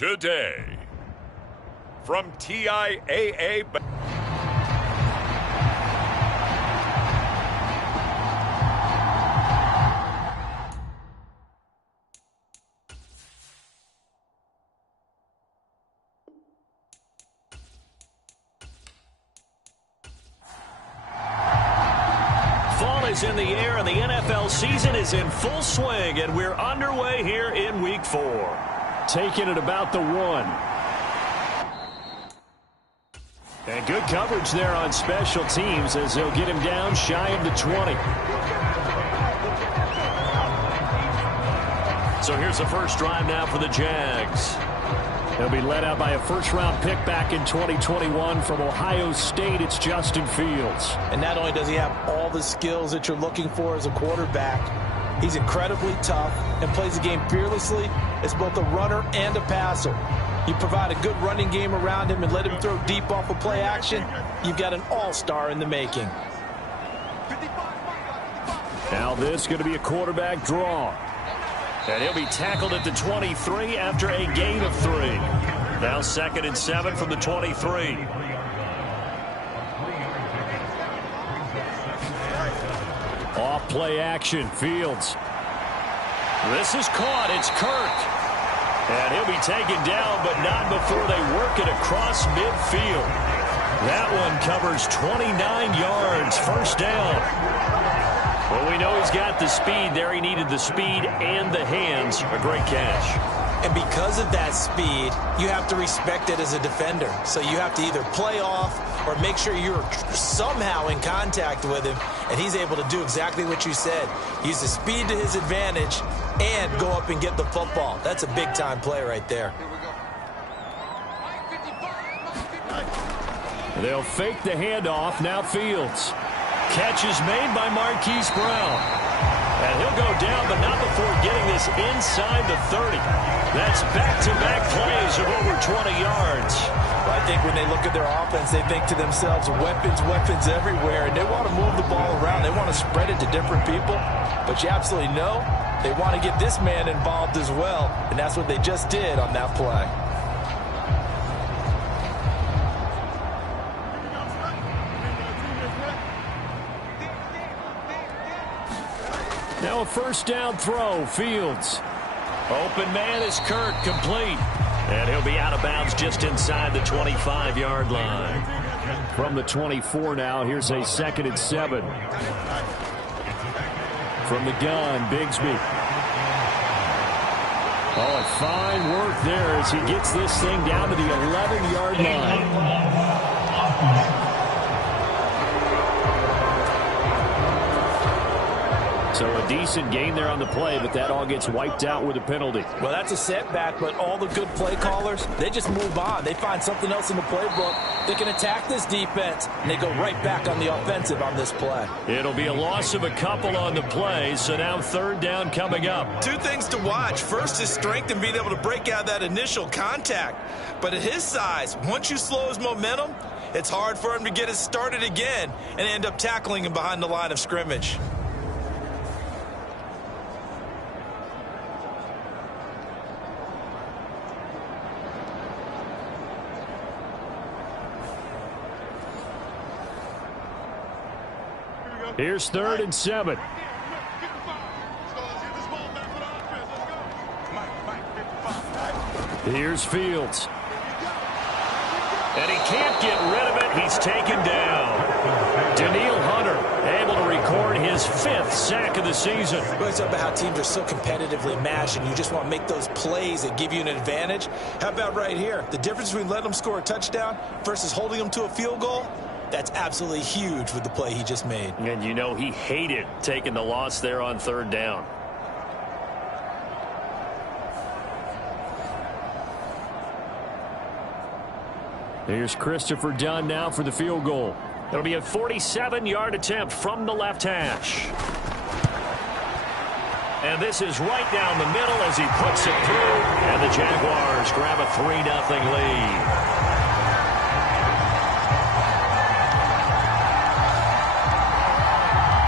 Today, from TIAA. Fall is in the air and the NFL season is in full swing, and we're underway here in Week 4. Taking it about the 1. And good coverage there on special teams as they'll get him down shy of the 20. So here's the first drive now for the Jags. They'll be led out by a first-round pick back in 2021 from Ohio State. It's Justin Fields. And not only does he have all the skills that you're looking for as a quarterback, he's incredibly tough and plays the game fearlessly as both a runner and a passer. You provide a good running game around him and let him throw deep off of play action, you've got an all-star in the making. Now this is going to be a quarterback draw. And he'll be tackled at the 23 after a gain of 3. Now 2nd and 7 from the 23. Off play action, Fields. This is caught. It's Kirk. And he'll be taken down, but not before they work it across midfield. That one covers 29 yards. First down. Well, we know he's got the speed there. He needed the speed and the hands. A great catch. And because of that speed, you have to respect it as a defender. So you have to either play off or make sure you're somehow in contact with him. And he's able to do exactly what you said. Use the speed to his advantage and go up and get the football. That's a big-time play right there. They'll fake the handoff. Now Fields. Catch is made by Marquise Brown. And he'll go down, but not before getting this inside the 30. That's back-to-back plays of over 20 yards. Well, I think when they look at their offense, they think to themselves, weapons, weapons everywhere, and they want to move the ball around. They want to spread it to different people. But you absolutely know they want to get this man involved as well, and that's what they just did on that play. Now a first down throw, Fields. Open man is Kirk, complete. And he'll be out of bounds just inside the 25-yard line. From the 24 now, here's a 2nd and 7. From the gun, Bigsby. Oh, and fine work there as he gets this thing down to the 11-yard line. So a decent gain there on the play, but that all gets wiped out with a penalty. Well, that's a setback, but all the good play callers, they just move on. They find something else in the playbook. They can attack this defense, and they go right back on the offensive on this play. It'll be a loss of a couple on the play, so now 3rd down coming up. 2 things to watch. First is strength and being able to break out that initial contact. But at his size, once you slow his momentum, it's hard for him to get it started again and end up tackling him behind the line of scrimmage. Here's 3rd and 7. Here's Fields. And he can't get rid of it. He's taken down. Daniil Hunter able to record his 5th sack of the season. Well, it's about how teams are so competitively matched, and you just want to make those plays that give you an advantage. How about right here? The difference between letting them score a touchdown versus holding them to a field goal? That's absolutely huge with the play he just made. And you know he hated taking the loss there on 3rd down. Here's Christopher Dunn now for the field goal. It'll be a 47-yard attempt from the left hash. And this is right down the middle as he puts it through. And the Jaguars grab a 3-0 lead.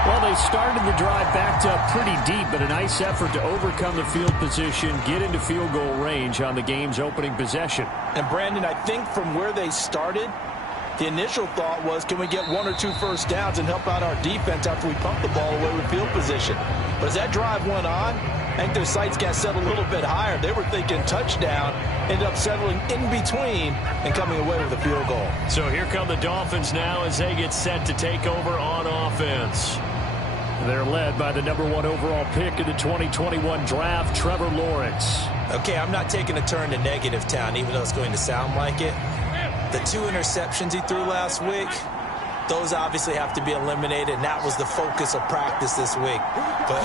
Well, they they started the drive backed up pretty deep, but a nice effort to overcome the field position, get into field goal range on the game's opening possession. And, Brandon, I think from where they started, the initial thought was, can we get 1 or 2 first downs and help out our defense after we pump the ball away with field position? But as that drive went on, I think their sights got set a little bit higher. They were thinking touchdown, ended up settling in between and coming away with a field goal. So here come the Dolphins now as they get set to take over on offense. They're led by the #1 overall pick in the 2021 draft, Trevor Lawrence. Okay, I'm not taking a turn to negative town, even though it's going to sound like it. The 2 interceptions he threw last week, those obviously have to be eliminated, and that was the focus of practice this week. But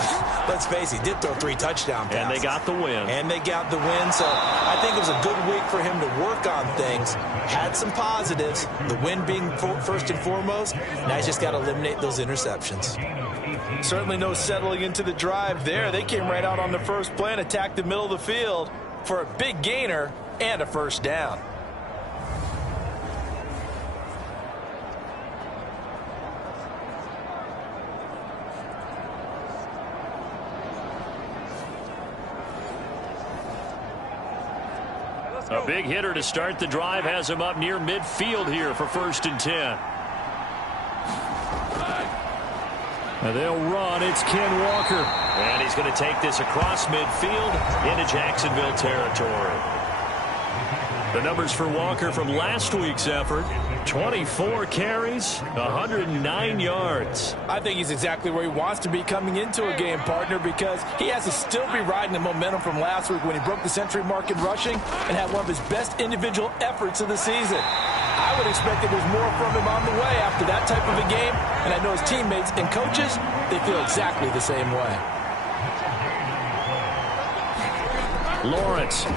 let's face it, he did throw 3 touchdown passes. And they got the win. And they got the win, so I think it was a good week for him to work on things. Had some positives, the win being first and foremost. Now he's just got to eliminate those interceptions. Certainly no settling into the drive there. They came right out on the first play and attacked the middle of the field for a big gainer and a first down. A big hitter to start the drive has him up near midfield here for 1st and 10. And they'll run. It's Ken Walker. And he's going to take this across midfield into Jacksonville territory. The numbers for Walker from last week's effort: 24 carries, 109 yards. I think he's exactly where he wants to be coming into a game, partner, because he has to still be riding the momentum from last week when he broke the century mark in rushing and had one of his best individual efforts of the season. I would expect that there's more from him on the way after that type of a game, and I know his teammates and coaches, they feel exactly the same way. Lawrence.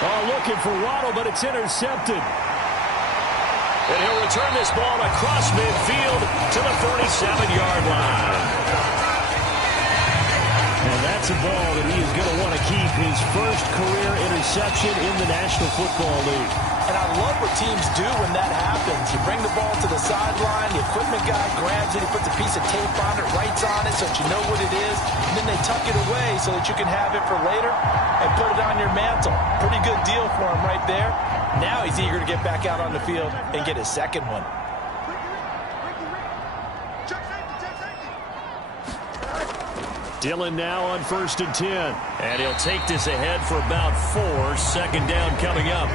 Oh, looking for Waddle, but it's intercepted. And he'll return this ball across midfield to the 47-yard line. And that's a ball that he is going to want to keep, his first career interception in the National Football League. And I love what teams do when that happens. You bring the ball to the sideline, the equipment guy grabs it, he puts a piece of tape on it, writes on it so that you know what it is, and then they tuck it away so that you can have it for later and put it on your mantle. Pretty good deal for him right there. Now he's eager to get back out on the field and get his second one. Dillon now on 1st and 10. And he'll take this ahead for about 4. Second down coming up.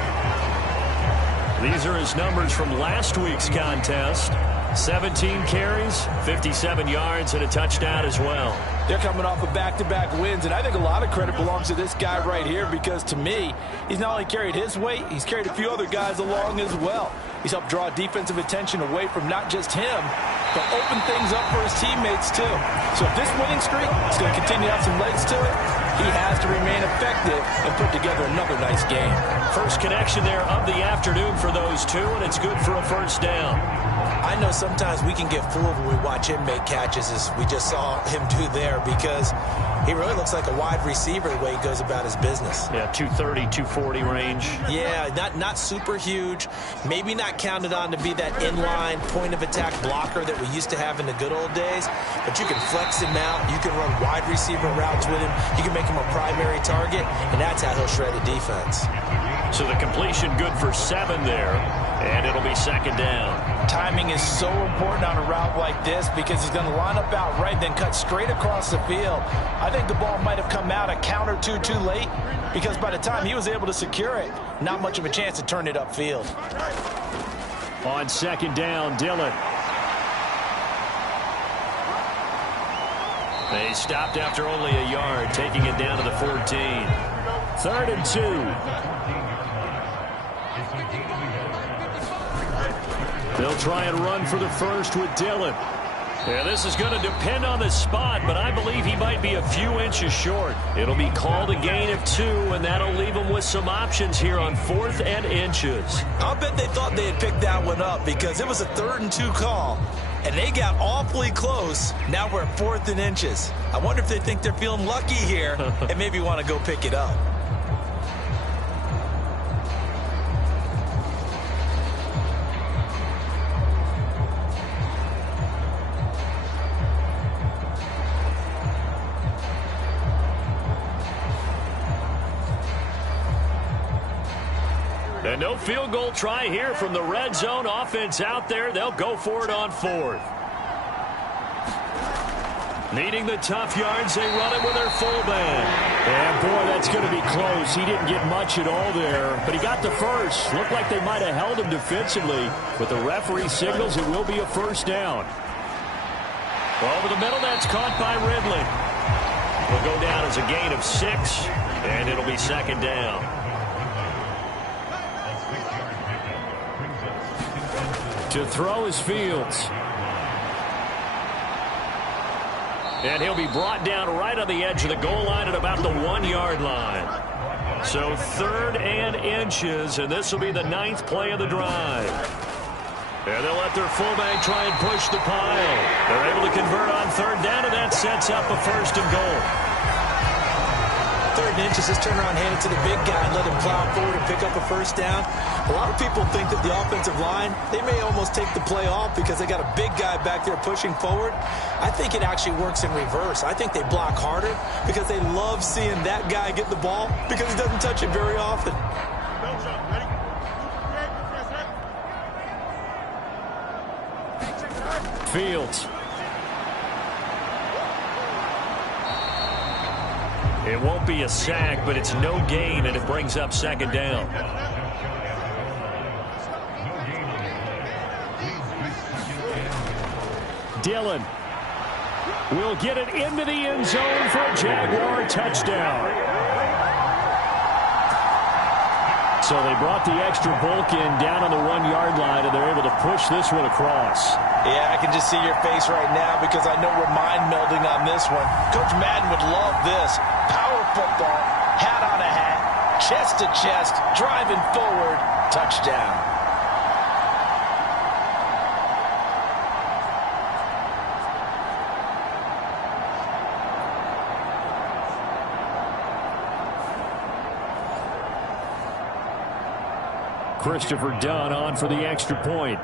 These are his numbers from last week's contest. 17 carries, 57 yards, and a touchdown as well. They're coming off of back-to-back wins, and I think a lot of credit belongs to this guy right here because, to me, he's not only carried his weight, he's carried a few other guys along as well. He's helped draw defensive attention away from not just him, but open things up for his teammates, too. So if this winning streak is going to continue to have some legs to it, he has to remain effective and put together another nice game. First connection there of the afternoon for those two, and it's good for a first down. I know sometimes we can get fooled when we watch him make catches, as we just saw him do there, because he really looks like a wide receiver the way he goes about his business. Yeah, 230, 240 range. Yeah, not super huge. Maybe not counted on to be that inline point-of-attack blocker that we used to have in the good old days, but you can flex him out. You can run wide receiver routes with him. You can make him a primary target, and that's how he'll shred a defense. So the completion good for 7 there, and it'll be second down. Timing is so important on a route like this because he's going to line up out right, then cut straight across the field. I think the ball might have come out a count or two too late because by the time he was able to secure it, not much of a chance to turn it upfield. On second down, Dillon. They stopped after only a yard, taking it down to the 14. 3rd and 2. They'll try and run for the first with Dillon. Yeah, this is going to depend on the spot, but I believe he might be a few inches short. It'll be called a gain of 2, and that'll leave him with some options here on 4th and inches. I'll bet they thought they had picked that one up because it was a 3rd and 2 call, and they got awfully close. Now we're at 4th and inches. I wonder if they think they're feeling lucky here and maybe want to go pick it up. And no field goal try here from the red zone. Offense out there. They'll go for it on 4th. Needing the tough yards, they run it with their fullback. And, boy, that's going to be close. He didn't get much at all there, but he got the first. Looked like they might have held him defensively, but the referee signals it will be a first down. Over the middle, that's caught by Ridley. Will go down as a gain of 6, and it'll be second down. To throw is Fields. And he'll be brought down right on the edge of the goal line at about the 1-yard line. So 3rd and inches, and this will be the 9th play of the drive. And they'll let their fullback try and push the pile. They're able to convert on 3rd down, and that sets up a 1st and goal. 3rd and inches, just turn around, hand it to the big guy, and let him plow forward and pick up a 1st down. A lot of people think that the offensive line, they may almost take the play off because they got a big guy back there pushing forward. I think it actually works in reverse. I think they block harder because they love seeing that guy get the ball because he doesn't touch it very often. Fields. It won't be a sack, but it's no gain, and it brings up second down. Dillon will get it into the end zone for a Jaguar touchdown. So they brought the extra bulk in down on the 1-yard line, and they're able to push this one across. Yeah, I can just see your face right now because I know we're mind melding on this one. Coach Madden would love this. Power football, hat on a hat, chest to chest, driving forward, touchdown. Christopher Dunn on for the extra point.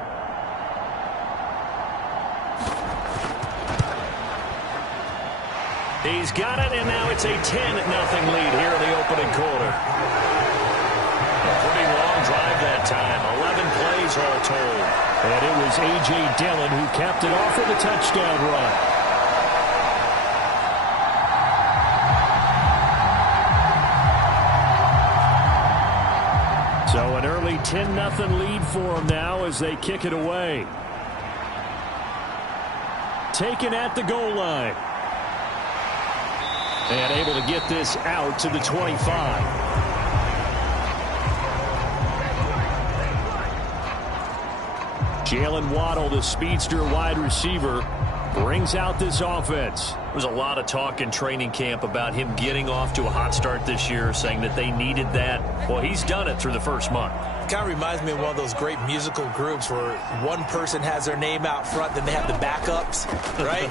He's got it, and now it's a 10-0 lead here in the opening quarter. A pretty long drive that time, 11 plays all told. And it was A.J. Dillon who capped it off with a touchdown run. So an early 10-0 lead for them now as they kick it away. Taken at the goal line. And able to get this out to the 25. Jalen Waddle, the speedster wide receiver, brings out this offense. There's a lot of talk in training camp about him getting off to a hot start this year, saying that they needed that. Well, he's done it through the first month. Kind of reminds me of one of those great musical groups where one person has their name out front, then they have the backups, right?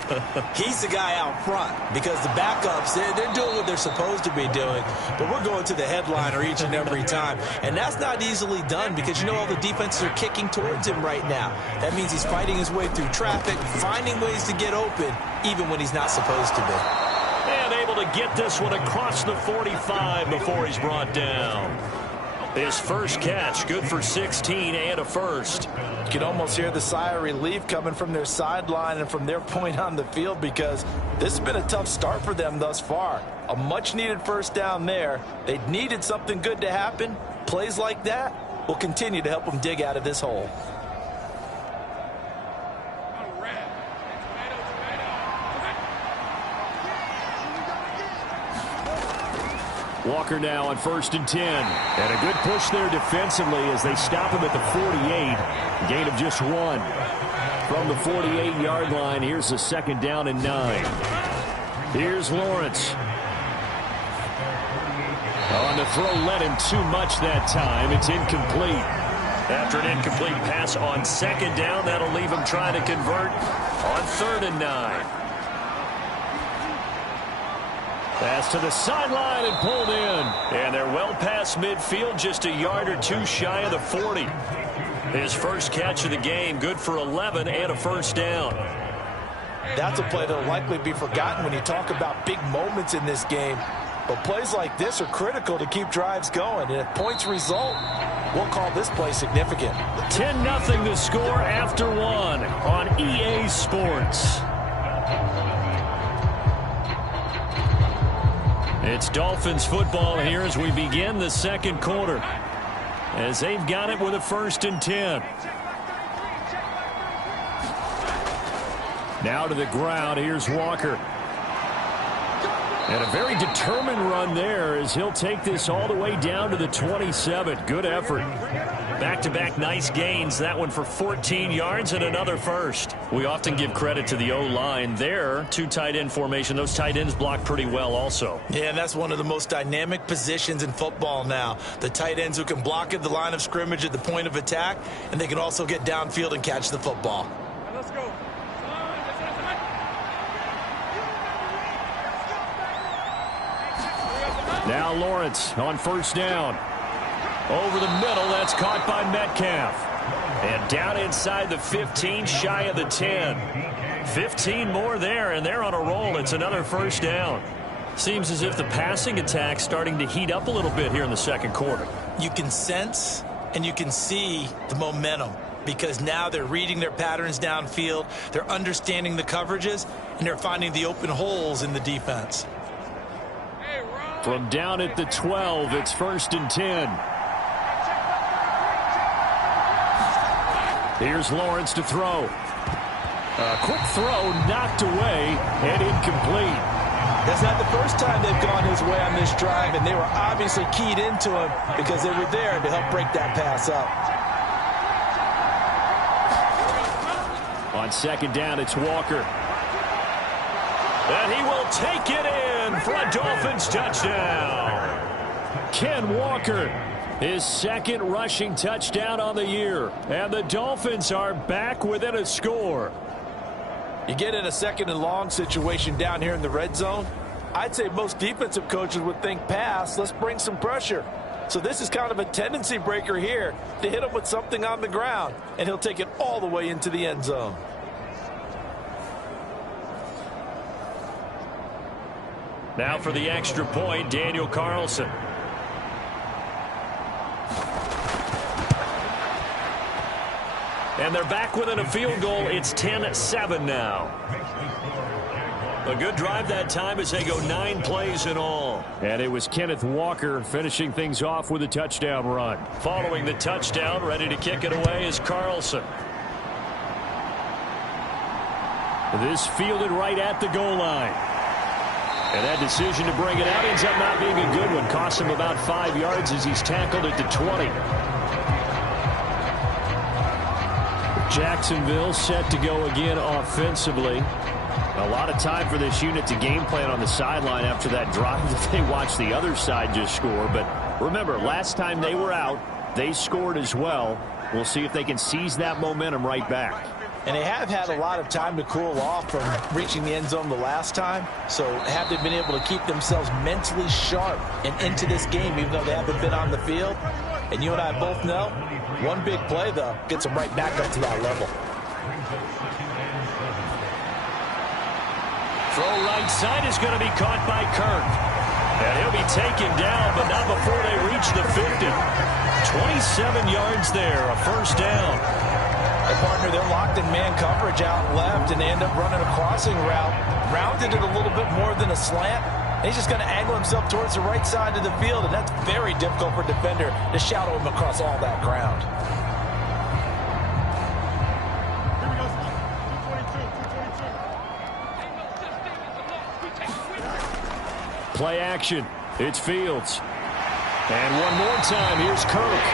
He's the guy out front because the backups, they're doing what they're supposed to be doing, but we're going to the headliner each and every time. And that's not easily done because, you know, all the defenses are kicking towards him right now. That means he's fighting his way through traffic, finding ways to get open, even when he's not supposed to be. And able to get this one across the 45 before he's brought down. His first catch, good for 16 and a first. You can almost hear the sigh of relief coming from their sideline and from their point on the field because this has been a tough start for them thus far. A much-needed first down there. They needed something good to happen. Plays like that will continue to help them dig out of this hole. Walker now on 1st and 10. And a good push there defensively as they stop him at the 48. Gain of just 1. From the 48-yard line, here's a 2nd down and 9. Here's Lawrence. On the throw, led him too much that time. It's incomplete. After an incomplete pass on 2nd down, that'll leave him trying to convert on 3rd and 9. Pass to the sideline and pulled in. And they're well past midfield, just a yard or two shy of the 40. His first catch of the game, good for 11 and a first down. That's a play that will likely be forgotten when you talk about big moments in this game. But plays like this are critical to keep drives going. And if points result, we'll call this play significant. 10-0 the score after one on EA Sports. It's Dolphins football here as we begin the second quarter, as they've got it with a 1st and 10. Now to the ground. Here's Walker. And a very determined run there as he'll take this all the way down to the 27. Good effort. Back-to-back nice gains. That one for 14 yards and another first. We often give credit to the O-line there. 2 tight end formation. Those tight ends block pretty well also. Yeah, and that's one of the most dynamic positions in football now. The tight ends who can block at the line of scrimmage at the point of attack, and they can also get downfield and catch the football. Let's go. Now Lawrence on 1st down. Over the middle, that's caught by Metcalf. And down inside the 15, shy of the 10. 15 more there, and they're on a roll. It's another 1st down. Seems as if the passing attack's starting to heat up a little bit here in the second quarter. You can sense and you can see the momentum, because now they're reading their patterns downfield, they're understanding the coverages, and they're finding the open holes in the defense. From down at the 12, it's 1st and 10. Here's Lawrence to throw. A quick throw knocked away and incomplete. That's not the first time they've gone his way on this drive, and they were obviously keyed into him because they were there to help break that pass up. On 2nd down, it's Walker. And he will take it in for a Dolphins touchdown. Ken Walker, his 2nd rushing touchdown on the year. And the Dolphins are back within a score. You get in a 2nd and long situation down here in the red zone, I'd say most defensive coaches would think pass, let's bring some pressure. So this is kind of a tendency breaker here to hit him with something on the ground, and he'll take it all the way into the end zone. Now for the extra point, Daniel Carlson. And they're back within a field goal. It's 10-7 now. A good drive that time as they go 9 plays in all. And it was Kenneth Walker finishing things off with a touchdown run. Following the touchdown, ready to kick it away is Carlson. This fielded right at the goal line. And that decision to bring it out ends up not being a good one. Cost him about 5 yards as he's tackled at the 20. Jacksonville set to go again offensively. A lot of time for this unit to game plan on the sideline after that drive that they watched the other side just score. But remember, last time they were out, they scored as well. We'll see if they can seize that momentum right back. And they have had a lot of time to cool off from reaching the end zone the last time. So have they been able to keep themselves mentally sharp and into this game, even though they haven't been on the field? And you and I both know, one big play, though, gets them right back up to that level. Throw right side is going to be caught by Kirk. And he'll be taken down, but not before they reach the 50. 27 yards there, a 1st down. And partner, they're locked in man coverage out left, and they end up running a crossing route. Rounded it a little bit more than a slant. And he's just going to angle himself towards the right side of the field, and that's very difficult for a defender to shadow him across all that ground. Play action. It's Fields. And one more time, here's Kirk.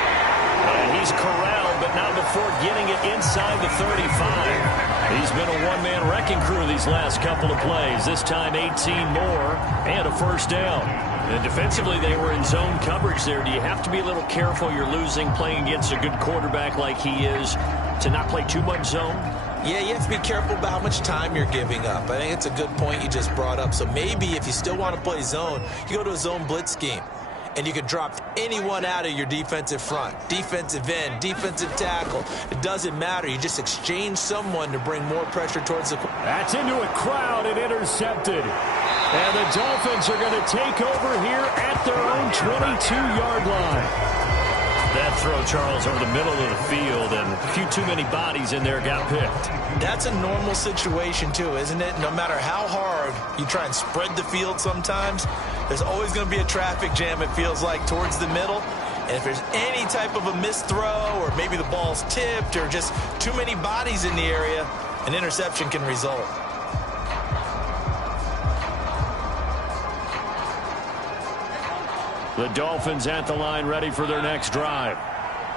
And he's corralled, but not before getting it inside the 35. He's been a one-man wrecking crew these last couple of plays. This time 18 more and a 1st down. And defensively, they were in zone coverage there. Do you have to be a little careful you're losing playing against a good quarterback like he is to not play too much zone? Yeah, you have to be careful about how much time you're giving up. I think it's a good point you just brought up. So maybe if you still want to play zone, you go to a zone blitz scheme. And you can drop anyone out of your defensive front. Defensive end, defensive tackle. It doesn't matter. You just exchange someone to bring more pressure towards the... That's into a crowd and intercepted. And the Dolphins are going to take over here at their own 22-yard line. That throw, Charles, over the middle of the field, and a few too many bodies in there got picked. That's a normal situation, too, isn't it? No matter how hard you try and spread the field sometimes, there's always going to be a traffic jam, it feels like, towards the middle. And if there's any type of a missed throw, or maybe the ball's tipped, or just too many bodies in the area, an interception can result. The Dolphins at the line, ready for their next drive.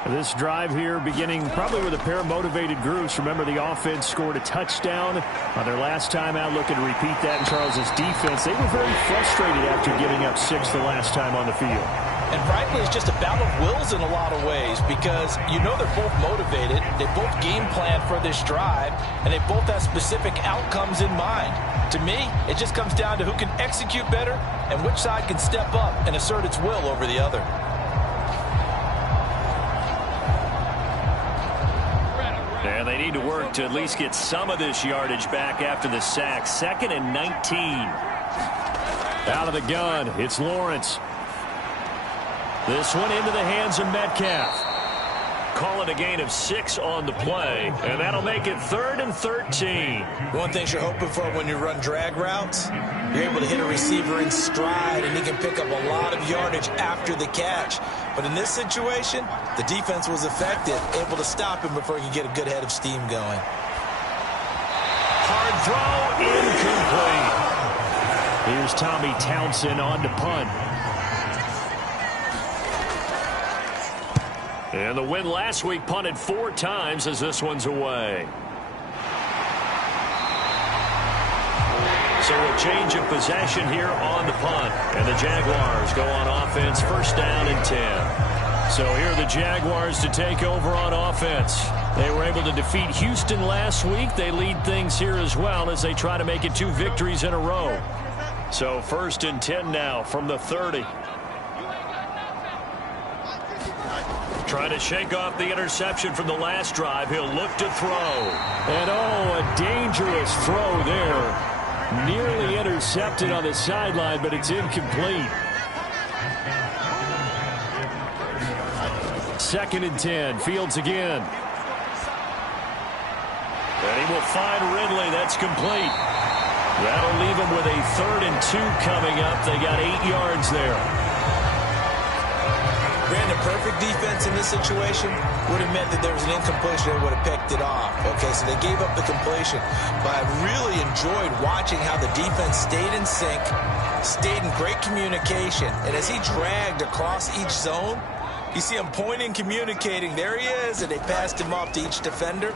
This drive here beginning probably with a pair of motivated groups. Remember, the offense scored a touchdown on their last time out, looking to repeat that in Charles's defense. They were very frustrated after giving up 6 the last time on the field. And frankly, it's just a battle of wills in a lot of ways, because you know they're both motivated, they both game plan for this drive, and they both have specific outcomes in mind. To me, it just comes down to who can execute better and which side can step up and assert its will over the other. And they need to work to at least get some of this yardage back after the sack. 2nd and 19. Out of the gun, it's Lawrence. This one into the hands of Metcalf. Call it a gain of 6 on the play, and that'll make it 3rd and 13. One thing you're hoping for when you run drag routes, you're able to hit a receiver in stride, and he can pick up a lot of yardage after the catch. But in this situation, the defense was effective, able to stop him before he could get a good head of steam going. Hard throw, incomplete. Here's Tommy Townsend on to punt. And the win last week punted 4 times as this one's away. So a change of possession here on the punt. And the Jaguars go on offense, 1st down and 10. So here are the Jaguars to take over on offense. They were able to defeat Houston last week. They lead things here as well as they try to make it 2 victories in a row. So 1st and 10 now from the 30. Trying to shake off the interception from the last drive. He'll look to throw. And a dangerous throw there. Nearly intercepted on the sideline, but it's incomplete. 2nd and 10. Fields again. And he will find Ridley. That's complete. That'll leave him with a 3rd and 2 coming up. They got 8 yards there. Brandon, perfect defense in this situation would have meant that there was an incompletion that would have picked it off. Okay, so they gave up the completion. But I really enjoyed watching how the defense stayed in sync, stayed in great communication. And as he dragged across each zone, you see him pointing, communicating. There he is, and they passed him off to each defender.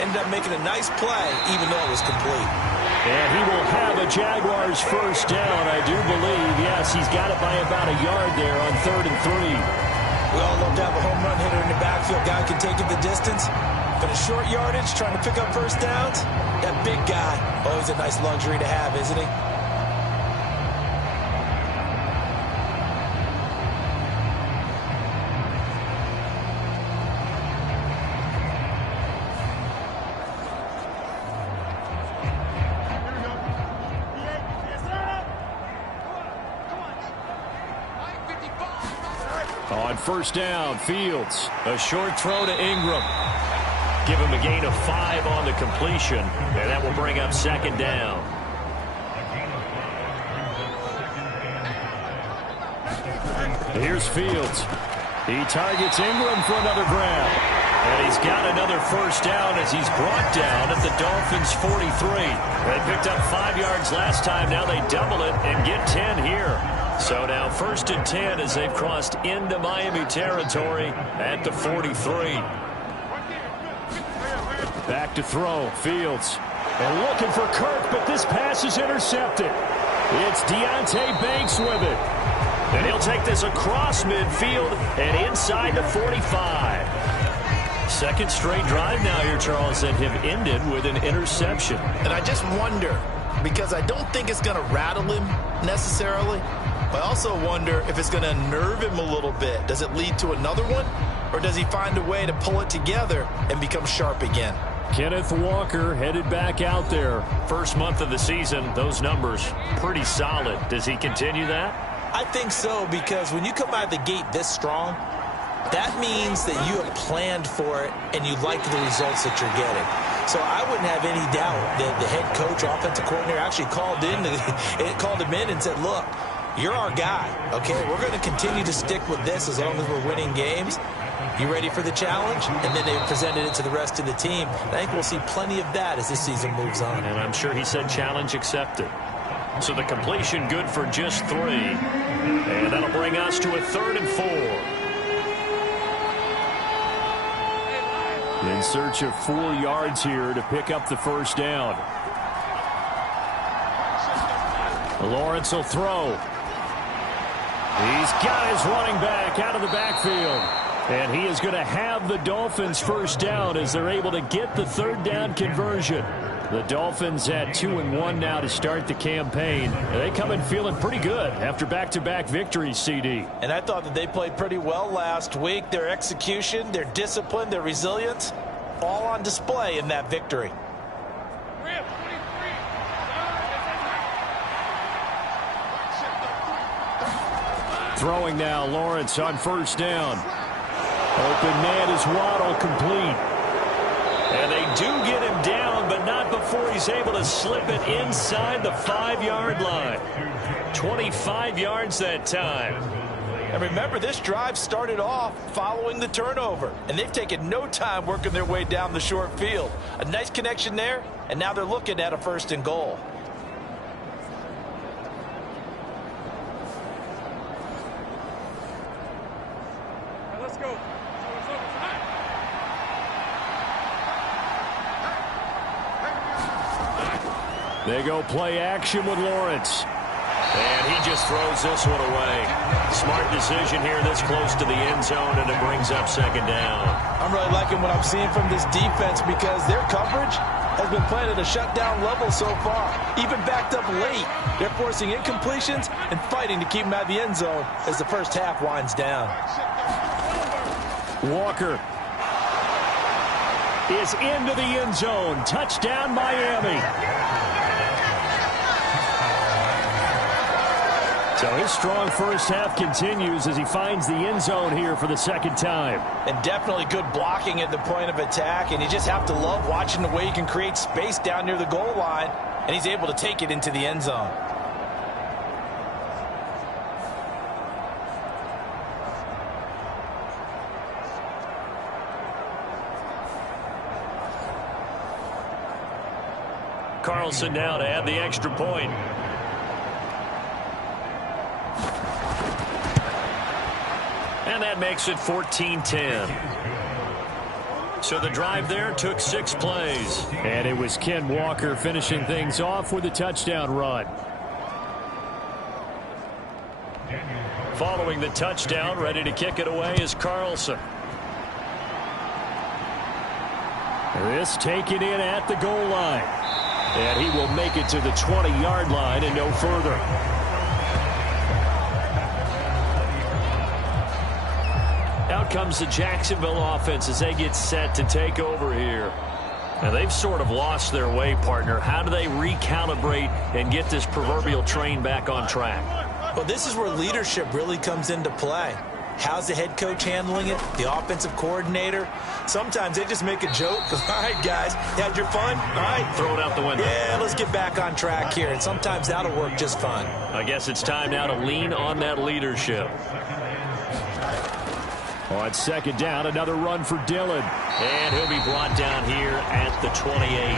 Ended up making a nice play, even though it was complete. And he will have a Jaguars 1st down, I do believe. Yes, he's got it by about a yard there on 3rd and 3. We all love to have a home run hitter in the backfield. Guy can take it the distance. But a short yardage, trying to pick up 1st downs, that big guy, always a nice luxury to have, isn't he? On 1st down, Fields. A short throw to Ingram. Give him a gain of 5 on the completion, and that will bring up 2nd down. Here's Fields. He targets Ingram for another grab. And he's got another 1st down as he's brought down at the Dolphins' 43. They picked up 5 yards last time. Now they double it and get 10 here. So now 1st and 10 as they've crossed into Miami territory at the 43. Back to throw. Fields. And looking for Kirk, but this pass is intercepted. It's Deonte Banks with it. And he'll take this across midfield and inside the 45. 2nd straight drive now here, Charles, that have ended with an interception. And I just wonder, because I don't think it's going to rattle him necessarily, but I also wonder if it's going to nerve him a little bit. Does it lead to another one? Or does he find a way to pull it together and become sharp again? Kenneth Walker headed back out there. First month of the season, those numbers pretty solid. Does he continue that? I think so, because when you come out of the gate this strong, that means that you have planned for it and you like the results that you're getting. So I wouldn't have any doubt that the head coach, offensive coordinator, actually called him in and said, look, you're our guy, okay? We're going to continue to stick with this as long as we're winning games. You ready for the challenge? And then they presented it to the rest of the team. I think we'll see plenty of that as this season moves on. And I'm sure he said challenge accepted. So the completion good for just 3. And that'll bring us to a 3rd and 4. In search of 4 yards here to pick up the first down. Lawrence will throw. He's got his running back out of the backfield. And he is going to have the Dolphins first down as they're able to get the 3rd down conversion. The Dolphins at 2-1 now to start the campaign. They come in feeling pretty good after back-to-back victories, CD. And I thought that they played pretty well last week. Their execution, their discipline, their resilience, all on display in that victory. Throwing now, Lawrence on first down. Open man is Waddle, complete. And they do get him down, but not before he's able to slip it inside the 5-yard line. 25 yards that time. And remember, this drive started off following the turnover, and they've taken no time working their way down the short field. A nice connection there, and now they're looking at a 1st and goal. Let's go. They go play action with Lawrence. And he just throws this one away. Smart decision here this close to the end zone, and it brings up 2nd down. I'm really liking what I'm seeing from this defense because their coverage has been playing at a shutdown level so far. Even backed up late, they're forcing incompletions and fighting to keep them out of the end zone as the first half winds down. Walker is into the end zone. Touchdown, Miami. So his strong first half continues as he finds the end zone here for the 2nd time. And definitely good blocking at the point of attack, and you just have to love watching the way he can create space down near the goal line, and he's able to take it into the end zone. Carlson now to add the extra point. And that makes it 14-10. So the drive there took 6 plays. And it was Ken Walker finishing things off with a touchdown run. Following the touchdown, ready to kick it away is Carlson. This taken in at the goal line. And he will make it to the 20-yard line and no further. Out comes the Jacksonville offense as they get set to take over here. Now they've sort of lost their way, partner. How do they recalibrate and get this proverbial train back on track? Well, this is where leadership really comes into play. How's the head coach handling it? The offensive coordinator? Sometimes they just make a joke. All right, guys, you had your fun? All right. Throw it out the window. Yeah, let's get back on track here. And sometimes that'll work just fine. I guess it's time now to lean on that leadership. On 2nd down, another run for Dillon. And he'll be brought down here at the 28.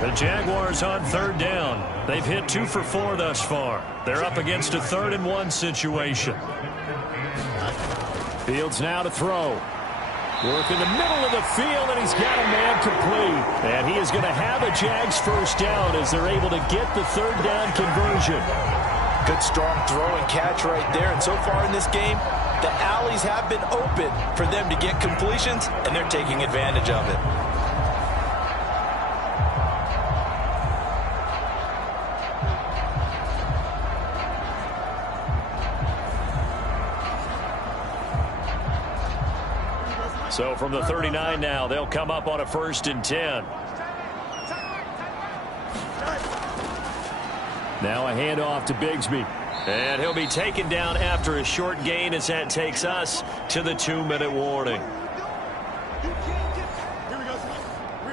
The Jaguars on 3rd down. They've hit 2 for 4 thus far. They're up against a 3rd and 1 situation. Fields now to throw. Work in the middle of the field, and he's got a man complete. And he is going to have a Jags first down as they're able to get the 3rd down conversion. Good strong throw and catch right there. And so far in this game, the alleys have been open for them to get completions, and they're taking advantage of it. So from the 39 now, they'll come up on a 1st and 10. Now a handoff to Bigsby. And he'll be taken down after a short gain as that takes us to the 2-minute warning.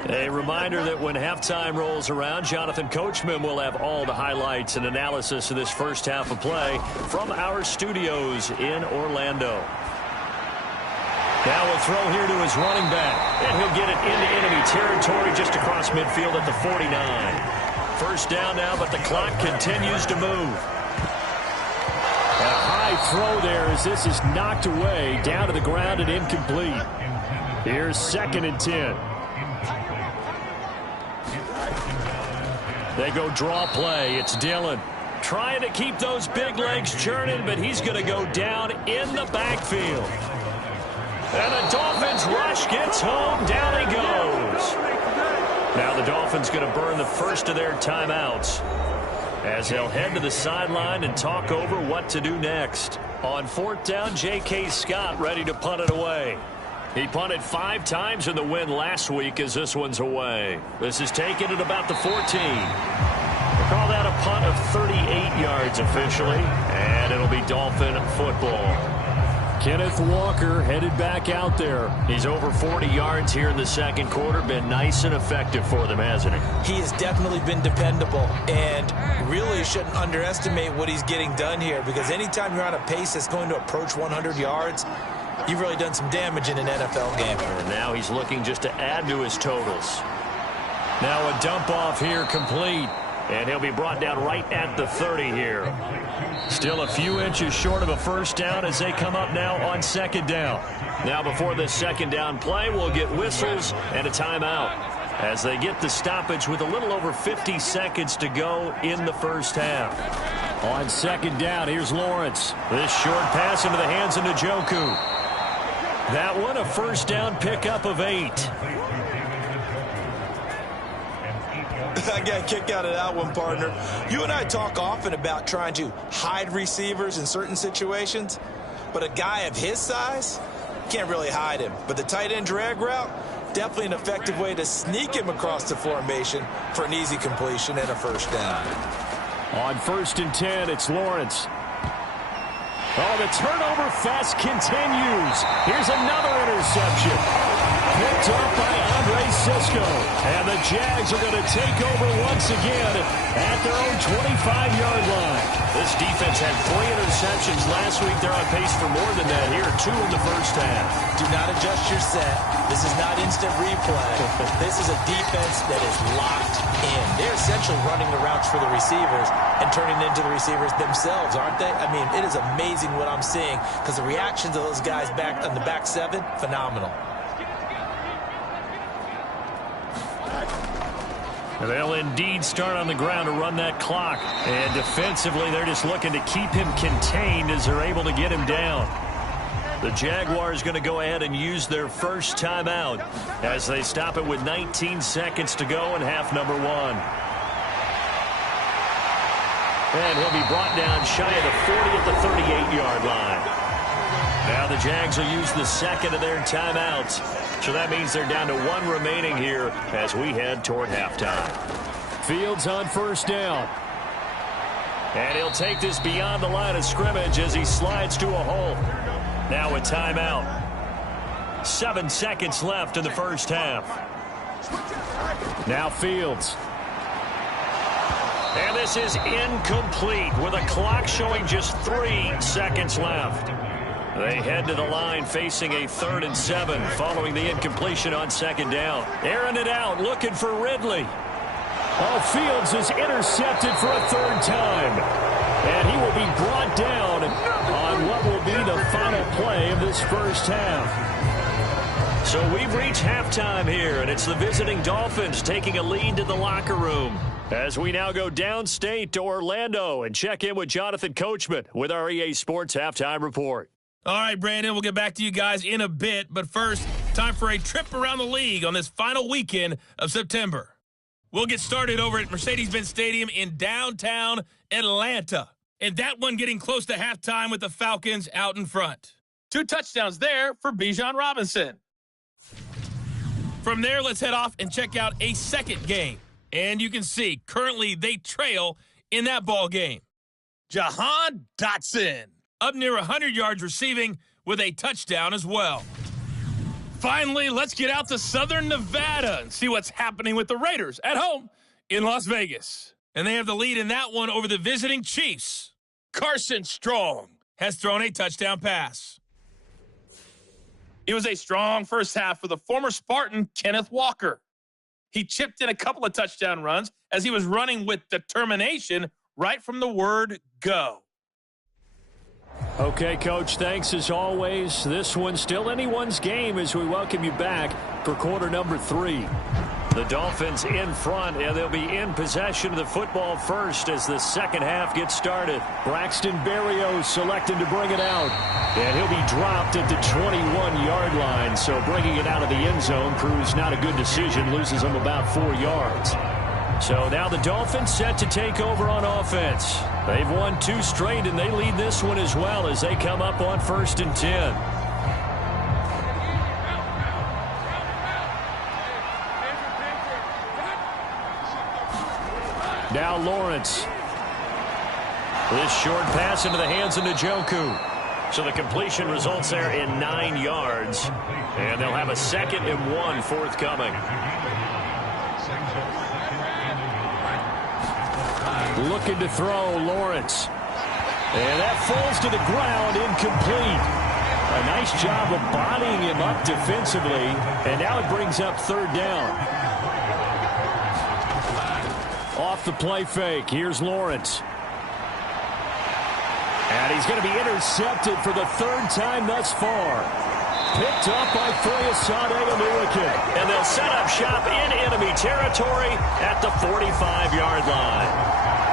A reminder that when halftime rolls around, Jonathan Coachman will have all the highlights and analysis of this first half of play from our studios in Orlando. Now a throw here to his running back, and he'll get it into enemy territory just across midfield at the 49. First down now, but the clock continues to move. A high throw there as this is knocked away, down to the ground and incomplete. Here's 2nd and 10. They go draw play. It's Dillon trying to keep those big legs churning, but he's going to go down in the backfield. And the Dolphins rush gets home. Down he goes. Now the Dolphins going to burn the first of their timeouts as they'll head to the sideline and talk over what to do next. On 4th down, J.K. Scott ready to punt it away. He punted 5 times in the win last week as this one's away. This is taken at about the 14. We'll call that a punt of 38 yards officially, and it'll be Dolphin football. Kenneth Walker headed back out there. He's over 40 yards here in the second quarter. Been nice and effective for them, hasn't he? He has definitely been dependable, and really shouldn't underestimate what he's getting done here, because anytime you're on a pace that's going to approach 100 yards, you've really done some damage in an NFL game. And now he's looking just to add to his totals. Now a dump off here complete. And he'll be brought down right at the 30 here. Still a few inches short of a first down as they come up now on 2nd down. Now before this 2nd down play, we'll get whistles and a timeout as they get the stoppage with a little over 50 seconds to go in the first half. On 2nd down, here's Lawrence. This short pass into the hands of Njoku. That one a first down pickup of 8. I got a kick out of that one, partner. You and I talk often about trying to hide receivers in certain situations, but a guy of his size can't really hide him. But the tight end drag route, definitely an effective way to sneak him across the formation for an easy completion and a first down. On 1st and 10, it's Lawrence. Oh, the turnover fest continues. Here's another interception. Picked up by Andre Sisco. And the Jags are going to take over once again at their own 25-yard line. This defense had 3 interceptions last week. They're on pace for more than that here. 2 in the first half. Do not adjust your set. This is not instant replay. This is a defense that is locked in. They're essentially running the routes for the receivers and turning into the receivers themselves, aren't they? I mean, it is amazing what I'm seeing because the reactions of those guys back on the back 7, phenomenal. They'll indeed start on the ground to run that clock. And defensively, they're just looking to keep him contained as they're able to get him down. The Jaguars going to go ahead and use their first timeout as they stop it with 19 seconds to go in half number 1. And he'll be brought down shy of the 40 at the 38-yard line. Now the Jags will use the second of their timeouts. So that means they're down to 1 remaining here as we head toward halftime. Fields on first down. And he'll take this beyond the line of scrimmage as he slides to a hole. Now a timeout. 7 seconds left in the first half. Now Fields. And this is incomplete with a clock showing just 3 seconds left. They head to the line facing a 3rd and 7 following the incompletion on 2nd down. Airing it out, looking for Ridley. Oh, Fields is intercepted for a 3rd time. And he will be brought down on what will be the final play of this first half. So we've reached halftime here, and it's the visiting Dolphins taking a lead to the locker room. As we now go downstate to Orlando and check in with Jonathan Coachman with our EA Sports Halftime Report. All right, Brandon, we'll get back to you guys in a bit. But first, time for a trip around the league on this final weekend of September. We'll get started over at Mercedes-Benz Stadium in downtown Atlanta. And that one getting close to halftime with the Falcons out in front. 2 touchdowns there for Bijan Robinson. From there, let's head off and check out a second game. And you can see, currently they trail in that ball game. Jahan Dotson, up near 100 yards receiving with a touchdown as well. Finally, let's get out to Southern Nevada and see what's happening with the Raiders at home in Las Vegas. And they have the lead in that one over the visiting Chiefs. Carson Strong has thrown a touchdown pass. It was a strong first half for the former Spartan, Kenneth Walker. He chipped in a couple of touchdown runs as he was running with determination right from the word go. Okay, Coach, thanks as always. This one's still anyone's game as we welcome you back for quarter number 3. The Dolphins in front, and they'll be in possession of the football first as the second half gets started. Braxton Berrios selecting to bring it out. And he'll be dropped at the 21-yard line, so bringing it out of the end zone proves not a good decision, loses him about 4 yards. So now the Dolphins set to take over on offense. They've won 2 straight, and they lead this one as well as they come up on 1st and 10. Now Lawrence. This short pass into the hands of Njoku. So the completion results there in 9 yards. And they'll have a 2nd and 1 forthcoming. Looking to throw, Lawrence. And that falls to the ground, incomplete. A nice job of bodying him up defensively. And now it brings up 3rd down. Off the play fake, here's Lawrence. And he's going to be intercepted for the 3rd time thus far. Picked up by Foyesade Oluwakin. And they'll set up shop in enemy territory at the 45-yard line.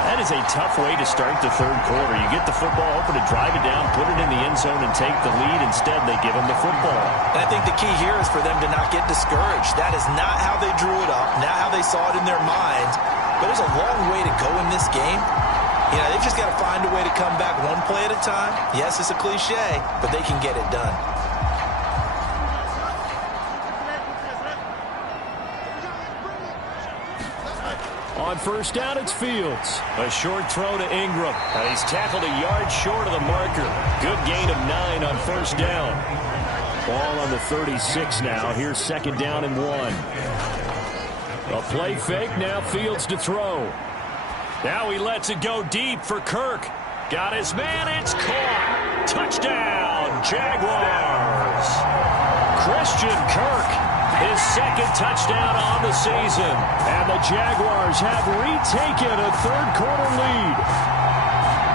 That is a tough way to start the 3rd quarter. You get the football, hoping to drive it down, put it in the end zone, and take the lead. Instead, they give them the football. And I think the key here is for them to not get discouraged. That is not how they drew it up, not how they saw it in their minds. But there's a long way to go in this game. You know, they've just got to find a way to come back one play at a time. Yes, it's a cliche, but they can get it done. On 1st down, it's Fields. A short throw to Ingram. He's tackled a yard short of the marker. Good gain of 9 on 1st down. Ball on the 36 now. Here's 2nd down and 1. A play fake, now Fields to throw. Now he lets it go deep for Kirk. Got his man, it's caught. Touchdown, Jaguars. Christian Kirk, his 2nd touchdown on the season. And the Jaguars have retaken a 3rd quarter lead.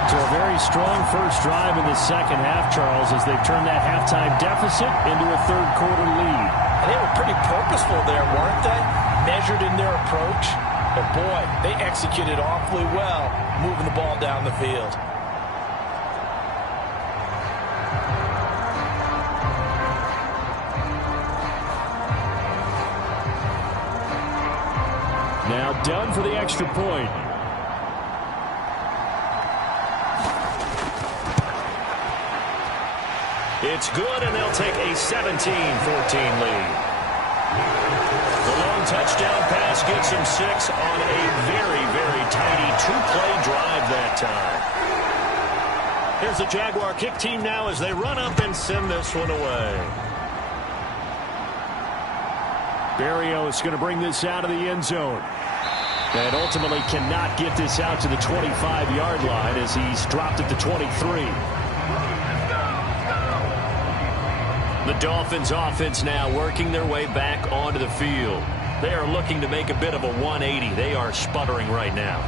So a very strong first drive in the 2nd half, Charles, as they've turned that halftime deficit into a 3rd quarter lead. And they were pretty purposeful there, weren't they? Measured in their approach. But boy, they executed awfully well, moving the ball down the field. Now done for the extra point. It's good, and they'll take a 17-14 lead. The long touchdown pass gets him 6 on a very, very tidy 2-play drive that time. Here's the Jaguar kick team now as they run up and send this one away. Berrios going to bring this out of the end zone. And ultimately cannot get this out to the 25-yard line as he's dropped at the 23. The Dolphins offense now working their way back onto the field. They are looking to make a bit of a 180. They are sputtering right now.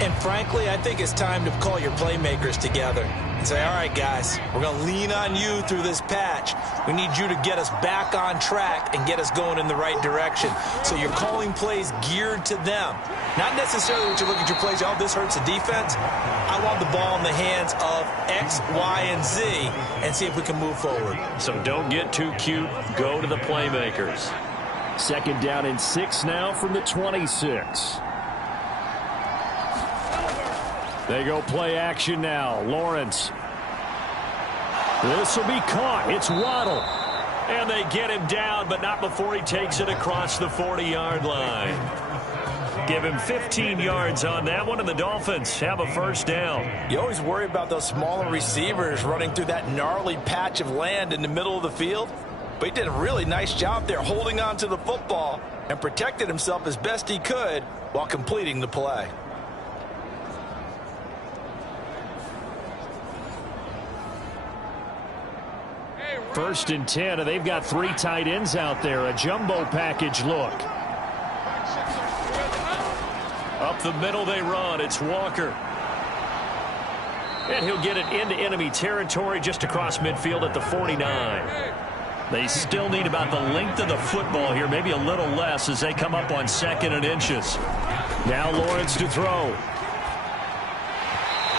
And frankly, I think it's time to call your playmakers together and say, all right, guys, we're going to lean on you through this patch. We need you to get us back on track and get us going in the right direction. So you're calling plays geared to them. Not necessarily when you look at your plays, oh, this hurts the defense. I want the ball in the hands of X, Y, and Z and see if we can move forward. So don't get too cute. Go to the playmakers. 2nd down and 6 now from the 26. They go play action now. Lawrence. This will be caught. It's Waddle. And they get him down, but not before he takes it across the 40-yard line. Give him 15 yards on that one, and the Dolphins have a first down. You always worry about those smaller receivers running through that gnarly patch of land in the middle of the field. But he did a really nice job there holding on to the football and protected himself as best he could while completing the play. First and 10, and they've got 3 tight ends out there. A jumbo package look. Up the middle they run. It's Walker. And he'll get it into enemy territory just across midfield at the 49. They still need about the length of the football here, maybe a little less as they come up on 2nd and inches. Now Lawrence to throw.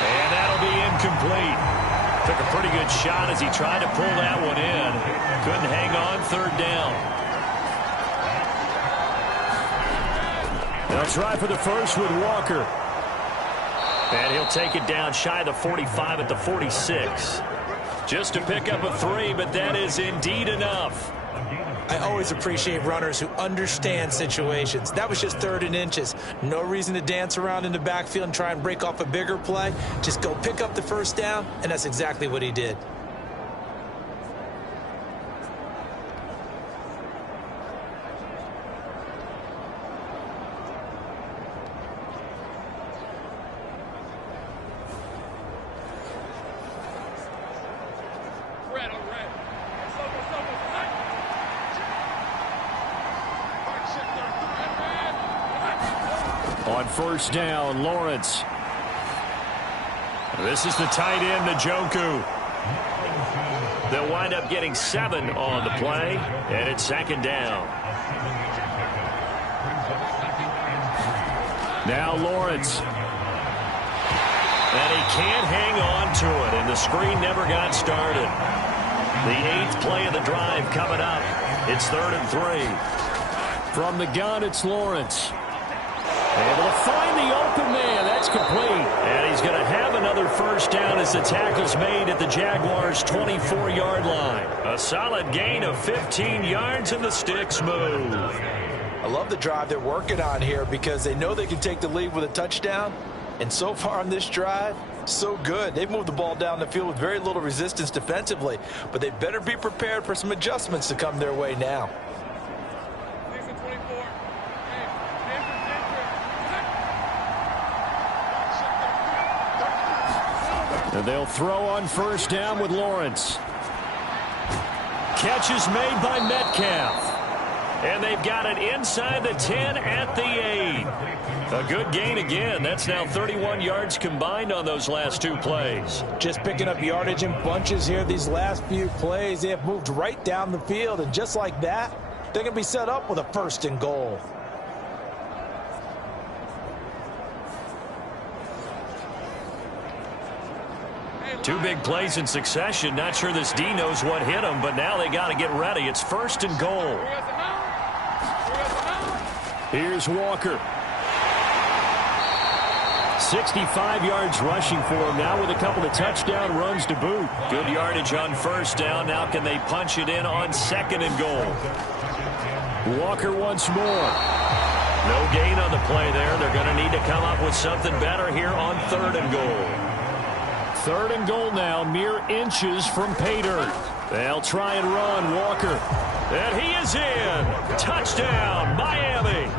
And that'll be incomplete. Took a pretty good shot as he tried to pull that one in. Couldn't hang on, 3rd down. They'll try for the first with Walker. And he'll take it down shy of the 45 at the 46. Just to pick up a 3, but that is indeed enough. I always appreciate runners who understand situations. That was just 3rd and inches. No reason to dance around in the backfield and try and break off a bigger play. Just go pick up the first down, and that's exactly what he did. On first down, Lawrence. This is the tight end, Njoku. They'll wind up getting 7 on the play, and it's 2nd down. Now Lawrence. And he can't hang on to it, and the screen never got started. The 8th play of the drive coming up. It's 3rd and 3. From the gun, it's Lawrence. Able to find the open man. That's complete. And he's going to have another first down as the tackle's made at the Jaguars' 24-yard line. A solid gain of 15 yards, and the sticks move. I love the drive they're working on here because they know they can take the lead with a touchdown. And so far on this drive, so good. They've moved the ball down the field with very little resistance defensively. But they better be prepared for some adjustments to come their way now. And they'll throw on first down with Lawrence. Catch is made by Metcalf. And they've got it inside the 10 at the 8. A good gain again. That's now 31 yards combined on those last 2 plays. Just picking up yardage in bunches here these last few plays. They have moved right down the field, and just like that, they're going to be set up with a 1st and goal. Two big plays in succession. Not sure this D knows what hit him, but now they got to get ready. It's 1st and goal. Here's Walker. 65 yards rushing for him now with a couple of touchdown runs to boot. Good yardage on first down. Now can they punch it in on 2nd and goal? Walker once more. No gain on the play there. They're going to need to come up with something better here on 3rd and goal. 3rd and goal now, mere inches from pay dirt. They'll try and run Walker. And he is in. Touchdown, Miami.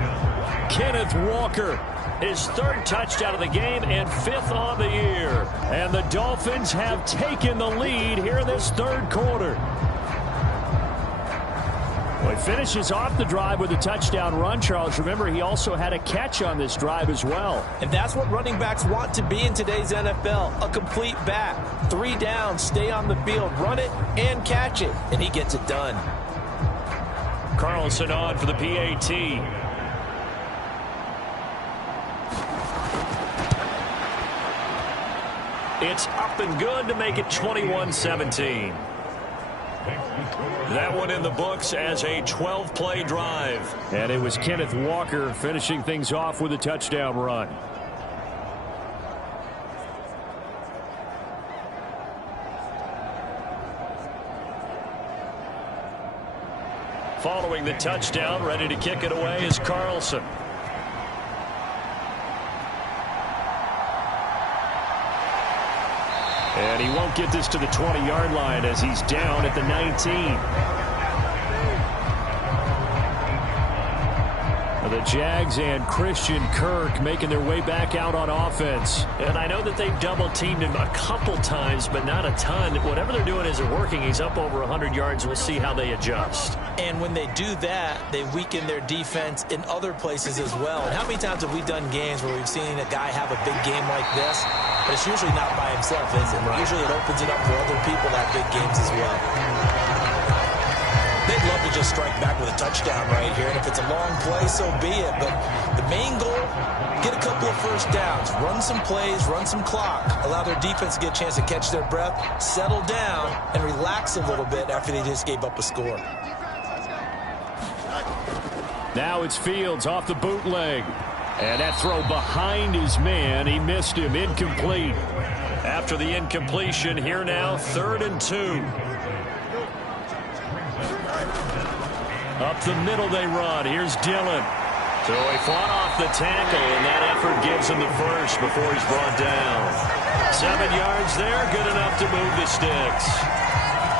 Kenneth Walker, his 3rd touchdown of the game and 5th on the year. And the Dolphins have taken the lead here in this 3rd quarter. Well, he finishes off the drive with a touchdown run, Charles. Remember, he also had a catch on this drive as well. And that's what running backs want to be in today's NFL, a complete back. 3 downs, stay on the field, run it, and catch it. And he gets it done. Carlson on for the PAT. It's up and good to make it 21-17. That one in the books as a 12-play drive. And it was Kenneth Walker finishing things off with a touchdown run. following the touchdown. Ready to kick it away is Carlson. And he won't get this to the 20-yard line as he's down at the 19. The Jags and Christian Kirk making their way back out on offense. And I know that they've double-teamed him a couple times, but not a ton. Whatever they're doing isn't working. He's up over 100 yards. We'll see how they adjust. And when they do that, they weaken their defense in other places as well. And how many times have we done games where we've seen a guy have a big game like this, but it's usually not by himself, is it? Right. Usually it opens it up for other people to have big games as well. They'd love to just strike back with a touchdown right here, and if it's a long play, so be it. But the main goal, get a couple of first downs, run some plays, run some clock, allow their defense to get a chance to catch their breath, settle down, and relax a little bit after they just gave up a score. Now it's Fields off the bootleg. And that throw behind his man, he missed him, incomplete. After the incompletion, here now, 3rd and 2. Up the middle they run. Here's Dillon. So he fought off the tackle, and that effort gives him the first before he's brought down. 7 yards there, good enough to move the sticks.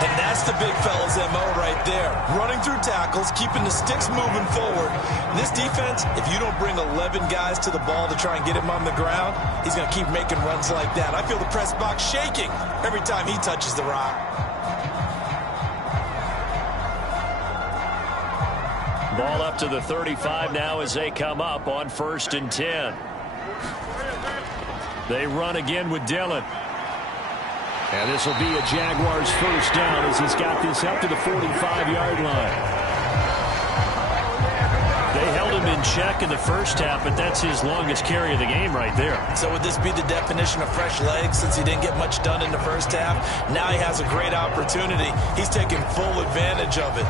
And that's the big fella's MO right there. Running through tackles, keeping the sticks moving forward. This defense, if you don't bring 11 guys to the ball to try and get him on the ground, he's going to keep making runs like that. I feel the press box shaking every time he touches the rock. Ball up to the 35 now as they come up on 1st and 10. They run again with Dillon. And this will be a Jaguars first down as he's got this up to the 45-yard line. They held him in check in the first half, but that's his longest carry of the game right there. So would this be the definition of fresh legs since he didn't get much done in the first half? Now he has a great opportunity. He's taking full advantage of it.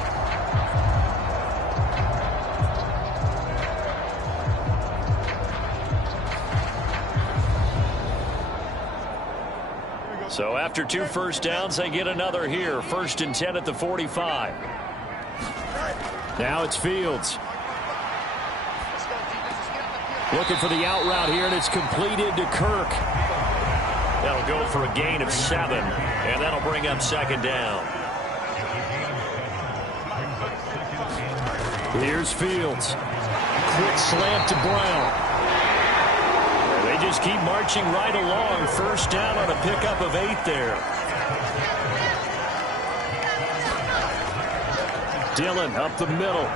So after 2 first downs, they get another here. 1st and 10 at the 45. Now it's Fields. Looking for the out route here, and it's completed to Kirk. That'll go for a gain of 7, and that'll bring up 2nd down. Here's Fields. Quick slant to Brown. They just keep marching right along. First down on a pickup of 8 there. Dillon up the middle.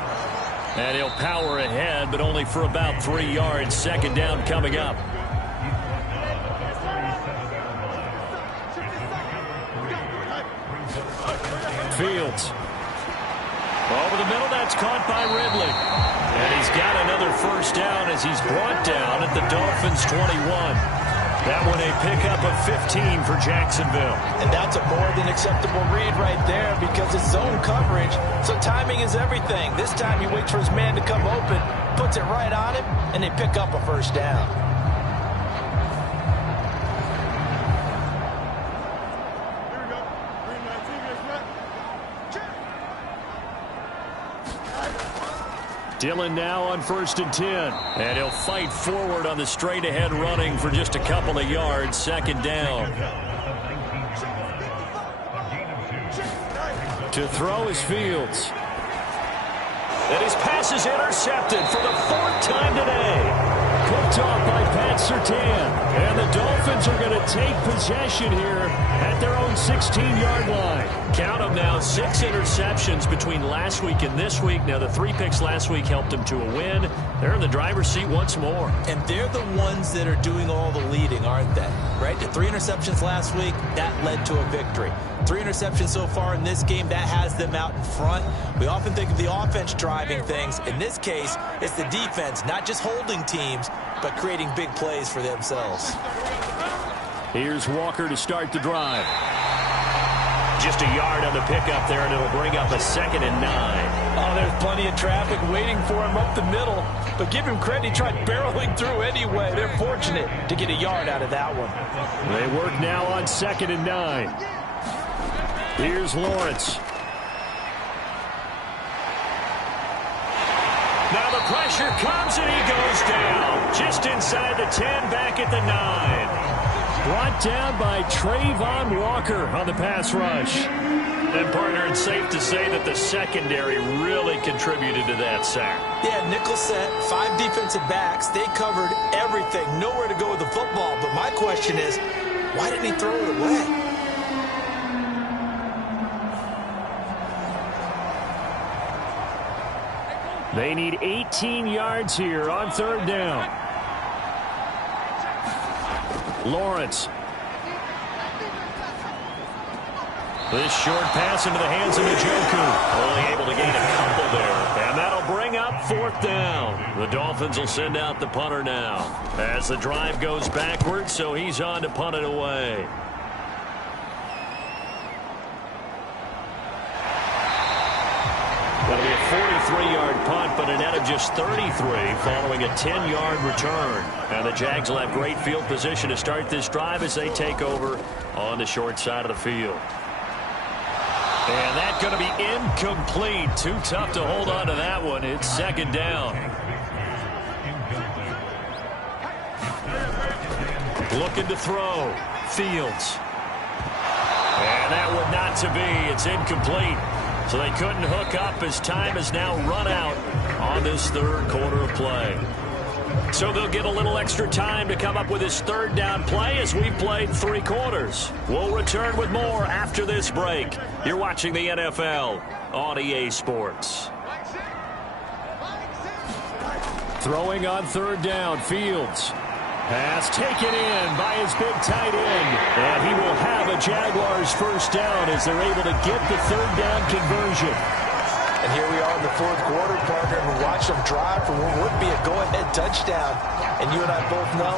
And he'll power ahead, but only for about 3 yards. 2nd down coming up. Fields. Over the middle, that's caught by Ridley. And he's got another first down as he's brought down at the Dolphins' 21. That one a pickup of 15 for Jacksonville. And that's a more than acceptable read right there because it's zone coverage, so timing is everything. This time he waits for his man to come open, puts it right on him, and they pick up a first down. Dillon now on 1st and 10. And he'll fight forward on the straight-ahead running for just a couple of yards. 2nd down. To throw is Fields. And his pass is intercepted for the 4th time today. Picked off by Pat Surtain. And the Dolphins are going to take possession here at their own 16-yard line. Count them now, 6 interceptions between last week and this week. Now, the 3 picks last week helped them to a win. They're in the driver's seat once more. And they're the ones that are doing all the leading, aren't they? Right? The 3 interceptions last week, that led to a victory. 3 interceptions so far in this game, that has them out in front. We often think of the offense driving things. In this case, it's the defense, not just holding teams, but creating big plays for themselves. Here's Walker to start the drive. Just a yard on the pickup there, and it'll bring up a 2nd and 9. Oh, there's plenty of traffic waiting for him up the middle. But give him credit, he tried barreling through anyway. They're fortunate to get a yard out of that one. They work now on 2nd and 9. Here's Lawrence. pressure comes, and he goes down. Just inside the 10, back at the 9. Brought down by Trayvon Walker on the pass rush. And, partner, it's safe to say that the secondary really contributed to that sack. Yeah, nickel set, 5 defensive backs. They covered everything. Nowhere to go with the football. But my question is, why didn't he throw it away? They need 18 yards here on 3rd down. Lawrence. This short pass into the hands of Njoku. Only able to gain a couple there. And that'll bring up 4th down. The Dolphins will send out the punter now. As the drive goes backwards, so he's on to punt it away. That'll be a 43-yard punt, but a net of just 33 following a 10-yard return. And the Jags will have great field position to start this drive as they take over on the short side of the field. And that's going to be incomplete. Too tough to hold on to that one. It's 2nd down. Looking to throw. Fields. And that one not to be. It's incomplete. So they couldn't hook up as time has now run out on this 3rd quarter of play. So they'll get a little extra time to come up with his 3rd down play as we've played 3 quarters. We'll return with more after this break. You're watching the NFL on EA Sports. Throwing on 3rd down, Fields. Pass taken in by his big tight end. And he will have a Jaguars 1st down as they're able to get the 3rd down conversion. And here we are in the 4th quarter, partner, and we watch them drive for what would be a go-ahead touchdown. And you and I both know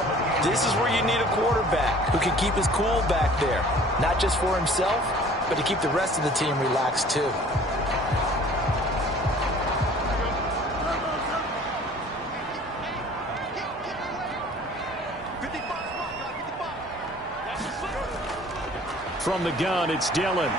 this is where you need a quarterback who can keep his cool back there. Not just for himself, but to keep the rest of the team relaxed too. From the gun, it's Dillon.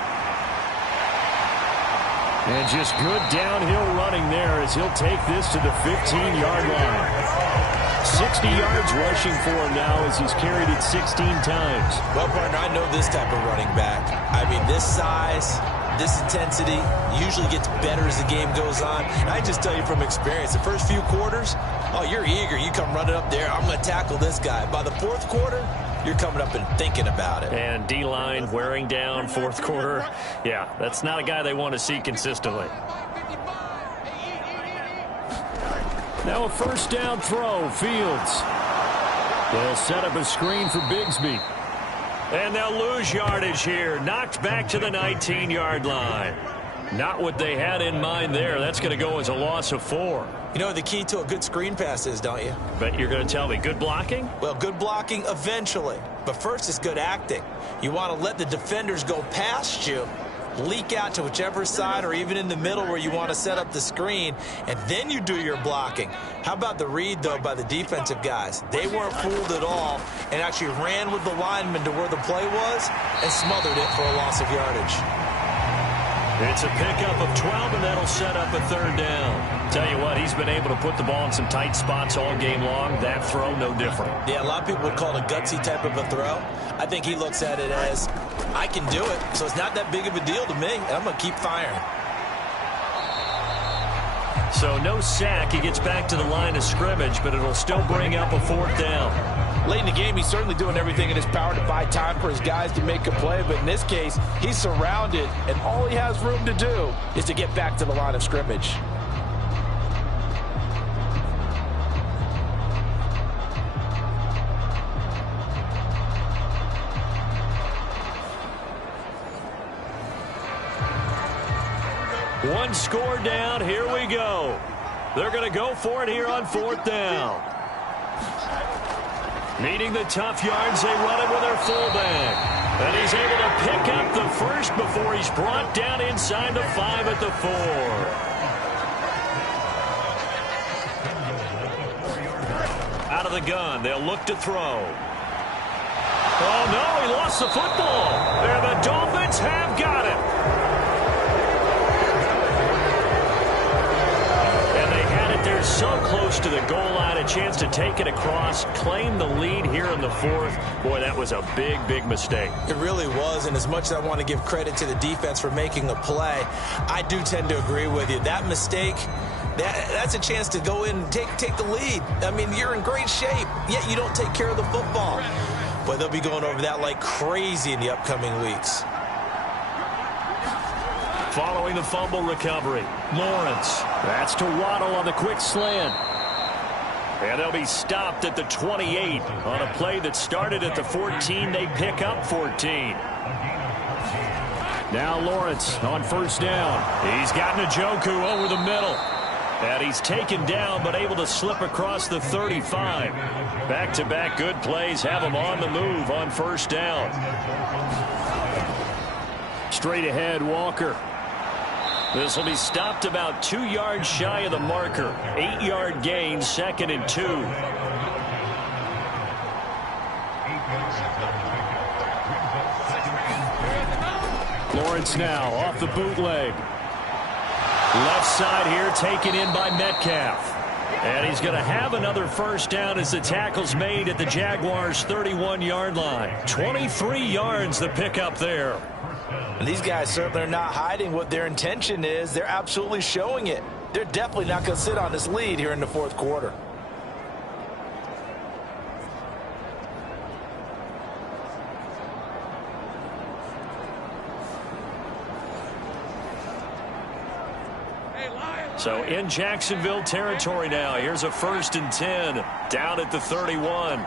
And just good downhill running there as he'll take this to the 15-yard line. 60 yards rushing for him now as he's carried it 16 times. Well, partner, I know this type of running back. I mean, this size, this intensity usually gets better as the game goes on. And I just tell you from experience, the first few quarters, oh, you're eager. You come running up there, I'm going to tackle this guy. By the 4th quarter, you're coming up and thinking about it. And D-line wearing down 4th quarter. Yeah, that's not a guy they want to see consistently. Now a 1st down throw, Fields. They'll set up a screen for Bigsby. And they'll lose yardage here. Knocked back to the 19-yard line. Not what they had in mind there. That's going to go as a loss of 4. You know what the key to a good screen pass is, don't you? But you're going to tell me good blocking? Well, good blocking eventually. But first, it's good acting. You want to let the defenders go past you, leak out to whichever side or even in the middle where you want to set up the screen, and then you do your blocking. How about the read, though, by the defensive guys? They weren't fooled at all and actually ran with the lineman to where the play was and smothered it for a loss of yardage. It's a pickup of 12, and that'll set up a 3rd down. Tell you what, he's been able to put the ball in some tight spots all game long. That throw, no different. Yeah, a lot of people would call it a gutsy type of a throw. I think he looks at it as, I can do it, so it's not that big of a deal to me, and I'm going to keep firing. So no sack. He gets back to the line of scrimmage, but it'll still bring up a 4th down. Late in the game, he's certainly doing everything in his power to buy time for his guys to make a play, but in this case, he's surrounded, and all he has room to do is to get back to the line of scrimmage. One score down. Here we go. They're going to go for it here on 4th down. Needing the tough yards, they run it with their fullback. And he's able to pick up the first before he's brought down inside the 5 at the 4. Out of the gun, they'll look to throw. Oh, no, he lost the football. And the Dolphins have got it. And they had it there so close. the goal line, a chance to take it across, claim the lead here in the fourth. Boy, that was a big, big mistake. It really was, and as much as I want to give credit to the defense for making a play, I do tend to agree with you. That mistake, that's a chance to go in and take the lead. I mean, you're in great shape, yet you don't take care of the football. But they'll be going over that like crazy in the upcoming weeks. Following the fumble recovery, Lawrence. That's to Waddle on the quick slant. And they'll be stopped at the 28 on a play that started at the 14. They pick up 14. Now Lawrence on first down. He's got Njoku over the middle. And he's taken down but able to slip across the 35. Back-to-back good plays have him on the move on first down. Straight ahead, Walker. This will be stopped about 2 yards shy of the marker. 8-yard gain, 2nd and 2. Lawrence now off the bootleg. Left side here taken in by Metcalf. And he's going to have another first down as the tackle's made at the Jaguars' 31-yard line. 23 yards the pickup there. And these guys certainly are not hiding what their intention is. They're absolutely showing it. They're definitely not going to sit on this lead here in the fourth quarter. So in Jacksonville territory now. Here's a 1st and 10 down at the 31.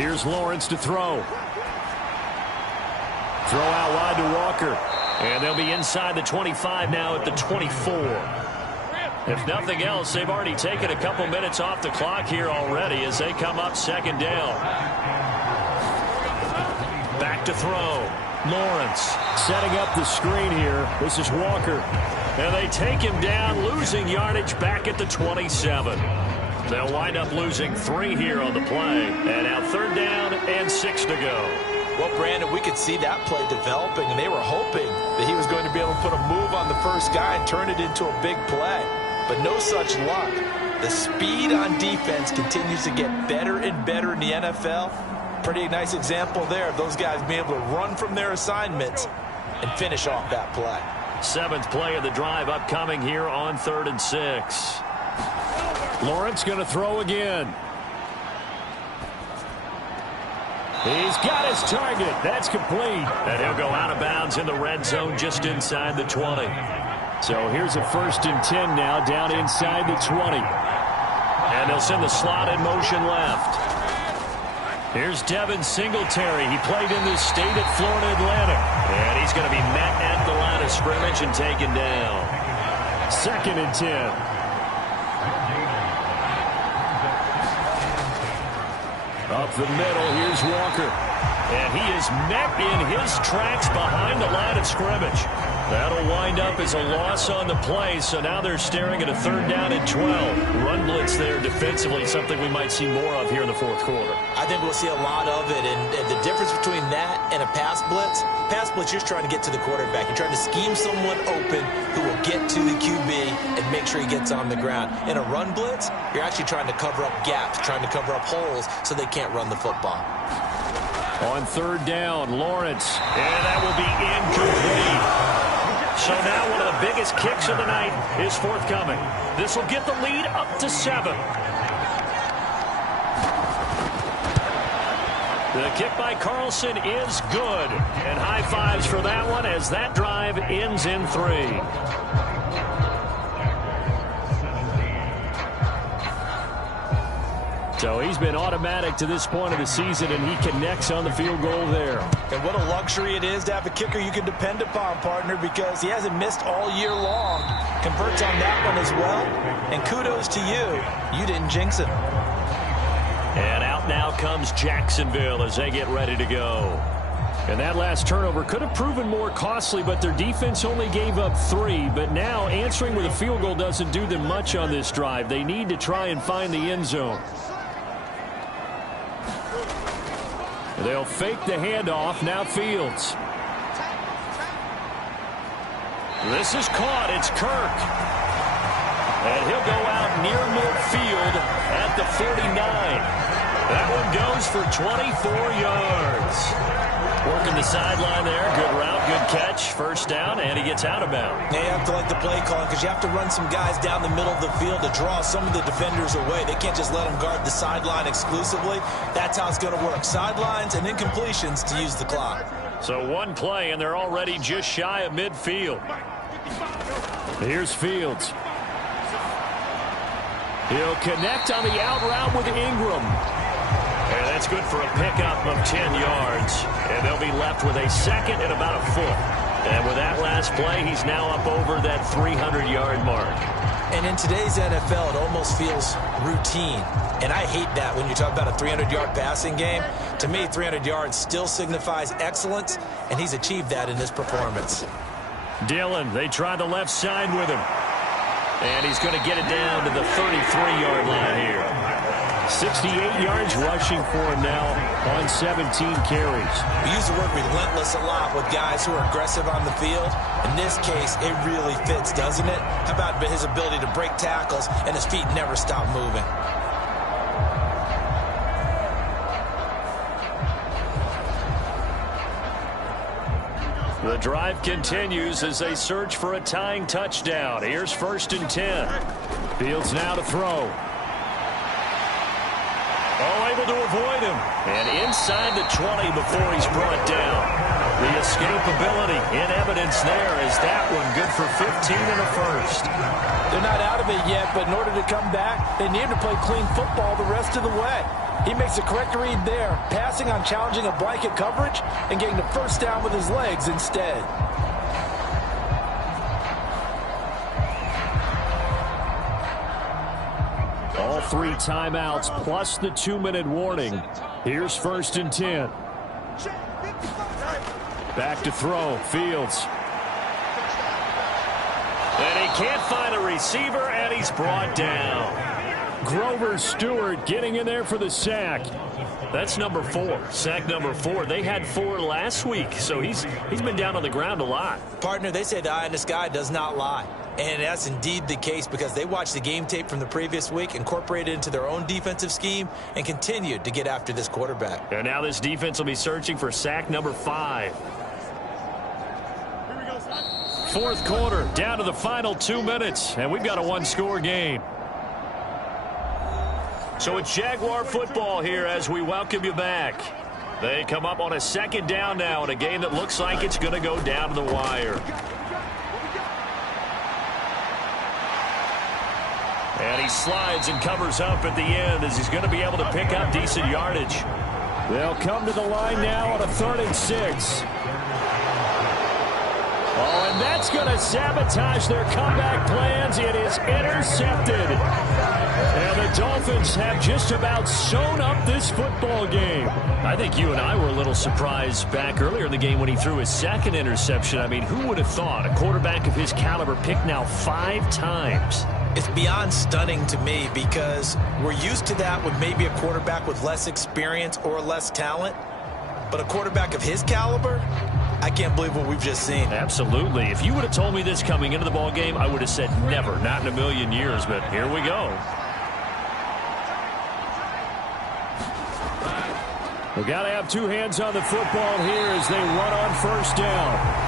Here's Lawrence to throw. Throw out wide to Walker. And they'll be inside the 25 now at the 24. If nothing else, they've already taken a couple minutes off the clock here already as they come up 2nd down. Back to throw. Lawrence setting up the screen here. This is Walker. And they take him down, losing yardage back at the 27. They'll wind up losing 3 here on the play. And now 3rd down and 6 to go. Well, Brandon, we could see that play developing, and they were hoping that he was going to be able to put a move on the first guy and turn it into a big play. But no such luck. The speed on defense continues to get better and better in the NFL. Pretty nice example there of those guys being able to run from their assignments and finish off that play. 7th play of the drive upcoming here on 3rd and 6. Lawrence going to throw again. He's got his target. That's complete. And he'll go out of bounds in the red zone just inside the 20. So here's a 1st and 10 now down inside the 20. And they'll send the slot in motion left. Here's Devin Singletary. He played in this state at Florida Atlantic. And he's going to be met at the line of scrimmage and taken down. 2nd and 10. Up the middle, here's Walker. And he is met in his tracks behind the line of scrimmage. That'll wind up as a loss on the play, so now they're staring at a 3rd down and 12. Run blitz there defensively, something we might see more of here in the fourth quarter. I think we'll see a lot of it, and the difference between that and a pass blitz, you're trying to get to the quarterback. You're trying to scheme someone open who will get to the QB and make sure he gets on the ground. In a run blitz, you're actually trying to cover up gaps, trying to cover up holes so they can't run the football. On 3rd down, Lawrence, and that will be incomplete. So now one of the biggest kicks of the night is forthcoming. This will get the lead up to 7. The kick by Carlson is good. And high fives for that one as that drive ends in 3. So he's been automatic to this point of the season, and he connects on the field goal there. And what a luxury it is to have a kicker you can depend upon, partner, because he hasn't missed all year long. Converts on that one as well. And kudos to you. You didn't jinx him. And out now comes Jacksonville as they get ready to go. And that last turnover could have proven more costly, but their defense only gave up 3. But now answering with a field goal doesn't do them much on this drive. They need to try and find the end zone. They'll fake the handoff. Now Fields. This is caught. It's Kirk. And he'll go out near midfield at the 49. That one goes for 24 yards. Working the sideline there. Good route, good catch. First down, and he gets out of bounds. Now you have to like the play call because you have to run some guys down the middle of the field to draw some of the defenders away. They can't just let them guard the sideline exclusively. That's how it's going to work. Sidelines and incompletions to use the clock. So one play, and they're already just shy of midfield. Here's Fields. He'll connect on the out route with Ingram. And that's good for a pickup of 10 yards. And they'll be left with a second and about a foot. And with that last play, he's now up over that 300-yard mark. And in today's NFL, it almost feels routine. And I hate that when you talk about a 300-yard passing game. To me, 300 yards still signifies excellence, and he's achieved that in this performance. Dillon, they try the left side with him. And he's going to get it down to the 33-yard line here. 68 yards rushing for him now on 17 carries. We use the word relentless a lot with guys who are aggressive on the field. In this case, it really fits, doesn't it? How about his ability to break tackles and his feet never stop moving? The drive continues as they search for a tying touchdown. Here's 1st and 10. Fields now to throw. Oh, able to avoid him. And inside the 20 before he's brought down. The escapability in evidence there as that one good for 15 and a first. They're not out of it yet, but in order to come back, they need to play clean football the rest of the way. He makes the correct read there, passing on challenging a blanket coverage and getting the first down with his legs instead. All 3 timeouts plus the 2-minute warning. Here's 1st and 10. Back to throw. Fields. And he can't find a receiver, and he's brought down. Grover Stewart getting in there for the sack. That's number 4. Sack number 4. They had 4 last week, so he's been down on the ground a lot. Partner, they say the eye in the sky does not lie. And that's indeed the case because they watched the game tape from the previous week, incorporated it into their own defensive scheme, and continued to get after this quarterback. And now this defense will be searching for sack number 5. 4th quarter, down to the final 2 minutes, and we've got a 1-score game. So it's Jaguar football here as we welcome you back. They come up on a 2nd down now in a game that looks like it's going to go down to the wire. And he slides and covers up at the end as he's going to be able to pick up decent yardage. They'll come to the line now on a 3rd and 6. Oh, and that's going to sabotage their comeback plans. It is intercepted. And the Dolphins have just about sewn up this football game. I think you and I were a little surprised back earlier in the game when he threw his 2nd interception. I mean, who would have thought a quarterback of his caliber picked now 5 times? It's beyond stunning to me because we're used to that with maybe a quarterback with less experience or less talent. But a quarterback of his caliber, I can't believe what we've just seen. Absolutely. If you would have told me this coming into the ball game, I would have said never, not in a million years. But here we go. We've got to have 2 hands on the football here as they run on 1st down.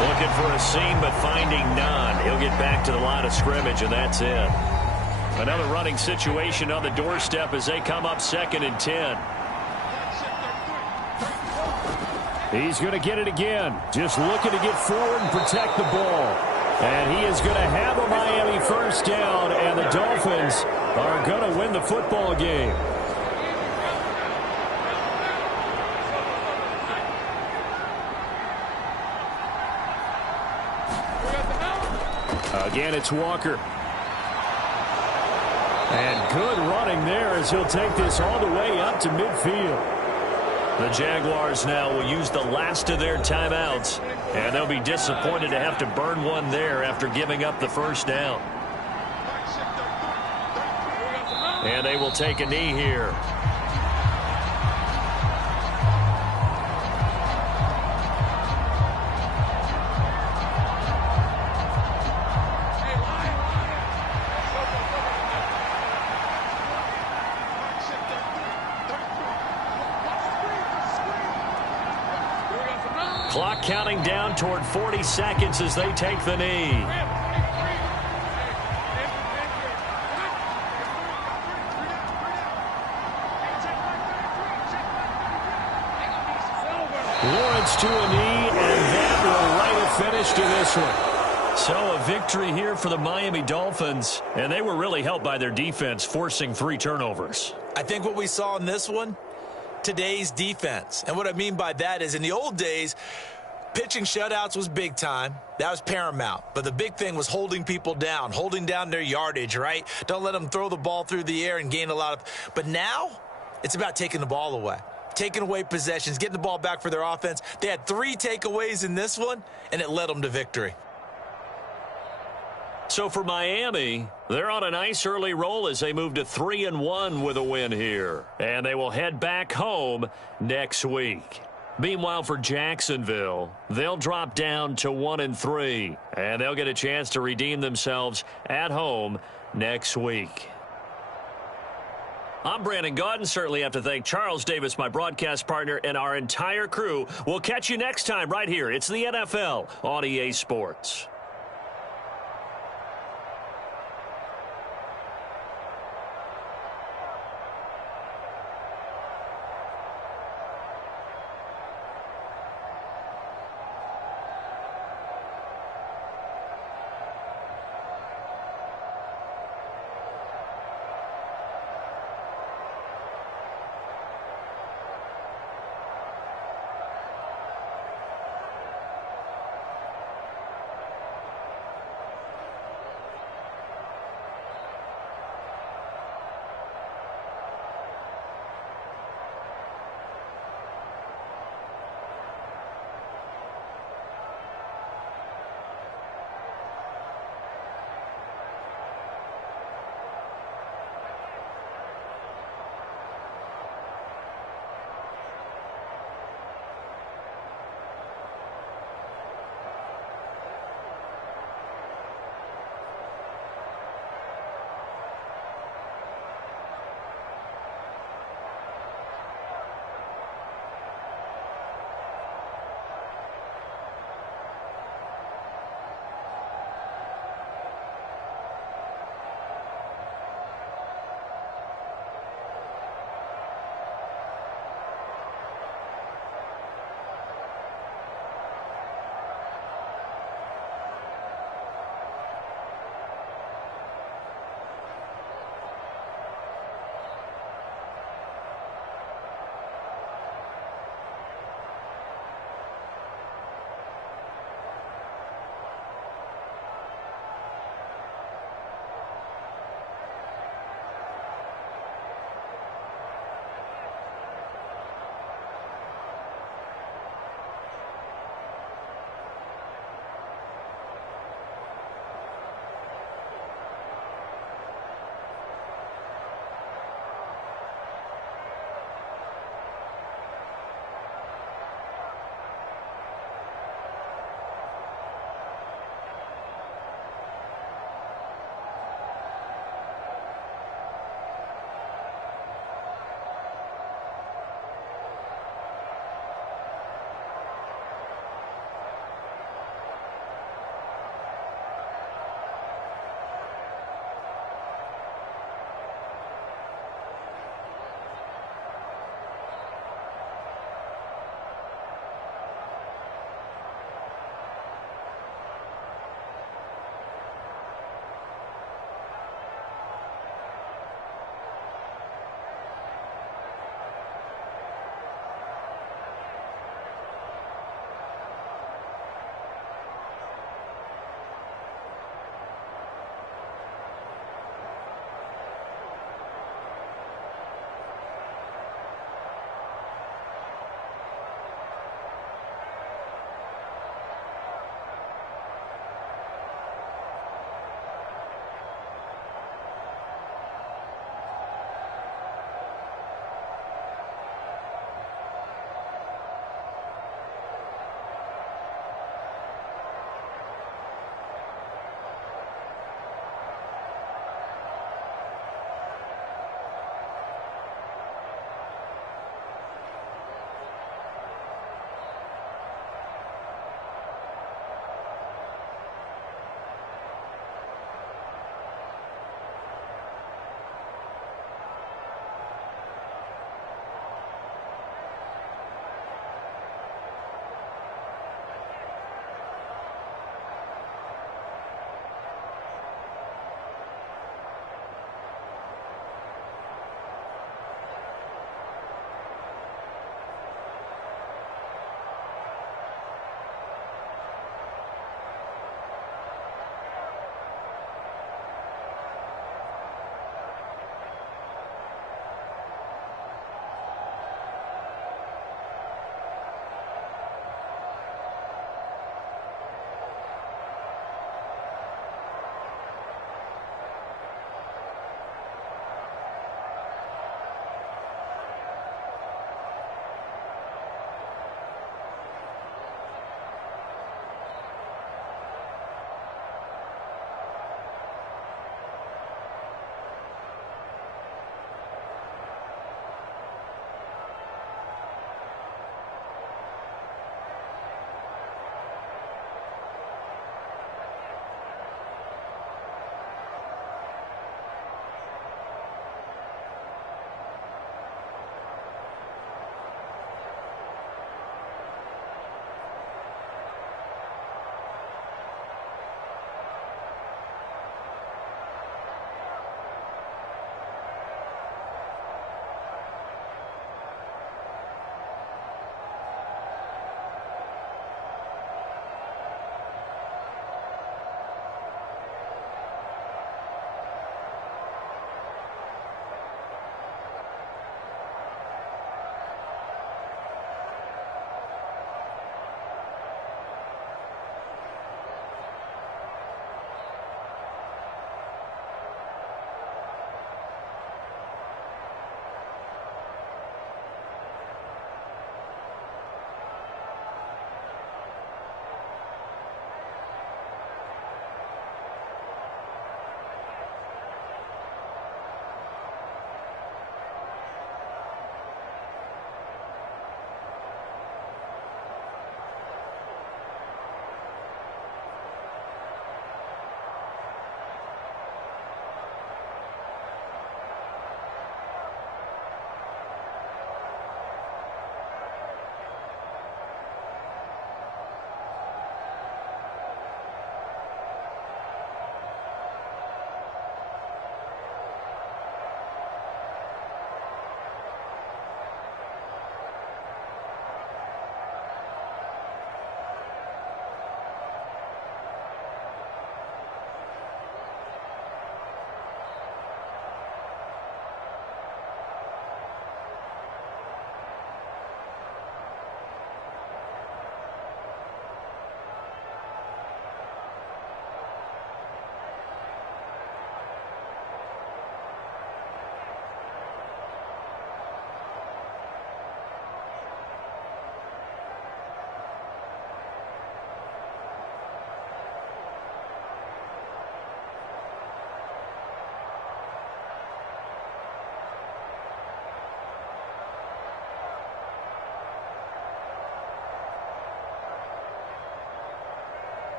Looking for a seam, but finding none. He'll get back to the line of scrimmage, and that's it. Another running situation on the doorstep as they come up 2nd and 10. He's going to get it again. Just looking to get forward and protect the ball. And he is going to have a Miami 1st down, and the Dolphins are going to win the football game. Again, it's Walker. And good running there as he'll take this all the way up to midfield. The Jaguars now will use the last of their timeouts, and they'll be disappointed to have to burn one there after giving up the 1st down. And they will take a knee here. clock counting down toward 40 seconds as they take the knee. Lawrence to a knee, and that will write a finish to this one. So a victory here for the Miami Dolphins, and they were really helped by their defense, forcing 3 turnovers. I think what we saw in this one, today's defense. And what I mean by that is in the old days, pitching shutouts was big time. That was paramount. But the big thing was holding people down, holding down their yardage, right? Don't let them throw the ball through the air and gain a lot of. But now it's about taking the ball away. Taking away possessions, getting the ball back for their offense. They had 3 takeaways in this one, and it led them to victory. So for Miami, they're on a nice early roll as they move to 3-1 with a win here. And they will head back home next week. Meanwhile, for Jacksonville, they'll drop down to 1-3. And they'll get a chance to redeem themselves at home next week. I'm Brandon Gaudin. Certainly have to thank Charles Davis, my broadcast partner, and our entire crew. We'll catch you next time right here. It's the NFL on EA Sports.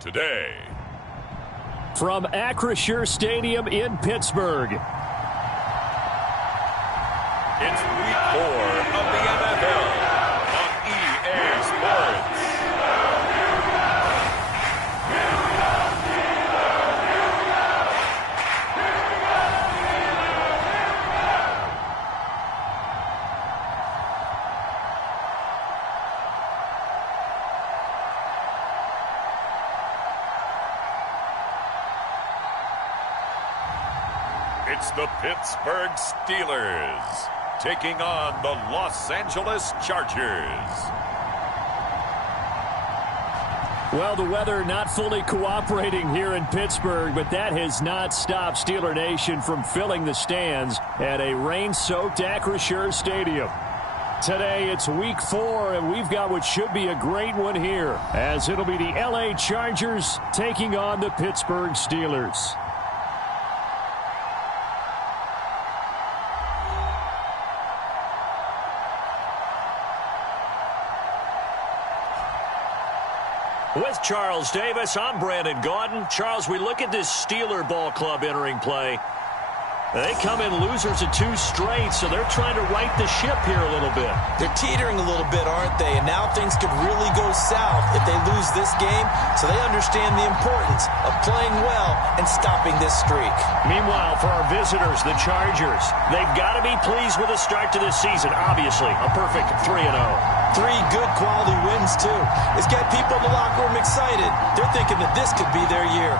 today. From Acrisure Stadium in Pittsburgh. It's week 4 of the NFL on EA Sports. It's the Pittsburgh Steelers taking on the Los Angeles Chargers. Well, the weather not fully cooperating here in Pittsburgh, but that has not stopped Steeler Nation from filling the stands at a rain-soaked Acrisure Stadium. Today, it's week 4, and we've got what should be a great one here, as it'll be the LA Chargers taking on the Pittsburgh Steelers. With Charles Davis, I'm Brandon Gaudin. Charles, we look at this Steeler ball club entering play. They come in losers of 2 straight, so they're trying to right the ship here a little bit. They're teetering a little bit, aren't they? And now things could really go south if they lose this game, so they understand the importance of playing well and stopping this streak. Meanwhile, for our visitors, the Chargers, they've got to be pleased with the start to this season. Obviously, a perfect 3-0. 3 good quality wins, too. It's got people in the locker room excited. They're thinking that this could be their year.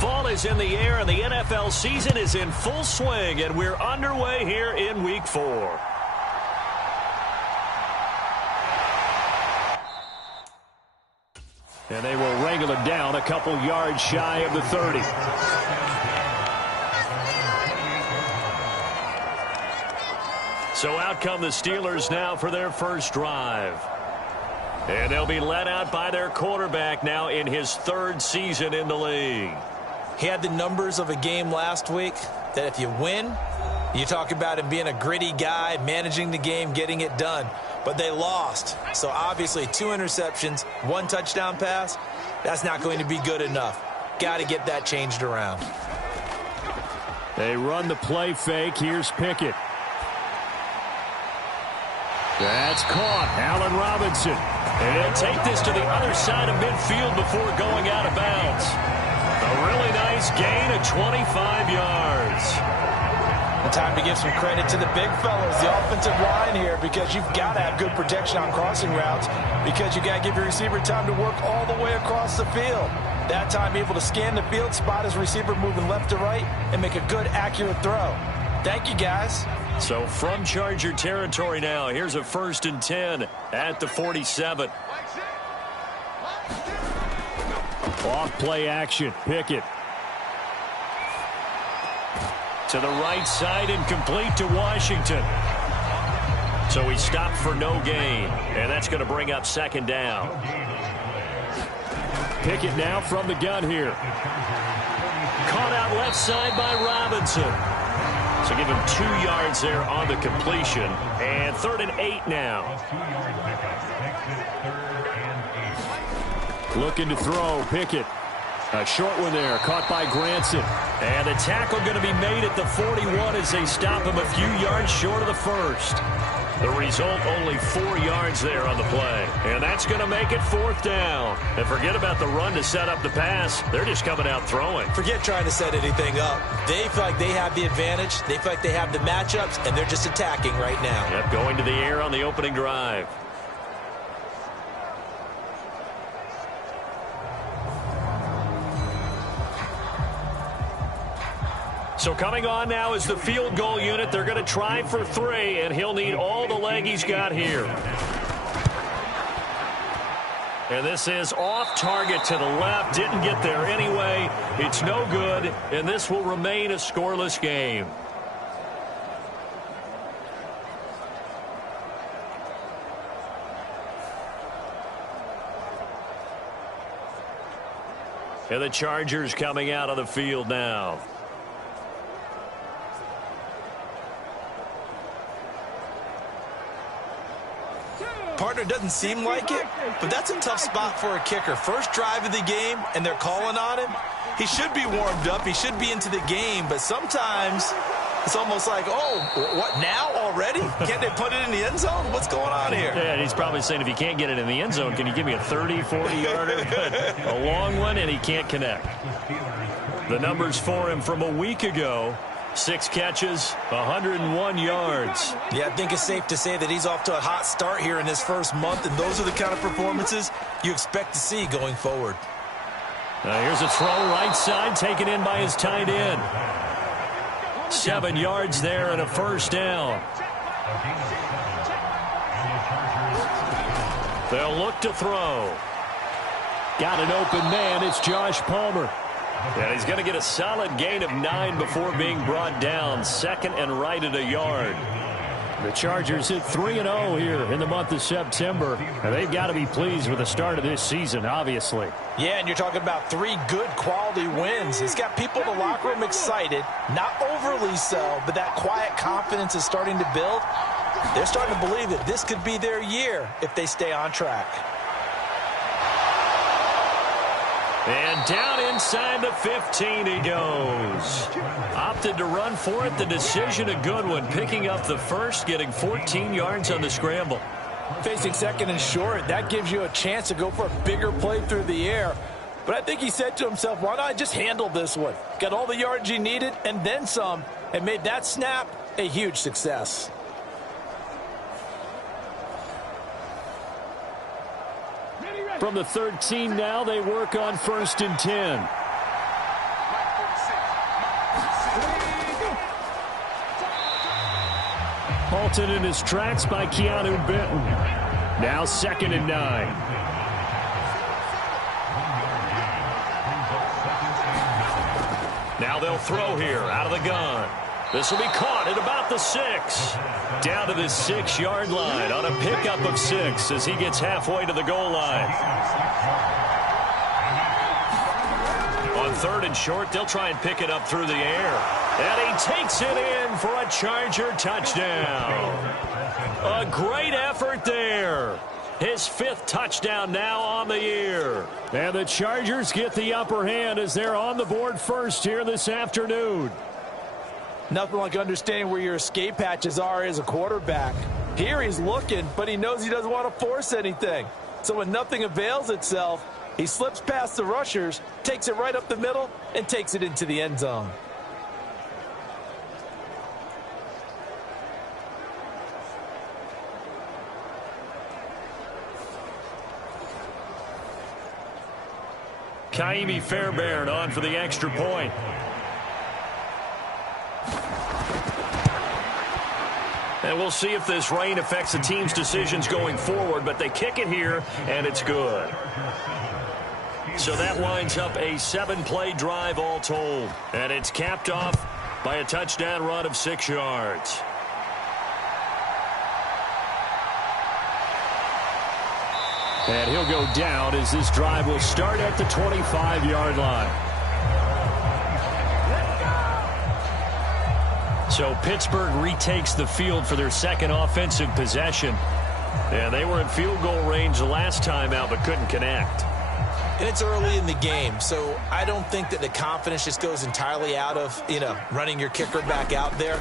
Fall is in the air, and the NFL season is in full swing, and we're underway here in Week 4. And they will wrangle it down a couple yards shy of the 30. So out come the Steelers now for their first drive. And they'll be led out by their quarterback now in his third season in the league. He had the numbers of a game last week that if you win, you talk about him being a gritty guy, managing the game, getting it done. But they lost. So obviously 2 interceptions, 1 touchdown pass, that's not going to be good enough. Got to get that changed around. They run the play fake. Here's Pickett. That's caught. Allen Robinson. And he'll take this to the other side of midfield before going out of bounds. A really nice gain of 25 yards. And time to give some credit to the big fellas, the offensive line here, because you've got to have good protection on crossing routes, because you got to give your receiver time to work all the way across the field. That time able to scan the field, spot his receiver moving left to right, and make a good, accurate throw. Thank you, guys. So from Charger territory now, here's a 1st and 10 at the 47. Off play action. Pickett. To the right side and complete to Washington. So he stopped for no gain. And that's going to bring up 2nd down. Pickett now from the gun here. Caught out left side by Robinson. So give him 2 yards there on the completion. And 3rd and 8 now. Looking to throw. Pickett. A short one there, caught by Granson. And the tackle going to be made at the 41 as they stop him a few yards short of the first. The result, only 4 yards there on the play. And that's going to make it 4th down. And forget about the run to set up the pass. They're just coming out throwing. Forget trying to set anything up. They feel like they have the advantage. They feel like they have the matchups, and they're just attacking right now. Yep, going to the air on the opening drive. So coming on now is the field goal unit. They're going to try for 3, and he'll need all the leg he's got here. And this is off target to the left. Didn't get there anyway. It's no good, and this will remain a scoreless game. And the Chargers coming out of the field now. Partner, doesn't seem like it, but that's a tough spot for a kicker. First drive of the game, and they're calling on him. He should be warmed up. He should be into the game, but sometimes it's almost like, oh, what, now already? Can't they put it in the end zone? What's going on here? Yeah, and he's probably saying, if you can't get it in the end zone, can you give me a 30, 40-yarder? A long one, and he can't connect. The numbers for him from a week ago. 6 catches, 101 yards. Yeah, I think it's safe to say that he's off to a hot start here in his first month, and those are the kind of performances you expect to see going forward. Now here's a throw right side, taken in by his tight end. 7 yards there and a 1st down. They'll look to throw. Got an open man. It's Josh Palmer. And he's going to get a solid gain of 9 before being brought down. 2nd and right at a yard. The Chargers hit 3-0 here in the month of September. And they've got to be pleased with the start of this season, obviously. Yeah, and you're talking about 3 good quality wins. It's got people in the locker room excited. Not overly so, but that quiet confidence is starting to build. They're starting to believe that this could be their year if they stay on track. And down inside the 15 he goes. Opted to run for it. The decision a good one. Picking up the first, getting 14 yards on the scramble. Facing 2nd and short, that gives you a chance to go for a bigger play through the air. But I think he said to himself, why not just handle this one? Got all the yards he needed and then some, and made that snap a huge success. From the 13 now, they work on 1st and 10. Halted in his tracks by Keanu Benton. Now 2nd and 9. Now they'll throw here out of the gun. This will be caught at about the 6. Down to the 6-yard line on a pickup of 6 as he gets halfway to the goal line. On 3rd and short, they'll try and pick it up through the air. And he takes it in for a Charger touchdown. A great effort there. His 5th touchdown now on the year. And the Chargers get the upper hand as they're on the board first here this afternoon. Nothing like understanding where your escape hatches are as a quarterback. Here he's looking, but he knows he doesn't want to force anything. So when nothing avails itself, he slips past the rushers, takes it right up the middle, and takes it into the end zone. Kaimi Fairbairn on for the extra point. And we'll see if this rain affects the team's decisions going forward, but they kick it here, and it's good. So that lines up a 7-play drive all told. And it's capped off by a touchdown run of 6 yards. And he'll go down as this drive will start at the 25-yard line. So Pittsburgh retakes the field for their second offensive possession. And they were in field goal range the last time out but couldn't connect. And it's early in the game, so I don't think that the confidence just goes entirely out of, running your kicker back out there.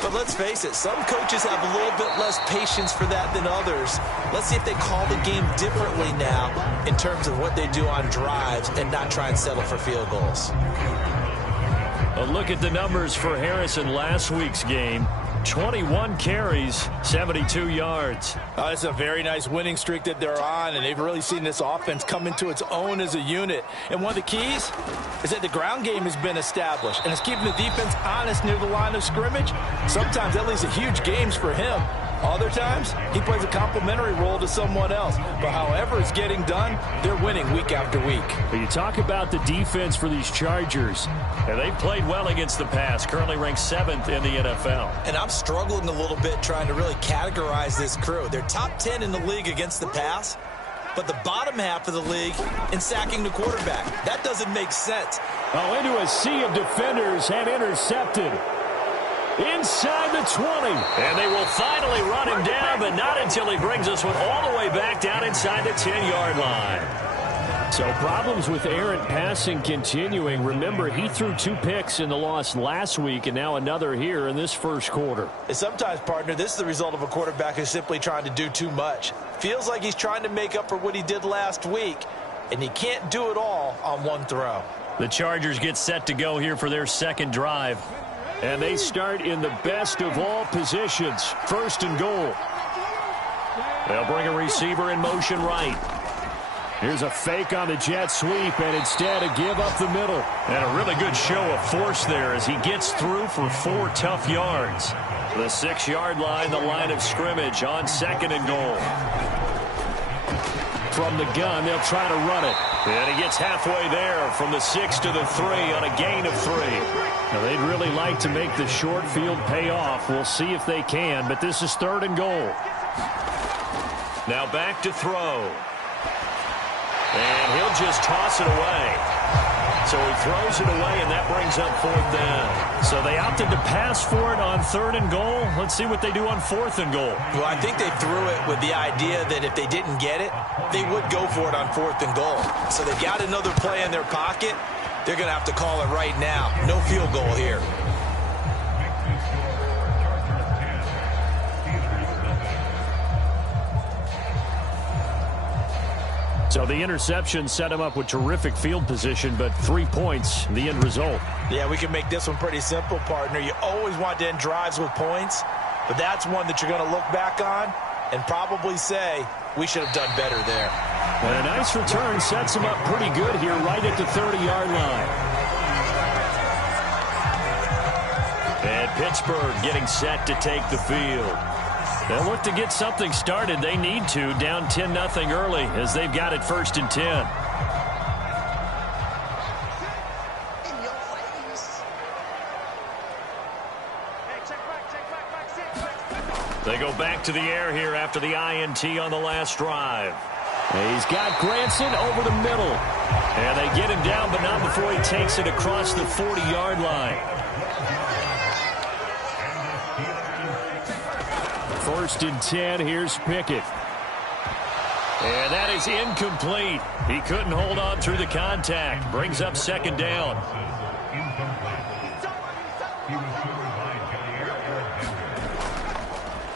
But let's face it, some coaches have a little bit less patience for that than others. Let's see if they call the game differently now in terms of what they do on drives and not try and settle for field goals. A look at the numbers for Harrison last week's game. 21 carries, 72 yards. It's a very nice winning streak that they're on, and they've really seen this offense come into its own as a unit. And one of the keys is that the ground game has been established, and it's keeping the defense honest near the line of scrimmage. Sometimes that leads to huge games for him. Other times, he plays a complementary role to someone else. But however it's getting done, they're winning week after week. But you talk about the defense for these Chargers. And they've played well against the pass, currently ranked 7th in the NFL. And I'm struggling a little bit trying to really categorize this crew. They're top 10 in the league against the pass, but the bottom half of the league in sacking the quarterback. That doesn't make sense. Oh, into a sea of defenders and intercepted. Inside the 20. And they will finally run him down, but not until he brings this one all the way back down inside the 10-yard line. So problems with errant passing continuing. Remember, he threw 2 picks in the loss last week, and now another here in this first quarter. And sometimes, partner, this is the result of a quarterback who's simply trying to do too much. Feels like he's trying to make up for what he did last week, and he can't do it all on one throw. The Chargers get set to go here for their second drive. And they start in the best of all positions, 1st and goal. They'll bring a receiver in motion right. Here's a fake on the jet sweep, and instead a give up the middle. And a really good show of force there as he gets through for 4 tough yards. The 6-yard line, the line of scrimmage on 2nd and goal. From the gun, they'll try to run it. And he gets halfway there from the 6 to the 3 on a gain of 3. Now, they'd really like to make the short field pay off. We'll see if they can, but this is 3rd and goal. Now back to throw. And he'll just toss it away. So he throws it away, and that brings up 4th down. So they opted to pass for it on 3rd and goal. Let's see what they do on 4th and goal. Well, I think they threw it with the idea that if they didn't get it, they would go for it on 4th and goal. So they got another play in their pocket. They're going to have to call it right now. No field goal here. So the interception set him up with terrific field position, but 3 points, the end result. Yeah, we can make this one pretty simple, partner. You always want to end drives with points, but that's one that you're going to look back on and probably say, we should have done better there. And a nice return sets him up pretty good here right at the 30-yard line. And Pittsburgh getting set to take the field. They'll look to get something started. They need to, down 10-0 early as they've got it 1st and 10. They go back to the air here after the INT on the last drive. He's got Granson over the middle. And they get him down, but not before he takes it across the 40-yard line. First and 10, here's Pickett. And that is incomplete. He couldn't hold on through the contact. Brings up second down.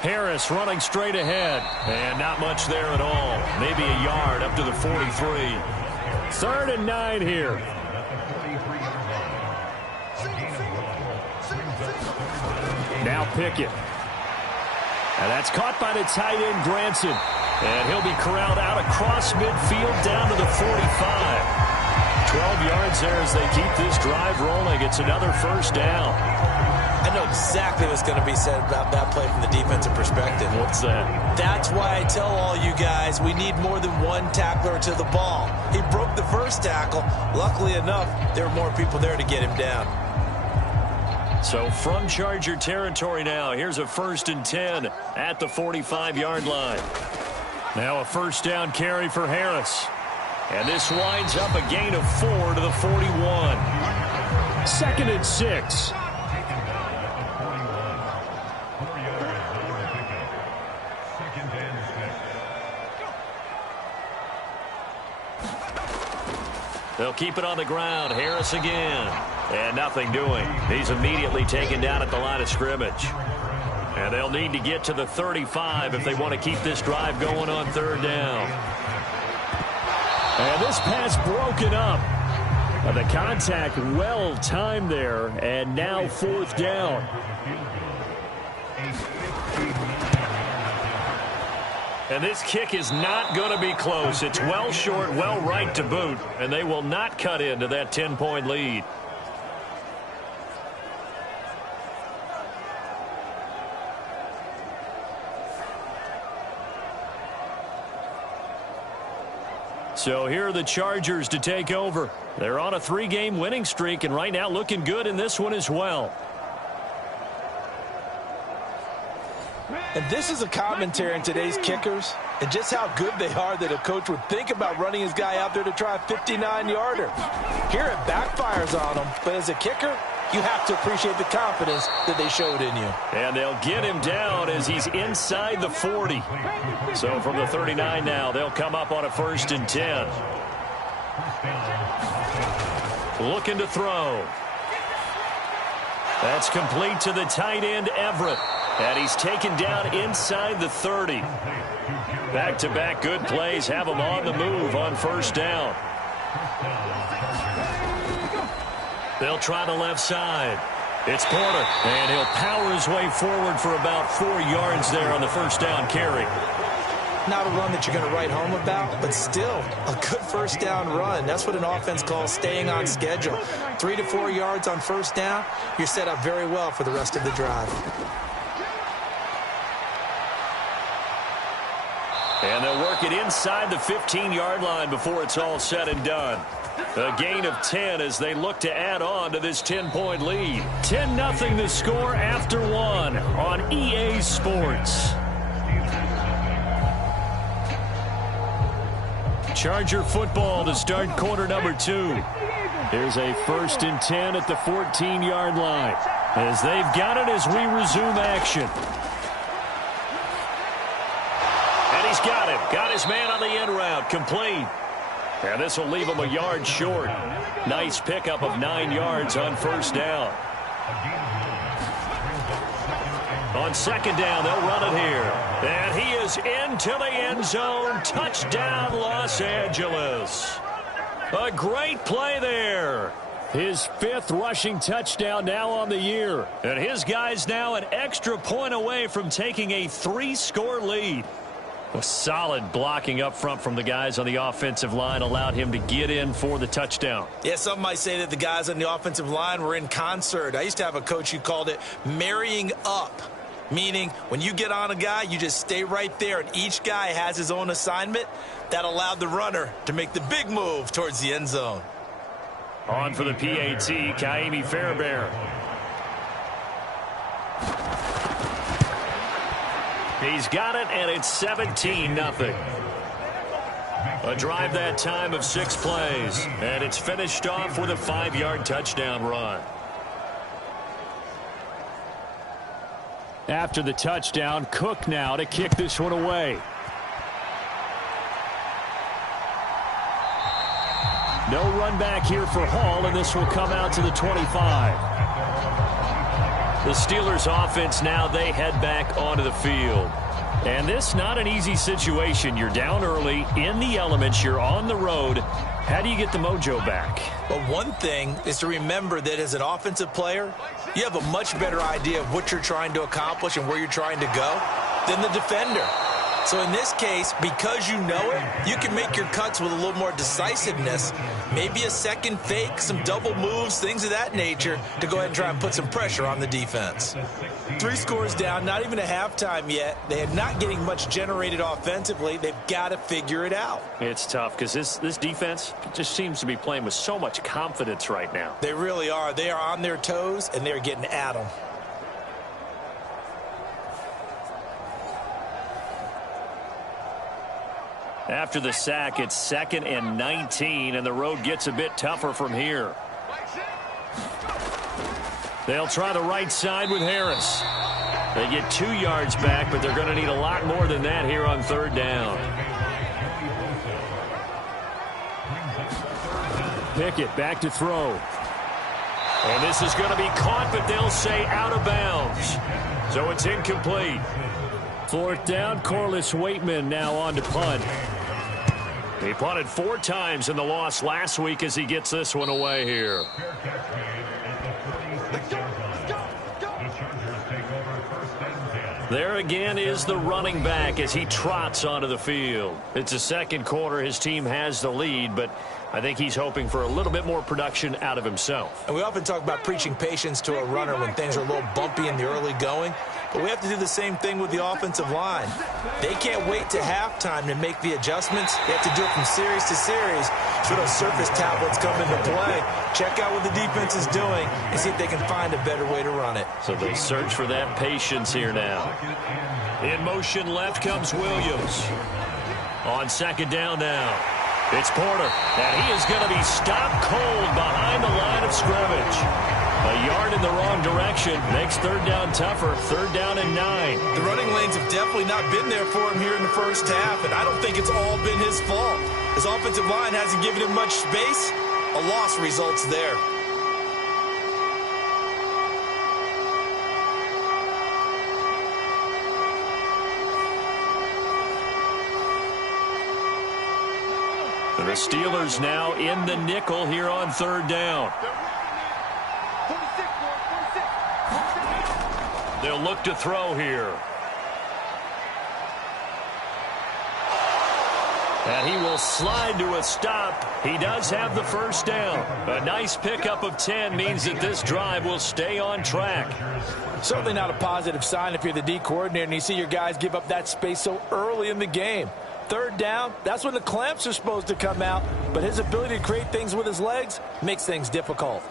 Harris running straight ahead. And not much there at all. Maybe a yard up to the 43. 3rd and 9 here. Now Pickett. And that's caught by the tight end, Granson. And he'll be corralled out across midfield down to the 45. 12 yards there as they keep this drive rolling. It's another first down. I know exactly what's going to be said about that play from the defensive perspective. What's that? That's why I tell all you guys we need more than one tackler to the ball. He broke the first tackle. Luckily enough, there were more people there to get him down. So from Charger territory now, here's a 1st and 10 at the 45-yard line. Now a first down carry for Harris. And this winds up a gain of 4 to the 41. 2nd and 6. They'll keep it on the ground. Harris again. And nothing doing. He's immediately taken down at the line of scrimmage. And they'll need to get to the 35 if they want to keep this drive going on 3rd down. And this pass broken up. The contact well timed there. And now 4th down. And this kick is not going to be close. It's well short, well right to boot. And they will not cut into that 10-point lead. So here are the Chargers to take over. They're on a 3-game winning streak and right now looking good in this one as well. And this is a commentary on today's kickers and just how good they are that a coach would think about running his guy out there to try a 59-yarder. Here it backfires on him, but as a kicker, you have to appreciate the confidence that they showed in you. And they'll get him down as he's inside the 40. So from the 39 now, they'll come up on a 1st and 10. Looking to throw. That's complete to the tight end, Everett. And he's taken down inside the 30. Back-to-back good plays have him on the move on 1st down. They'll try the left side. It's Porter, and he'll power his way forward for about 4 yards there on the 1st down carry. Not a run that you're going to write home about, but still a good 1st down run. That's what an offense calls staying on schedule. 3 to 4 yards on 1st down, you're set up very well for the rest of the drive. And they'll work it inside the 15-yard line before it's all said and done. A gain of 10 as they look to add on to this 10-point lead. 10-0 the score after 1 on EA Sports. Charger football to start quarter number 2. Here's a 1st and 10 at the 14-yard line. As they've got it as we resume action. And he's got him. Got his man on the end route. Complete. And this will leave him a yard short. Nice pickup of 9 yards on 1st down. On 2nd down, they'll run it here. And he is into the end zone. Touchdown, Los Angeles. A great play there. His 5th rushing touchdown now on the year. And his guys now an extra point away from taking a 3-score lead. A solid blocking up front from the guys on the offensive line allowed him to get in for the touchdown. Yeah, some might say that the guys on the offensive line were in concert. I used to have a coach who called it marrying up, meaning when you get on a guy, you just stay right there, and each guy has his own assignment. That allowed the runner to make the big move towards the end zone. On for the PAT, Kaimi Fairbairn. He's got it, and it's 17-0. A drive that time of 6 plays, and it's finished off with a 5-yard touchdown run. After the touchdown, Cook now to kick this one away. No run back here for Hall, and this will come out to the 25. The Steelers offense now, they head back onto the field. And this not an easy situation. You're down early, in the elements, you're on the road. How do you get the mojo back? Well, one thing is to remember that as an offensive player, you have a much better idea of what you're trying to accomplish and where you're trying to go than the defender. So in this case, because you know it, you can make your cuts with a little more decisiveness, maybe a second fake, some double moves, things of that nature, to go ahead and try and put some pressure on the defense. 3 scores down, not even a halftime yet. They are not getting much generated offensively. They've got to figure it out. It's tough because this defense just seems to be playing with so much confidence right now. They really are. They are on their toes, and they're getting at them. After the sack, it's 2nd and 19, and the road gets a bit tougher from here. They'll try the right side with Harris. They get 2 yards back, but they're going to need a lot more than that here on 3rd down. Pickett back to throw. And this is going to be caught, but they'll say out of bounds. So it's incomplete. 4th down, Corliss Waitman now on to punt. He punted 4 times in the loss last week as he gets this one away here. There again is the running back as he trots onto the field. It's the 2nd quarter. His team has the lead, but I think he's hoping for a little bit more production out of himself. And we often talk about preaching patience to a runner when things are a little bumpy in the early going. But we have to do the same thing with the offensive line. They can't wait to halftime to make the adjustments. They have to do it from series to series so those surface tablets come into play. Check out what the defense is doing and see if they can find a better way to run it. So they search for that patience here now. In motion left comes Williams. On 2nd down now. It's Porter, and he is going to be stopped cold behind the line of scrimmage. A yard in the wrong direction makes 3rd down tougher. 3rd down and 9. The running lanes have definitely not been there for him here in the first half, and I don't think it's all been his fault. His offensive line hasn't given him much space. A loss results there. The Steelers now in the nickel here on 3rd down. They'll look to throw here. And he will slide to a stop. He does have the 1st down. A nice pickup of 10 means that this drive will stay on track. Certainly not a positive sign if you're the D coordinator and you see your guys give up that space so early in the game. 3rd down, that's when the clamps are supposed to come out, but his ability to create things with his legs makes things difficult.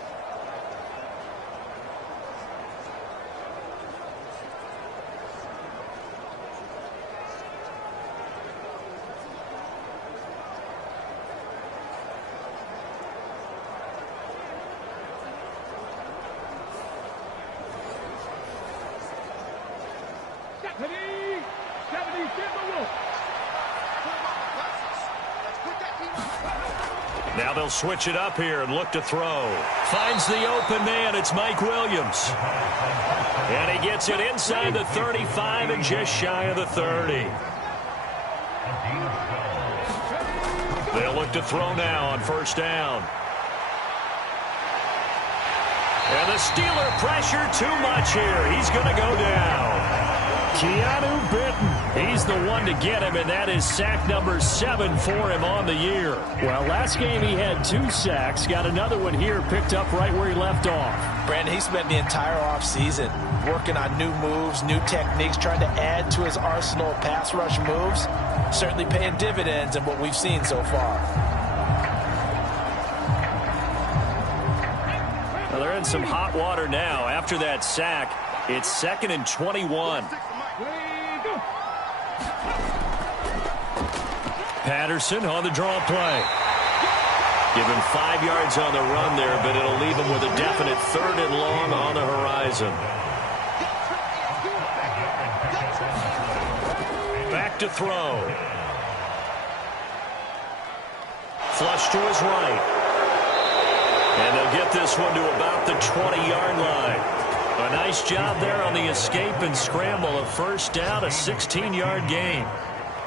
Now they'll switch it up here and look to throw. Finds the open man. It's Mike Williams. And he gets it inside the 35 and just shy of the 30. They'll look to throw now on 1st down. And the Steeler pressure too much here. He's going to go down. Keanu Benton. He's the one to get him, and that is sack number 7 for him on the year. Well, last game he had 2 sacks. Got another one here picked up right where he left off. Brandon, he spent the entire offseason working on new moves, new techniques, trying to add to his arsenal of pass rush moves. Certainly paying dividends in what we've seen so far. Well, they're in some hot water now. After that sack, it's 2nd and 21. Patterson on the draw play. Give him 5 yards on the run there, but it'll leave him with a definite 3rd and long on the horizon. Back to throw. Flush to his right. And they'll get this one to about the 20-yard line. A nice job there on the escape and scramble. A first down, a 16-yard gain.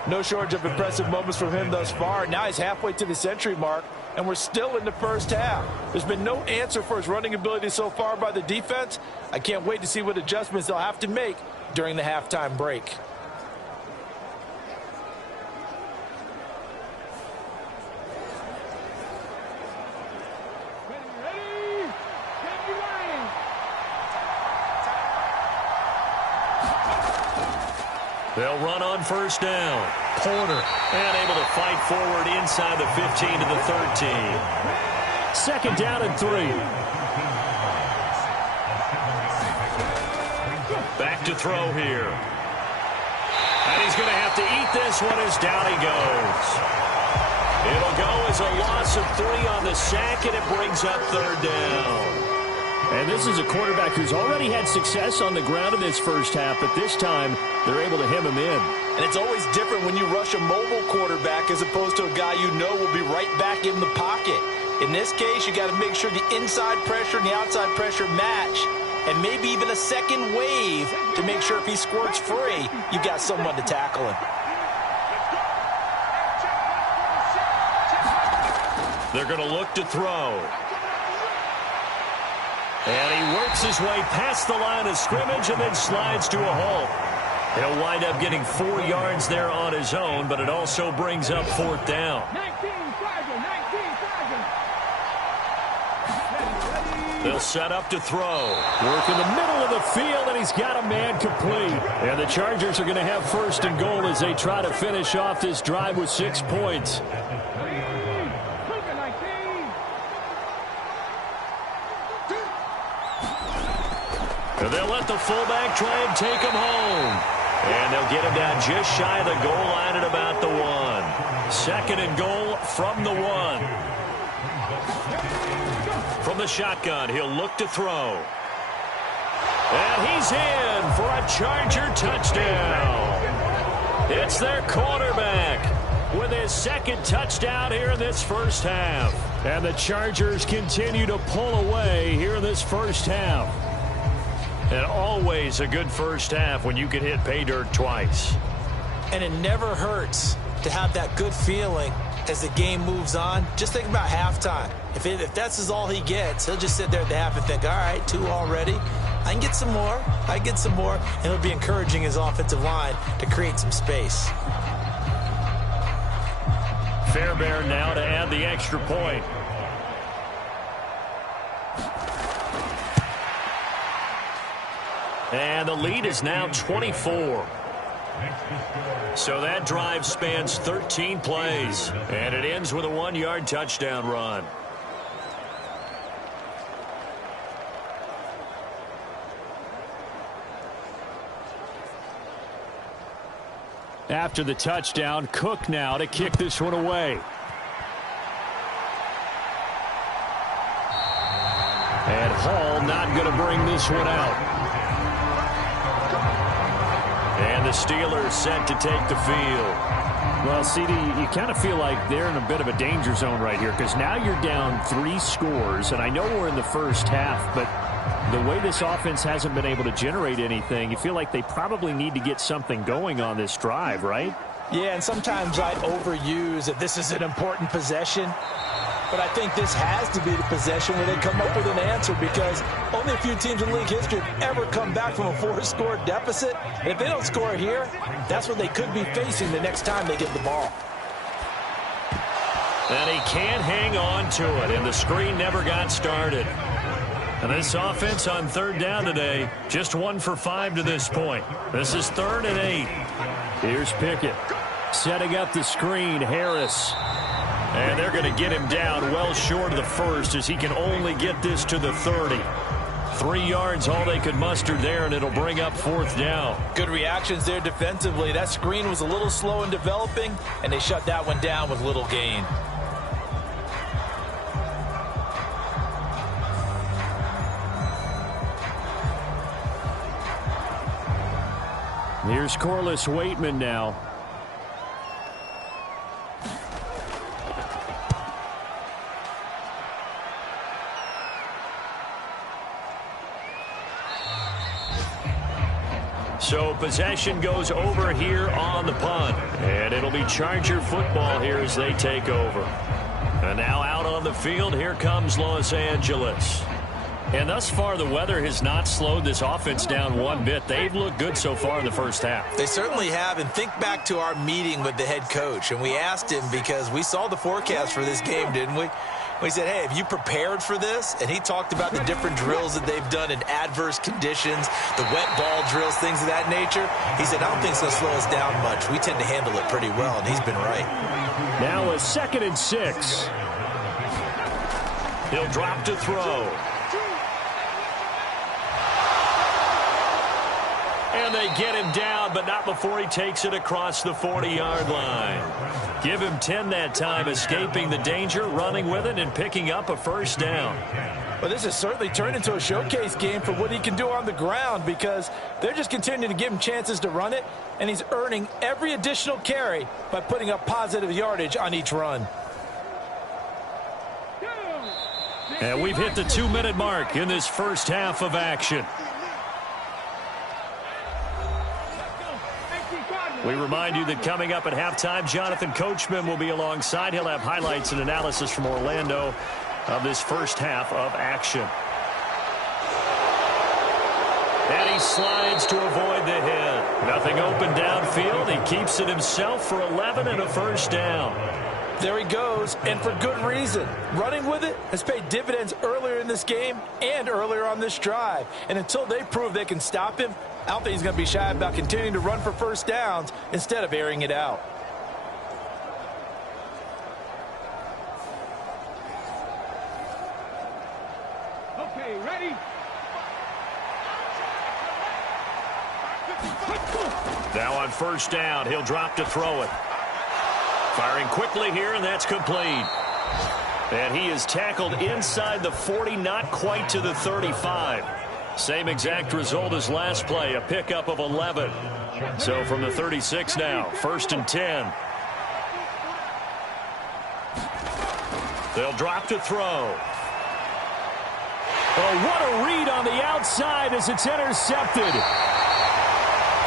No shortage of impressive moments from him thus far. Now he's halfway to the century mark, and we're still in the first half. There's been no answer for his running ability so far by the defense. I can't wait to see what adjustments they'll have to make during the halftime break. They'll run on first down. Porter. And able to fight forward inside the 15 to the 13. 2nd down and 3. Back to throw here. And he's going to have to eat this one as down he goes. It'll go as a loss of 3 on the sack, and it brings up 3rd down. And this is a quarterback who's already had success on the ground in this first half, but this time they're able to hem him in. And it's always different when you rush a mobile quarterback as opposed to a guy you know will be right back in the pocket. In this case, you got to make sure the inside pressure and the outside pressure match, and maybe even a second wave to make sure if he squirts free, you've got someone to tackle him. They're going to look to throw. And he works his way past the line of scrimmage and then slides to a halt. He'll wind up getting 4 yards there on his own, but it also brings up 4th down. They'll set up to throw. Work in the middle of the field, and he's got a man complete. And the Chargers are going to have 1st and goal as they try to finish off this drive with 6 points. They'll let the fullback try and take him home. And they'll get him down just shy of the goal line at about the 1. 2nd and goal from the 1. From the shotgun, he'll look to throw. And he's in for a Charger touchdown. It's their quarterback with his 2nd touchdown here in this first half. And the Chargers continue to pull away here in this first half. And always a good first half when you can hit pay dirt twice. And it never hurts to have that good feeling as the game moves on. Just think about halftime. If that's all he gets, he'll just sit there at the half and think, all right, 2 already. I can get some more. I can get some more. And it'll be encouraging his offensive line to create some space. Fairbairn now to add the extra point. And the lead is now 24. So that drive spans 13 plays. And it ends with a 1-yard touchdown run. After the touchdown, Cook now to kick this one away. And Hall not going to bring this one out. And the Steelers set to take the field. Well, CD, you kind of feel like they're in a bit of a danger zone right here because now you're down 3 scores, and I know we're in the first half, but the way this offense hasn't been able to generate anything, you feel like they probably need to get something going on this drive, right? Yeah, and sometimes I overuse that this is an important possession. But I think this has to be the possession where they come up with an answer because only a few teams in league history have ever come back from a 4-score deficit. And if they don't score here, that's what they could be facing the next time they get the ball. And he can't hang on to it, and the screen never got started. And this offense on 3rd down today, just 1 for 5 to this point. This is 3rd and 8. Here's Pickett. Setting up the screen, Harris. And they're going to get him down well short of the 1st as he can only get this to the 30. 3 yards, all they could muster there, and it'll bring up 4th down. Good reactions there defensively. That screen was a little slow in developing, and they shut that one down with little gain. Here's Corliss Waitman now. So possession goes over here on the punt. And it'll be Charger football here as they take over. And now out on the field, here comes Los Angeles. And thus far, the weather has not slowed this offense down one bit. They've looked good so far in the first half. They certainly have. And think back to our meeting with the head coach. And we asked him, because we saw the forecast for this game, didn't we? We said, hey, have you prepared for this? And he talked about the different drills that they've done in adverse conditions, the wet ball drills, things of that nature. He said, I don't think it's going to slow us down much. We tend to handle it pretty well, and he's been right. Now a 2nd and 6. He'll drop to throw. And they get him down, but not before he takes it across the 40-yard line. Give him 10 that time, escaping the danger, running with it, and picking up a 1st down. Well, this has certainly turned into a showcase game for what he can do on the ground, because they're just continuing to give him chances to run it, and he's earning every additional carry by putting up positive yardage on each run. And we've hit the 2-minute mark in this first half of action. We remind you that coming up at halftime, Jonathan Coachman will be alongside. He'll have highlights and analysis from Orlando of this first half of action. And he slides to avoid the hit. Nothing open downfield. He keeps it himself for 11 and a 1st down. There he goes, and for good reason. Running with it has paid dividends earlier in this game and earlier on this drive. And until they prove they can stop him, I don't think he's going to be shy about continuing to run for 1st downs instead of airing it out. Okay, ready? Now on 1st down, he'll drop to throw it. Firing quickly here, and that's complete. And he is tackled inside the 40, not quite to the 35. Same exact result as last play, a pickup of 11. So from the 36 now, 1st and 10. They'll drop to throw. Oh, what a read on the outside as it's intercepted.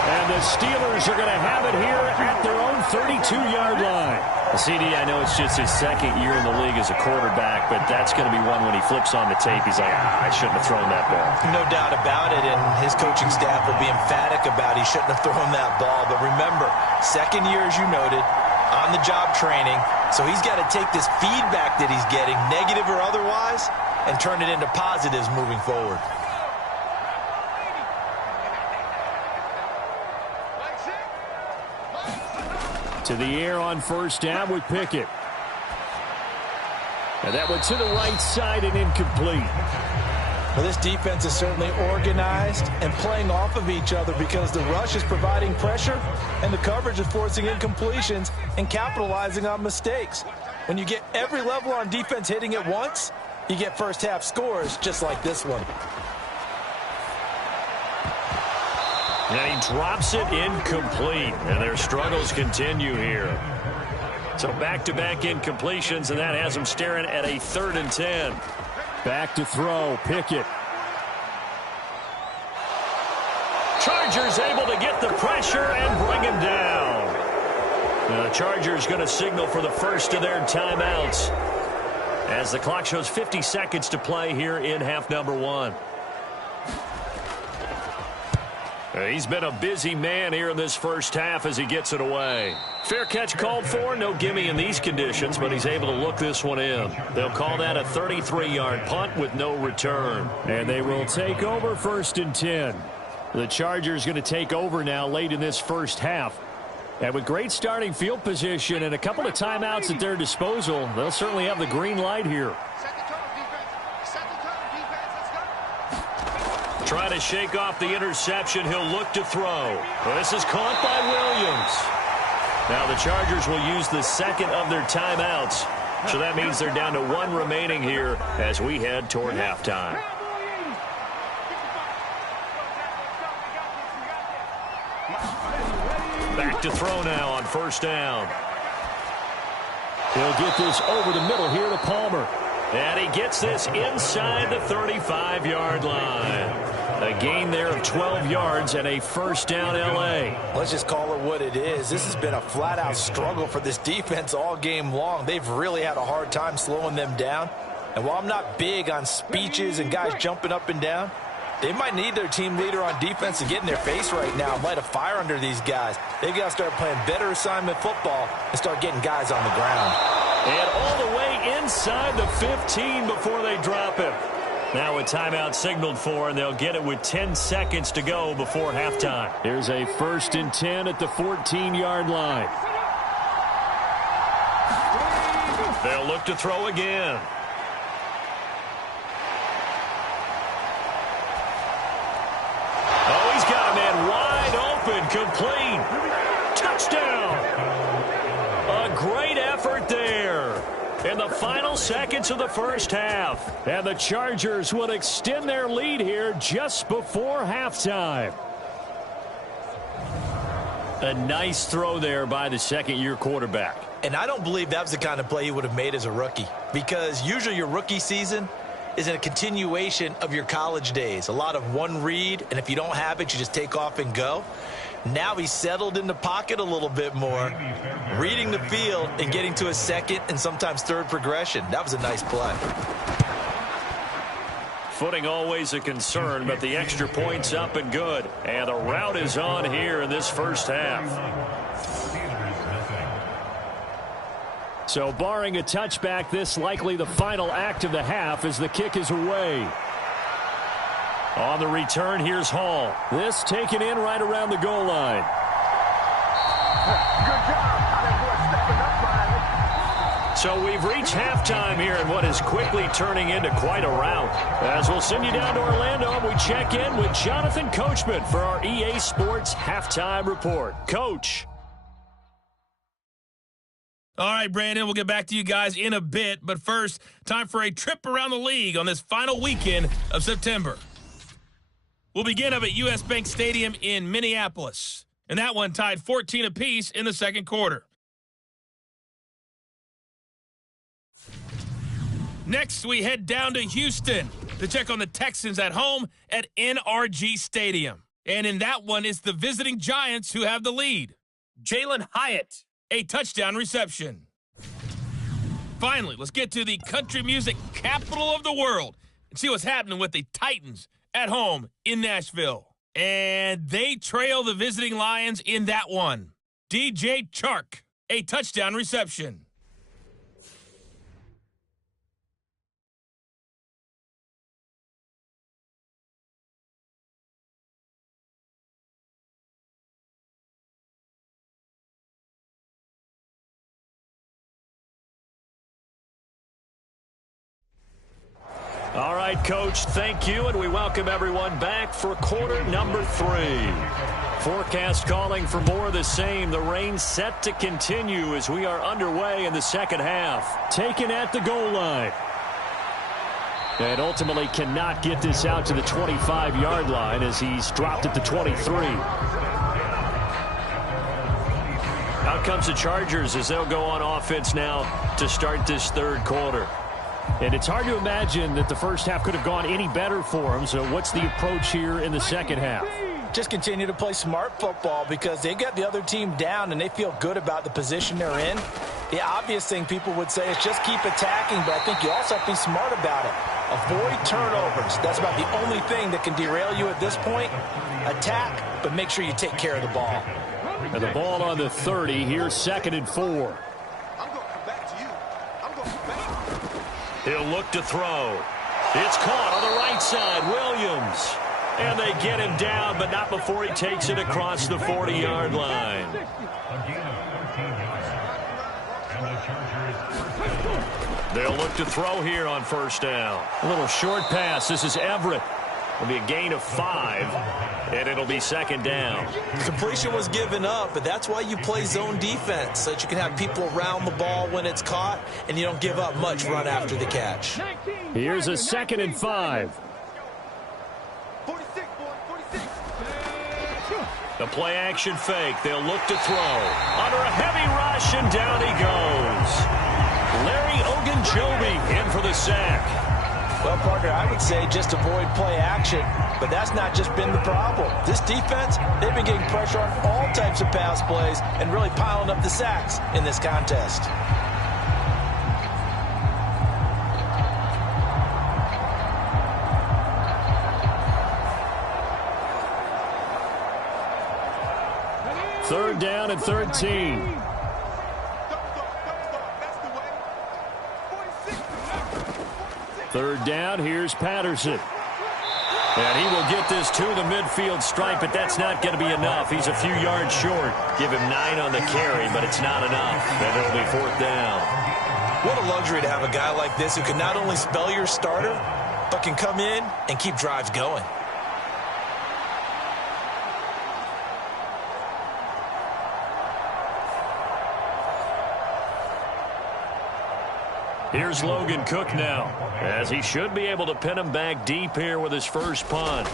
And the Steelers are going to have it here at their own 32-yard line. CD, I know it's just his 2nd year in the league as a quarterback, but that's going to be one when he flips on the tape, he's like, I shouldn't have thrown that ball. No doubt about it, and his coaching staff will be emphatic about he shouldn't have thrown that ball. But remember, 2nd year, as you noted, on-the-job training, so he's got to take this feedback that he's getting, negative or otherwise, and turn it into positives moving forward. To the air on 1st down with Pickett. And that went to the right side and incomplete. Well, this defense is certainly organized and playing off of each other, because the rush is providing pressure and the coverage is forcing incompletions and capitalizing on mistakes. When you get every level on defense hitting at once, you get first half scores just like this one. And he drops it incomplete, and their struggles continue here. So back-to-back incompletions, and that has them staring at a 3rd and 10. Back to throw, Pickett. Chargers able to get the pressure and bring him down. Now the Chargers going to signal for the first of their timeouts as the clock shows 50 seconds to play here in half number 1. He's been a busy man here in this first half as he gets it away. Fair catch called for. No gimme in these conditions, but he's able to look this one in. They'll call that a 33-yard punt with no return. And they will take over 1st and 10. The Chargers going to take over now late in this first half. And with great starting field position and a couple of timeouts at their disposal, they'll certainly have the green light here. try to shake off the interception. He'll look to throw. This is caught by Williams. Now the Chargers will use the second of their timeouts. So that means they're down to one remaining here as we head toward halftime. Back to throw now on first down. He'll get this over the middle here to Palmer. And he gets this inside the 35-yard line. A gain there of 12 yards and a first down L.A. Let's just call it what it is. This has been a flat-out struggle for this defense all game long. They've really had a hard time slowing them down. And while I'm not big on speeches and guys jumping up and down, they might need their team leader on defense to get in their face right now and light a fire under these guys. They've got to start playing better assignment football and start getting guys on the ground. And all the way inside the 15 before they drop him. Now a timeout signaled for, and they'll get it with 10 seconds to go before halftime. Here's a 1st and 10 at the 14-yard line. They'll look to throw again. Oh, he's got a man wide open, complete. Touchdown. A great effort there in the final seconds of the first half. And the Chargers will extend their lead here just before halftime. A nice throw there by the second-year quarterback. And I don't believe that was the kind of play he would have made as a rookie, because usually your rookie season is a continuation of your college days. A lot of one read, and if you don't have it, you just take off and go. Now he's settled in the pocket a little bit more, reading the field and getting to a second and sometimes third progression. That was a nice play. Footing always a concern, but the extra point's up and good. And the route is on here in this first half. So barring a touchback, this likely the final act of the half as the kick is away. On the return, here's Hall. This taken in right around the goal line. Good job. So we've reached halftime here in what is quickly turning into quite a rout. As we'll send you down to Orlando, we check in with Jonathan Coachman for our EA Sports Halftime Report. Coach. All right, Brandon, we'll get back to you guys in a bit. But first, time for a trip around the league on this final weekend of September. We'll begin up at U.S. Bank Stadium in Minneapolis. And that one tied 14 apiece in the second quarter. Next, we head down to Houston to check on the Texans at home at NRG Stadium. And in that one, it's the visiting Giants who have the lead. Jalen Hyatt. A touchdown reception. Finally, let's get to the country music capital of the world and see what's happening with the Titans at home in Nashville. And they trail the visiting Lions in that one. DJ Chark, a touchdown reception. All right, Coach, thank you, and we welcome everyone back for quarter number 3. Forecast calling for more of the same. The rain set to continue as we are underway in the second half. Taken at the goal line. And ultimately cannot get this out to the 25-yard line as he's dropped at the 23. Out comes the Chargers as they'll go on offense now to start this third quarter. And it's hard to imagine that the first half could have gone any better for them. So what's the approach here in the second half? Just continue to play smart football because they got the other team down and they feel good about the position they're in. The obvious thing people would say is just keep attacking, but I think you also have to be smart about it. Avoid turnovers. That's about the only thing that can derail you at this point. Attack, but make sure you take care of the ball. And the ball on the 30. Here's 2nd and 4. He'll look to throw. It's caught on the right side. Williams. And they get him down, but not before he takes it across the 40-yard line. They'll look to throw here on first down. A little short pass. This is Everett. It'll be a gain of 5, and it'll be second down. The completion was given up, but that's why you play zone defense, so that you can have people around the ball when it's caught, and you don't give up much run after the catch. Here's a 2nd and 5. 46, boy, 46. The play action fake. They'll look to throw. Under a heavy rush, and down he goes. Larry Ogunjobi in for the sack. Well, partner, I would say just avoid play action, but that's not just been the problem. This defense, they've been getting pressure on all types of pass plays and really piling up the sacks in this contest. Third down and 13. Third down, here's Patterson. And he will get this to the midfield stripe, but that's not going to be enough. He's a few yards short. Give him 9 on the carry, but it's not enough. And it'll be 4th down. What a luxury to have a guy like this who can not only spell your starter, but can come in and keep drives going. Here's Logan Cook now, as he should be able to pin him back deep here with his first punt.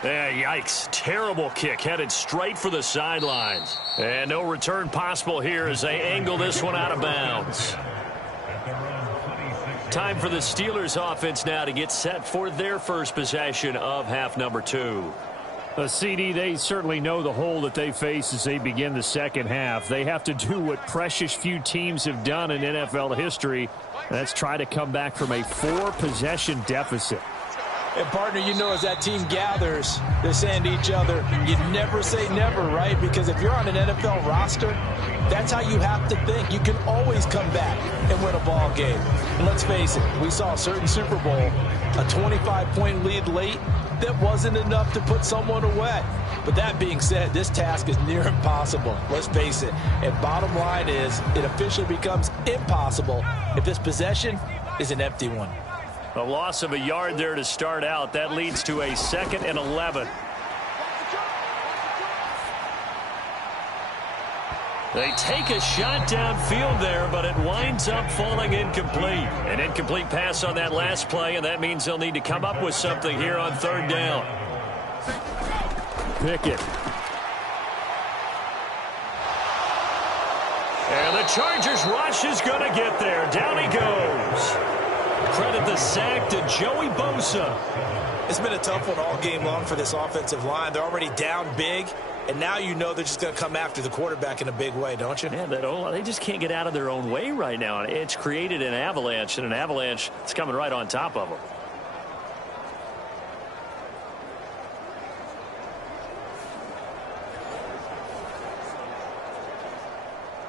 Yikes. Terrible kick, headed straight for the sidelines. And no return possible here as they angle this one out of bounds. Time for the Steelers offense now to get set for their first possession of half number 2. A CD, they certainly know the hole that they face as they begin the second half. They have to do what precious few teams have done in NFL history, and that's try to come back from a 4-possession deficit. And, partner, you know as that team gathers, they're saying to each other, you never say never, right? Because if you're on an NFL roster, that's how you have to think. You can always come back and win a ball game. And let's face it, we saw a certain Super Bowl, a 25-point lead late, that wasn't enough to put someone away. But that being said, this task is near impossible. Let's face it. And bottom line is, it officially becomes impossible if this possession is an empty one. A loss of a yard there to start out. That leads to a 2nd and 11. They take a shot downfield there, but it winds up falling incomplete. An incomplete pass on that last play, and that means they'll need to come up with something here on 3rd down. Pickett. And the Chargers rush is going to get there. Down he goes. Credit the sack to Joey Bosa. It's been a tough one all game long for this offensive line. They're already down big, and now you know they're just going to come after the quarterback in a big way, don't you? Yeah, they just can't get out of their own way right now. It's created an avalanche, and an avalanche is coming right on top of them.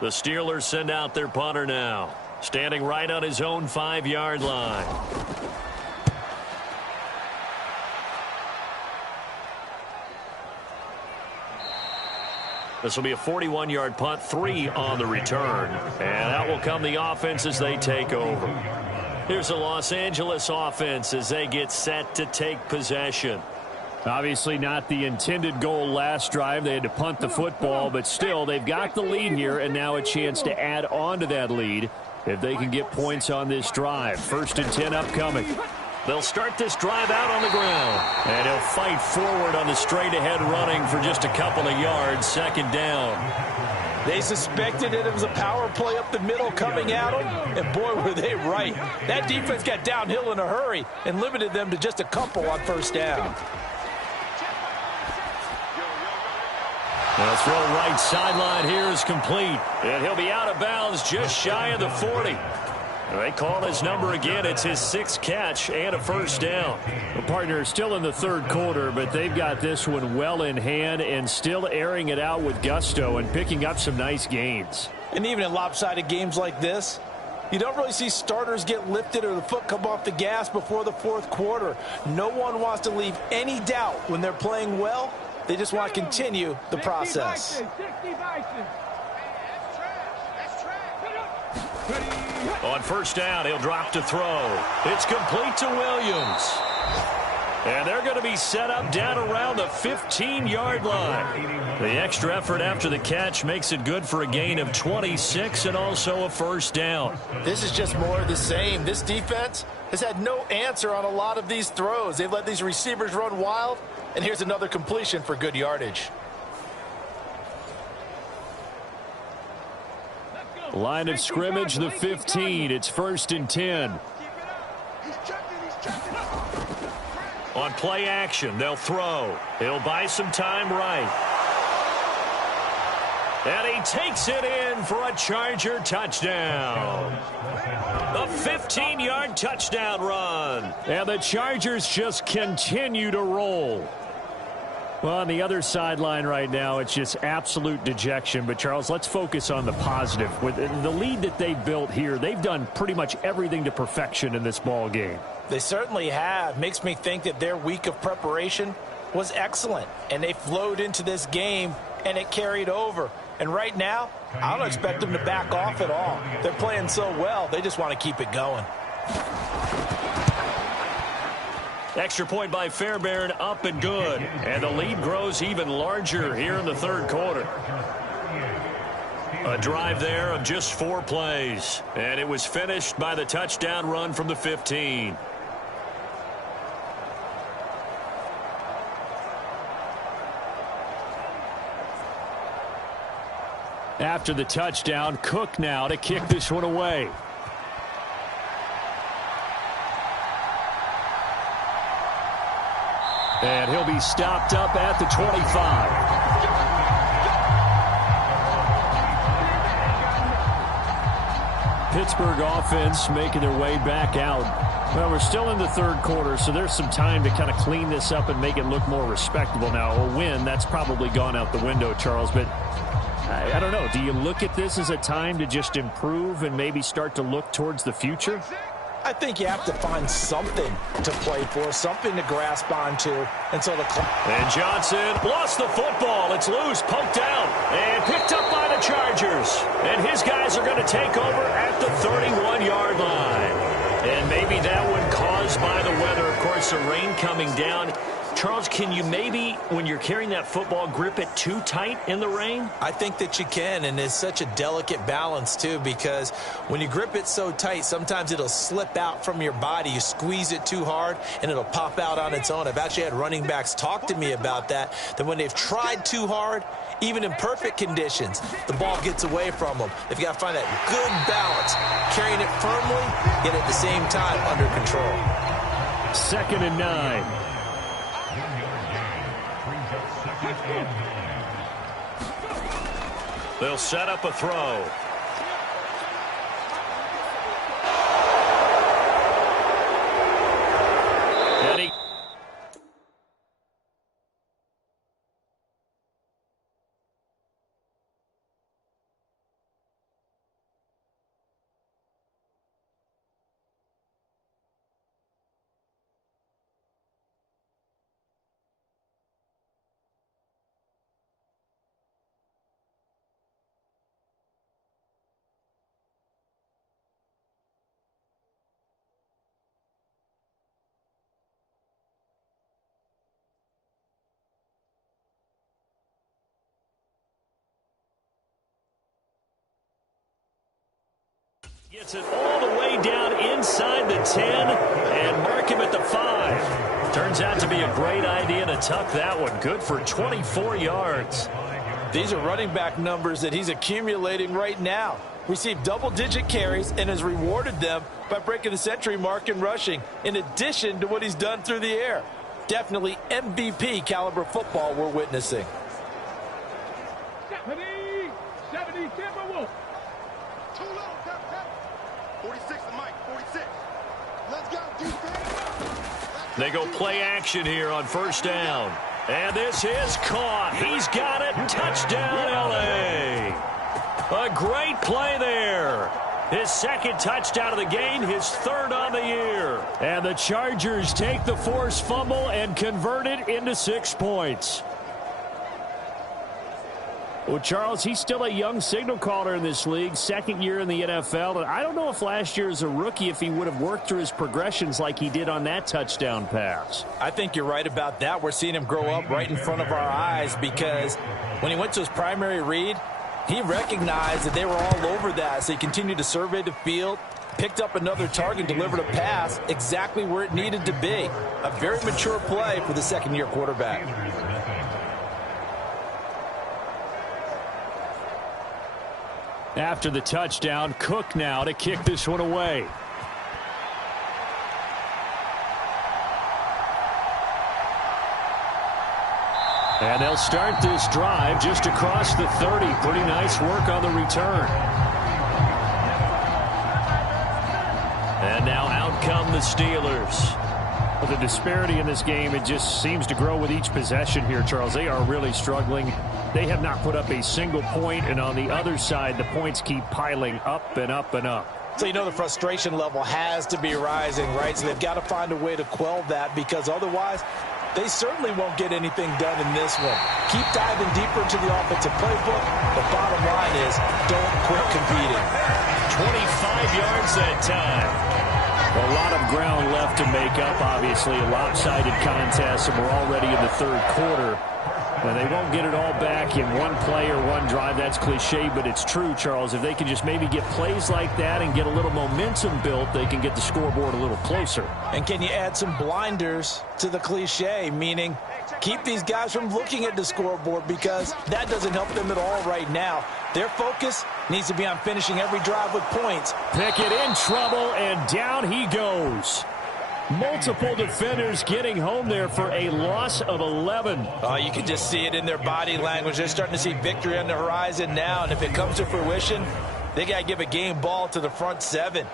The Steelers send out their punter now, standing right on his own 5-yard line. This will be a 41-yard punt, 3 on the return. And out will come the offense as they take over. Here's the Los Angeles offense as they get set to take possession. Obviously not the intended goal last drive. They had to punt the football, but still they've got the lead here and now a chance to add on to that lead if they can get points on this drive. 1st and 10 upcoming. They'll start this drive out on the ground. And he'll fight forward on the straight-ahead running for just a couple of yards. 2nd down. They suspected it was a power play up the middle coming at them, and boy, were they right. That defense got downhill in a hurry and limited them to just a couple on 1st down. The throw right sideline here is complete. And he'll be out of bounds just shy of the 40. They call his number again. It's his 6th catch and a 1st down. The partner is still in the 3rd quarter, but they've got this one well in hand and still airing it out with gusto and picking up some nice gains. And even in lopsided games like this, you don't really see starters get lifted or the foot come off the gas before the 4th quarter. No one wants to leave any doubt when they're playing well. They just want to continue the process. On 1st down, he'll drop to throw. It's complete to Williams. And they're going to be set up down around the 15-yard line. The extra effort after the catch makes it good for a gain of 26 and also a first down. This is just more of the same. This defense has had no answer on a lot of these throws. They've let these receivers run wild, and here's another completion for good yardage. Line of scrimmage, the 15. It's 1st and 10. On play action, they'll throw. He'll buy some time right. And he takes it in for a Charger touchdown. The 15-yard touchdown run. And the Chargers just continue to roll. Well, on the other sideline right now, it's just absolute dejection. But, Charles, let's focus on the positive. With the lead that they've built here, they've done pretty much everything to perfection in this ball game. They certainly have. Makes me think that their week of preparation was excellent. And they flowed into this game, and it carried over. And right now, I don't expect them to back off at all. They're playing so well, they just want to keep it going. Extra point by Fairbairn, up and good. And the lead grows even larger here in the third quarter. A drive there of just 4 plays. And it was finished by the touchdown run from the 15. After the touchdown, Cook now to kick this one away. And he'll be stopped up at the 25. Pittsburgh offense making their way back out. Well, we're still in the third quarter, so there's some time to kind of clean this up and make it look more respectable now. A win, that's probably gone out the window, Charles, but I don't know. Do you look at this as a time to just improve and maybe start to look towards the future? I think you have to find something to play for, something to grasp onto. And so and Johnson lost the football. It's loose, poked out, and picked up by the Chargers. And his guys are going to take over at the 31-yard line. And maybe that one caused by the weather. Of course, the rain coming down. Charles, can you maybe, when you're carrying that football, grip it too tight in the rain? I think that you can, and it's such a delicate balance, too, because when you grip it so tight, sometimes it'll slip out from your body. You squeeze it too hard, and it'll pop out on its own. I've actually had running backs talk to me about that when they've tried too hard, even in perfect conditions, the ball gets away from them. They've got to find that good balance, carrying it firmly, yet at the same time under control. 2nd and 9. They'll set up a throw. And gets it all the way down inside the 10 and mark him at the 5. Turns out to be a great idea to tuck that one. Good for 24 yards. These are running back numbers that he's accumulating right now. Received double-digit carries and has rewarded them by breaking the century mark in rushing, in addition to what he's done through the air. Definitely MVP caliber football we're witnessing. 70 Timberwolves. 46 to Mike, 46. Let's go, defense. They go play action here on first down. And this is caught. He's got it. Touchdown, L.A. A great play there. His second touchdown of the game, his third on the year. And the Chargers take the forced fumble and convert it into 6 points. Well, Charles, he's still a young signal caller in this league, second year in the NFL. And I don't know if last year as a rookie if he would have worked through his progressions like he did on that touchdown pass. I think you're right about that. We're seeing him grow up right in front of our eyes because when he went to his primary read, he recognized that they were all over that. So he continued to survey the field, picked up another target, delivered a pass exactly where it needed to be. A very mature play for the second-year quarterback. After the touchdown, Cook now to kick this one away. And they'll start this drive just across the 30. Pretty nice work on the return. And now out come the Steelers. Well, the disparity in this game, it just seems to grow with each possession here, Charles. They are really struggling. They have not put up a single point, and on the other side, the points keep piling up and up and up. So you know the frustration level has to be rising, right? So they've got to find a way to quell that because otherwise they certainly won't get anything done in this one. Keep diving deeper into the offensive playbook. The bottom line is don't quit competing. 25 yards that time. A lot of ground left to make up, obviously. A lopsided contest, and we're already in the third quarter. And they won't get it all back in one play or one drive. That's cliche, but it's true, Charles. If they can just maybe get plays like that and get a little momentum built, they can get the scoreboard a little closer. And can you add some blinders to the cliche, meaning keep these guys from looking at the scoreboard because that doesn't help them at all right now. Their focus needs to be on finishing every drive with points. Pickett in trouble, and down he goes. Multiple defenders getting home there for a loss of 11. Oh, you can just see it in their body language. They're starting to see victory on the horizon now, and if it comes to fruition, they got to give a game ball to the front seven.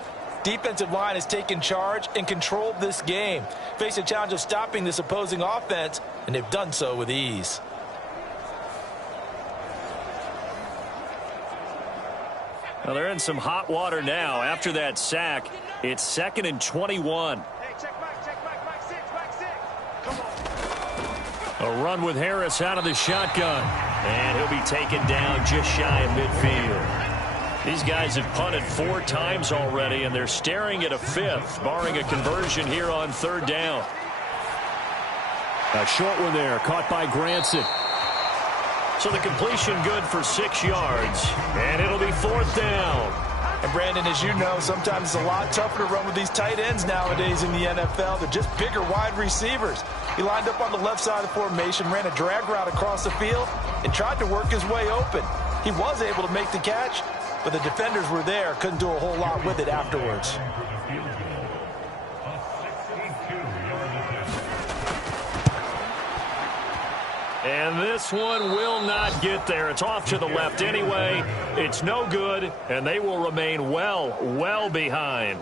Defensive line has taken charge and controlled this game. Face a challenge of stopping this opposing offense, and they've done so with ease. Well, they're in some hot water now. After that sack, it's 2nd and 21. A run with Harris out of the shotgun. And he'll be taken down just shy of midfield. These guys have punted 4 times already, and they're staring at a 5th, barring a conversion here on 3rd down. A short one there, caught by Granson. So the completion good for 6 yards, and it'll be 4th down. And Brandon, as you know, sometimes it's a lot tougher to run with these tight ends nowadays in the NFL. They're just bigger wide receivers. He lined up on the left side of the formation, ran a drag route across the field, and tried to work his way open. He was able to make the catch, but the defenders were there, couldn't do a whole lot with it afterwards. And this one will not get there. It's off to the left anyway. It's no good, and they will remain well behind.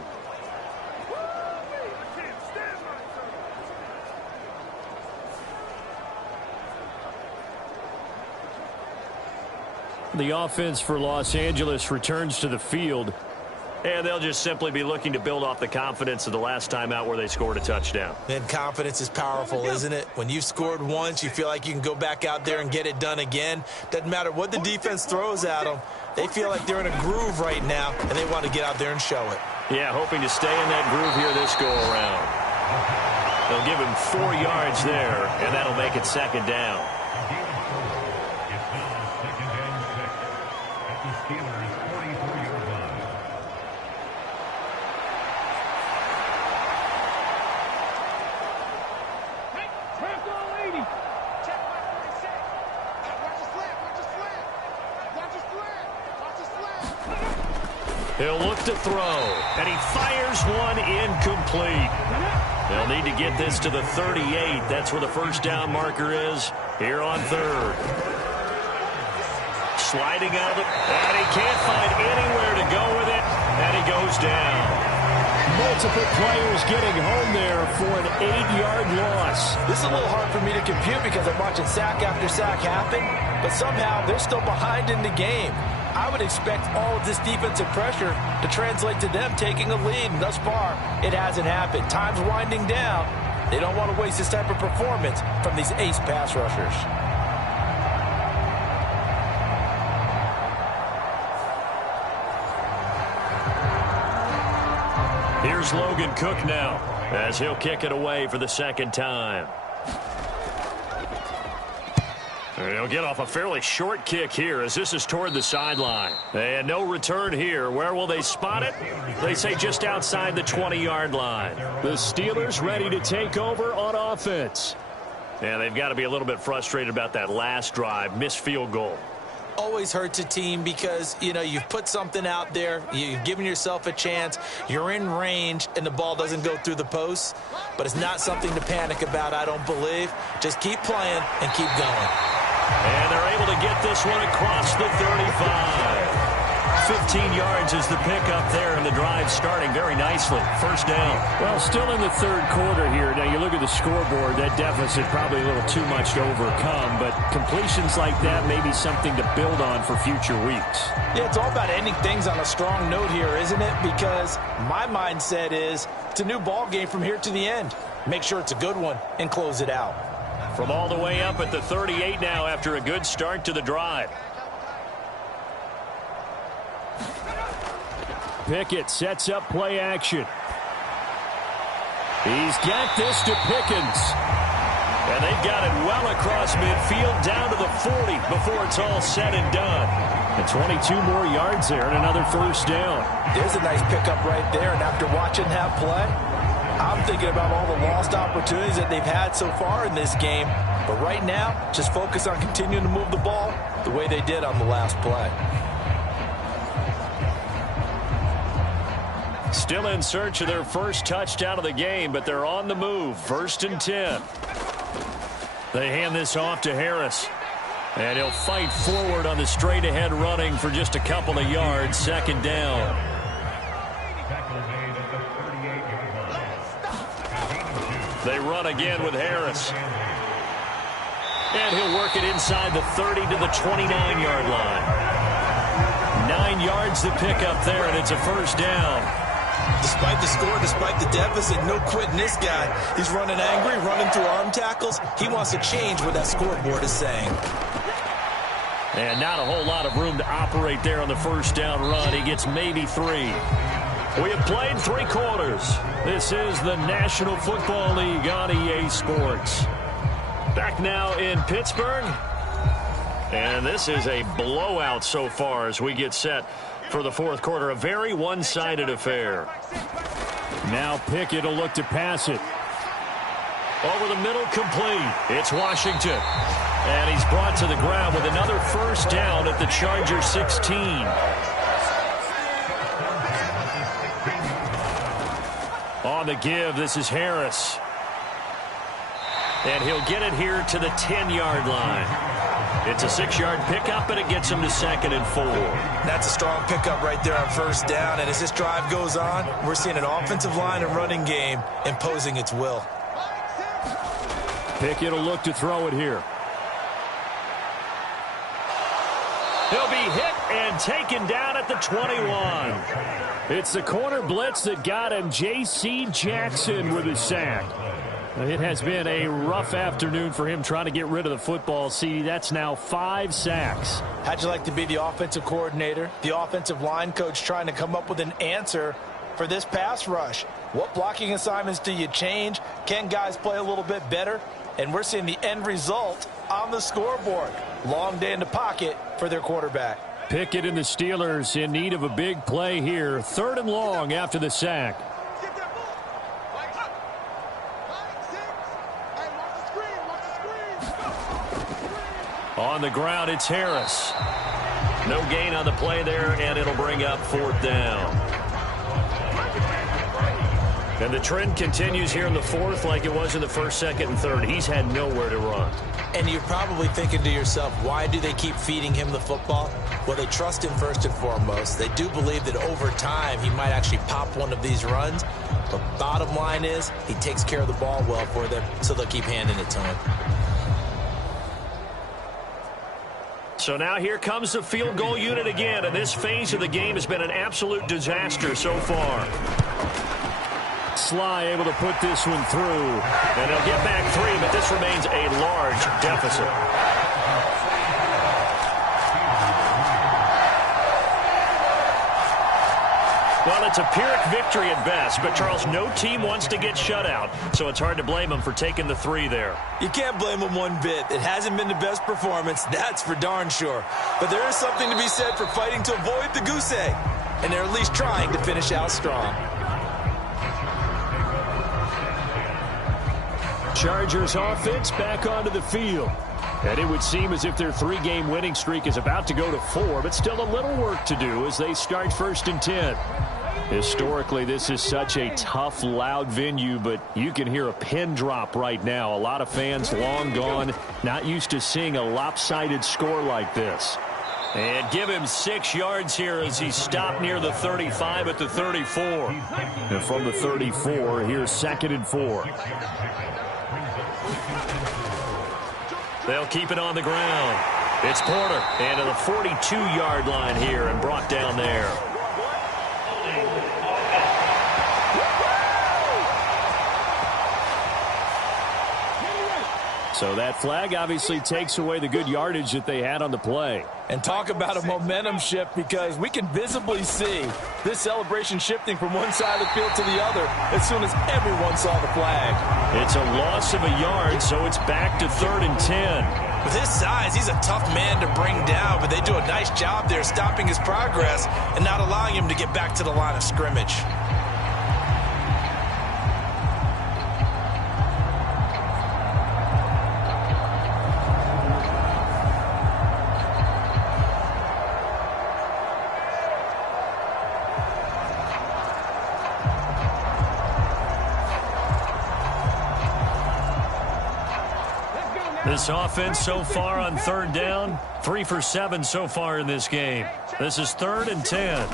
The offense for Los Angeles returns to the field. And they'll just simply be looking to build off the confidence of the last time out where they scored a touchdown. And confidence is powerful, isn't it? When you've scored once, you feel like you can go back out there and get it done again. Doesn't matter what the defense throws at them. They feel like they're in a groove right now, and they want to get out there and show it. Yeah, hoping to stay in that groove here this go-around. They'll give him 4 yards there, and that'll make it 2nd down. He'll look to throw, and he fires one incomplete. They'll need to get this to the 38. That's where the 1st down marker is here on 3rd. Sliding out of the, and he can't find anywhere to go with it, and he goes down. Multiple players getting home there for an 8-yard loss. This is a little hard for me to compute because I'm watching sack after sack happen, but somehow they're still behind in the game. I would expect all of this defensive pressure to translate to them taking a lead, and thus far, it hasn't happened. Time's winding down. They don't want to waste this type of performance from these ace pass rushers. Here's Logan Cook now as he'll kick it away for the second time. He'll get off a fairly short kick here as this is toward the sideline. And no return here. Where will they spot it? They say just outside the 20-yard line. The Steelers ready to take over on offense. And they've got to be a little bit frustrated about that last drive, missed field goal. Always hurts a team because, you know, you've put something out there, you've given yourself a chance, you're in range, and the ball doesn't go through the posts. But it's not something to panic about, I don't believe. Just keep playing and keep going. And they're able to get this one across the 35. 15 yards is the pickup there, and the drive starting very nicely. First down. Well, still in the third quarter here. Now, you look at the scoreboard, that deficit probably a little too much to overcome, but completions like that may be something to build on for future weeks. Yeah, it's all about ending things on a strong note here, isn't it? Because my mindset is it's a new ball game from here to the end. Make sure it's a good one and close it out. From all the way up at the 38 now after a good start to the drive. Pickett sets up play action. He's got this to Pickens. And they've got it well across midfield down to the 40 before it's all said and done. And 22 more yards there and another first down. There's a nice pickup right there. And after watching that play, I'm thinking about all the lost opportunities that they've had so far in this game. But right now, just focus on continuing to move the ball the way they did on the last play. Still in search of their first touchdown of the game, but they're on the move. 1st and 10. They hand this off to Harris. And he'll fight forward on the straight-ahead running for just a couple of yards. Second down. They run again with Harris. And he'll work it inside the 30 to the 29-yard line. 9 yards to pick up there, and it's a first down. Despite the score, despite the deficit, no quitting this guy. He's running angry, running through arm tackles. He wants to change what that scoreboard is saying. And not a whole lot of room to operate there on the first down run. He gets maybe 3. We have played 3 quarters. This is the National Football League on EA Sports. Back now in Pittsburgh. And this is a blowout so far as we get set for the fourth quarter. A very one-sided affair. Now Pickett will look to pass it. Over the middle, complete. It's Washington. And he's brought to the ground with another first down at the Charger 16. On the give, this is Harris. And he'll get it here to the 10-yard line. It's a 6-yard pickup, and it gets him to 2nd and 4. That's a strong pickup right there on first down. And as this drive goes on, we're seeing an offensive line and running game imposing its will. Pickett will look to throw it here. He'll be hit and taken down at the 21. It's the corner blitz that got him. J.C. Jackson with a sack. It has been a rough afternoon for him trying to get rid of the football. See, that's now 5 sacks. How'd you like to be the offensive coordinator, the offensive line coach trying to come up with an answer for this pass rush? What blocking assignments do you change? Can guys play a little bit better? And we're seeing the end result on the scoreboard. Long day in the pocket for their quarterback. Pickett and the Steelers in need of a big play here. 3rd and long after the sack. On the ground, it's Harris. No gain on the play there, and it'll bring up 4th down. And the trend continues here in the 4th like it was in the 1st, 2nd, and 3rd. He's had nowhere to run. And you're probably thinking to yourself, why do they keep feeding him the football? Well, they trust him first and foremost. They do believe that over time he might actually pop one of these runs. But bottom line is he takes care of the ball well for them, so they'll keep handing it to him. So now here comes the field goal unit again, and this phase of the game has been an absolute disaster so far. Sly able to put this one through. And they'll get back 3, but this remains a large deficit. Well, it's a Pyrrhic victory at best, but, Charles, no team wants to get shut out, so it's hard to blame them for taking the 3 there. You can't blame them one bit. It hasn't been the best performance, that's for darn sure. But there is something to be said for fighting to avoid the goose egg, and they're at least trying to finish out strong. Chargers offense back onto the field. And it would seem as if their 3-game winning streak is about to go to 4, but still a little work to do as they start 1st and 10. Historically, this is such a tough, loud venue, but you can hear a pin drop right now. A lot of fans long gone, not used to seeing a lopsided score like this. And give him 6 yards here as he stopped near the 35 at the 34. And from the 34, here's 2nd and 4. They'll keep it on the ground. It's Porter, and to the 42-yard line here and brought down there. So that flag obviously takes away the good yardage that they had on the play. And talk about a momentum shift, because we can visibly see this celebration shifting from one side of the field to the other as soon as everyone saw the flag. It's a loss of a yard, so it's back to 3rd and 10. With his size, he's a tough man to bring down, but they do a nice job there stopping his progress and not allowing him to get back to the line of scrimmage. This offense so far on 3rd down, 3 for 7 so far in this game. This is 3rd and 10.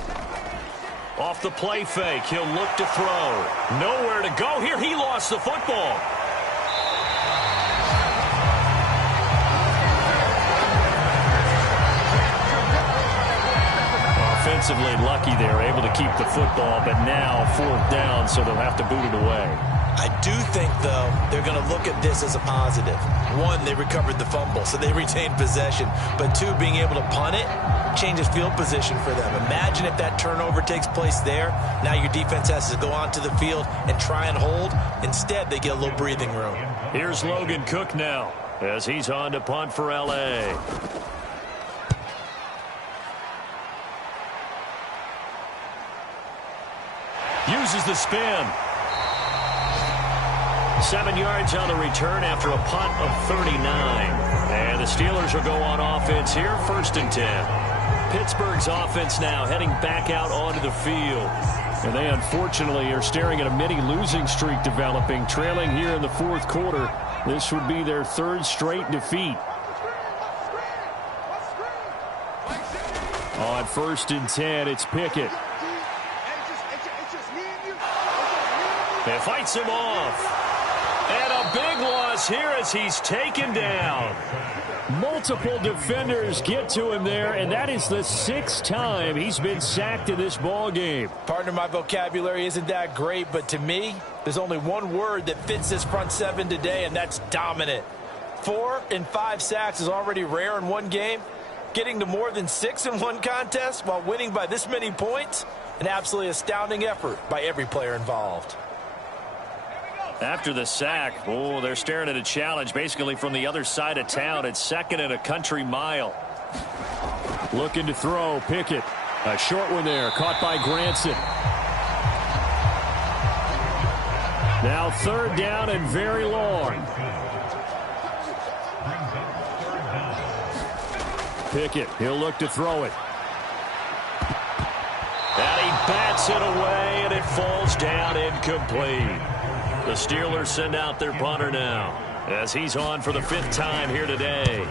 Off the play fake, he'll look to throw. Nowhere to go here. He lost the football. Offensively lucky they're able to keep the football, but now 4th down, so they'll have to boot it away. I do think, though, they're going to look at this as a positive. 1, they recovered the fumble, so they retained possession. But 2, being able to punt it changes field position for them. Imagine if that turnover takes place there. Now your defense has to go onto the field and try and hold. Instead, they get a little breathing room. Here's Logan Cook now as he's on to punt for L.A. Uses the spin. 7 yards on the return after a punt of 39. And the Steelers will go on offense here, 1st and 10. Pittsburgh's offense now heading back out onto the field. And they unfortunately are staring at a mini losing streak developing, trailing here in the 4th quarter. This would be their 3rd straight defeat. On 1st and 10, it's Pickett. It fights him off. And a big loss here as he's taken down. Multiple defenders get to him there, and that is the 6th time he's been sacked in this ball game. Partner, my vocabulary isn't that great, but to me, there's only one word that fits this front 7 today, and that's dominant. 4 and 5 sacks is already rare in one game. Getting to more than 6 in one contest while winning by this many points, an absolutely astounding effort by every player involved. After the sack, they're staring at a challenge basically from the other side of town. It's 2nd and a country mile. Looking to throw, Pickett. A short one there, caught by Granson. Now 3rd down and very long. Pickett, he'll look to throw it. And he bats it away, and it falls down incomplete. The Steelers send out their punter now as he's on for the 5th time here today.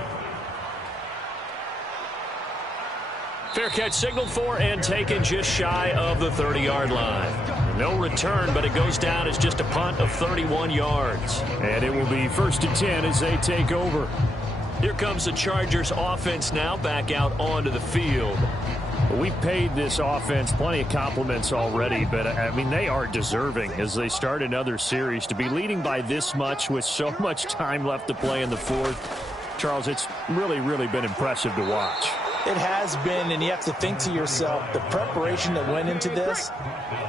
Fair catch signaled for and taken just shy of the 30-yard line. No return, but it goes down as just a punt of 31 yards. And it will be 1st and 10 as they take over. Here comes the Chargers offense now back out onto the field. We've paid this offense plenty of compliments already, but, I mean, they are deserving as they start another series. To be leading by this much with so much time left to play in the 4th, Charles, it's really, really been impressive to watch. It has been, and you have to think to yourself, the preparation that went into this,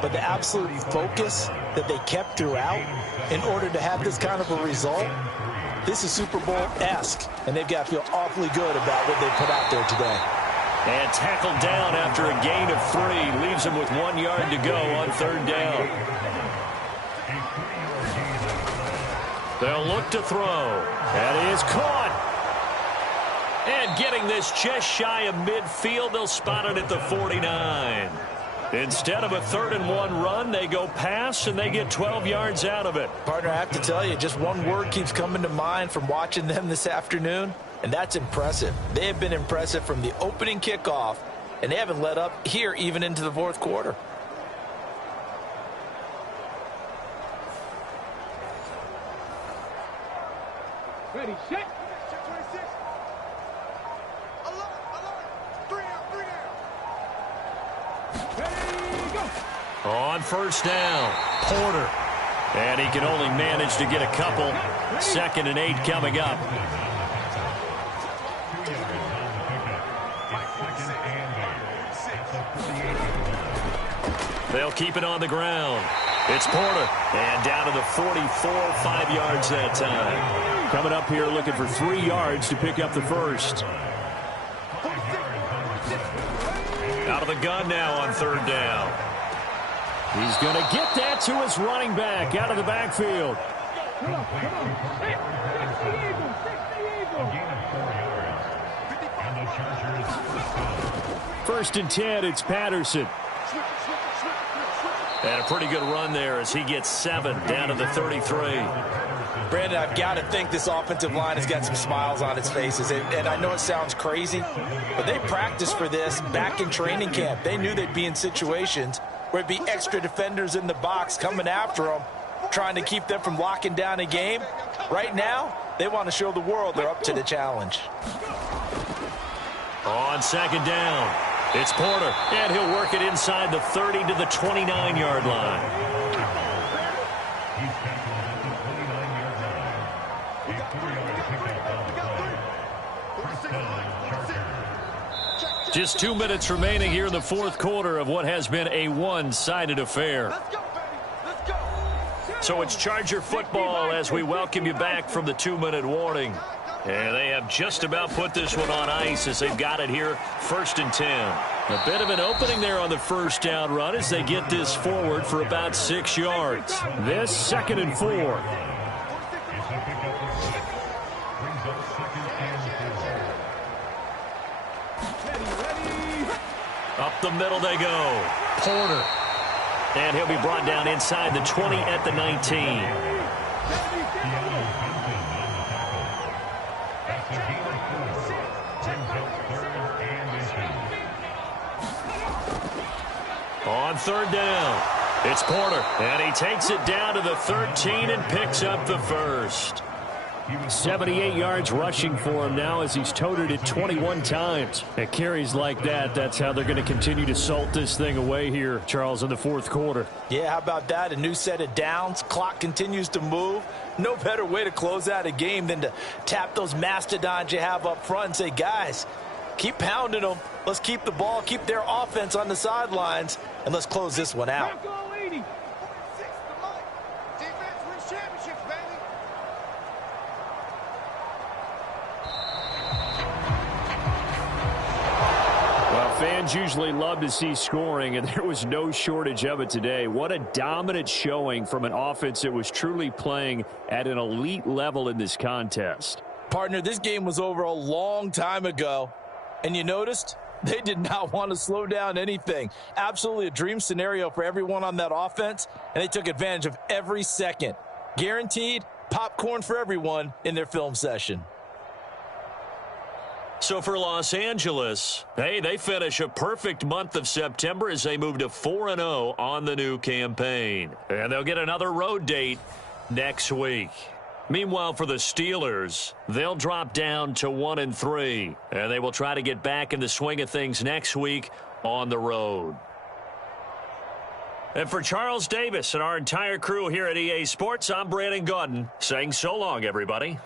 but the absolute focus that they kept throughout in order to have this kind of a result. This is Super Bowl-esque, and they've got to feel awfully good about what they put out there today. And tackled down after a gain of 3. Leaves him with 1 yard to go on 3rd down. They'll look to throw. And he is caught. And getting this just shy of midfield, they'll spot it at the 49. Instead of a 3rd and 1 run, they go pass, and they get 12 yards out of it. Partner, I have to tell you, just one word keeps coming to mind from watching them this afternoon, and that's impressive. They have been impressive from the opening kickoff, and they haven't let up here even into the 4th quarter. Ready, set. On 1st down, Porter. And he can only manage to get a couple. 2nd and 8 coming up. They'll keep it on the ground. It's Porter. And down to the 44, 5 yards that time. Coming up here looking for 3 yards to pick up the first. Out of the gun now on 3rd down. He's going to get that to his running back out of the backfield. Come on. Hey, fix the eagle. First and 10, it's Patterson. And a pretty good run there as he gets 7 down to the 33. Brandon, I've got to think this offensive line has got some smiles on its faces. And I know it sounds crazy, but they practiced for this back in training camp. They knew they'd be in situations where it'd be extra defenders in the box coming after them, trying to keep them from locking down a game. Right now, they want to show the world they're up to the challenge. On 2nd down, it's Porter, and he'll work it inside the 30 to the 29-yard line. Just 2 minutes remaining here in the 4th quarter of what has been a one-sided affair. So it's Charger football as we welcome you back from the 2-minute warning. And they have just about put this one on ice as they've got it here, 1st and 10. A bit of an opening there on the 1st down run as they get this forward for about 6 yards. This 2nd and 4. Up the middle they go. Porter. And he'll be brought down inside the 20 at the 19. On 3rd down, it's Porter. And he takes it down to the 13 and picks up the first. 78 yards rushing for him now as he's toted it 21 times. At carries like that, that's how they're going to continue to salt this thing away here, Charles, in the 4th quarter. Yeah, how about that? A new set of downs. Clock continues to move. No better way to close out a game than to tap those mastodons you have up front and say, guys, keep pounding them. Let's keep the ball, keep their offense on the sidelines, and let's close this one out. Fans usually love to see scoring, and there was no shortage of it today. What a dominant showing from an offense that was truly playing at an elite level in this contest. Partner, this game was over a long time ago, and you noticed they did not want to slow down anything. Absolutely a dream scenario for everyone on that offense, and they took advantage of every second. Guaranteed popcorn for everyone in their film session. So for Los Angeles, hey, they finish a perfect month of September as they move to 4-0 on the new campaign. And they'll get another road date next week. Meanwhile, for the Steelers, they'll drop down to 1-3. And they will try to get back in the swing of things next week on the road. And for Charles Davis and our entire crew here at EA Sports, I'm Brandon Gaudin saying so long, everybody.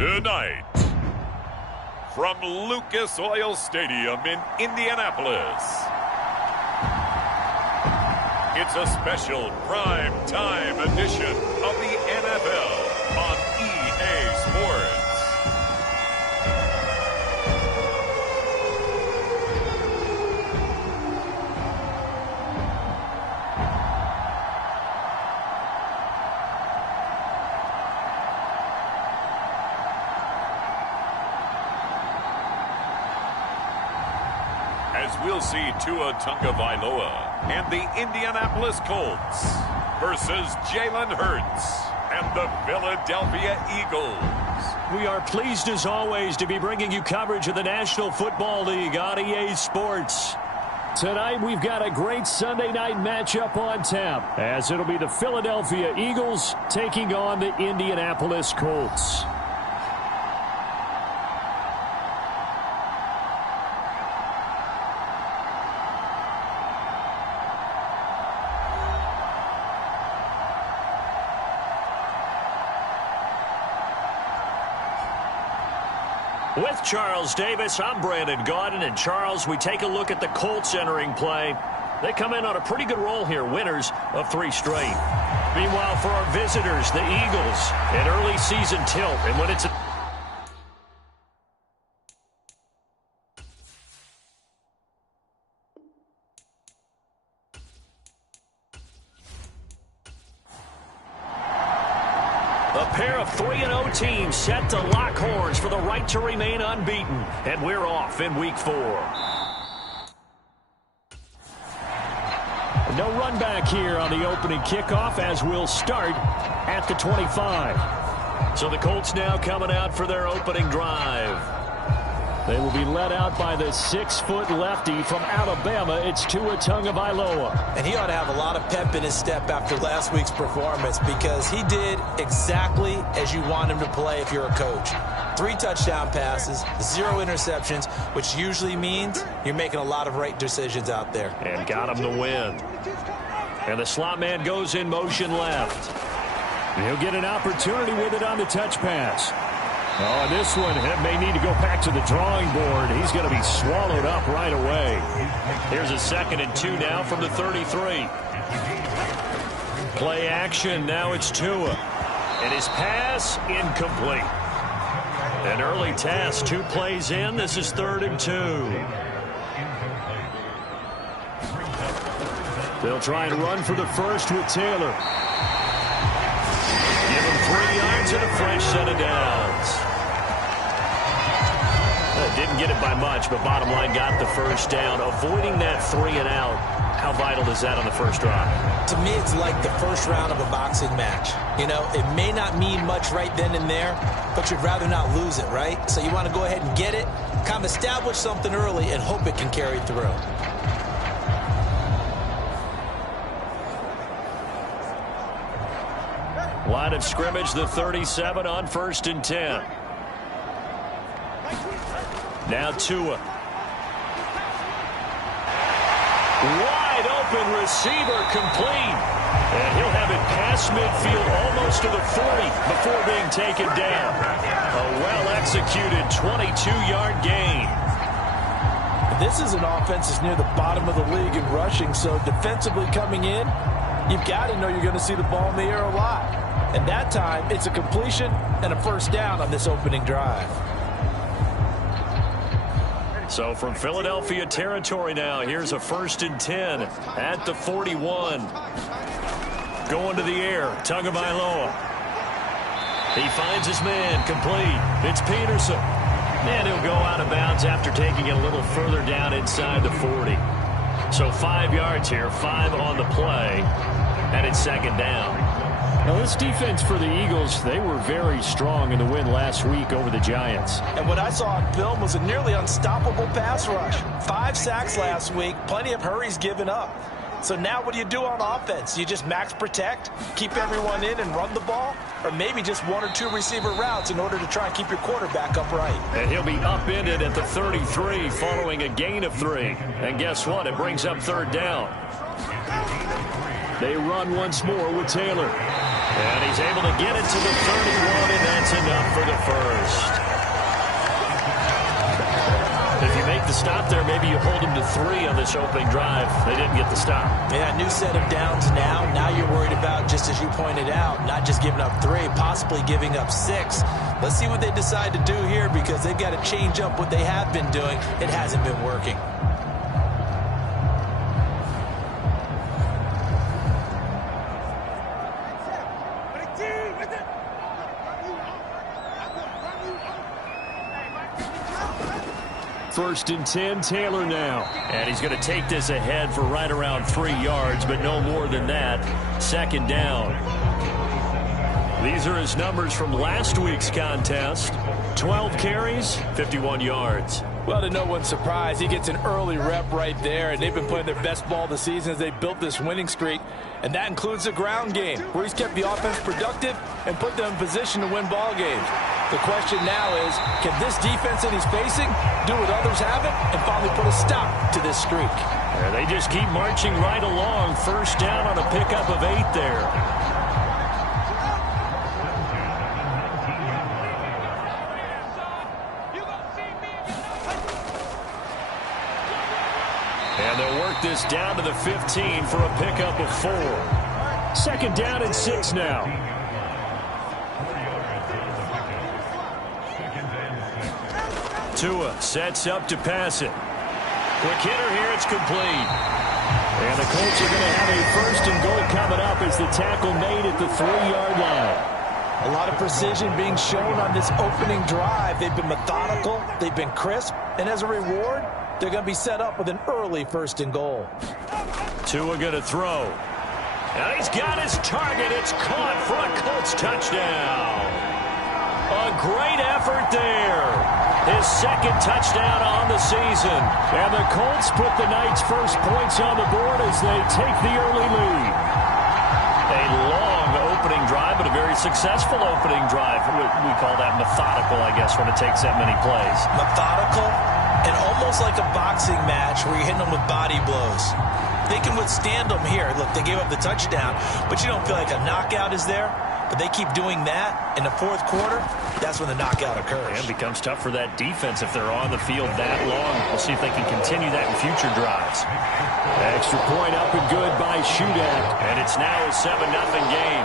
Tonight, from Lucas Oil Stadium in Indianapolis, it's a special prime time edition of the NFL on EA Sports. As we'll see Tua Tagovailoa and the Indianapolis Colts versus Jalen Hurts and the Philadelphia Eagles. We are pleased as always to be bringing you coverage of the National Football League on EA Sports. Tonight we've got a great Sunday night matchup on tap, as it'll be the Philadelphia Eagles taking on the Indianapolis Colts. With Charles Davis, I'm Brandon Gaudin. And Charles, we take a look at the Colts entering play. They come in on a pretty good roll here, winners of 3 straight. Meanwhile, for our visitors, the Eagles, an early season tilt. And when it's a pair of 3-0 teams set to lock horns for the right to remain unbeaten. And we're off in week 4. No run back here on the opening kickoff, as we'll start at the 25. So the Colts now coming out for their opening drive. They will be led out by the 6-foot lefty from Alabama. It's Tua Tagovailoa. And he ought to have a lot of pep in his step after last week's performance, because he did exactly as you want him to play if you're a coach. 3 touchdown passes, 0 interceptions, which usually means you're making a lot of right decisions out there. And got him the win. And the slot man goes in motion left. And he'll get an opportunity with it on the touch pass. Oh, and this one may need to go back to the drawing board. He's going to be swallowed up right away. Here's a 2nd and 2 now from the 33. Play action. Now it's Tua. And his pass incomplete. An early task. 2 plays in. This is 3rd and 2. They'll try and run for the first with Taylor. Give him 3 yards and a fresh set of downs. Didn't get it by much, but bottom line got the first down. Avoiding that 3 and out, how vital is that on the first drive? To me, it's like the first round of a boxing match. You know, it may not mean much right then and there, but you'd rather not lose it, right? So you want to go ahead and get it, kind of establish something early, and hope it can carry through. Line of scrimmage, the 37 on 1st and 10. Now Tua. Wide open receiver complete. And he'll have it past midfield almost to the 40 before being taken down. A well-executed 22-yard gain. This is an offense that's near the bottom of the league in rushing, so defensively coming in, you've got to know you're going to see the ball in the air a lot. And that time, it's a completion and a first down on this opening drive. So from Philadelphia territory now, here's a 1st and 10 at the 41. Going to the air, Tagovailoa. He finds his man, complete. It's Peterson. And he'll go out of bounds after taking it a little further down inside the 40. So 5 yards here, 5 on the play, and it's 2nd down. Now, this defense for the Eagles, they were very strong in the win last week over the Giants. And what I saw on film was a nearly unstoppable pass rush. 5 sacks last week, plenty of hurries given up. So now what do you do on offense? You just max protect, keep everyone in and run the ball? Or maybe just 1 or 2 receiver routes in order to try and keep your quarterback upright? And he'll be upended at the 33 following a gain of 3. And guess what? It brings up 3rd down. They run once more with Taylor. And he's able to get it to the 31, and that's enough for the first. If you make the stop there, maybe you hold them to 3 on this opening drive. They didn't get the stop. Yeah, new set of downs now. Now you're worried about, just as you pointed out, not just giving up 3, possibly giving up 6. Let's see what they decide to do here, because they've got to change up what they have been doing. It hasn't been working. First and 10, Taylor now. And he's going to take this ahead for right around 3 yards, but no more than that. Second down. These are his numbers from last week's contest. 12 carries, 51 yards. Well, to no one's surprise, he gets an early rep right there, and they've been playing their best ball this season as they built this winning streak. And that includes the ground game, where he's kept the offense productive and put them in position to win ball games. The question now is, can this defense that he's facing do what others haven't and finally put a stop to this streak? Yeah, they just keep marching right along. First down on a pickup of 8 there. And they'll work this down to the 15 for a pickup of 4. Second down and 6 now. Tua sets up to pass it. Quick hitter here, it's complete. And the Colts are going to have a first and goal coming up as the tackle made at the 3-yard line. A lot of precision being shown on this opening drive. They've been methodical, they've been crisp, and as a reward, they're going to be set up with an early first and goal. Tua going to throw. And he's got his target. It's caught for a Colts touchdown. A great effort there. His second touchdown on the season. And the Colts put the Knights' first points on the board as they take the early lead. A long opening drive, but a very successful opening drive. We call that methodical, I guess, when it takes that many plays. Methodical and almost like a boxing match where you're hitting them with body blows. They can withstand them here. Look, they gave up the touchdown, but you don't feel like a knockout is there. But they keep doing that in the fourth quarter. That's when the knockout occurs. And it becomes tough for that defense if they're on the field that long. We'll see if they can continue that in future drives. Extra point up and good by Shootout. And it's now a 7-0 game.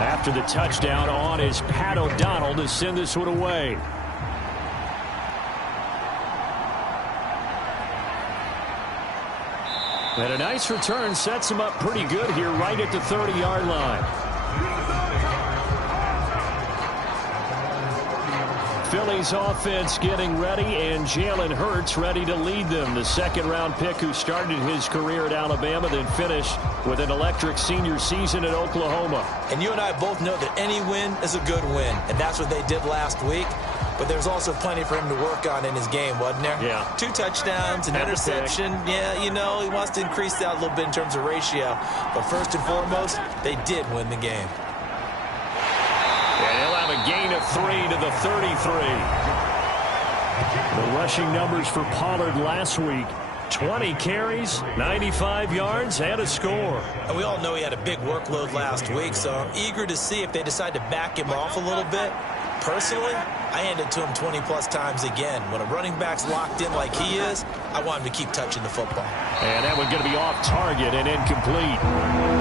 After the touchdown on is Pat O'Donnell to send this one away. And a nice return sets him up pretty good here right at the 30-yard line. Philly's offense getting ready, and Jalen Hurts ready to lead them. The second-round pick who started his career at Alabama, then finished with an electric senior season at Oklahoma. And you and I both know that any win is a good win, and that's what they did last week. But there's also plenty for him to work on in his game, wasn't there? Yeah. 2 touchdowns, an interception. Yeah, you know, he wants to increase that a little bit in terms of ratio. But first and foremost, they did win the game. And he'll have a gain of 3 to the 33. The rushing numbers for Pollard last week. 20 carries, 95 yards, and a score. And we all know he had a big workload last week, so I'm eager to see if they decide to back him off a little bit. Personally, I hand it to him 20-plus times again. When a running back's locked in like he is, I want him to keep touching the football. And that one's going to be off target and incomplete.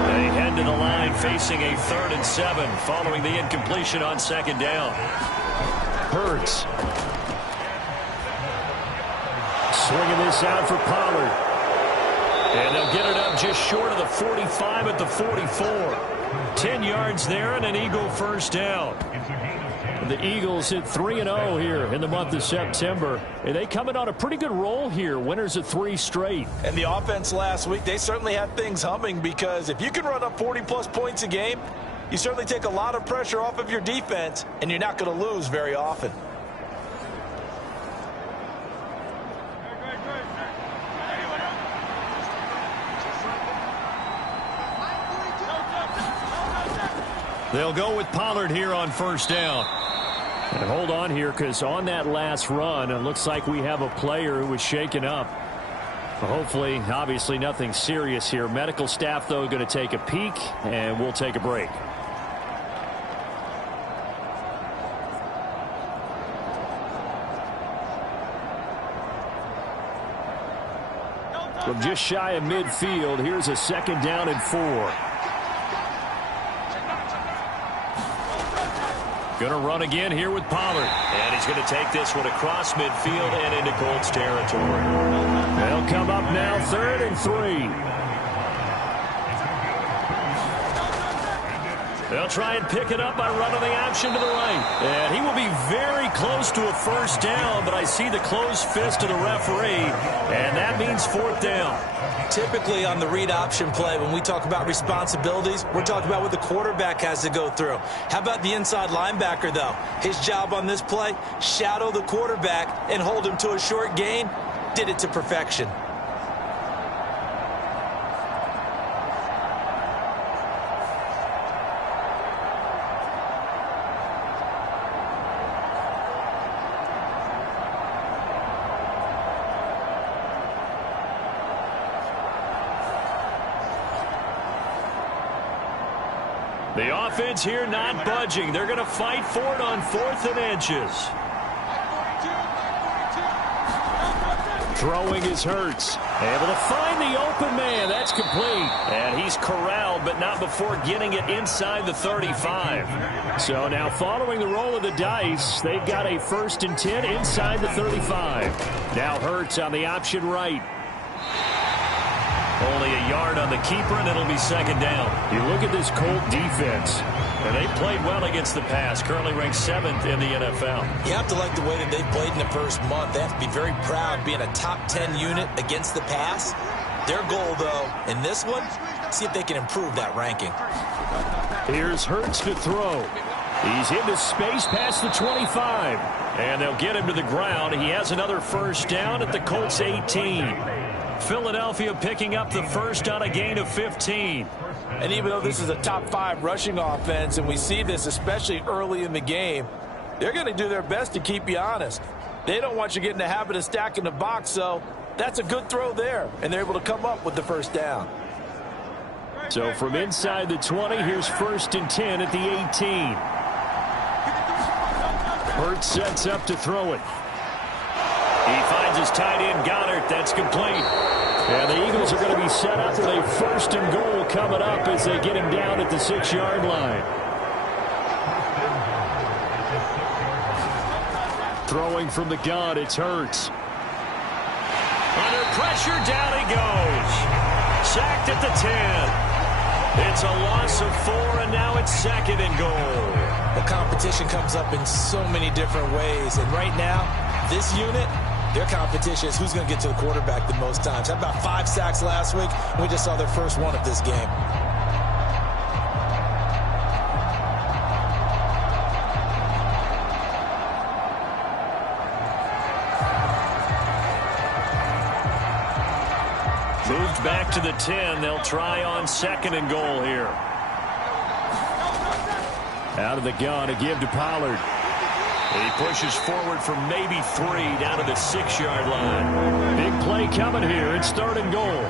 They head to the line facing a 3rd and 7 following the incompletion on second down. Hurts. Swinging this out for Pollard. And they'll get it up just short of the 45 at the 44. 10 yards there and an Eagle first down. The Eagles hit 3-0 here in the month of September. And they come in on a pretty good roll here. Winners of 3 straight. And the offense last week, they certainly had things humming, because if you can run up 40-plus points a game, you certainly take a lot of pressure off of your defense, and you're not going to lose very often. They'll go with Pollard here on first down. And hold on here, because on that last run, it looks like we have a player who was shaken up. Hopefully, obviously nothing serious here. Medical staff, though, going to take a peek, and we'll take a break. From just shy of midfield, here's a 2nd down and 4. Going to run again here with Pollard. And he's going to take this one across midfield and into Colts territory. They'll come up now 3rd and 3. They'll try and pick it up by running the option to the right. And he will be very close to a 1st down, but I see the closed fist of the referee, and that means 4th down. Typically on the read option play, when we talk about responsibilities, we're talking about what the quarterback has to go through. How about the inside linebacker, though? His job on this play, shadow the quarterback and hold him to a short gain. Did it to perfection. The offense here not budging. They're going to fight for it on 4th and inches. Throwing is Hurts. Able to find the open man. That's complete. And he's corralled, but not before getting it inside the 35. So now following the roll of the dice, they've got a 1st and 10 inside the 35. Now Hurts on the option right. Only a yard on the keeper, and it'll be 2nd down. You look at this Colt defense. And they played well against the pass, currently ranked 7th in the NFL. You have to like the way that they played in the first month. They have to be very proud being a top 10 unit against the pass. Their goal, though, in this one, see if they can improve that ranking. Here's Hurts to throw. He's into space past the 25. And they'll get him to the ground. He has another 1st down at the Colts 18. Philadelphia picking up the 1st on a gain of 15. And even though this is a top 5 rushing offense, and we see this especially early in the game, they're going to do their best to keep you honest. They don't want you getting the habit of stacking the box, so that's a good throw there, and they're able to come up with the 1st down. So from inside the 20, here's 1st and 10 at the 18. Hurts sets up to throw it. He finds his tight end, Goddard. That's complete. And the Eagles are going to be set up with a 1st and goal coming up as they get him down at the 6-yard line. Throwing from the gun, it's Hurts. Under pressure, down he goes. Sacked at the 10. It's a loss of 4, and now it's 2nd and goal. The competition comes up in so many different ways, and right now, this unit, their competition is who's going to get to the quarterback the most times. How about 5 sacks last week? We just saw their first one of this game. Moved back to the 10. They'll try on 2nd and goal here. Out of the gun, a give to Pollard. He pushes forward for maybe 3 down to the 6-yard line. Big play coming here. It's 3rd and goal.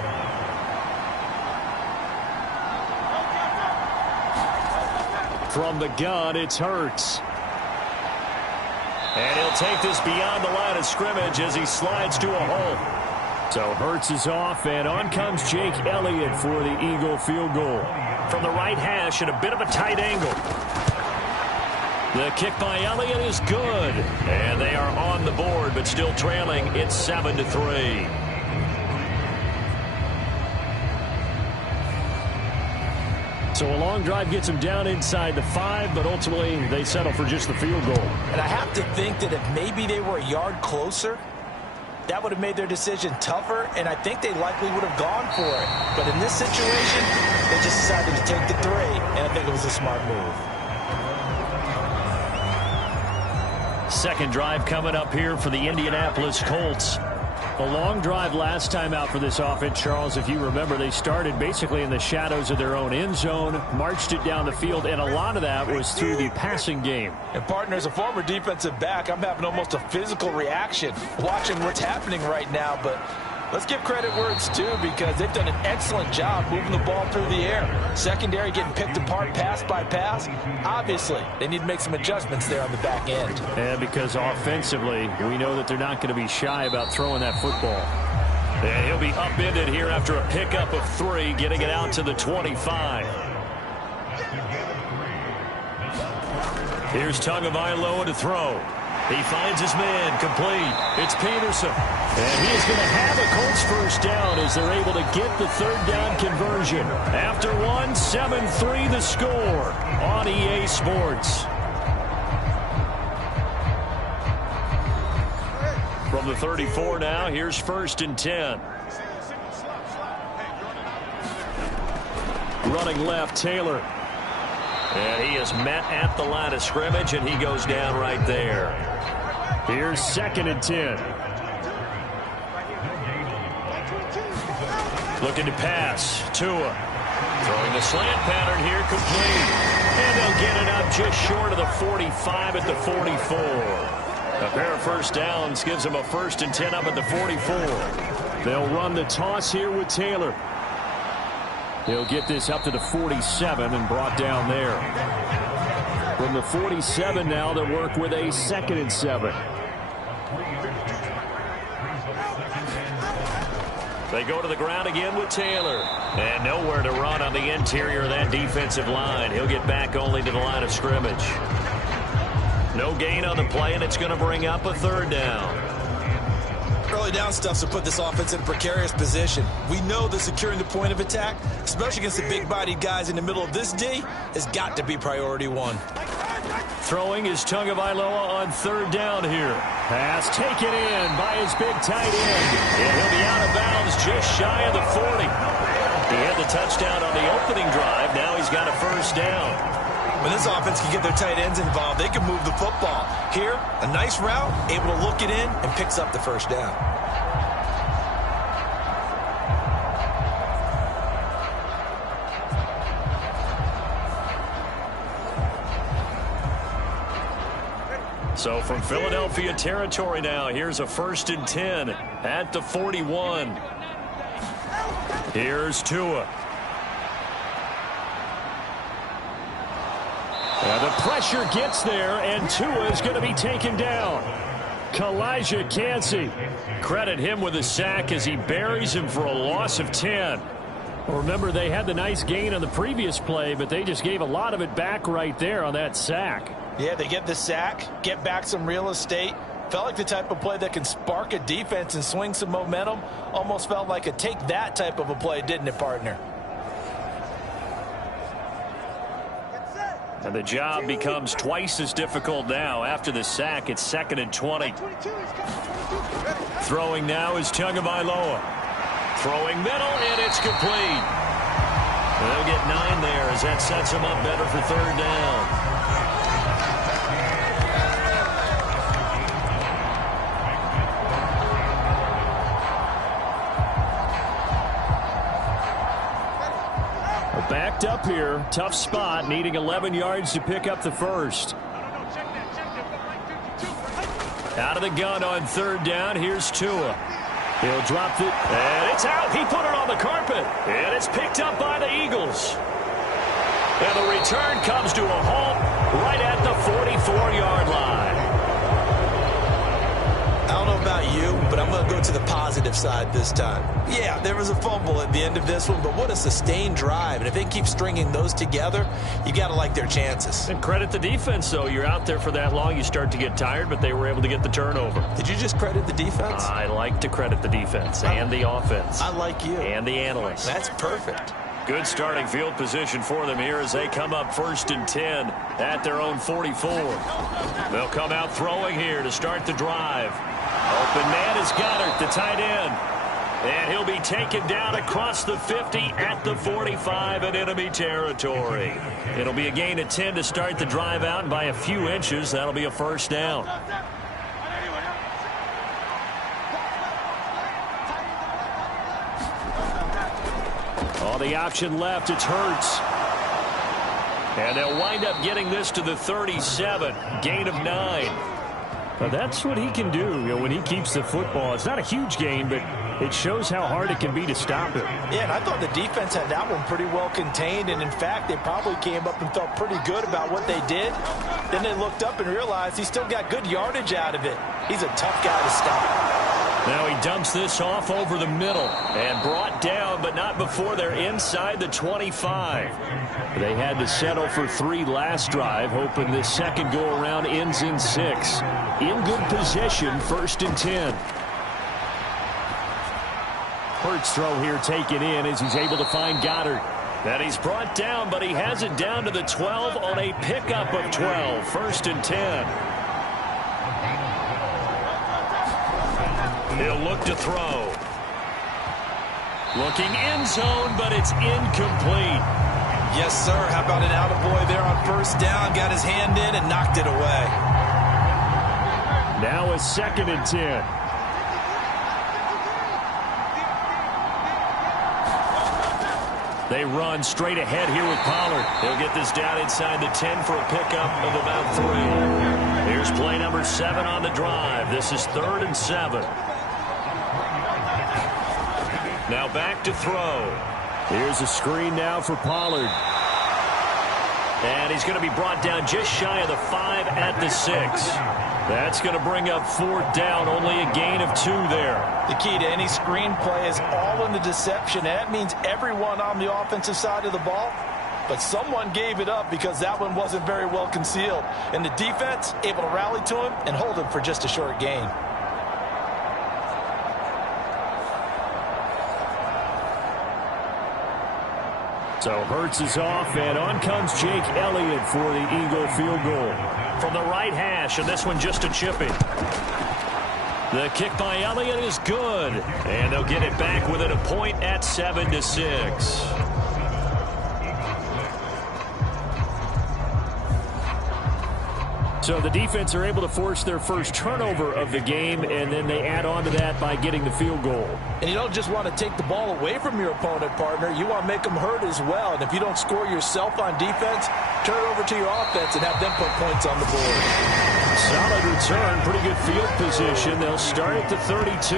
From the gun, it's Hurts. And he'll take this beyond the line of scrimmage as he slides to a hole. So Hurts is off, and on comes Jake Elliott for the Eagle field goal. From the right hash at a bit of a tight angle. The kick by Elliott is good. And they are on the board, but still trailing. It's 7-3. So a long drive gets them down inside the 5, but ultimately they settle for just the field goal. And I have to think that if maybe they were a yard closer, that would have made their decision tougher, and I think they likely would have gone for it. But in this situation, they just decided to take the 3, and I think it was a smart move. Second drive coming up here for the Indianapolis Colts. A long drive last time out for this offense, Charles. If you remember, they started basically in the shadows of their own end zone, marched it down the field, and a lot of that was through the passing game. And, partner, as a former defensive back, I'm having almost a physical reaction watching what's happening right now. But let's give credit where it's due, because they've done an excellent job moving the ball through the air. Secondary getting picked apart pass by pass. Obviously, they need to make some adjustments there on the back end. Yeah, because offensively, we know that they're not going to be shy about throwing that football. And he'll be upended here after a pickup of 3, getting it out to the 25. Here's Tagovailoa to throw. He finds his man, complete. It's Peterson. And he is going to have a Colts first down as they're able to get the third down conversion. After 1, 7-3 the score on EA Sports. From the 34 now, here's 1st and 10. Running left, Taylor. And he is met at the line of scrimmage, and he goes down right there. Here's 2nd and 10. Looking to pass. Tua throwing the slant pattern here, complete. And they'll get it up just short of the 45 at the 44. A pair of first downs gives them a 1st and 10 up at the 44. They'll run the toss here with Taylor. He'll get this up to the 47 and brought down there. From the 47 now, they'll work with a 2nd and 7. They go to the ground again with Taylor. And nowhere to run on the interior of that defensive line. He'll get back only to the line of scrimmage. No gain on the play, and it's going to bring up a 3rd down. Early down stuff's to put this offense in a precarious position. We know that securing the point of attack, especially against the big-bodied guys in the middle of this D, has got to be priority 1. Throwing is Tagovailoa on 3rd down here. Pass taken in by his big tight end. And he'll be out of bounds just shy of the 40. He had the touchdown on the opening drive. Now he's got a 1st down. When this offense can get their tight ends involved, they can move the football. Here, a nice route, able to look it in, and picks up the 1st down. So from Philadelphia territory now, here's a 1st and 10 at the 41. Here's Tua. The pressure gets there, and Tua is going to be taken down. Kalijah Kancey. Credit him with a sack as he buries him for a loss of 10. Well, remember, they had the nice gain on the previous play, but they just gave a lot of it back right there on that sack. Yeah, they get the sack, get back some real estate. Felt like the type of play that can spark a defense and swing some momentum. Almost felt like a take that type of a play, didn't it, partner? And the job becomes twice as difficult now. After the sack, it's 2nd and 20. Throwing now is Tagovailoa. Throwing middle, and it's complete. They'll get 9 there as that sets them up better for 3rd down. Backed up here, tough spot, needing 11 yards to pick up the 1st. Out of the gun on 3rd down, here's Tua. He'll drop it, and it's out. He put it on the carpet, and it's picked up by the Eagles. And the return comes to a halt right at the 44-yard line. I don't know about you, but I'm going to go to the positive side this time. Yeah, there was a fumble at the end of this one, but what a sustained drive. And if they keep stringing those together, you got to like their chances. And credit the defense, though. You're out there for that long, you start to get tired, but they were able to get the turnover. Did you just credit the defense? I like to credit the defense and the offense. I like you. And the analysts. That's perfect. Good starting field position for them here as they come up 1st and 10 at their own 44. They'll come out throwing here to start the drive. Open man is Goddard, the tight end. And he'll be taken down across the 50 at the 45 in enemy territory. It'll be a gain of 10 to start the drive out, and by a few inches, that'll be a 1st down. On the option left, it's Hurts. And they'll wind up getting this to the 37. Gain of 9. Now that's what he can do, when he keeps the football. It's not a huge gain, but it shows how hard it can be to stop him. Yeah, and I thought the defense had that one pretty well contained, and in fact, they probably came up and felt pretty good about what they did. Then they looked up and realized he still got good yardage out of it. He's a tough guy to stop. Now he dumps this off over the middle and brought down, but not before they're inside the 25. They had to settle for 3 last drive, hoping this second go-around ends in 6. In good possession, 1st and 10. Hurts throw here taken in as he's able to find Goddard. And he's brought down, but he has it down to the 12 on a pickup of 12. 1st and 10. He'll look to throw. Looking end zone, but it's incomplete. Yes, sir. How about an attaboy there on 1st down? Got his hand in and knocked it away. Now a 2nd and 10. They run straight ahead here with Pollard. He'll get this down inside the 10 for a pickup of about 3. Here's play number 7 on the drive. This is 3rd and 7. Now back to throw. Here's a screen now for Pollard. And he's going to be brought down just shy of the 5 at the 6. That's going to bring up 4th down, only a gain of 2 there. The key to any screenplay is all in the deception. That means everyone on the offensive side of the ball. But someone gave it up because that one wasn't very well concealed. And the defense able to rally to him and hold him for just a short gain. So Hurts is off, and on comes Jake Elliott for the Eagle field goal. From the right hash, and this one just a chipping. The kick by Elliott is good, and they'll get it back within a point at 7-6. So the defense are able to force their first turnover of the game, and then they add on to that by getting the field goal. And you don't just want to take the ball away from your opponent, partner. You want to make them hurt as well. And if you don't score yourself on defense, turn it over to your offense and have them put points on the board. Solid return, pretty good field position. They'll start at the 32.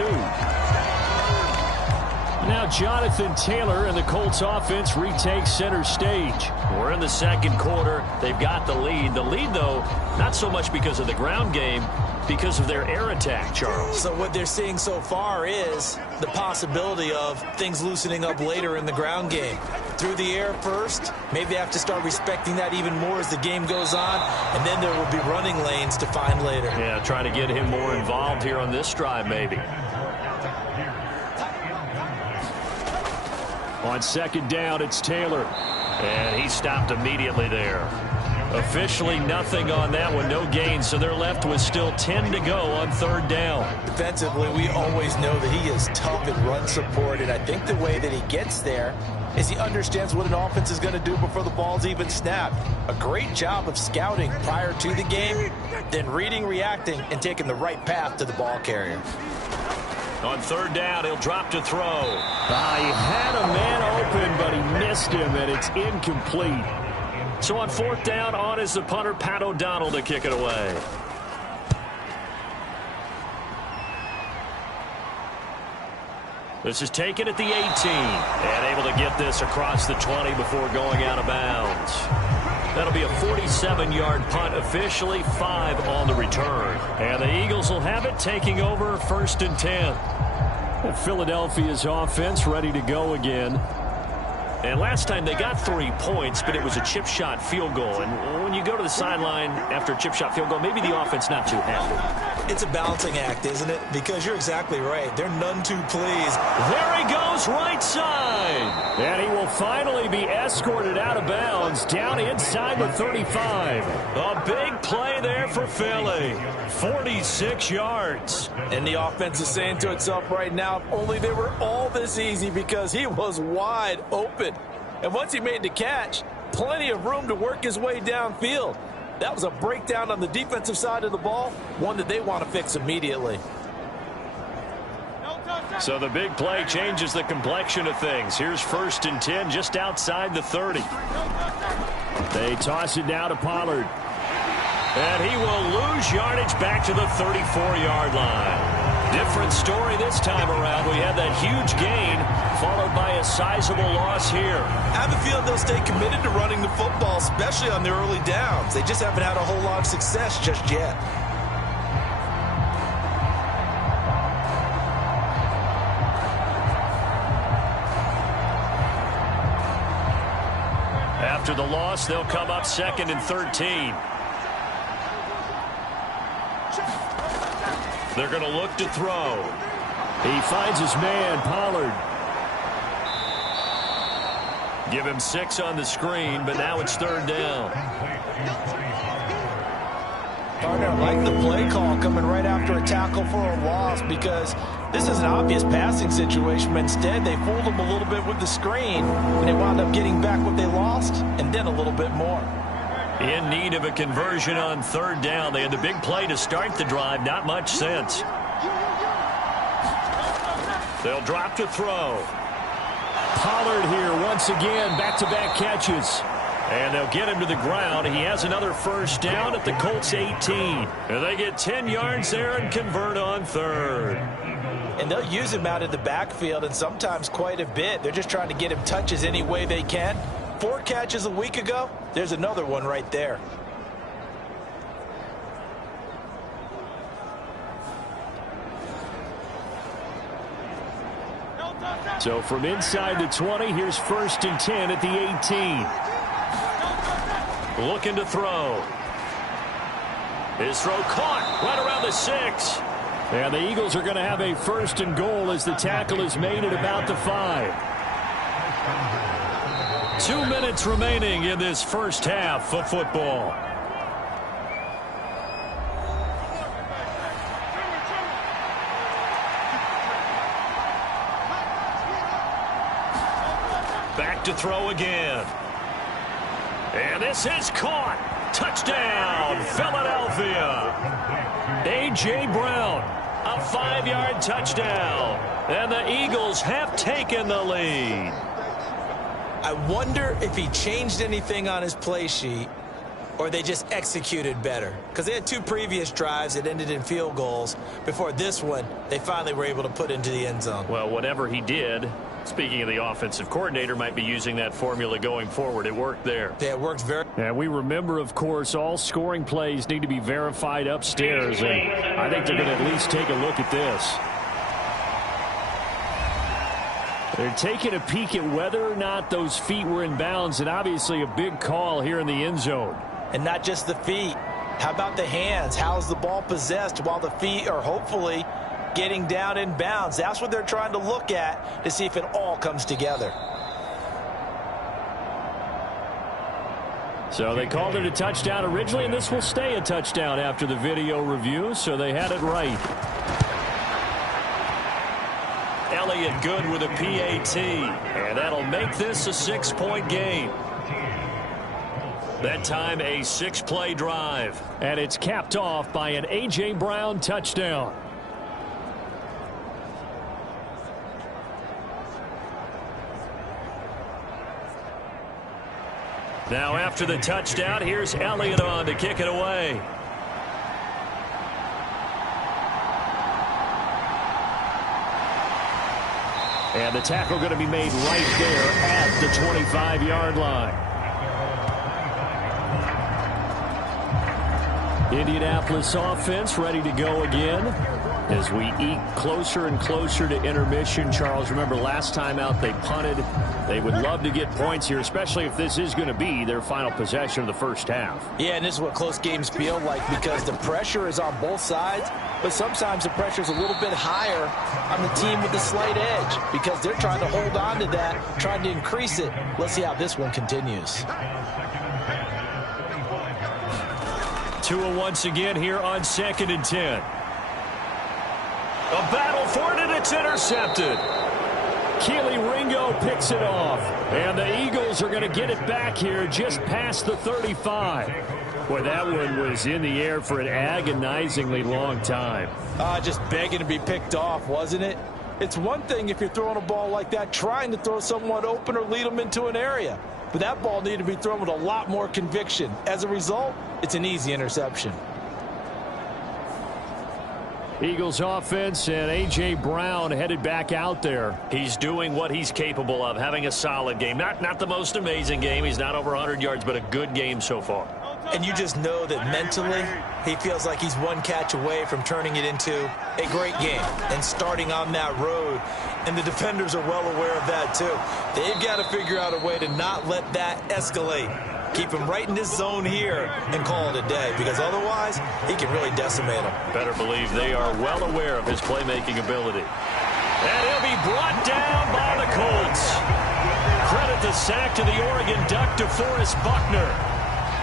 Now Jonathan Taylor and the Colts offense retakes center stage. We're in the 2nd quarter. They've got the lead. The lead, though, not so much because of the ground game, because of their air attack, Charles. So what they're seeing so far is the possibility of things loosening up later in the ground game. Through the air first, maybe they have to start respecting that even more as the game goes on, and then there will be running lanes to find later. Yeah, trying to get him more involved here on this drive, maybe. On 2nd down, it's Taylor. And he stopped immediately there. Officially nothing on that one, no gain, so they're left with still 10 to go on 3rd down. Defensively, we always know that he is tough in run support, and I think the way that he gets there is he understands what an offense is going to do before the ball's even snapped. A great job of scouting prior to the game, then reading, reacting, and taking the right path to the ball carrier. On 3rd down, he'll drop to throw. He had a man open, but he missed him, and it's incomplete. So on 4th down, on is the punter, Pat O'Donnell, to kick it away. This is taken at the 18, and able to get this across the 20 before going out of bounds. That'll be a 47-yard punt, officially 5 on the return. And the Eagles will have it, taking over 1st and 10. Philadelphia's offense ready to go again. And last time they got 3 points, but it was a chip shot field goal. And when you go to the sideline after a chip shot field goal, maybe the offense not too happy. It's a balancing act, isn't it? Because you're exactly right. They're none too pleased. There he goes, right side. And he will finally be escorted out of bounds down inside the 35. A big play there for Philly. 46 yards. And the offense is saying to itself right now, if only they were all this easy, because he was wide open. And once he made the catch, plenty of room to work his way downfield. That was a breakdown on the defensive side of the ball, one that they want to fix immediately. No touchdown. So the big play changes the complexion of things. Here's 1st and 10 just outside the 30. They toss it now to Pollard. And he will lose yardage back to the 34-yard line. Different story this time around. We had that huge gain followed by a sizable loss here. I have a feeling they'll stay committed to running the football, especially on their early downs. They just haven't had a whole lot of success just yet. After the loss, they'll come up 2nd and 13. They're going to look to throw. He finds his man, Pollard. Give him 6 on the screen, but now it's 3rd down. Partner, I like the play call coming right after a tackle for a loss, because this is an obvious passing situation, but instead they fooled them a little bit with the screen, and they wound up getting back what they lost, and then a little bit more. In need of a conversion on 3rd down. They had the big play to start the drive. Not much sense. They'll drop to throw. Pollard here once again, back-to-back catches. And they'll get him to the ground. He has another 1st down at the Colts 18. And they get 10 yards there and convert on 3rd. And they'll use him out in the backfield, and sometimes quite a bit. They're just trying to get him touches any way they can. 4 catches a week ago, there's another one right there. So from inside the 20, here's 1st and 10 at the 18. Looking to throw. His throw caught right around the 6. And the Eagles are going to have a 1st and goal as the tackle is made at about the 5. 2 minutes remaining in this first half of football. Back to throw again. And this is caught. Touchdown, Philadelphia. A.J. Brown, a 5-yard touchdown. And the Eagles have taken the lead. I wonder if he changed anything on his play sheet or they just executed better. Because they had 2 previous drives that ended in field goals. Before this one, they finally were able to put into the end zone. Well, whatever he did, speaking of the offensive coordinator, might be using that formula going forward. It worked there. Yeah, it worked very. And we remember, of course, all scoring plays need to be verified upstairs. And I think they're going to at least take a look at this. They're taking a peek at whether or not those feet were in bounds, and obviously a big call here in the end zone. And not just the feet. How about the hands? How's the ball possessed while the feet are hopefully getting down in bounds? That's what they're trying to look at to see if it all comes together. So they called it a touchdown originally, and this will stay a touchdown after the video review, so they had it right. Elliott good with a PAT, and that'll make this a 6-point game. That time a 6-play drive. And it's capped off by an A.J. Brown touchdown. Now after the touchdown, here's Elliott on to kick it away. And the tackle going to be made right there at the 25-yard line. Indianapolis offense ready to go again as we eke closer and closer to intermission. Charles, remember last time out they punted. They would love to get points here, especially if this is going to be their final possession of the first half. Yeah, and this is what close games feel like because the pressure is on both sides, but sometimes the pressure is a little bit higher on the team with the slight edge because they're trying to hold on to that, trying to increase it. Let's see how this one continues. Tua once again here on 2nd and 10. A battle for it, and it's intercepted. Keely Ringo picks it off, and the Eagles are going to get it back here just past the 35. Boy, that one was in the air for an agonizingly long time. Just begging to be picked off, wasn't it? It's one thing if you're throwing a ball like that, trying to throw someone open or lead them into an area. But that ball needed to be thrown with a lot more conviction. As a result, it's an easy interception. Eagles offense and A.J. Brown headed back out there. He's doing what he's capable of, having a solid game. Not the most amazing game. He's not over 100 yards, but a good game so far. And you just know that mentally, he feels like he's one catch away from turning it into a great game and starting on that road. And the defenders are well aware of that, too. They've got to figure out a way to not let that escalate. Keep him right in this zone here and call it a day, because otherwise, he can really decimate him. Better believe they are well aware of his playmaking ability. And he'll be brought down by the Colts. Credit the sack to the Oregon Duck, DeForest Buckner.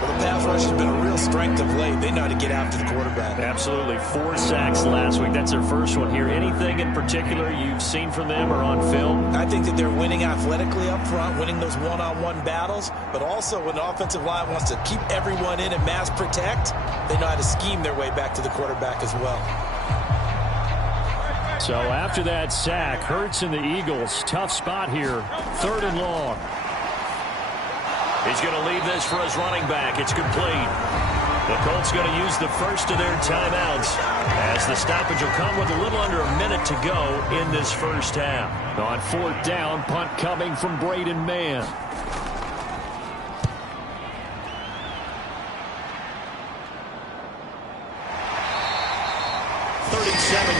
Well, the pass rush has been a real strength of late. They know how to get after the quarterback. Absolutely. 4 sacks last week. That's their first one here. Anything in particular you've seen from them or on film? I think that they're winning athletically up front, winning those one-on-one battles, but also when the offensive line wants to keep everyone in and mass protect, they know how to scheme their way back to the quarterback as well. So after that sack, Hurts and the Eagles, tough spot here, 3rd and long. He's going to leave this for his running back. It's complete. The Colts going to use the first of their timeouts as the stoppage will come with a little under a minute to go in this first half. On 4th down, punt coming from Braden Mann.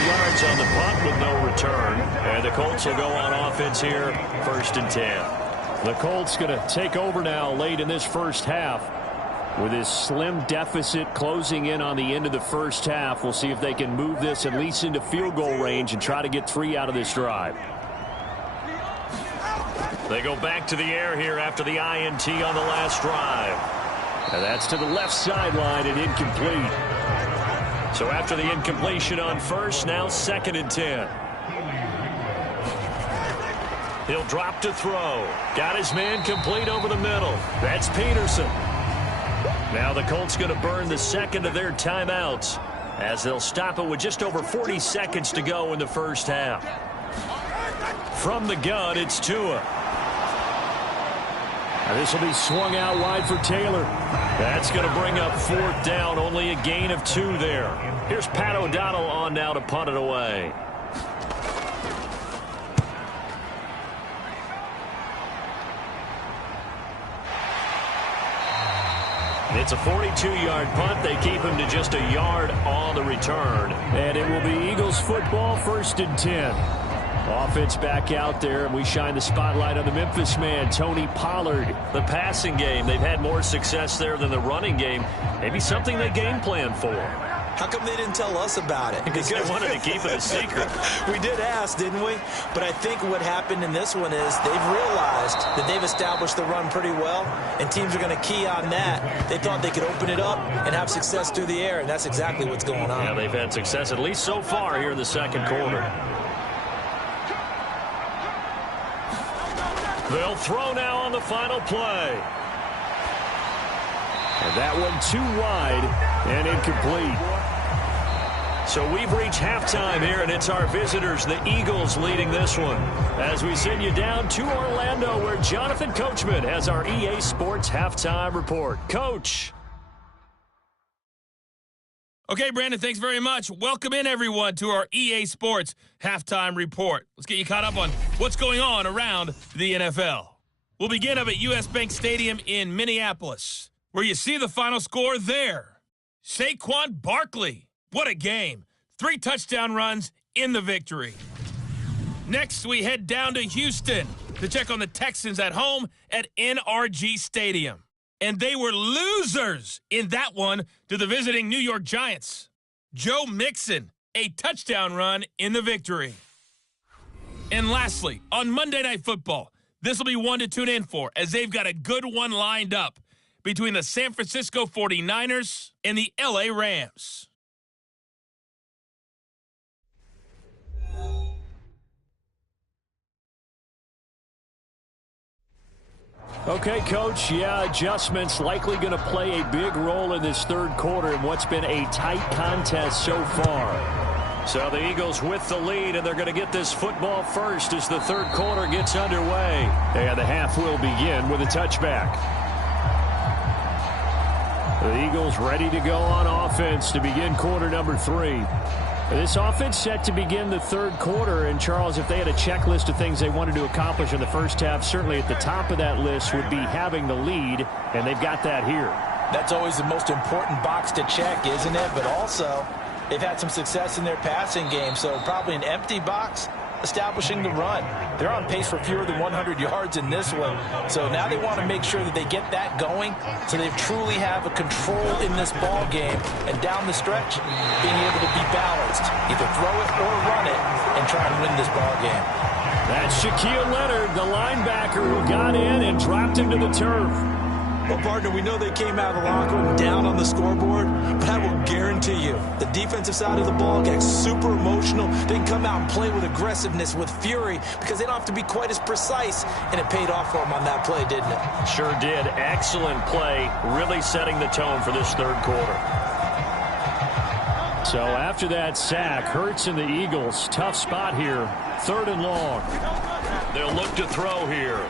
Yards on the punt with no return. And the Colts will go on offense here, 1st and 10. The Colts going to take over now late in this first half with this slim deficit closing in on the end of the first half. We'll see if they can move this at least into field goal range and try to get 3 out of this drive. They go back to the air here after the INT on the last drive. And that's to the left sideline and incomplete. So after the incompletion on first, now 2nd and 10. He'll drop to throw. Got his man complete over the middle. That's Peterson. Now the Colts going to burn the second of their timeouts as they'll stop it with just over 40 seconds to go in the first half. From the gun, it's Tua. Now this will be swung out wide for Taylor. That's going to bring up 4th down, only a gain of 2 there. Here's Pat O'Donnell on now to punt it away. It's a 42-yard punt. They keep him to just a yard on the return. And it will be Eagles football, 1st and 10. Offense back out there, and we shine the spotlight on the Memphis man, Tony Pollard. The passing game, they've had more success there than the running game. Maybe something they game plan for. How come they didn't tell us about it? Because they wanted to keep it a secret. We did ask, didn't we? But I think what happened in this one is they've realized that they've established the run pretty well, and teams are going to key on that. They thought they could open it up and have success through the air, and that's exactly what's going on. Yeah, they've had success, at least so far here in the second quarter. They'll throw now on the final play. And that one too wide and incomplete. So we've reached halftime here, and it's our visitors, the Eagles, leading this one. As we send you down to Orlando, where Jonathan Coachman has our EA Sports Halftime Report. Coach. Okay, Brandon, thanks very much. Welcome in, everyone, to our EA Sports Halftime Report. Let's get you caught up on what's going on around the NFL. We'll begin up at U.S. Bank Stadium in Minneapolis, where you see the final score there. Saquon Barkley. What a game. 3 touchdown runs in the victory. Next, we head down to Houston to check on the Texans at home at NRG Stadium. And they were losers in that one to the visiting New York Giants. Joe Mixon, a touchdown run in the victory. And lastly, on Monday Night Football, this will be one to tune in for, as they've got a good one lined up between the San Francisco 49ers and the LA Rams. Okay, Coach, adjustments likely going to play a big role in this third quarter in what's been a tight contest so far. So the Eagles with the lead, and they're going to get this football first as the third quarter gets underway. And the half will begin with a touchback. The Eagles ready to go on offense to begin quarter number 3. This offense set to begin the third quarter. And, Charles, if they had a checklist of things they wanted to accomplish in the first half, certainly at the top of that list would be having the lead, and they've got that here. That's always the most important box to check, isn't it? But also, they've had some success in their passing game, so probably an empty box establishing the run. They're on pace for fewer than 100 yards in this one. So now they want to make sure that they get that going so they truly have a control in this ball game. And down the stretch, being able to be balanced, either throw it or run it and try and win this ball game. That's Shaquille Leonard, the linebacker who got in and dropped him to the turf. Well, partner, we know they came out of the locker room down on the scoreboard, but I will guarantee you the defensive side of the ball gets super emotional. They can come out and play with aggressiveness, with fury, because they don't have to be quite as precise, and it paid off for them on that play, didn't it? Sure did. Excellent play, really setting the tone for this third quarter. So after that sack, Hurts and the Eagles, tough spot here, 3rd and long. They'll look to throw here.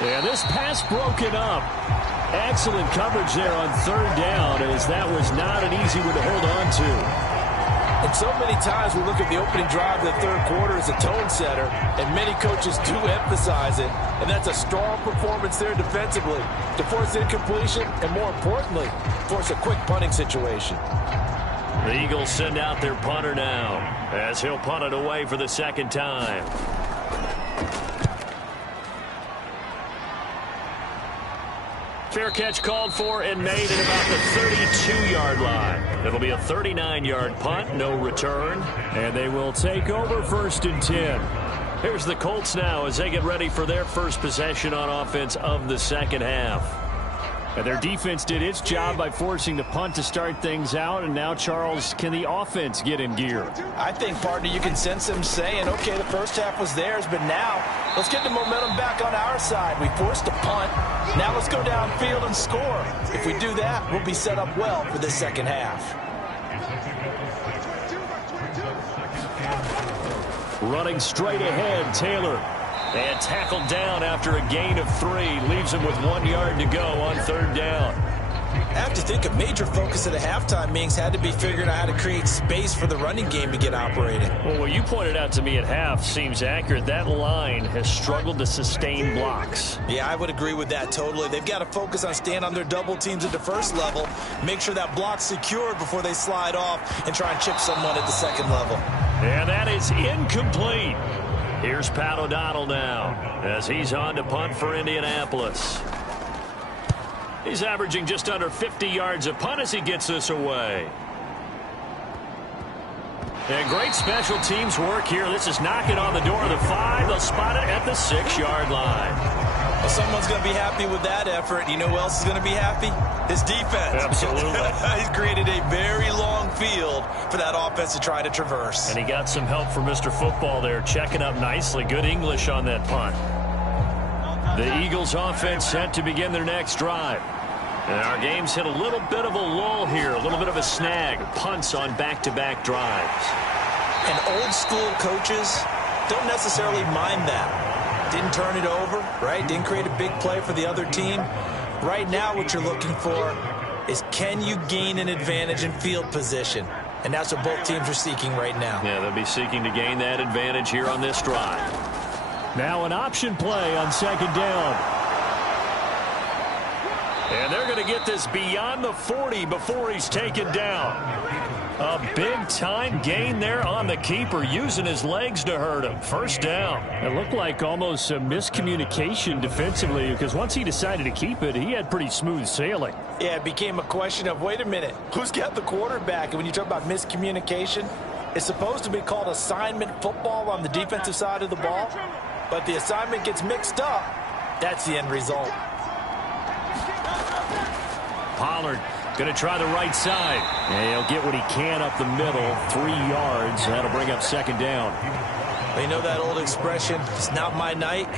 Yeah, this pass broken up. Excellent coverage there on 3rd down, as that was not an easy one to hold on to. And so many times we look at the opening drive of the third quarter as a tone setter, and many coaches do emphasize it, and that's a strong performance there defensively to force incompletion and, more importantly, force a quick punting situation. The Eagles send out their punter now as he'll punt it away for the second time. Fair catch called for and made at about the 32-yard line. It'll be a 39-yard punt, no return. And they will take over 1st and 10. Here's the Colts now as they get ready for their first possession on offense of the second half. And their defense did its job by forcing the punt to start things out. And now, Charles, can the offense get in gear? I think, partner, you can sense them saying, okay, the first half was theirs, but now let's get the momentum back on our side. We forced a punt. Now let's go downfield and score. If we do that, we'll be set up well for the second half. Running straight ahead, Taylor. And tackled down after a gain of 3. Leaves him with 1 yard to go on 3rd down. I have to think a major focus of the halftime meetings had to be figuring out how to create space for the running game to get operating. Well, what you pointed out to me at half seems accurate. That line has struggled to sustain blocks. Yeah, I would agree with that totally. They've got to focus on staying on their double teams at the first level, make sure that block's secured before they slide off and try and chip someone at the second level. And that is incomplete. Here's Pat O'Donnell now as he's on to punt for Indianapolis. He's averaging just under 50 yards a punt as he gets this away. And great special teams work here. This is knocking on the door of the 5. They'll spot it at the 6-yard line. Well, someone's going to be happy with that effort. You know who else is going to be happy? His defense. Absolutely. He's created a very long field for that offense to try to traverse. And he got some help from Mr. Football there, checking up nicely. Good English on that punt. The Eagles offense set to begin their next drive. And our game's hit a little bit of a lull here, a little bit of a snag. Punts on back-to-back drives. And old school coaches don't necessarily mind that. Didn't turn it over, right? Didn't create a big play for the other team. Right now what you're looking for is, can you gain an advantage in field position? And that's what both teams are seeking right now. Yeah, they'll be seeking to gain that advantage here on this drive. Now an option play on 2nd down. And they're going to get this beyond the 40 before he's taken down. A big-time gain there on the keeper, using his legs to hurt him. 1st down. It looked like almost a miscommunication defensively, because once he decided to keep it, he had pretty smooth sailing. Yeah, it became a question of, wait a minute, who's got the quarterback? And when you talk about miscommunication, it's supposed to be called assignment football on the defensive side of the ball, but the assignment gets mixed up. That's the end result. Pollard going to try the right side. And he'll get what he can up the middle, 3 yards. That'll bring up 2nd down. Well, you know that old expression, it's not my night.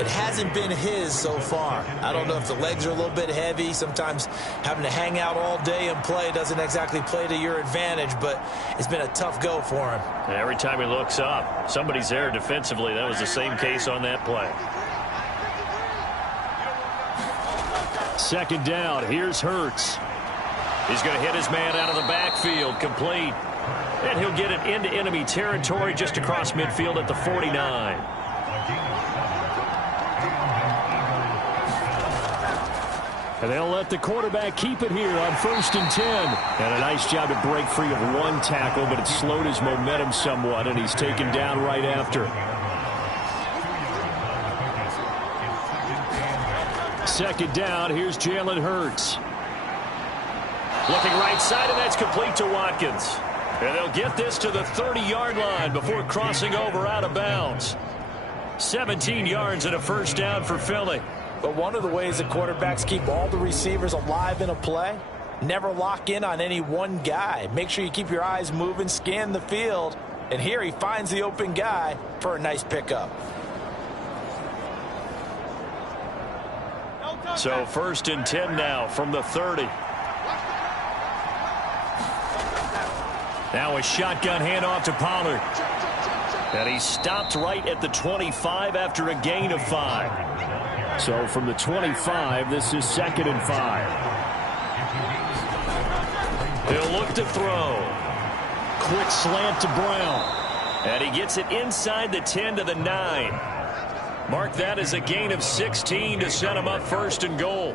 It hasn't been his so far. I don't know if the legs are a little bit heavy. Sometimes having to hang out all day and play doesn't exactly play to your advantage, but it's been a tough go for him. And every time he looks up, somebody's there defensively. That was the same case on that play. Second down, here's Hurts. He's going to hit his man out of the backfield, complete. And he'll get it into enemy territory just across midfield at the 49. And they'll let the quarterback keep it here on 1st and 10. And a nice job to break free of one tackle, but it slowed his momentum somewhat, and he's taken down right after. Second down, here's Jalen Hurts. Looking right side, and that's complete to Watkins. And they'll get this to the 30-yard line before crossing over out of bounds. 17 yards and a first down for Philly. But one of the ways that quarterbacks keep all the receivers alive in a play, never lock in on any one guy. Make sure you keep your eyes moving, scan the field. And here he finds the open guy for a nice pickup. So 1st and 10 now from the 30. Now a shotgun handoff to Pollard. And he stopped right at the 25 after a gain of 5. So from the 25, this is 2nd and 5. He'll look to throw. Quick slant to Brown. And he gets it inside the 10 to the 9. Mark that as a gain of 16 to set him up 1st and goal.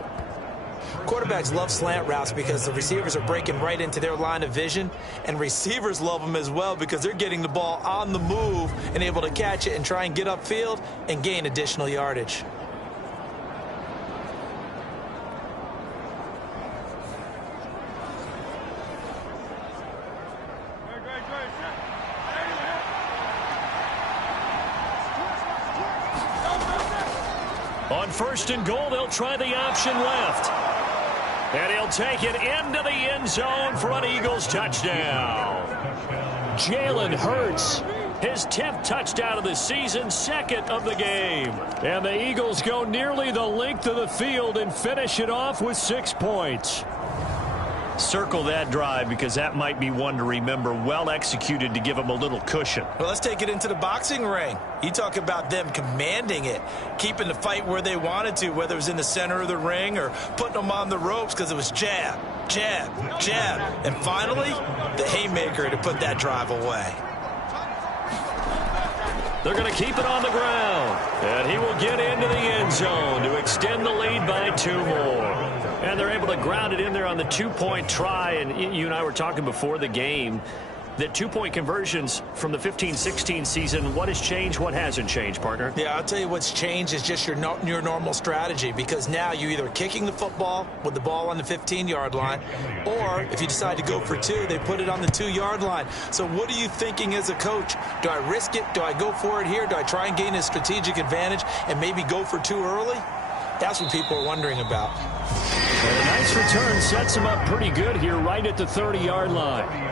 Quarterbacks love slant routes because the receivers are breaking right into their line of vision, and receivers love them as well because they're getting the ball on the move and able to catch it and try and get upfield and gain additional yardage. On 1st and goal, they'll try the option left. And he'll take it into the end zone for an Eagles touchdown. Jalen Hurts, his 10th touchdown of the season, 2nd of the game. And the Eagles go nearly the length of the field and finish it off with 6 points. Circle that drive because that might be one to remember. Well executed to give them a little cushion. Well, let's take it into the boxing ring. You talk about them commanding it, keeping the fight where they wanted to, whether it was in the center of the ring or putting them on the ropes because it was jab, jab, jab. And finally, the haymaker to put that drive away. They're going to keep it on the ground. And he will get into the end zone to extend the lead by 2 more. And they're able to ground it in there on the 2-point try. And you and I were talking before the game that 2-point conversions from the 15-16 season, what has changed, what hasn't changed, partner? Yeah, I'll tell you what's changed is just your normal strategy, because now you're either kicking the football with the ball on the 15-yard line, or if you decide to go for 2, they put it on the 2-yard line. So what are you thinking as a coach? Do I risk it? Do I go for it here? Do I try and gain a strategic advantage and maybe go for 2 early? That's what people are wondering about. And a nice return sets him up pretty good here right at the 30-yard line.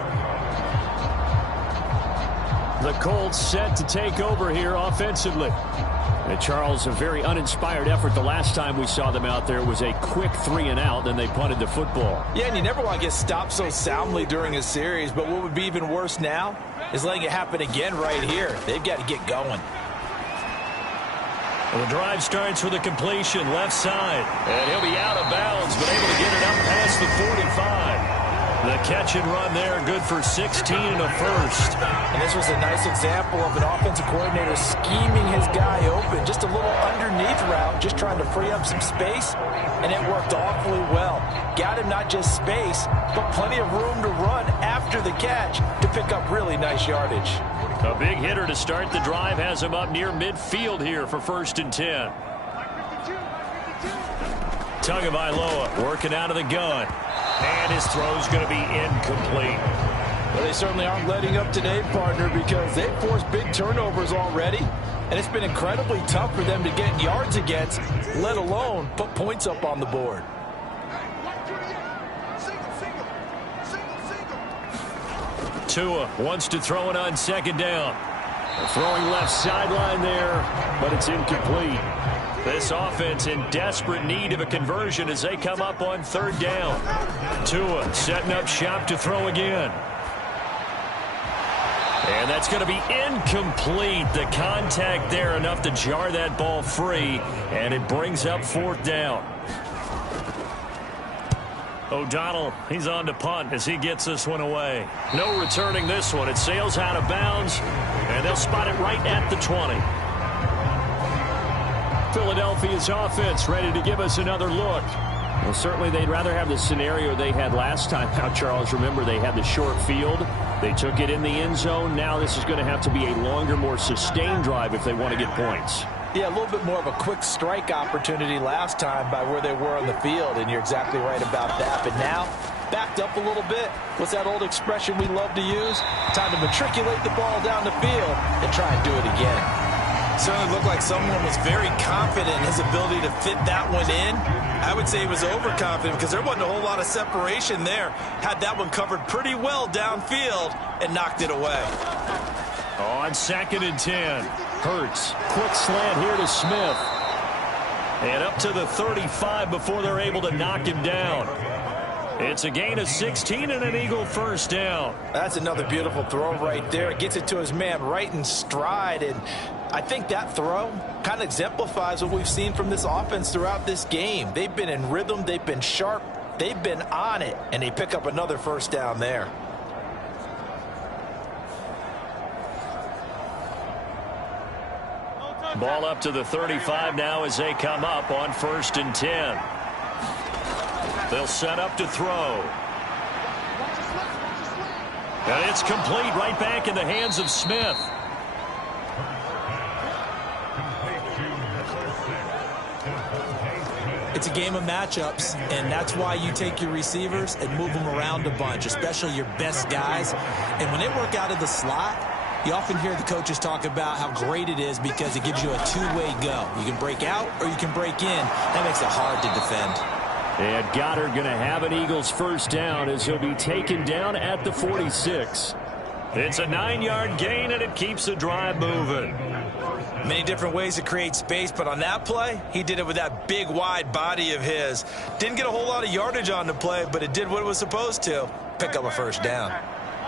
The Colts set to take over here offensively. And Charles, a very uninspired effort. The last time we saw them out there was a quick 3-and-out, then they punted the football. Yeah, and you never want to get stopped so soundly during a series, but what would be even worse now is letting it happen again right here. They've got to get going. Well, the drive starts with a completion left side. And he'll be out of bounds, but able to get it up past the 45. The catch and run there, good for 16 and a first. And this was a nice example of an offensive coordinator scheming his guy open. Just a little underneath route, just trying to free up some space, and it worked awfully well. Got him not just space, but plenty of room to run after the catch to pick up really nice yardage. A big hitter to start the drive has him up near midfield here for 1st and 10. Tagovailoa working out of the gun. And his throw's going to be incomplete. Well, they certainly aren't letting up today, partner, because they've forced big turnovers already. And it's been incredibly tough for them to get yards against, let alone put points up on the board. Tua wants to throw it on 2nd down. Throwing left sideline there, but it's incomplete. This offense in desperate need of a conversion as they come up on 3rd down. Tua setting up shop to throw again. And that's going to be incomplete. The contact there enough to jar that ball free, and it brings up 4th down. O'Donnell, he's on to punt as he gets this one away. No returning this one. It sails out of bounds, and they'll spot it right at the 20. Philadelphia's offense ready to give us another look. Well, certainly they'd rather have the scenario they had last time out, Charles. Remember, they had the short field. They took it in the end zone. Now this is going to have to be a longer, more sustained drive if they want to get points. Yeah, a little bit more of a quick strike opportunity last time by where they were on the field, and you're exactly right about that. But now, backed up a little bit. What's that old expression we love to use? Time to matriculate the ball down the field and try and do it again. Certainly looked like someone was very confident in his ability to fit that one in. I would say he was overconfident because there wasn't a whole lot of separation there. Had that one covered pretty well downfield and knocked it away. On 2nd and 10. Hurts. Quick slant here to Smith. And up to the 35 before they're able to knock him down. It's a gain of 16 and an Eagle 1st down. That's another beautiful throw right there. It gets it to his man right in stride, and I think that throw kind of exemplifies what we've seen from this offense throughout this game. They've been in rhythm, they've been sharp, they've been on it, and they pick up another 1st down there. Ball up to the 35 now as they come up on 1st and 10. They'll set up to throw. And it's complete right back in the hands of Smith. It's a game of matchups, and that's why you take your receivers and move them around a bunch, especially your best guys. And when they work out of the slot, you often hear the coaches talk about how great it is because it gives you a two-way go. You can break out or you can break in. That makes it hard to defend. And Goddard going to have an Eagles 1st down as he'll be taken down at the 46. It's a 9-yard gain, and it keeps the drive moving. Many different ways to create space, but on that play, he did it with that big, wide body of his. Didn't get a whole lot of yardage on the play, but it did what it was supposed to. Pick up a 1st down.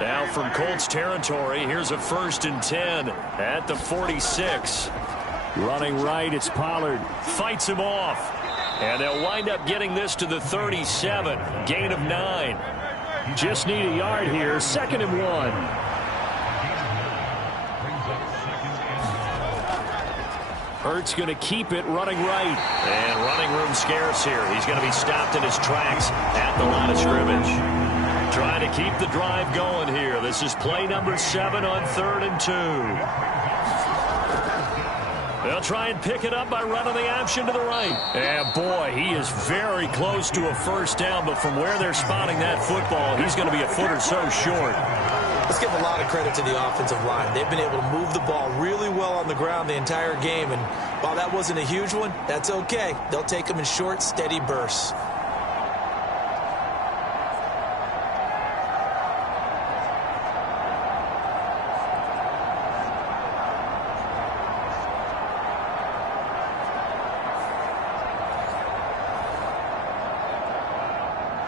Now from Colts territory, here's a 1st and 10 at the 46. Running right, it's Pollard. Fights him off. And they'll wind up getting this to the 37. Gain of 9. Just need a yard here. 2nd and 1. Hurts going to keep it running right. And running room scarce here. He's going to be stopped in his tracks at the line of scrimmage. Trying to keep the drive going here. This is play number 7 on 3rd and 2. They'll try and pick it up by running the option to the right. And boy, he is very close to a 1st down, but from where they're spotting that football, he's going to be a foot or so short. Let's give a lot of credit to the offensive line. They've been able to move the ball really well on the ground the entire game, and while that wasn't a huge one, that's okay. They'll take them in short, steady bursts.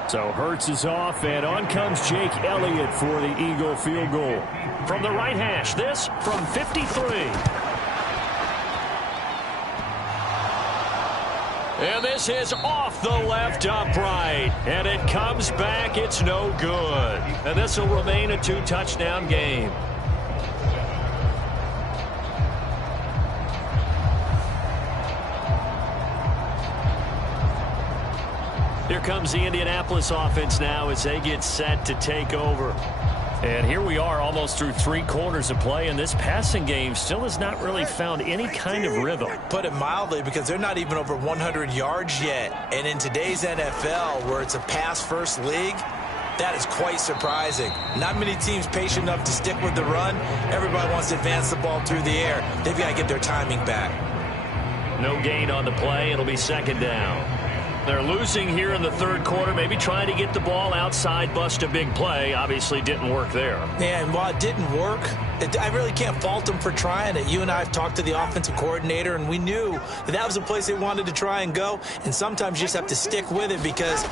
So Hurts is off, and on comes Jake Elliott for the Eagle field goal. From the right hash, this from 53. And this is off the left upright. And it comes back. It's no good. And this will remain a 2-touchdown game. Here comes the Indianapolis offense now as they get set to take over. And here we are almost through 3 quarters of play, and this passing game still has not really found any kind of rhythm. Put it mildly, because they're not even over 100 yards yet. And in today's NFL, where it's a pass-first league, that is quite surprising. Not many teams patient enough to stick with the run. Everybody wants to advance the ball through the air. They've got to get their timing back. No gain on the play. It'll be 2nd down. They're losing here in the third quarter, maybe trying to get the ball outside, bust a big play. Obviously didn't work there. Yeah, and while it didn't work, I really can't fault them for trying it. You and I have talked to the offensive coordinator, and we knew that was a place they wanted to try and go. And sometimes you just have to stick with it because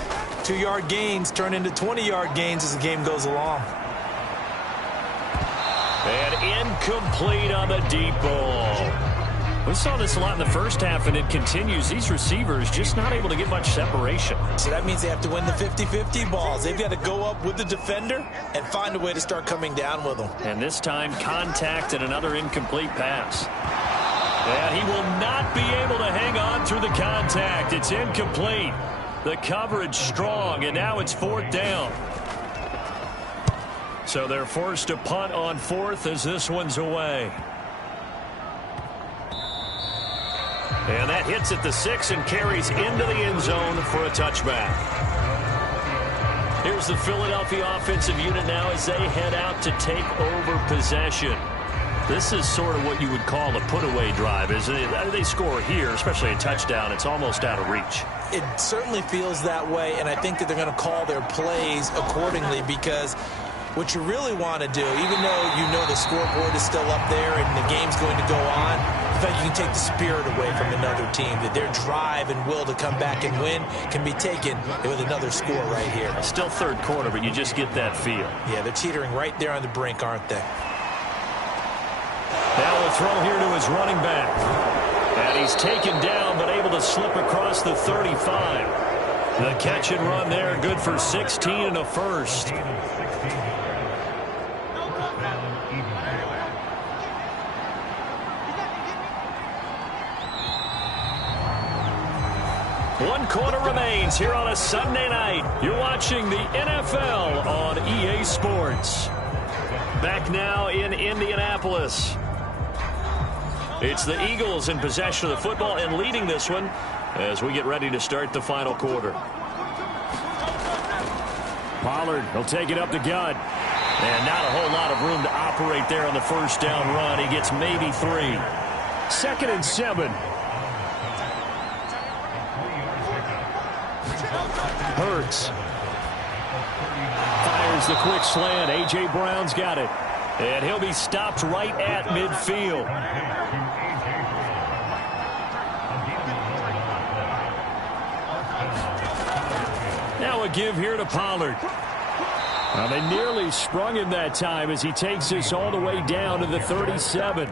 2-yard gains turn into 20-yard gains as the game goes along. And incomplete on the deep ball. We saw this a lot in the first half, and it continues. These receivers just not able to get much separation. So that means they have to win the 50-50 balls. They've got to go up with the defender and find a way to start coming down with them. And this time, contact and another incomplete pass. And he will not be able to hang on through the contact. It's incomplete. The coverage strong, and now it's 4th down. So they're forced to punt on 4th as this one's away. And that hits at the 6 and carries into the end zone for a touchback. Here's the Philadelphia offensive unit now as they head out to take over possession. This is sort of what you would call a put-away drive, isn't it? They score here, especially a touchdown. It's almost out of reach. It certainly feels that way, and I think that they're going to call their plays accordingly because what you really want to do, even though you know the scoreboard is still up there and the game's going to go on, in fact, you can take the spirit away from another team, that their drive and will to come back and win can be taken with another score right here. Still third quarter, but you just get that feel. Yeah, they're teetering right there on the brink, aren't they? Now a throw here to his running back. And he's taken down, but able to slip across the 35. The catch and run there, good for 16 and a first. One quarter remains here on a Sunday night. You're watching the NFL on EA Sports. Back now in Indianapolis. It's the Eagles in possession of the football and leading this one as we get ready to start the final quarter. Pollard, he'll take it up the gut. And not a whole lot of room to operate there on the first down run. He gets maybe 3. 2nd and 7. Hurts. Fires the quick slant. A.J. Brown's got it. And he'll be stopped right at midfield. Now a give here to Pollard. Well, they nearly sprung him that time as he takes this all the way down to the 37.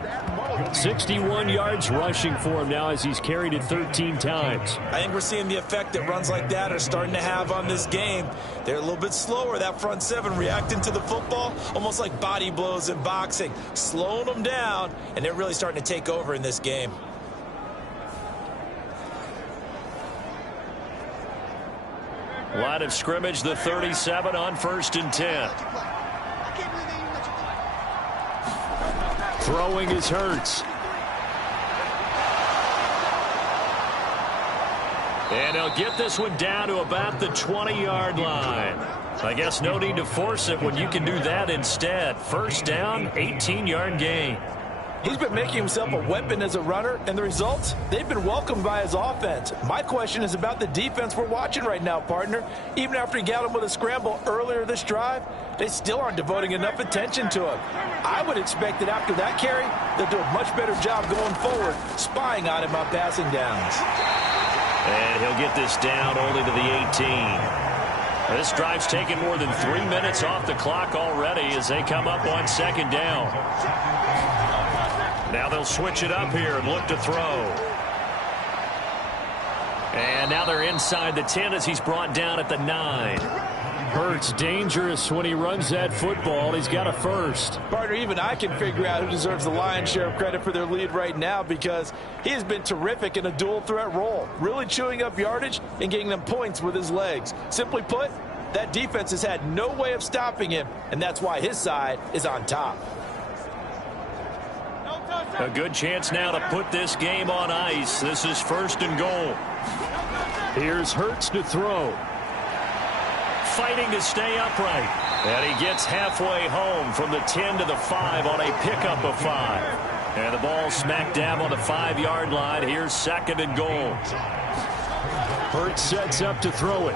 61 yards rushing for him now as he's carried it 13 times. I think we're seeing the effect that runs like that are starting to have on this game. They're a little bit slower, that front 7, reacting to the football, almost like body blows in boxing, slowing them down, and they're really starting to take over in this game. Line of scrimmage, the 37 on 1st and 10. Throwing is Hurts. And he'll get this one down to about the 20-yard line. I guess no need to force it when you can do that instead. First down, 18-yard gain. He's been making himself a weapon as a runner, and the results, they've been welcomed by his offense. My question is about the defense we're watching right now, partner. Even after he got him with a scramble earlier this drive, they still aren't devoting enough attention to him. I would expect that after that carry, they'll do a much better job going forward, spying on him on passing downs. And he'll get this down only to the 18. This drive's taken more than 3 minutes off the clock already as they come up on 2nd down. Now they'll switch it up here and look to throw. And now they're inside the 10 as he's brought down at the 9. Hurts dangerous when he runs that football. He's got a first. Partner, even I can figure out who deserves the lion's share of credit for their lead right now because he has been terrific in a dual threat role, really chewing up yardage and getting them points with his legs. Simply put, that defense has had no way of stopping him, and that's why his side is on top. A good chance now to put this game on ice. This is 1st and goal. Here's Hurts to throw. Fighting to stay upright. And he gets halfway home from the 10 to the 5 on a pickup of 5. And the ball smack dab on the 5-yard line. Here's 2nd and goal. Hurts sets up to throw it.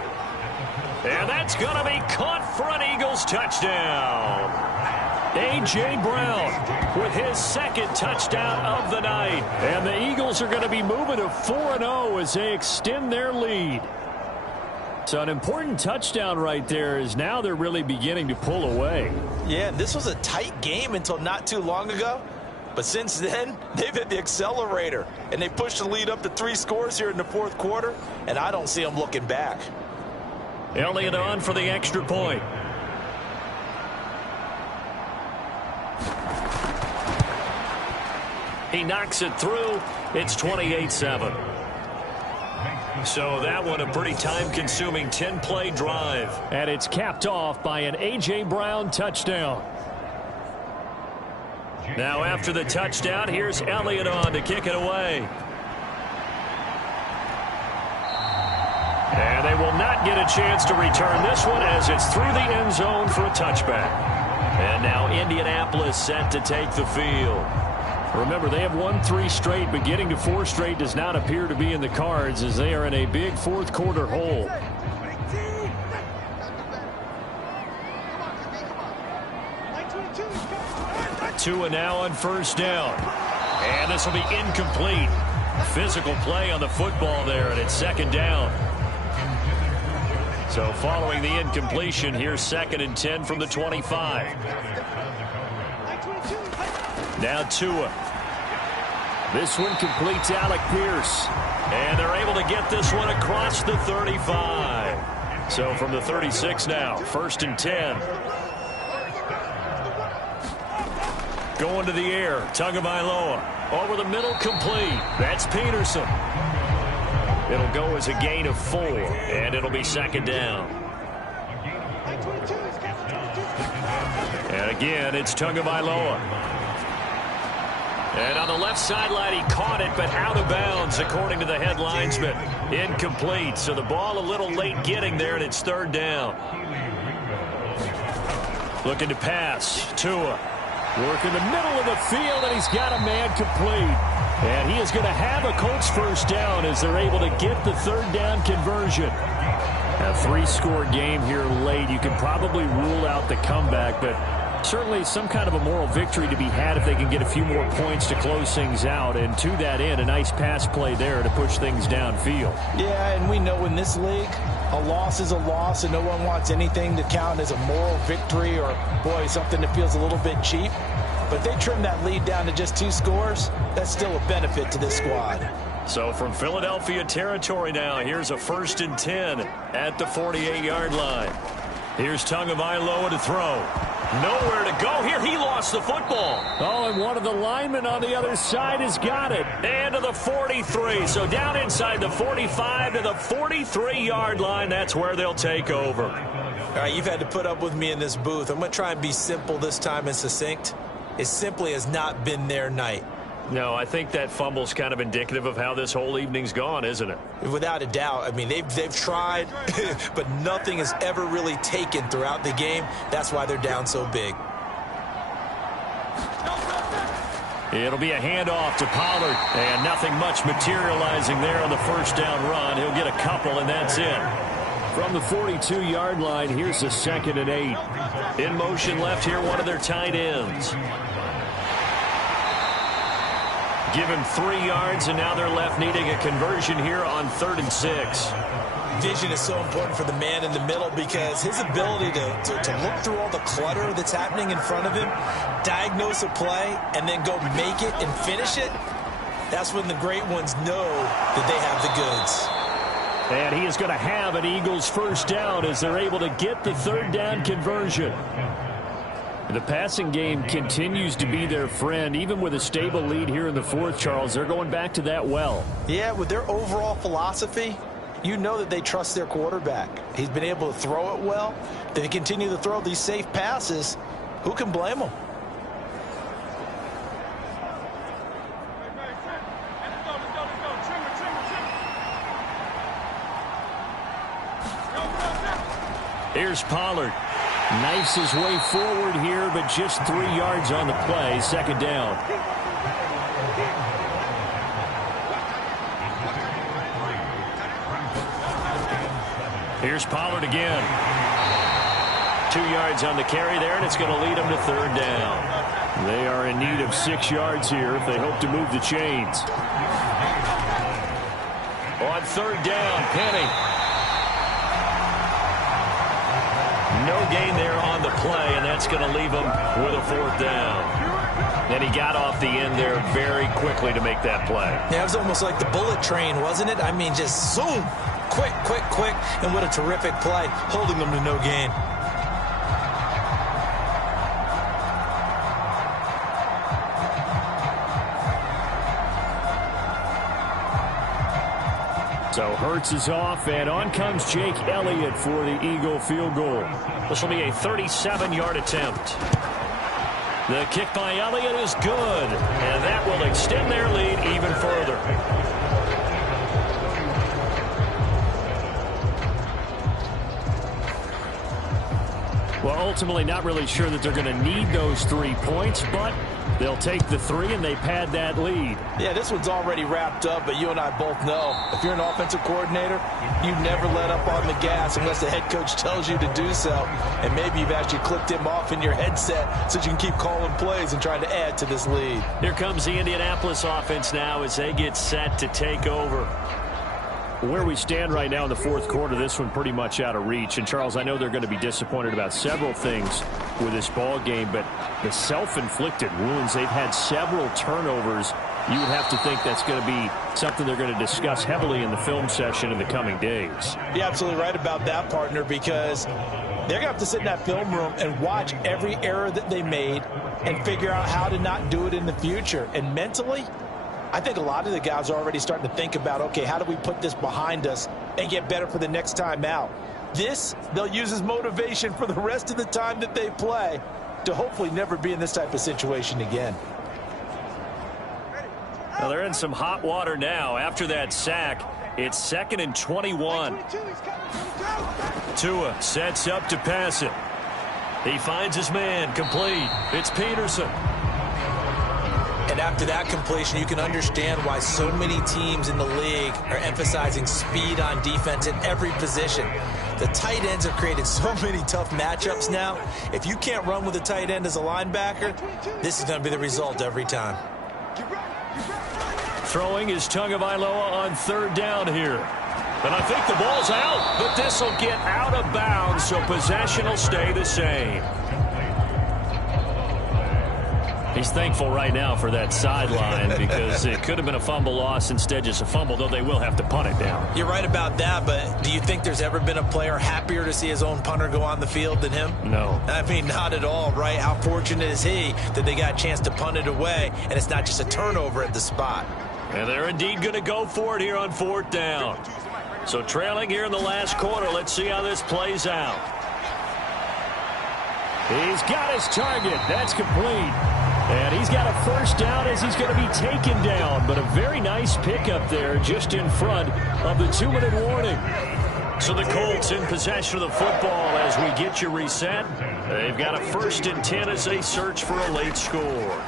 And that's going to be caught for an Eagles touchdown. A.J. Brown with his second touchdown of the night. And the Eagles are going to be moving to 4-0 as they extend their lead. So an important touchdown right there is now they're really beginning to pull away. Yeah, this was a tight game until not too long ago. But since then, they've hit the accelerator. And they pushed the lead up to 3 scores here in the fourth quarter. And I don't see them looking back. Elliott on for the extra point. He knocks it through. It's 28-7. So that one a pretty time-consuming 10-play drive. And it's capped off by an A.J. Brown touchdown. Now after the touchdown, here's Elliott on to kick it away. And they will not get a chance to return this one as it's through the end zone for a touchback. And now Indianapolis set to take the field. Remember, they have won 3 straight, but getting to 4 straight does not appear to be in the cards as they are in a big fourth quarter hole. Tua now on first down. And this will be incomplete. Physical play on the football there, and it's second down. So following the incompletion, here's 2nd and 10 from the 25. Now Tua. This one completes Alec Pierce. And they're able to get this one across the 35. So from the 36 now, 1st and 10. Going to the air, Tagovailoa. Over the middle, complete. That's Peterson. It'll go as a gain of 4, and it'll be 2nd down. And again, it's Tagovailoa. And on the left sideline, he caught it, but out of bounds, according to the head linesman. Incomplete, so the ball a little late getting there, and it's 3rd down. Looking to pass, Tua. Work in the middle of the field, and he's got a man complete. And he is going to have a Colts first down as they're able to get the 3rd down conversion. A 3-score game here late. You can probably rule out the comeback, but certainly some kind of a moral victory to be had if they can get a few more points to close things out. And to that end, a nice pass play there to push things downfield. Yeah, and we know in this league, a loss is a loss, and no one wants anything to count as a moral victory or, boy, something that feels a little bit cheap. But they trim that lead down to just 2 scores. That's still a benefit to this squad. So from Philadelphia territory now, here's a 1st and 10 at the 48-yard line. Here's Tagovailoa to throw. Nowhere to go here. He lost the football. Oh, and one of the linemen on the other side has got it. And to the 43. So down inside the 45 to the 43-yard line. That's where they'll take over. All right, you've had to put up with me in this booth. I'm going to try and be simple this time and succinct. It simply has not been their night. No, I think that fumble's kind of indicative of how this whole evening's gone, isn't it? Without a doubt. I mean, they've tried, but nothing has ever really taken throughout the game. That's why they're down so big. It'll be a handoff to Pollard, and nothing much materializing there on the first down run. He'll get a couple, and that's it. From the 42-yard line, here's the 2nd and 8. In motion left here, one of their tight ends. Give him 3 yards, and now they're left needing a conversion here on 3rd and 6. Vision is so important for the man in the middle because his ability to look through all the clutter that's happening in front of him, diagnose a play, and then go make it and finish it, that's when the great ones know that they have the goods. And he is going to have an Eagles first down as they're able to get the 3rd down conversion. The passing game continues to be their friend. Even with a stable lead here in the 4th, Charles, they're going back to that well. Yeah, with their overall philosophy, you know that they trust their quarterback. He's been able to throw it well. They continue to throw these safe passes. Who can blame them? Here's Pollard. Knifes his way forward here, but just 3 yards on the play. 2nd down. Here's Pollard again. 2 yards on the carry there, and it's going to lead them to third down. They are in need of 6 yards here if they hope to move the chains. On third down, Penny. No gain there on the play, and that's going to leave them with a fourth down. And he got off the end there very quickly to make that play. Yeah, it was almost like the bullet train, wasn't it? I mean, just zoom. Quick, quick, quick. And what a terrific play, holding them to no gain. So Hurts is off, and on comes Jake Elliott for the Eagle field goal. This will be a 37-yard attempt. The kick by Elliott is good, and that will extend their lead even further. Well, ultimately not really sure that they're going to need those 3 points, but they'll take the 3 and they pad that lead. Yeah, this one's already wrapped up, but you and I both know if you're an offensive coordinator, you never let up on the gas unless the head coach tells you to do so. And maybe you've actually clicked him off in your headset so you can keep calling plays and trying to add to this lead. Here comes the Indianapolis offense now as they get set to take over. Where we stand right now in the fourth quarter, this one pretty much out of reach. And, Charles, I know they're going to be disappointed about several things with this ball game, but the self-inflicted wounds, they've had several turnovers. You would have to think that's going to be something they're going to discuss heavily in the film session in the coming days. You're absolutely right about that, partner, because they're going to have to sit in that film room and watch every error that they made and figure out how to not do it in the future. And mentally, I think a lot of the guys are already starting to think about, okay, how do we put this behind us and get better for the next time out? This, they'll use as motivation for the rest of the time that they play to hopefully never be in this type of situation again. Well, they're in some hot water now. After that sack, it's 2nd and 21. Tua sets up to pass it. He finds his man, complete. It's Peterson. And after that completion, you can understand why so many teams in the league are emphasizing speed on defense in every position. The tight ends have created so many tough matchups now. If you can't run with a tight end as a linebacker, this is going to be the result every time. Throwing is Tagovailoa on third down here. And I think the ball's out, but this will get out of bounds, so possession will stay the same. He's thankful right now for that sideline because it could have been a fumble loss, instead just a fumble, though they will have to punt it down. You're right about that, but do you think there's ever been a player happier to see his own punter go on the field than him? No. I mean, not at all, right? How fortunate is he that they got a chance to punt it away, and it's not just a turnover at the spot. And they're indeed going to go for it here on fourth down. So trailing here in the last quarter, let's see how this plays out. He's got his target. That's complete. And he's got a first down as he's going to be taken down. But a very nice pickup there just in front of the 2-minute warning. So the Colts in possession of the football as we get you reset. They've got a 1st and 10 as they search for a late score.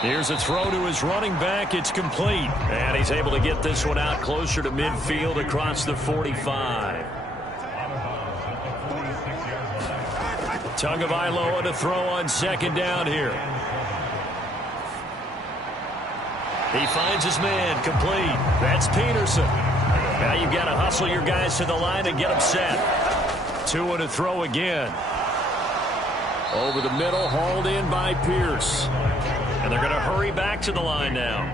Here's a throw to his running back. It's complete. And he's able to get this one out closer to midfield across the 45. Tagovailoa to throw on second down here. He finds his man, complete. That's Peterson. Now you've got to hustle your guys to the line and get them set. Tua to throw again. Over the middle, hauled in by Pierce. And they're going to hurry back to the line now.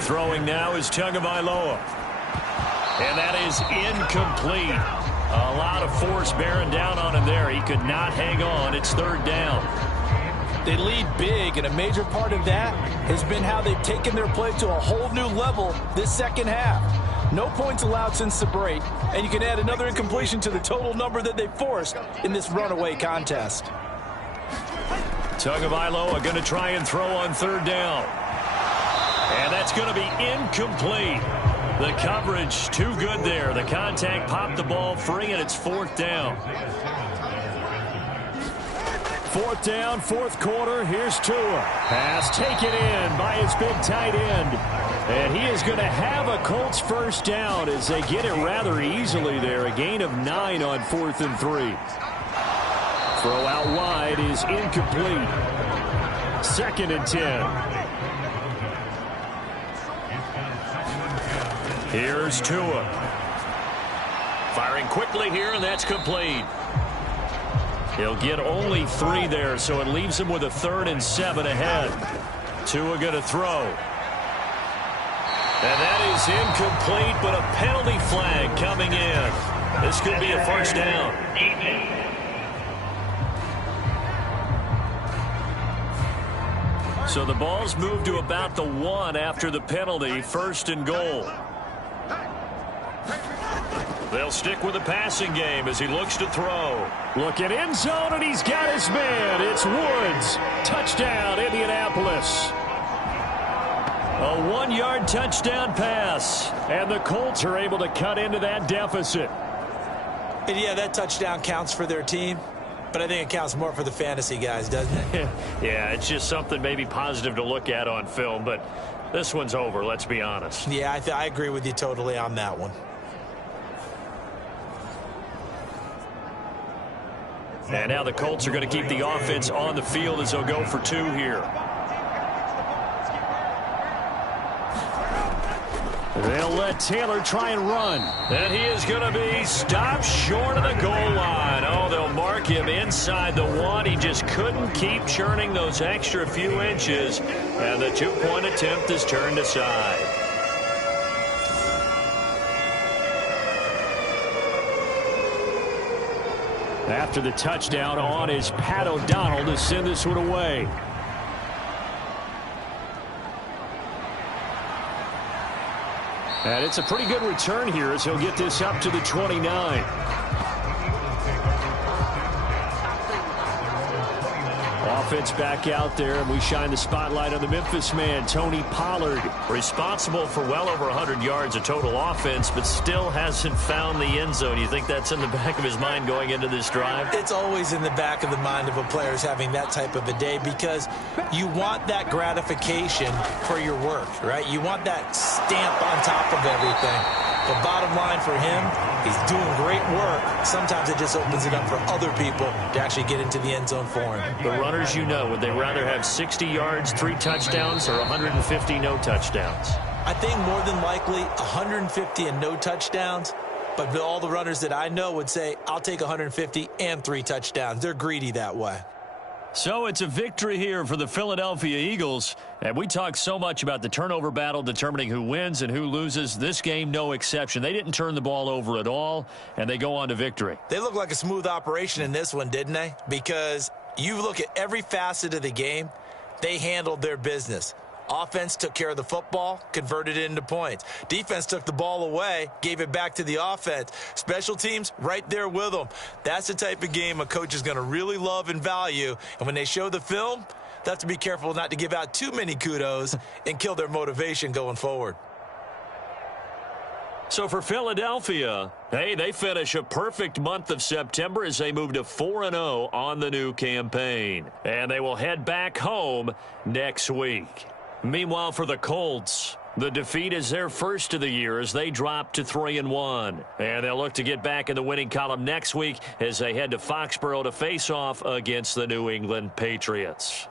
Throwing now is Tagovailoa. And that is incomplete. A lot of force bearing down on him there. He could not hang on. It's third down. They lead big, and a major part of that has been how they've taken their play to a whole new level this second half. No points allowed since the break, and you can add another incompletion to the total number that they forced in this runaway contest. Tagovailoa going to try and throw on third down. And that's going to be incomplete. The coverage too good there. The contact popped the ball free, and it's fourth down. Fourth down, fourth quarter. Here's Tua. Pass taken in by his big tight end. And he is going to have a Colts first down as they get it rather easily there. A gain of 9 on 4th and 3. Throw out wide is incomplete. 2nd and 10. Here's Tua. Firing quickly here, and that's complete. He'll get only 3 there, so it leaves him with a 3rd and 7 ahead. Tua going to throw. And that is incomplete, but a penalty flag coming in. This could be a first down. So the ball's moved to about the 1 after the penalty, 1st and goal. They'll stick with the passing game as he looks to throw. Look at end zone, and he's got his man. It's Woods. Touchdown, Indianapolis. A 1-yard touchdown pass, and the Colts are able to cut into that deficit. And yeah, that touchdown counts for their team, but I think it counts more for the fantasy guys, doesn't it? Yeah, it's just something maybe positive to look at on film, but this one's over, let's be honest. Yeah, I agree with you totally on that one. And now the Colts are going to keep the offense on the field as they'll go for 2 here. They'll let Taylor try and run. And he is going to be stopped short of the goal line. Oh, they'll mark him inside the 1. He just couldn't keep churning those extra few inches. And the 2-point attempt is turned aside. After the touchdown on is Pat O'Donnell to send this one away. And it's a pretty good return here as he'll get this up to the 29. Offense back out there, and we shine the spotlight on the Memphis man, Tony Pollard. Responsible for well over 100 yards of total offense, but still hasn't found the end zone. You think that's in the back of his mind going into this drive? It's always in the back of the mind of a player having that type of a day because you want that gratification for your work, right? You want that stamp on top of everything. But bottom line for him, he's doing great work. Sometimes it just opens it up for other people to actually get into the end zone for him. The runners, you know, would they rather have 60 yards, 3 touchdowns, or 150 no touchdowns? I think more than likely 150 and no touchdowns. But all the runners that I know would say, I'll take 150 and 3 touchdowns. They're greedy that way. So it's a victory here for the Philadelphia Eagles. And we talk so much about the turnover battle determining who wins and who loses. This game, no exception. They didn't turn the ball over at all, and they go on to victory. They look like a smooth operation in this one, didn't they? Because you look at every facet of the game, they handled their business. Offense took care of the football, converted it into points. Defense took the ball away, gave it back to the offense. Special teams, right there with them. That's the type of game a coach is going to really love and value. And when they show the film, they have to be careful not to give out too many kudos and kill their motivation going forward. So for Philadelphia, hey, they finish a perfect month of September as they move to 4-0 on the new campaign. And they will head back home next week. Meanwhile, for the Colts, the defeat is their first of the year as they drop to 3-1. And they'll look to get back in the winning column next week as they head to Foxborough to face off against the New England Patriots.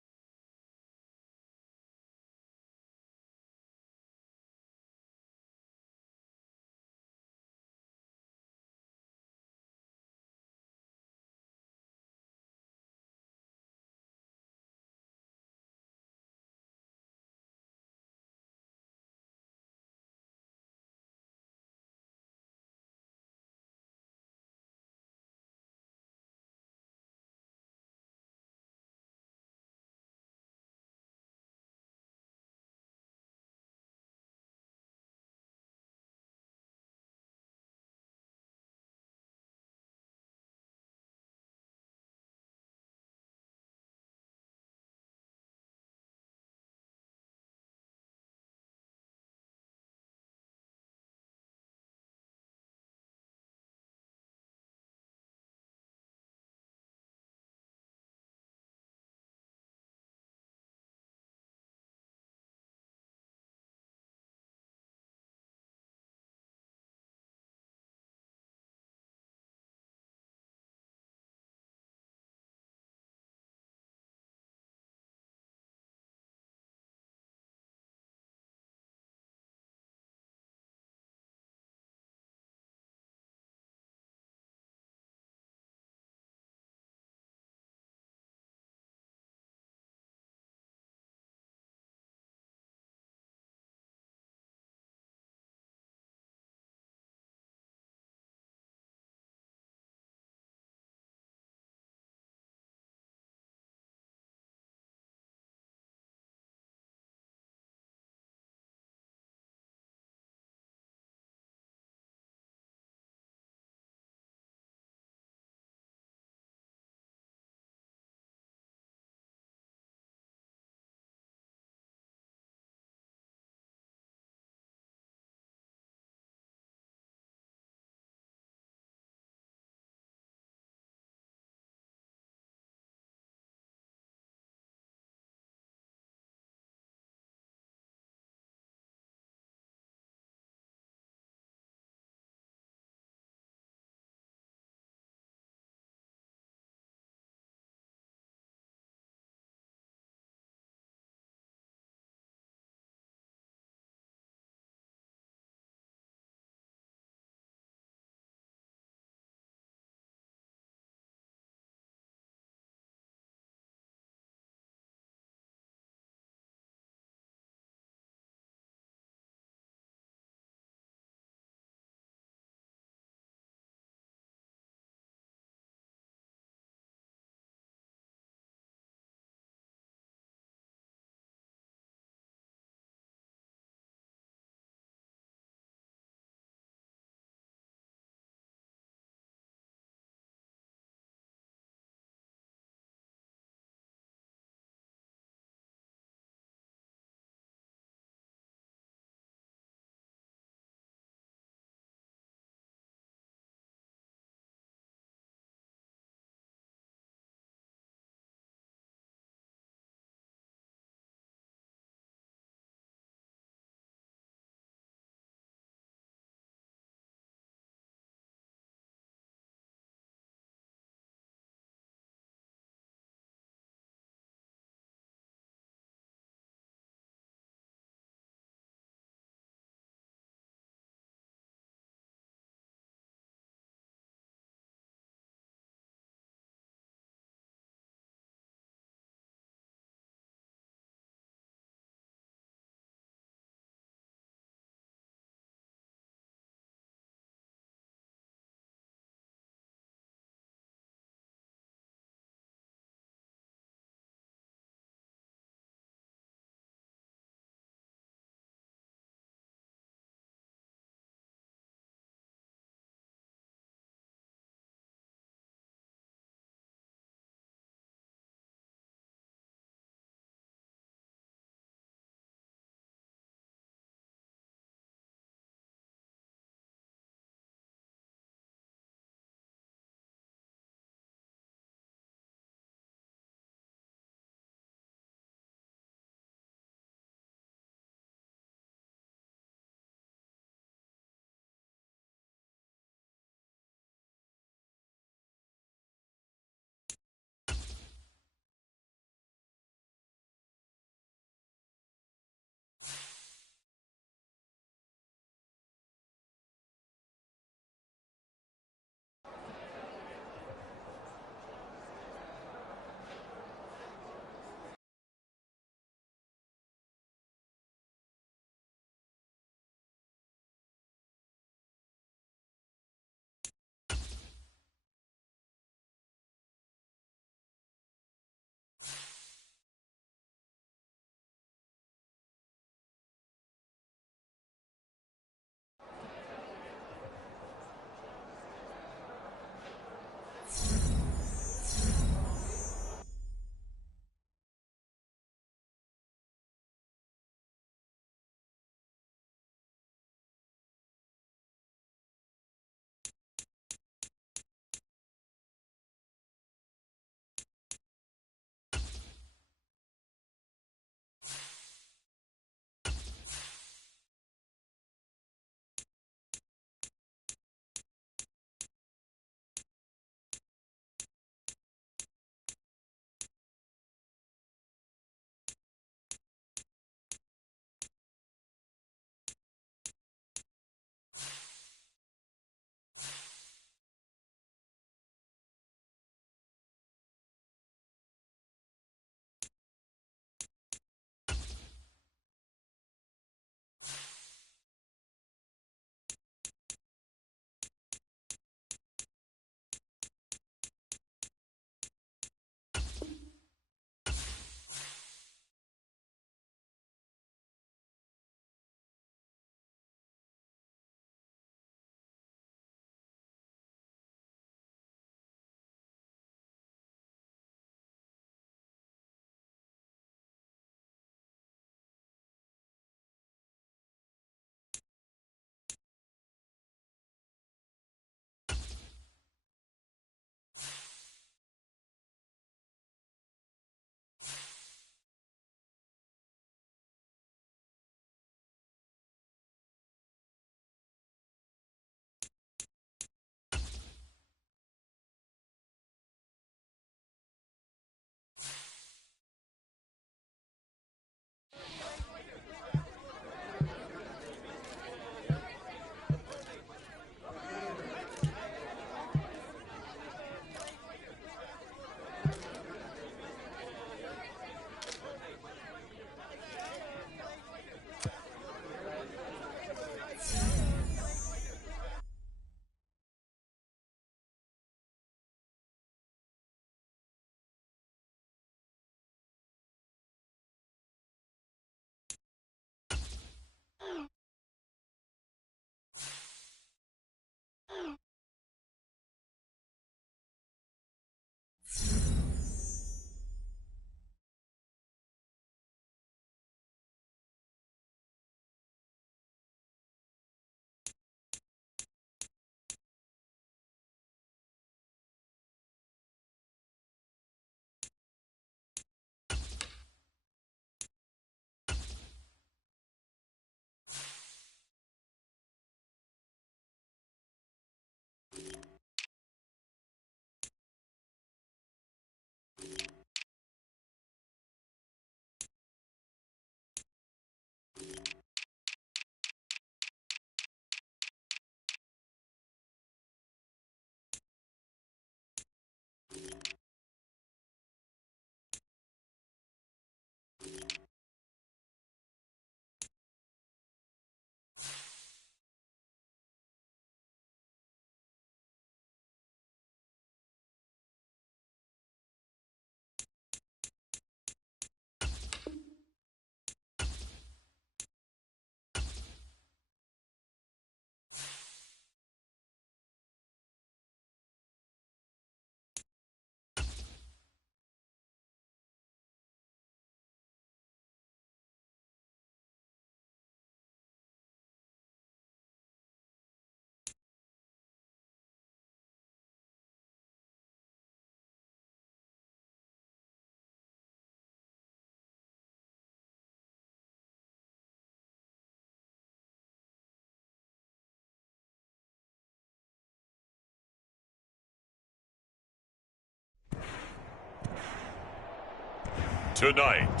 Tonight,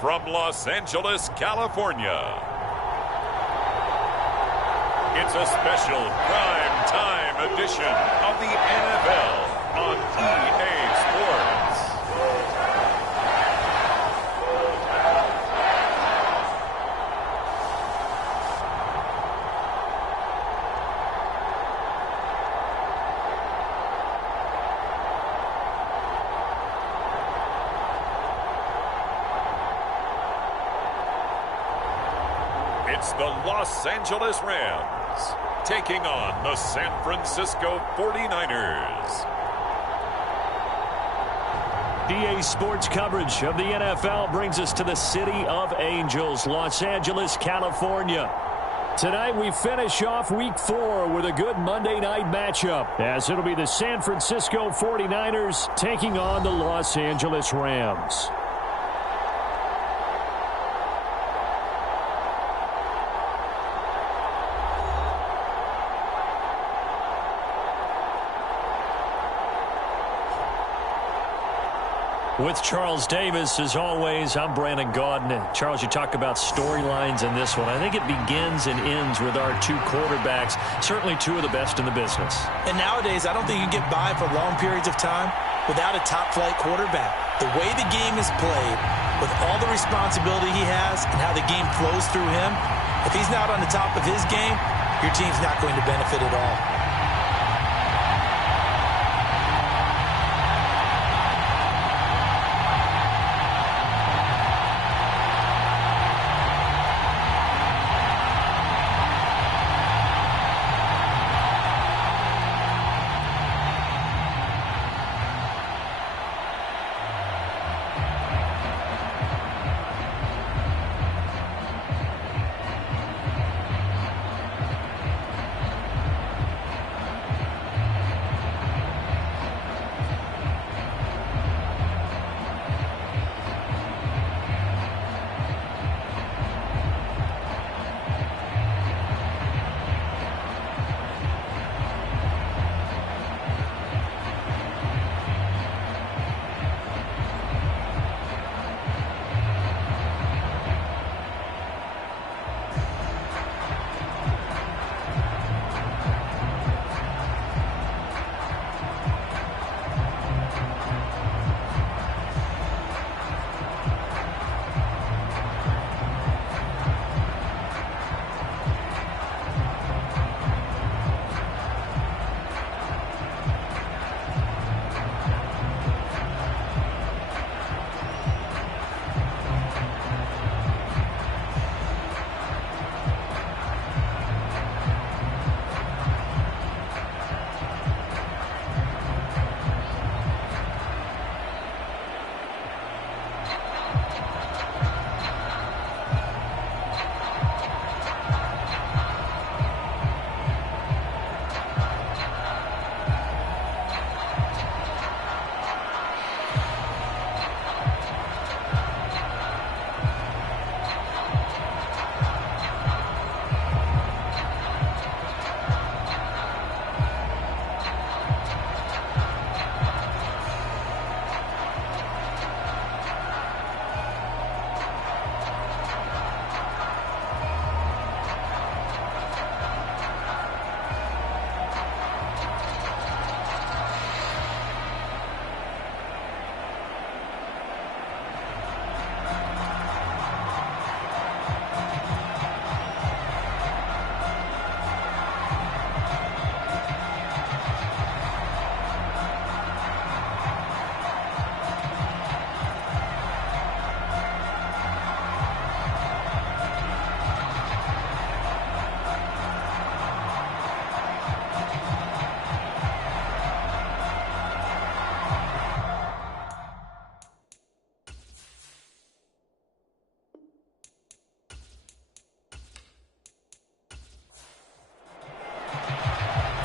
from Los Angeles, California, it's a special prime time edition of the NFL on EA Sports. It's the Los Angeles Rams taking on the San Francisco 49ers. EA Sports coverage of the NFL brings us to the City of Angels, Los Angeles, California. Tonight we finish off Week 4 with a good Monday night matchup, as it'll be the San Francisco 49ers taking on the Los Angeles Rams. With Charles Davis, as always, I'm Brandon Gaudin. Charles, you talk about storylines in this one. I think it begins and ends with our two quarterbacks, certainly two of the best in the business. And nowadays, I don't think you can get by for long periods of time without a top-flight quarterback. The way the game is played, with all the responsibility he has and how the game flows through him, if he's not on the top of his game, your team's not going to benefit at all.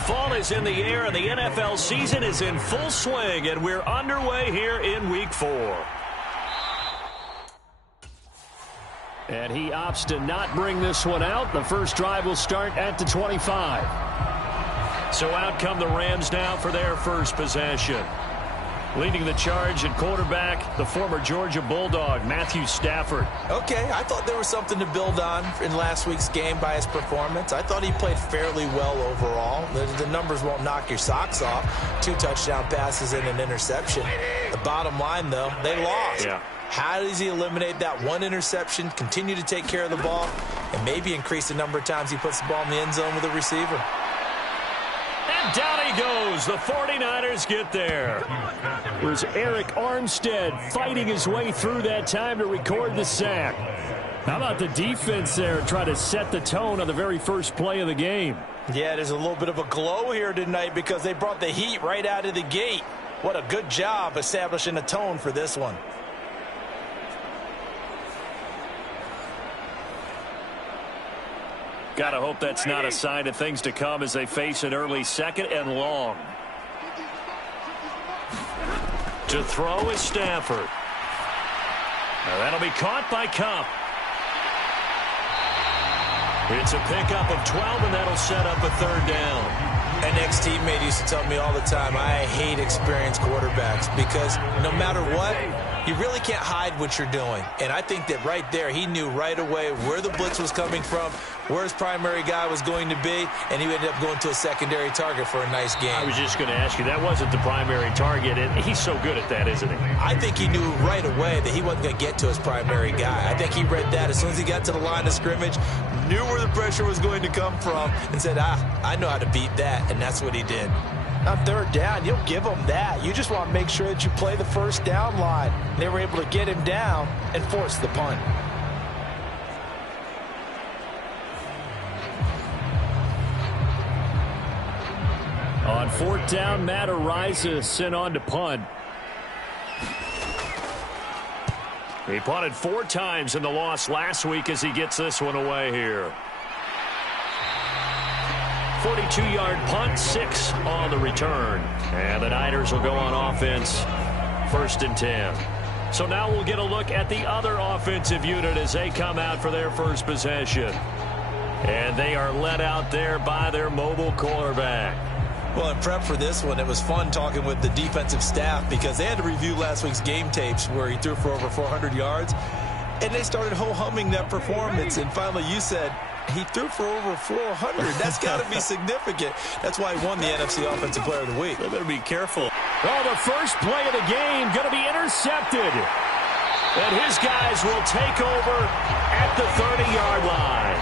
Fall is in the air, and the NFL season is in full swing, and we're underway here in Week 4. And he opts to not bring this one out. The first drive will start at the 25. So out come the Rams now for their first possession. Leading the charge at quarterback, the former Georgia Bulldog, Matthew Stafford. Okay, I thought there was something to build on in last week's game by his performance. I thought he played fairly well overall. The numbers won't knock your socks off. 2 touchdown passes and an interception. The bottom line, though, they lost. Yeah. How does he eliminate that one interception, continue to take care of the ball, and maybe increase the number of times he puts the ball in the end zone with a receiver? And down he goes. The 49ers get there. It was Eric Armstead fighting his way through that time to record the sack. How about the defense there try to set the tone on the very first play of the game? Yeah, there's a little bit of a glow here tonight because they brought the heat right out of the gate. What a good job establishing a tone for this one. Gotta hope that's not a sign of things to come as they face an early 2nd and long. To throw is Stafford. Now that'll be caught by Cup. It's a pickup of 12, and that'll set up a 3rd down. An ex-teammate used to tell me all the time, I hate experienced quarterbacks because no matter what, you really can't hide what you're doing. And I think that right there, he knew right away where the blitz was coming from, where his primary guy was going to be, and he ended up going to a secondary target for a nice game. I was just going to ask you, that wasn't the primary target, and he's so good at that, isn't he? I think he knew right away that he wasn't going to get to his primary guy. I think he read that as soon as he got to the line of scrimmage, knew where the pressure was going to come from, and said, I know how to beat that, and that's what he did. On 3rd down, you'll give them that. You just want to make sure that you play the first down line. They were able to get him down and force the punt. On 4th down, Matt Araiza sent on to punt. He punted 4 times in the loss last week as he gets this one away here. 42-yard punt, 6 on the return. And the Niners will go on offense, 1st and 10. So now we'll get a look at the other offensive unit as they come out for their first possession. And they are led out there by their mobile quarterback. Well, in prep for this one, it was fun talking with the defensive staff because they had to review last week's game tapes where he threw for over 400 yards. And they started ho-humming that performance. And finally, you said, he threw for over 400. That's got to be significant. That's why he won the NFC Offensive Player of the Week. They better be careful. Oh, the first play of the game going to be intercepted. And his guys will take over at the 30-yard line.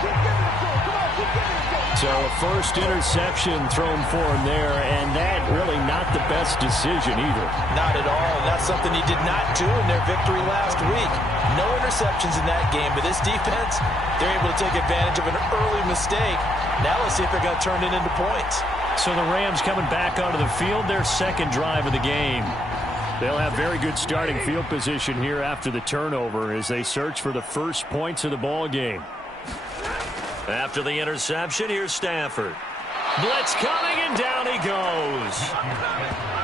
So a first interception thrown for him there, and that really not the best decision either. Not at all. And that's something he did not do in their victory last week. No interceptions in that game, but this defense, they're able to take advantage of an early mistake. Now let's see if they're going to turn it into points. So the Rams coming back onto the field, their 2nd drive of the game. They'll have very good starting field position here after the turnover as they search for the first points of the ball game. After the interception, here's Stafford. Blitz coming, and down he goes.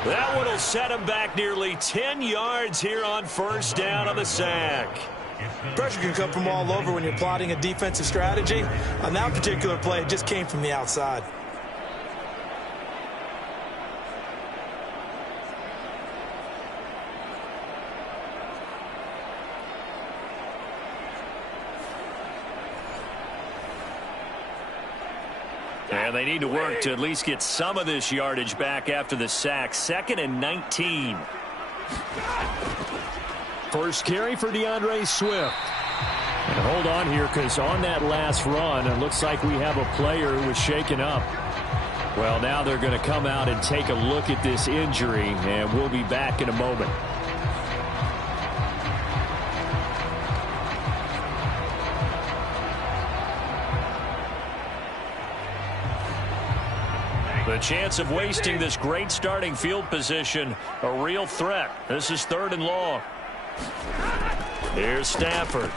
That one will set him back nearly 10 yards here on 1st down on the sack. Pressure can come from all over when you're plotting a defensive strategy. On that particular play, it just came from the outside. And they need to work to at least get some of this yardage back after the sack. 2nd and 19. First carry for DeAndre Swift. And hold on here because on that last run, it looks like we have a player who was shaken up. Well, now they're going to come out and take a look at this injury, and we'll be back in a moment. The chance of wasting this great starting field position, a real threat. This is 3rd and long. Here's Stafford.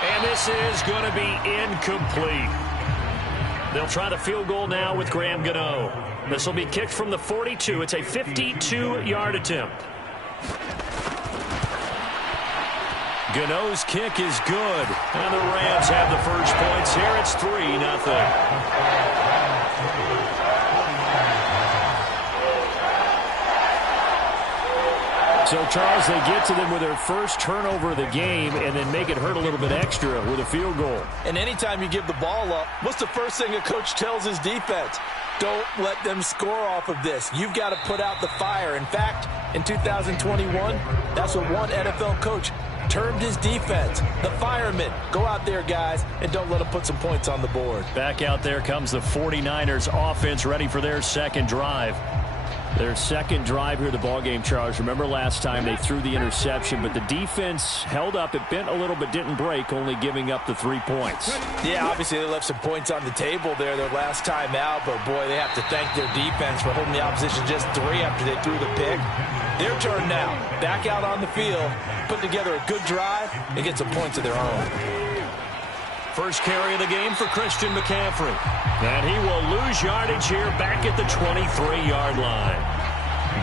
And this is going to be incomplete. They'll try the field goal now with Graham Gano. This will be kicked from the 42. It's a 52-yard attempt. Gano's kick is good. And the Rams have the first points here. It's 3-0. So, Charles, they get to them with their first turnover of the game and then make it hurt a little bit extra with a field goal. And anytime you give the ball up, what's the first thing a coach tells his defense? Don't let them score off of this. You've got to put out the fire. In fact, in 2021, that's what one NFL coach termed his defense, the firemen. Go out there, guys, and don't let them put some points on the board. Back out there comes the 49ers offense ready for their second drive. Their second drive here, the ballgame, Charles. Remember last time they threw the interception, but the defense held up. It bent a little but didn't break, only giving up the 3 points. Yeah, obviously they left some points on the table there their last time out, but boy, they have to thank their defense for holding the opposition just 3 after they threw the pick. Their turn now. Back out on the field, put together a good drive, and get some points of their own. First carry of the game for Christian McCaffrey. And he will lose yardage here back at the 23-yard line.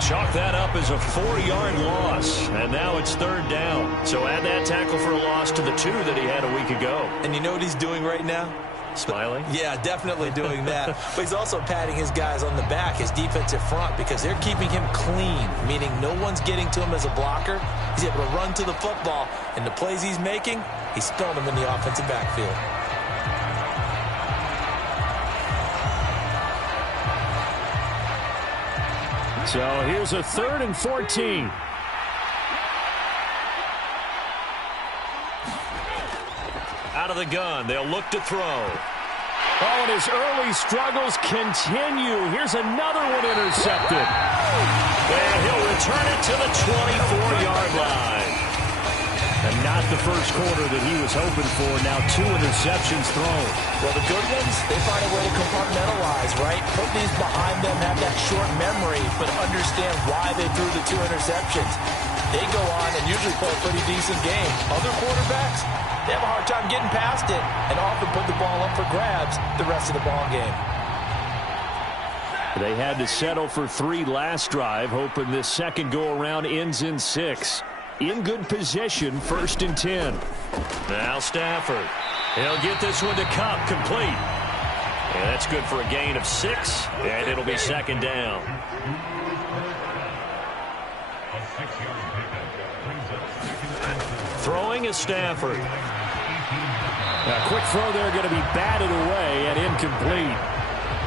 Chalk that up as a 4-yard loss. And now it's third down. So add that tackle for a loss to the 2 that he had a week ago. And you know what he's doing right now? Smiling? Yeah, definitely doing that. But he's also patting his guys on the back, his defensive front, because they're keeping him clean, meaning no one's getting to him as a blocker. He's able to run to the football, and the plays he's making, he's spelling them in the offensive backfield. So here's a 3rd and 14. Out of the gun, they'll look to throw. Oh, and his early struggles continue. Here's another one intercepted. And he'll return it to the 24-yard line. And not the first quarter that he was hoping for. Now 2 interceptions thrown. Well, the good ones, they find a way to compartmentalize, right? Put these behind them, have that short memory, but understand why they threw the 2 interceptions. They go on and usually play a pretty decent game. Other quarterbacks, they have a hard time getting past it and often put the ball up for grabs the rest of the ball game. They had to settle for 3 last drive, hoping this second go-around ends in 6. In good position, 1st and 10. Now Stafford. He'll get this one to Cup, complete. And that's good for a gain of 6, and it'll be second down. Throwing is Stafford. A quick throw there going to be batted away and incomplete.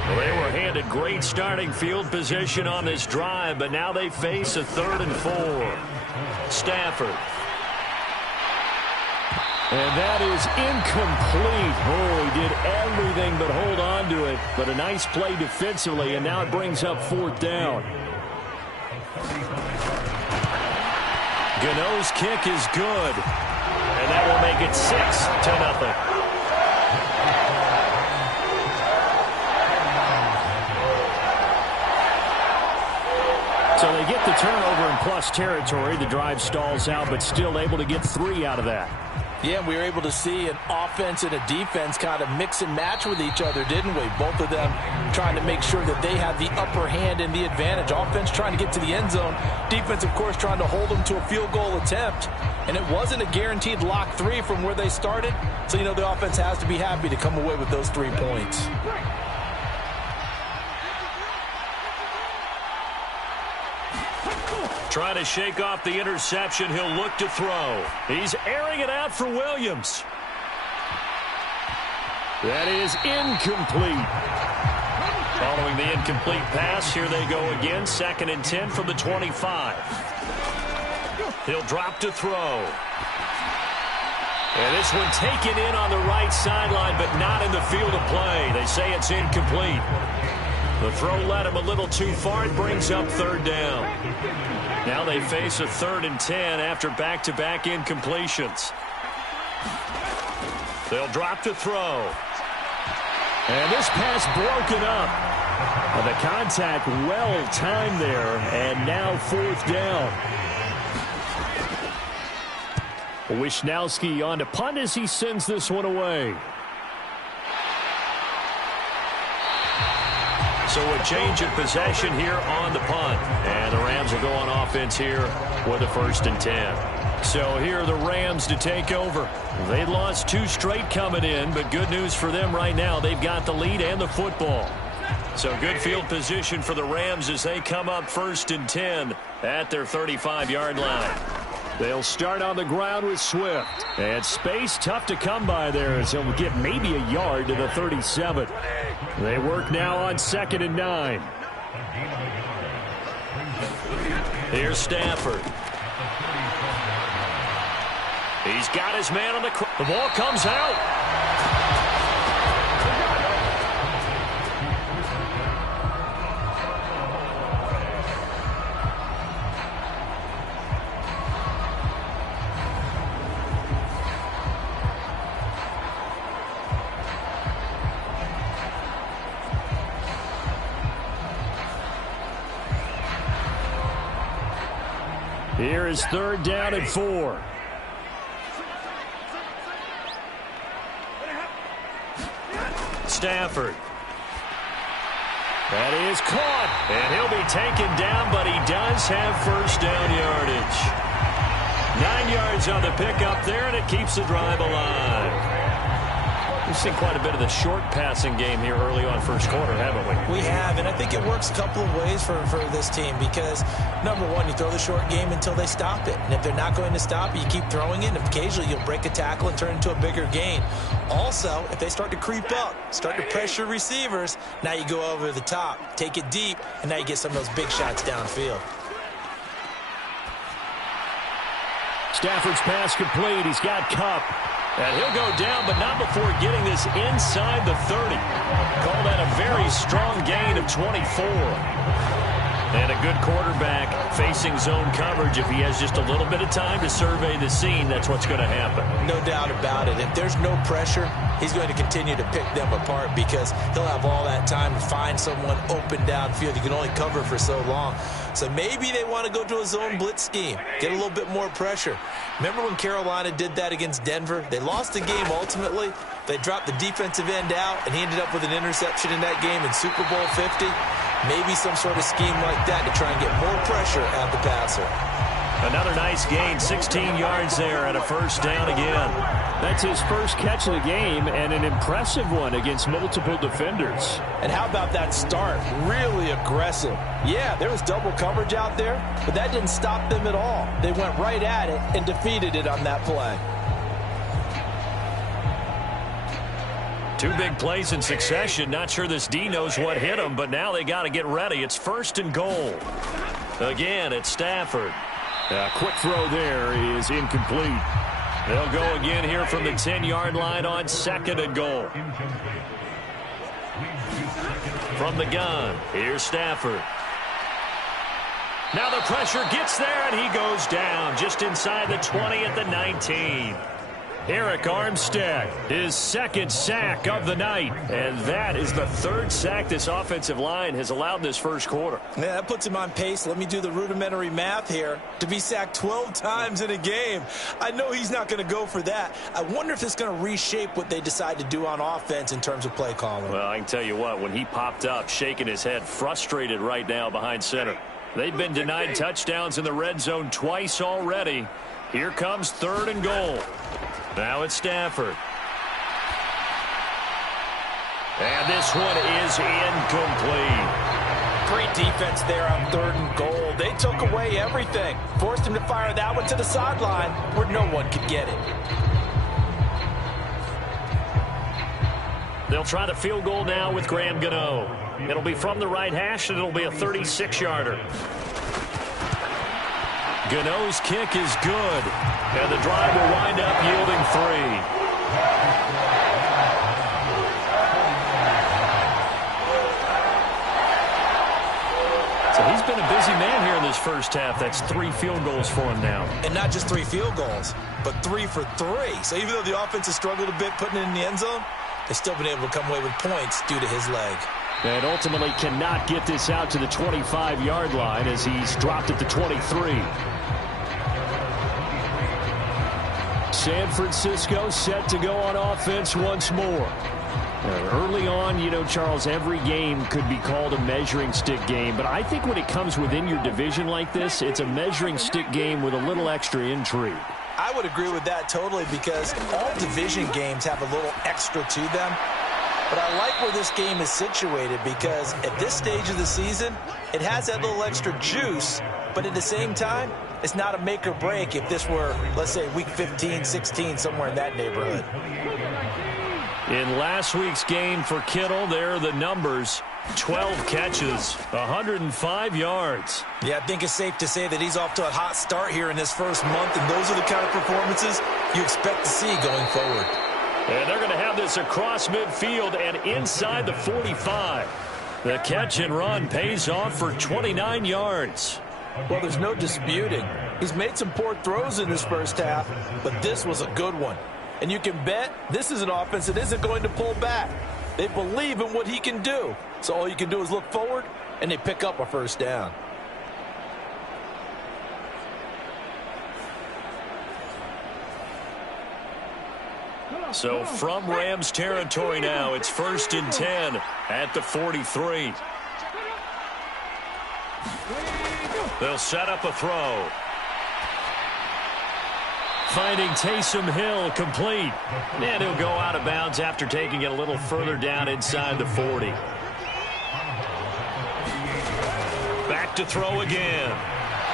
Well, they were handed great starting field position on this drive, but now they face a 3rd and 4. Stafford. And that is incomplete. Oh, he did everything but hold on to it. But a nice play defensively, and now it brings up 4th down. Gano's kick is good. And that will make it 6-0. So they get the turnover in plus territory. The drive stalls out, but still able to get 3 out of that. Yeah, we were able to see an offense and a defense kind of mix and match with each other, didn't we? Both of them trying to make sure that they have the upper hand and the advantage. Offense trying to get to the end zone. Defense, of course, trying to hold them to a field goal attempt. And it wasn't a guaranteed lock 3 from where they started. So, you know, the offense has to be happy to come away with those 3 points. Trying to shake off the interception. He'll look to throw. He's airing it out for Williams. That is incomplete. Following the incomplete pass, here they go again. 2nd and 10 from the 25. He'll drop to throw. And this one taken in on the right sideline, but not in the field of play. They say it's incomplete. The throw led him a little too far. It brings up 3rd down. Now they face a 3rd and 10 after back-to-back incompletions. They'll drop to throw. And this pass broken up. The contact well-timed there, and now 4th down. Wishnowski on to punt as he sends this one away. So a change of possession here on the punt. And the Rams will go on offense here with a 1st and 10. So here are the Rams to take over. They lost 2 straight coming in, but good news for them right now. They've got the lead and the football. So good field position for the Rams as they come up 1st and 10 at their 35-yard line. They'll start on the ground with Swift. And space tough to come by there, as he'll get maybe a yard to the 37. They work now on 2nd and 9. Here's Stafford. He's got his man on the ball comes out. Here is 3rd down and 4. Stafford. That is caught. And he'll be taken down, but he does have 1st down yardage. 9 yards on the pickup there, and it keeps the drive alive. We've seen quite a bit of the short passing game here early on 1st quarter, haven't we? We have, and I think it works a couple of ways for this team because, number one, you throw the short game until they stop it. And if they're not going to stop it, you keep throwing it, and occasionally you'll break a tackle and turn it into a bigger gain. Also, if they start to creep up, start to pressure receivers, now you go over the top, take it deep, and now you get some of those big shots downfield. Stafford's pass complete. He's got Kupp. And he'll go down, but not before getting this inside the 30. Call that a very strong gain of 24. And a good quarterback facing zone coverage. If he has just a little bit of time to survey the scene, that's what's going to happen. No doubt about it. If there's no pressure, he's going to continue to pick them apart because he'll have all that time to find someone open downfield. You can only cover for so long. So maybe they want to go to a zone blitz scheme, get a little bit more pressure. Remember when Carolina did that against Denver? They lost the game ultimately. They dropped the defensive end out, and he ended up with an interception in that game in Super Bowl 50. Maybe some sort of scheme like that to try and get more pressure at the passer. Another nice gain, 16 yards there and a 1st down again. That's his first catch of the game and an impressive one against multiple defenders. And how about that start? Really aggressive. Yeah, there was double coverage out there, but that didn't stop them at all. They went right at it and defeated it on that play. 2 big plays in succession. Not sure this D knows what hit him, but now they got to get ready. It's 1st and goal. Again, it's Stafford. A quick throw there is incomplete. They'll go again here from the 10-yard line on 2nd and goal. From the gun, here's Stafford. Now the pressure gets there, and he goes down just inside the 20 at the 19. Eric Armstead, his 2nd sack of the night. And that is the 3rd sack this offensive line has allowed this 1st quarter. Yeah, that puts him on pace. Let me do the rudimentary math here. To be sacked 12 times in a game. I know he's not going to go for that. I wonder if it's going to reshape what they decide to do on offense in terms of play calling. Well, I can tell you what, when he popped up, shaking his head, frustrated right now behind center. They've been denied touchdowns in the red zone twice already. Here comes 3rd and goal. Now it's Stafford. And this one is incomplete. Great defense there on 3rd and goal. They took away everything. Forced him to fire that one to the sideline where no one could get it. They'll try the field goal now with Graham Gano. It'll be from the right hash, and it'll be a 36-yarder. Gano's kick is good, and the drive will wind up yielding 3. So he's been a busy man here in this 1st half. That's 3 field goals for him now. And not just 3 field goals, but 3 for 3. So even though the offense has struggled a bit putting it in the end zone, they've still been able to come away with points due to his leg. And ultimately cannot get this out to the 25-yard line as he's dropped at the 23. San Francisco set to go on offense once more. Early on, you know, Charles, every game could be called a measuring stick game. But I think when it comes within your division like this, it's a measuring stick game with a little extra intrigue. I would agree with that totally because all division games have a little extra to them. But I like where this game is situated because at this stage of the season, it has that little extra juice, but at the same time, it's not a make or break if this were, let's say, week 15, 16, somewhere in that neighborhood. In last week's game for Kittle, there are the numbers. 12 catches, 105 yards. Yeah, I think it's safe to say that he's off to a hot start here in this first month, and those are the kind of performances you expect to see going forward. And they're going to have this across midfield and inside the 45. The catch and run pays off for 29 yards. Well, there's no disputing. He's made some poor throws in this first half, but this was a good one. And you can bet this is an offense that isn't going to pull back. They believe in what he can do. So all you can do is look forward, and they pick up a first down. So from Rams territory now, it's 1st and 10 at the 43. They'll set up a throw. Finding Taysom Hill complete. And he'll go out of bounds after taking it a little further down inside the 40. Back to throw again.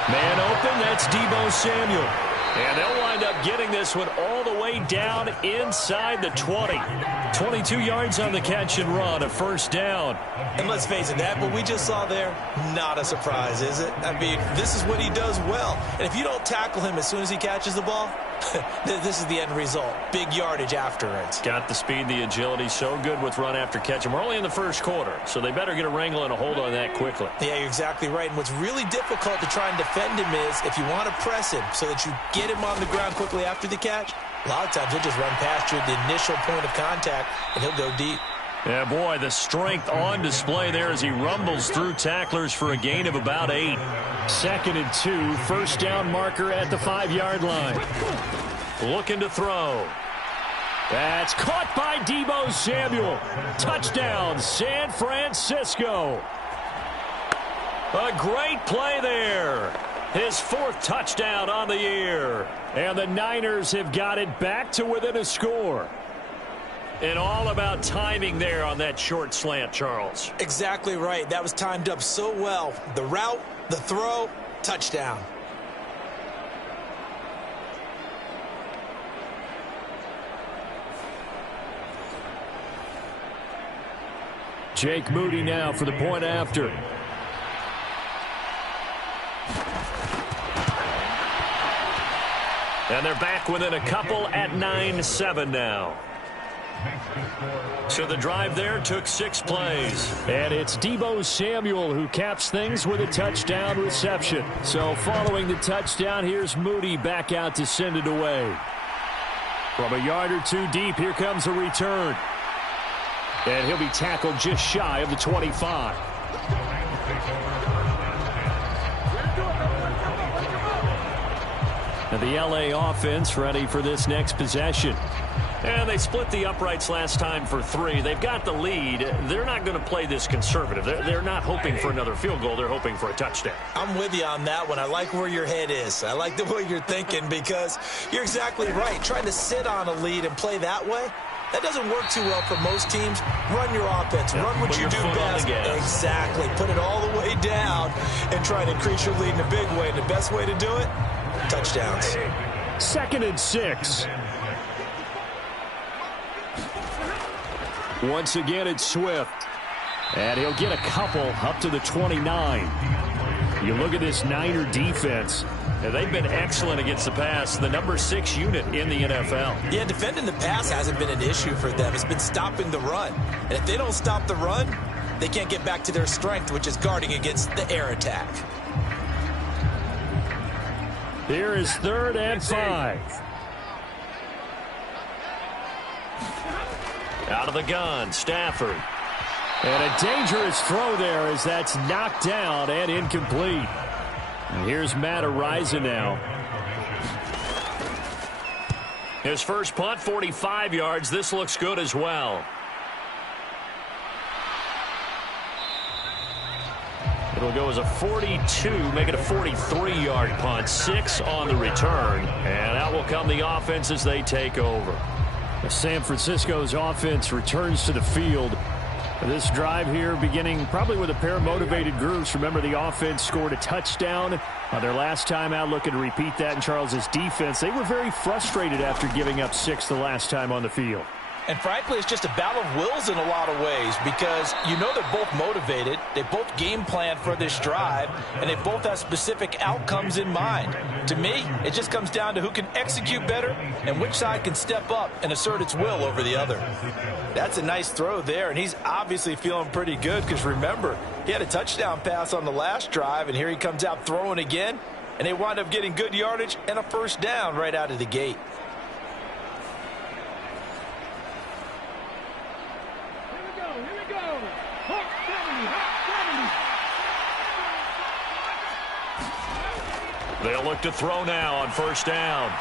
Man open, that's Deebo Samuel. And they'll wind up getting this one all the way down inside the 20. 22 yards on the catch and run, a first down. And let's face it, that what we just saw there, not a surprise, is it? I mean, this is what he does well. And if you don't tackle him as soon as he catches the ball, this is the end result. Big yardage after it. Got the speed, the agility, so good with run after catch. And we're only in the first quarter, so they better get a wrangle and a hold on that quickly. Yeah, you're exactly right. And what's really difficult to try and defend him is if you want to press him so that you get him on the ground quickly after the catch, a lot of times he'll just run past you at the initial point of contact, and he'll go deep. Yeah, boy, the strength on display there as he rumbles through tacklers for a gain of about 8. 2nd and 2, first down marker at the 5-yard line. Looking to throw. That's caught by Deebo Samuel. Touchdown, San Francisco. A great play there. His 4th touchdown on the year. And the Niners have got it back to within a score. And all about timing there on that short slant, Charles. Exactly right. That was timed up so well. The route, the throw, touchdown. Jake Moody now for the point after. And they're back within a couple at 9-7 now. So the drive there took 6 plays. And it's Deebo Samuel who caps things with a touchdown reception. So following the touchdown, here's Moody back out to send it away. From a yard or two deep, here comes a return. And he'll be tackled just shy of the 25. And the LA offense ready for this next possession. And they split the uprights last time for 3. They've got the lead. They're not going to play this conservative. They're not hoping for another field goal. They're hoping for a touchdown. I'm with you on that one. I like where your head is. I like the way you're thinking because you're exactly right. Trying to sit on a lead and play that way, that doesn't work too well for most teams. Run your offense. Run what you do best. Exactly. Put it all the way down and try to increase your lead in a big way. And the best way to do it, touchdowns. 2nd and 6. Once again, it's Swift. And he'll get a couple up to the 29. You look at this Niner defense. They've been excellent against the pass. The number 6 unit in the NFL. Yeah, defending the pass hasn't been an issue for them. It's been stopping the run. And if they don't stop the run, they can't get back to their strength, which is guarding against the air attack. Here is 3rd and 5. Out of the gun, Stafford. And a dangerous throw there as that's knocked down and incomplete. And here's Matt Araiza now. His first punt, 45 yards. This looks good as well. It'll go as a 42, make it a 43-yard punt. 6 on the return. And out will come the offense as they take over. San Francisco's offense returns to the field. This drive here beginning probably with a pair of motivated groups. Remember, the offense scored a touchdown on their last time out, looking to repeat that in Charles's defense. They were very frustrated after giving up 6 the last time on the field. And frankly, it's just a battle of wills in a lot of ways because you know they're both motivated. They both game plan for this drive, and they both have specific outcomes in mind. To me, it just comes down to who can execute better and which side can step up and assert its will over the other. That's a nice throw there, and he's obviously feeling pretty good because remember, he had a touchdown pass on the last drive, and here he comes out throwing again, and they wind up getting good yardage and a first down right out of the gate. They'll look to throw now on first down.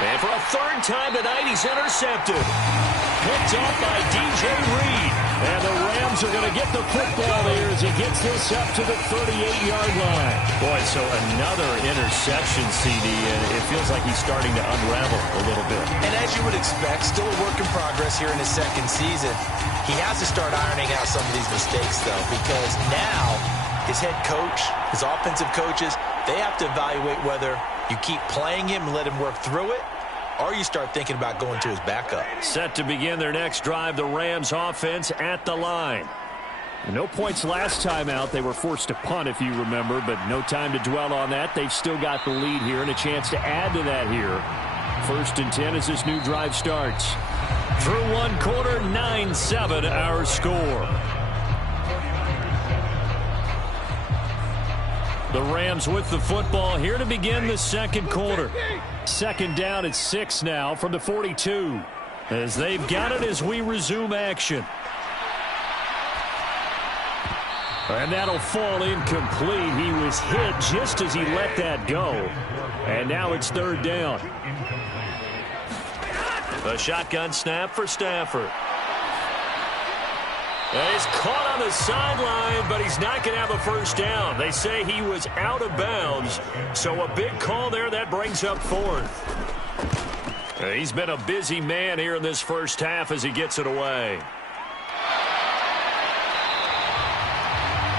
And for a third time tonight, he's intercepted. Picked off by DJ Reed. And the Rams are going to get the football here as he gets this up to the 38-yard line. Boy, so another interception, CD, and it feels like he's starting to unravel a little bit. And as you would expect, still a work in progress here in his second season. He has to start ironing out some of these mistakes, though, because now his head coach, his offensive coaches, they have to evaluate whether you keep playing him and let him work through it, or you start thinking about going to his backup. Set to begin their next drive, the Rams offense at the line. No points last time out. They were forced to punt, if you remember, but no time to dwell on that. They've still got the lead here and a chance to add to that here. 1st and 10 as this new drive starts. Through one quarter, 9-7 our score. The Rams with the football here to begin the second quarter. 2nd down at 6 now from the 42. As they've got it as we resume action. And that'll fall incomplete. He was hit just as he let that go. And now it's 3rd down. A shotgun snap for Stafford. And he's caught on the sideline, but he's not going to have a first down. They say he was out of bounds, so a big call there that brings up 4th. He's been a busy man here in this first half as he gets it away.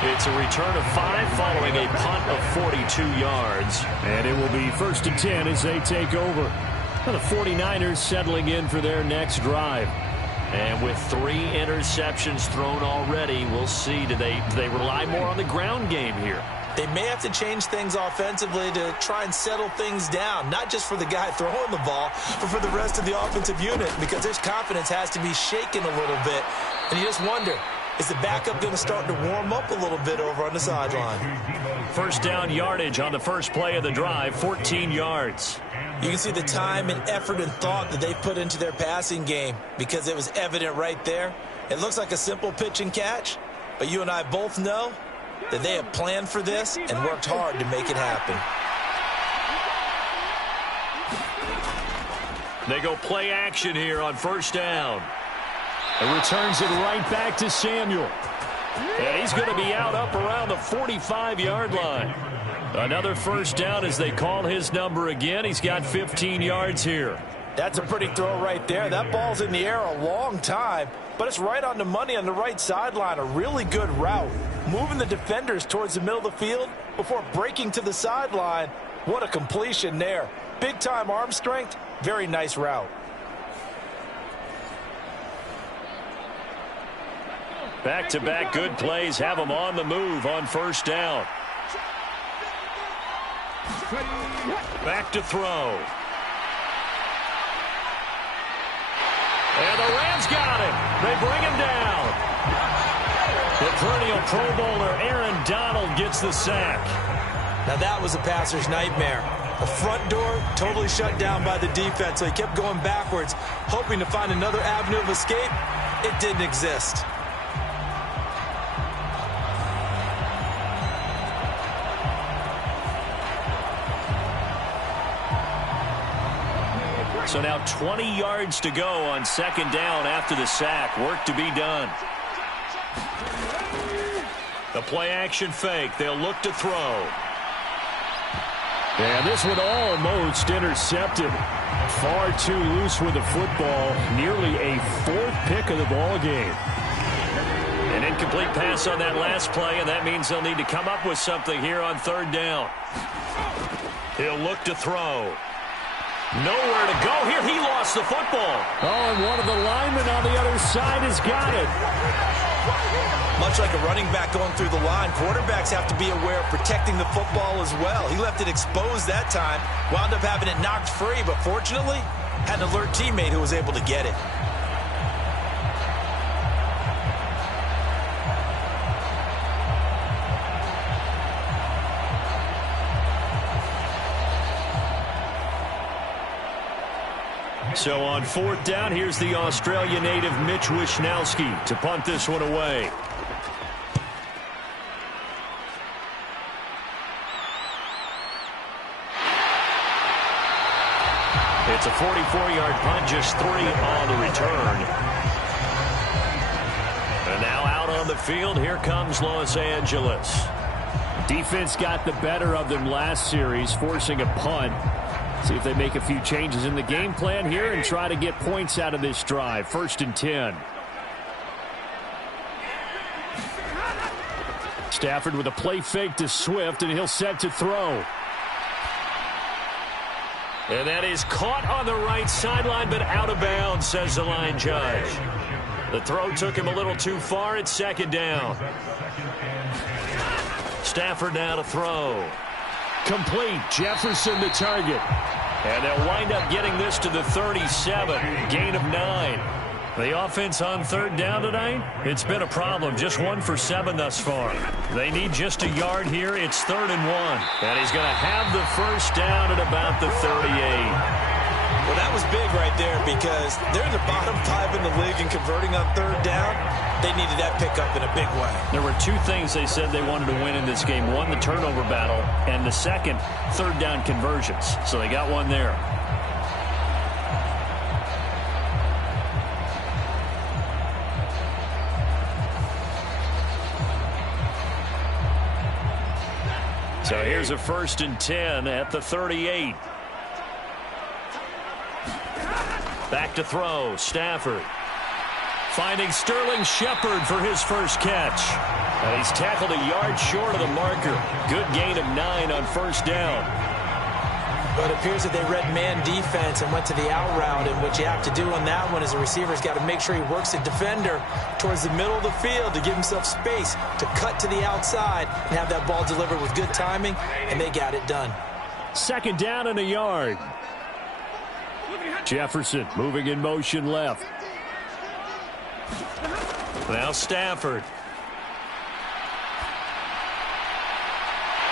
It's a return of 5 following a punt of 42 yards. And it will be 1st and 10 as they take over. The 49ers settling in for their next drive. And with 3 interceptions thrown already, we'll see. Do they rely more on the ground game here? They may have to change things offensively to try and settle things down, not just for the guy throwing the ball, but for the rest of the offensive unit, because their confidence has to be shaken a little bit. And you just wonder, is the backup going to start to warm up a little bit over on the sideline? First down yardage on the first play of the drive, 14 yards. You can see the time and effort and thought that they put into their passing game because it was evident right there. It looks like a simple pitch and catch, but you and I both know that they have planned for this and worked hard to make it happen. They go play action here on first down. It returns it right back to Samuel. And he's going to be out up around the 45-yard line. Another first down as they call his number again. He's got 15 yards here. That's a pretty throw right there. That ball's in the air a long time, but it's right on the money on the right sideline. A really good route. Moving the defenders towards the middle of the field before breaking to the sideline. What a completion there. Big-time arm strength. Very nice route. Back-to-back good plays have them on the move on first down. Back to throw. And the Rams got him. They bring him down. The perennial Pro Bowler Aaron Donald gets the sack. Now that was a passer's nightmare. The front door totally shut down by the defense, so he kept going backwards, hoping to find another avenue of escape. It didn't exist. So now 20 yards to go on second down after the sack. Work to be done. The play action fake. They'll look to throw. And this one almost intercepted. Far too loose with the football. Nearly a fourth pick of the ball game. An incomplete pass on that last play, and that means they'll need to come up with something here on third down. He'll look to throw. Nowhere to go here. He lost the football. Oh, and one of the linemen on the other side has got it. Much like a running back going through the line, quarterbacks have to be aware of protecting the football as well. He left it exposed that time, wound up having it knocked free, but fortunately, had an alert teammate who was able to get it. So on fourth down, here's the Australia native Mitch Wishnowsky to punt this one away. It's a 44-yard punt, just 3 on the return. And now out on the field, here comes Los Angeles. Defense got the better of them last series, forcing a punt. See if they make a few changes in the game plan here and try to get points out of this drive. 1st and 10. Stafford with a play fake to Swift, and he'll set to throw. And that is caught on the right sideline, but out of bounds, says the line judge. The throw took him a little too far. It's 2nd down. Stafford now to throw. Complete. Jefferson the target. And they'll wind up getting this to the 37. Gain of 9. The offense on third down tonight, it's been a problem. Just 1 for 7 thus far. They need just a yard here. It's 3rd and 1. And he's going to have the first down at about the 38. Well, that was big right there because they're in the bottom 5 in the league in converting on third down. They needed that pickup in a big way. There were 2 things they said they wanted to win in this game. One, the turnover battle, and the second, third down conversions. So they got one there. So here's a 1st and 10 at the 38. Back to throw, Stafford. Finding Sterling Shepard for his first catch. And he's tackled a yard short of the marker. Good gain of 9 on 1st down. But it appears that they read man defense and went to the out route. And what you have to do on that one is the receiver's got to make sure he works the defender towards the middle of the field to give himself space to cut to the outside and have that ball delivered with good timing, and they got it done. 2nd down and a yard. Jefferson moving in motion left. Now Stafford.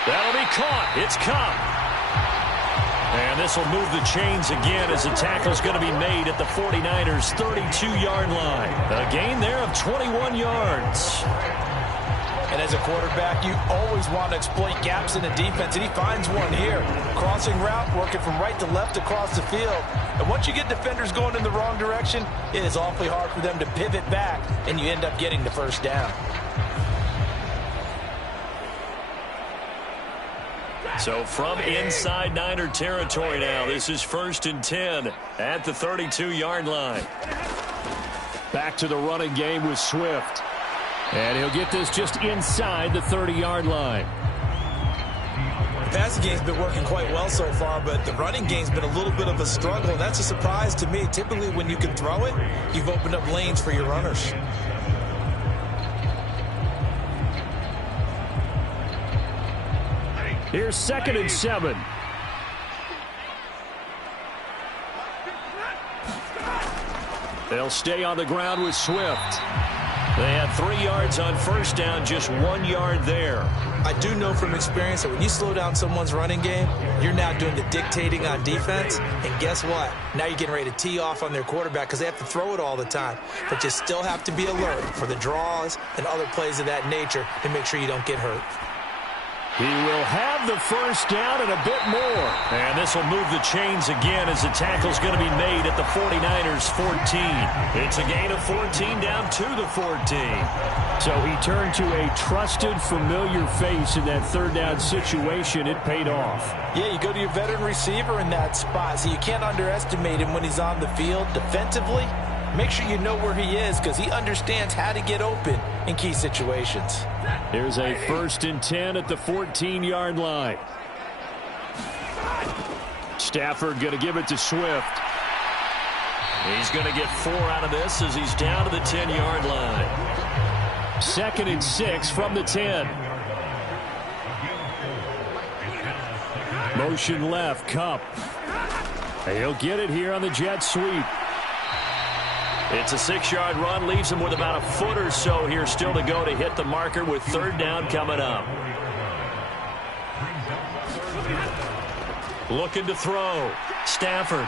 That'll be caught. It's Cup. And this will move the chains again as the tackle's going to be made at the 49ers' 32-yard line. A gain there of 21 yards. And as a quarterback, you always want to exploit gaps in the defense, and he finds one here. Crossing route, working from right to left across the field. And once you get defenders going in the wrong direction, it is awfully hard for them to pivot back, and you end up getting the first down. So from inside Niner territory now, this is 1st and 10 at the 32-yard line. Back to the running game with Swift. And he'll get this just inside the 30-yard line. The passing game's been working quite well so far, but the running game's been a little bit of a struggle, and that's a surprise to me. Typically, when you can throw it, you've opened up lanes for your runners. Here's 2nd and 7. They'll stay on the ground with Swift. They had 3 yards on 1st down, just 1 yard there. I do know from experience that when you slow down someone's running game, you're now doing the dictating on defense. And guess what? Now you're getting ready to tee off on their quarterback because they have to throw it all the time. But you still have to be alert for the draws and other plays of that nature to make sure you don't get hurt. He will have the first down and a bit more. And this will move the chains again as the tackle's going to be made at the 49ers 14. It's a gain of 14 down to the 14. So he turned to a trusted, familiar face in that third down situation. It paid off. Yeah, you go to your veteran receiver in that spot, so you can't underestimate him when he's on the field defensively. Make sure you know where he is because he understands how to get open in key situations. Here's a 1st and 10 at the 14-yard line. Stafford going to give it to Swift. He's going to get 4 out of this as he's down to the 10-yard line. 2nd and 6 from the 10. Motion left, Kupp. He'll get it here on the jet sweep. It's a 6-yard run, leaves him with about a foot or so here still to go to hit the marker with 3rd down coming up. Looking to throw. Stafford.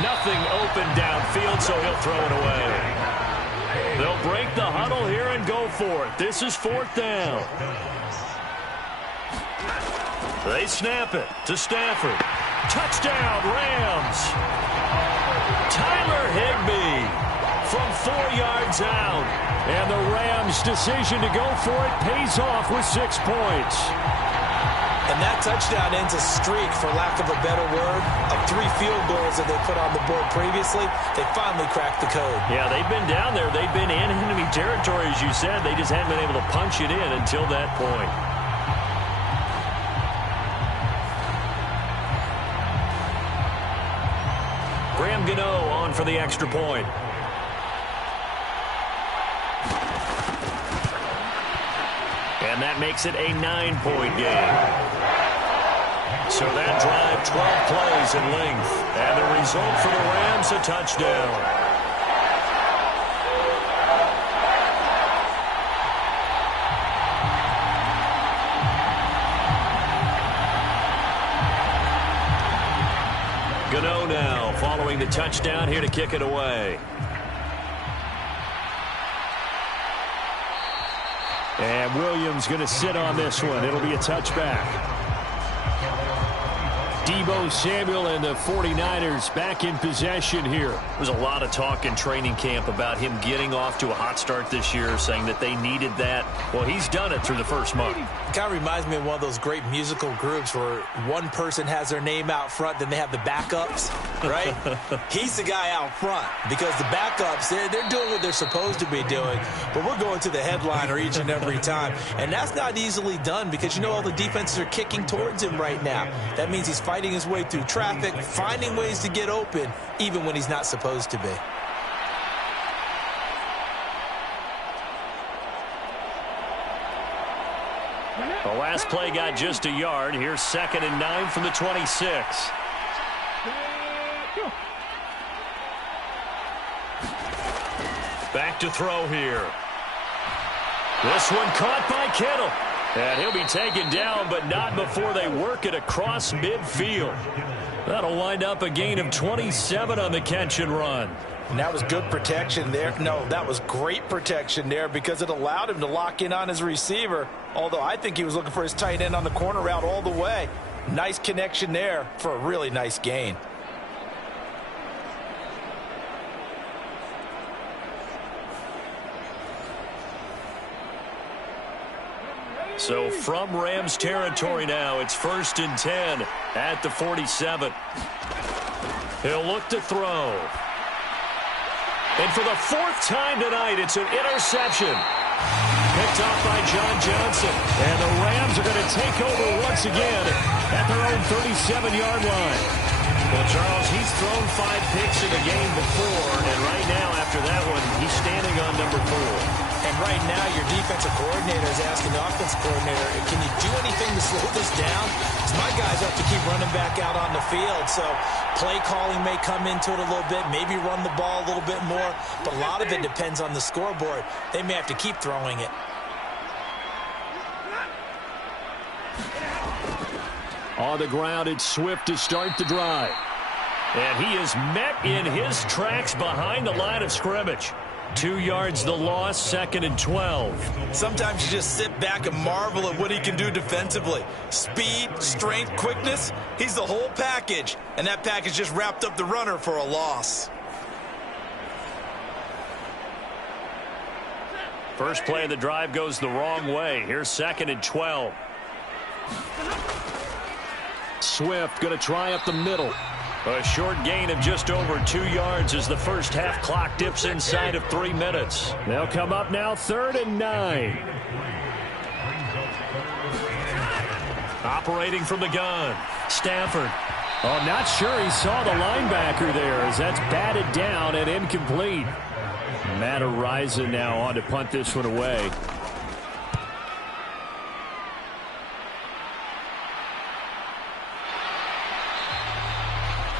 Nothing open downfield, so he'll throw it away. They'll break the huddle here and go for it. This is 4th down. They snap it to Stafford. Touchdown, Rams. Tyler Higbee from 4 yards out. And the Rams' decision to go for it pays off with 6 points. And that touchdown ends a streak, for lack of a better word, of 3 field goals that they put on the board previously. They finally cracked the code. Yeah, they've been down there. They've been in enemy territory, as you said. They just hadn't been able to punch it in until that point. Graham Gano on for the extra point. And that makes it a 9-point game. So that drive, 12 plays in length. And the result for the Rams, a touchdown. Gano now following the touchdown here to kick it away. And Williams going to sit on this one. It'll be a touchback. Deebo Samuel and the 49ers back in possession here. There's a lot of talk in training camp about him getting off to a hot start this year, saying that they needed that. Well, he's done it through the first month. It kind of reminds me of one of those great musical groups where one person has their name out front, then they have the backups, right? He's the guy out front because the backups, they're doing what they're supposed to be doing, but we're going to the headliner each and every time. And that's not easily done because, you know, all the defenses are kicking towards him right now. That means he's fighting his way through traffic, finding ways to get open, even when he's not supposed to be. The last play got just a yard. Here's 2nd and 9 from the 26. Back to throw here. This one caught by Kittle. And he'll be taken down, but not before they work it across midfield. That'll wind up a gain of 27 on the catch and run. And that was good protection there. No, that was great protection there because it allowed him to lock in on his receiver. Although I think he was looking for his tight end on the corner route all the way. Nice connection there for a really nice gain. So from Rams territory now, it's 1st and 10 at the 47. He'll look to throw. And for the 4th time tonight, it's an interception. Picked off by John Johnson. And the Rams are going to take over once again at their own 37-yard line. Well, Charles, he's thrown 5 picks in the game before, and right now after that one, he's standing on number 4. And right now, your defensive coordinator is asking the offensive coordinator, can you do anything to slow this down? Because my guys have to keep running back out on the field. So play calling may come into it a little bit, maybe run the ball a little bit more. But a lot of it depends on the scoreboard. They may have to keep throwing it. On the ground, it's Swift to start the drive. And he is met in his tracks behind the line of scrimmage. 2 yards the loss, 2nd and 12. Sometimes you just sit back and marvel at what he can do defensively. Speed, strength, quickness, he's the whole package. And that package just wrapped up the runner for a loss. First play of the drive goes the wrong way. Here's 2nd and 12. Swift going to try up the middle. A short gain of just over 2 yards as the first half clock dips inside of 3 minutes. They'll come up now 3rd and 9. Operating from the gun, Stafford. Oh, not sure he saw the linebacker there as that's batted down and incomplete. Matt Ariza now on to punt this one away.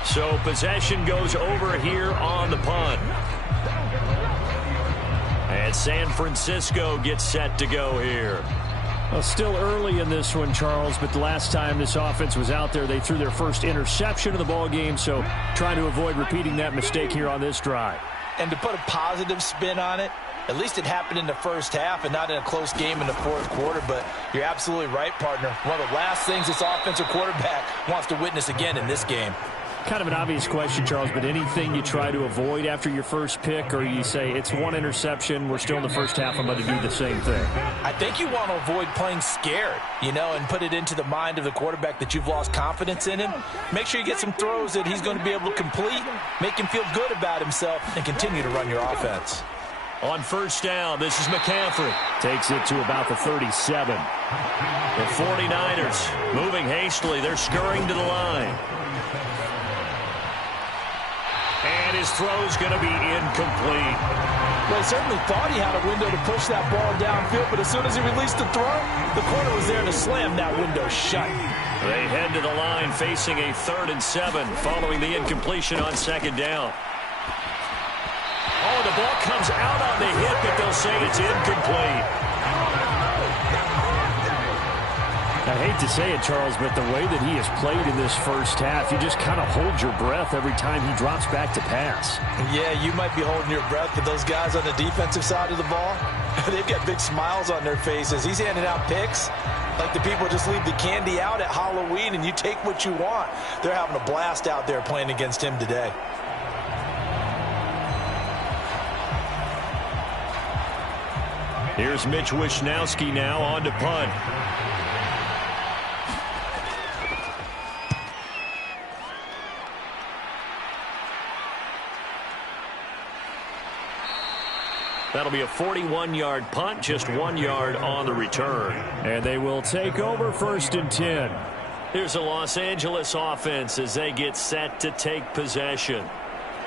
So possession goes over here on the punt. And San Francisco gets set to go here. Well, still early in this one, Charles, but the last time this offense was out there, they threw their first interception of the ball game, so trying to avoid repeating that mistake here on this drive. And to put a positive spin on it, at least it happened in the first half and not in a close game in the fourth quarter. But you're absolutely right, partner. One of the last things this offensive quarterback wants to witness again in this game. Kind of an obvious question, Charles, but anything you try to avoid after your first pick, or you say it's one interception, we're still in the first half, I'm going to do the same thing? I think you want to avoid playing scared, and put it into the mind of the quarterback that you've lost confidence in him. Make sure you get some throws that he's going to be able to complete, make him feel good about himself, and continue to run your offense. On first down, this is McCaffrey. Takes it to about the 37. The 49ers moving hastily. They're scurrying to the line. And his throw's going to be incomplete. Well, he certainly thought he had a window to push that ball downfield, but as soon as he released the throw, the corner was there to slam that window shut. They head to the line facing a 3rd and 7 following the incompletion on 2nd down. Oh, the ball comes out on the hit, but they'll say it's incomplete. I hate to say it, Charles, but the way that he has played in this first half, you just kind of hold your breath every time he drops back to pass. Yeah, you might be holding your breath, but those guys on the defensive side of the ball, they've got big smiles on their faces. He's handing out picks like the people just leave the candy out at Halloween and you take what you want. They're having a blast out there playing against him today. Here's Mitch Wishnowsky now on to punt. That'll be a 41-yard punt, just 1 yard on the return. And they will take over 1st and 10. Here's a Los Angeles offense as they get set to take possession.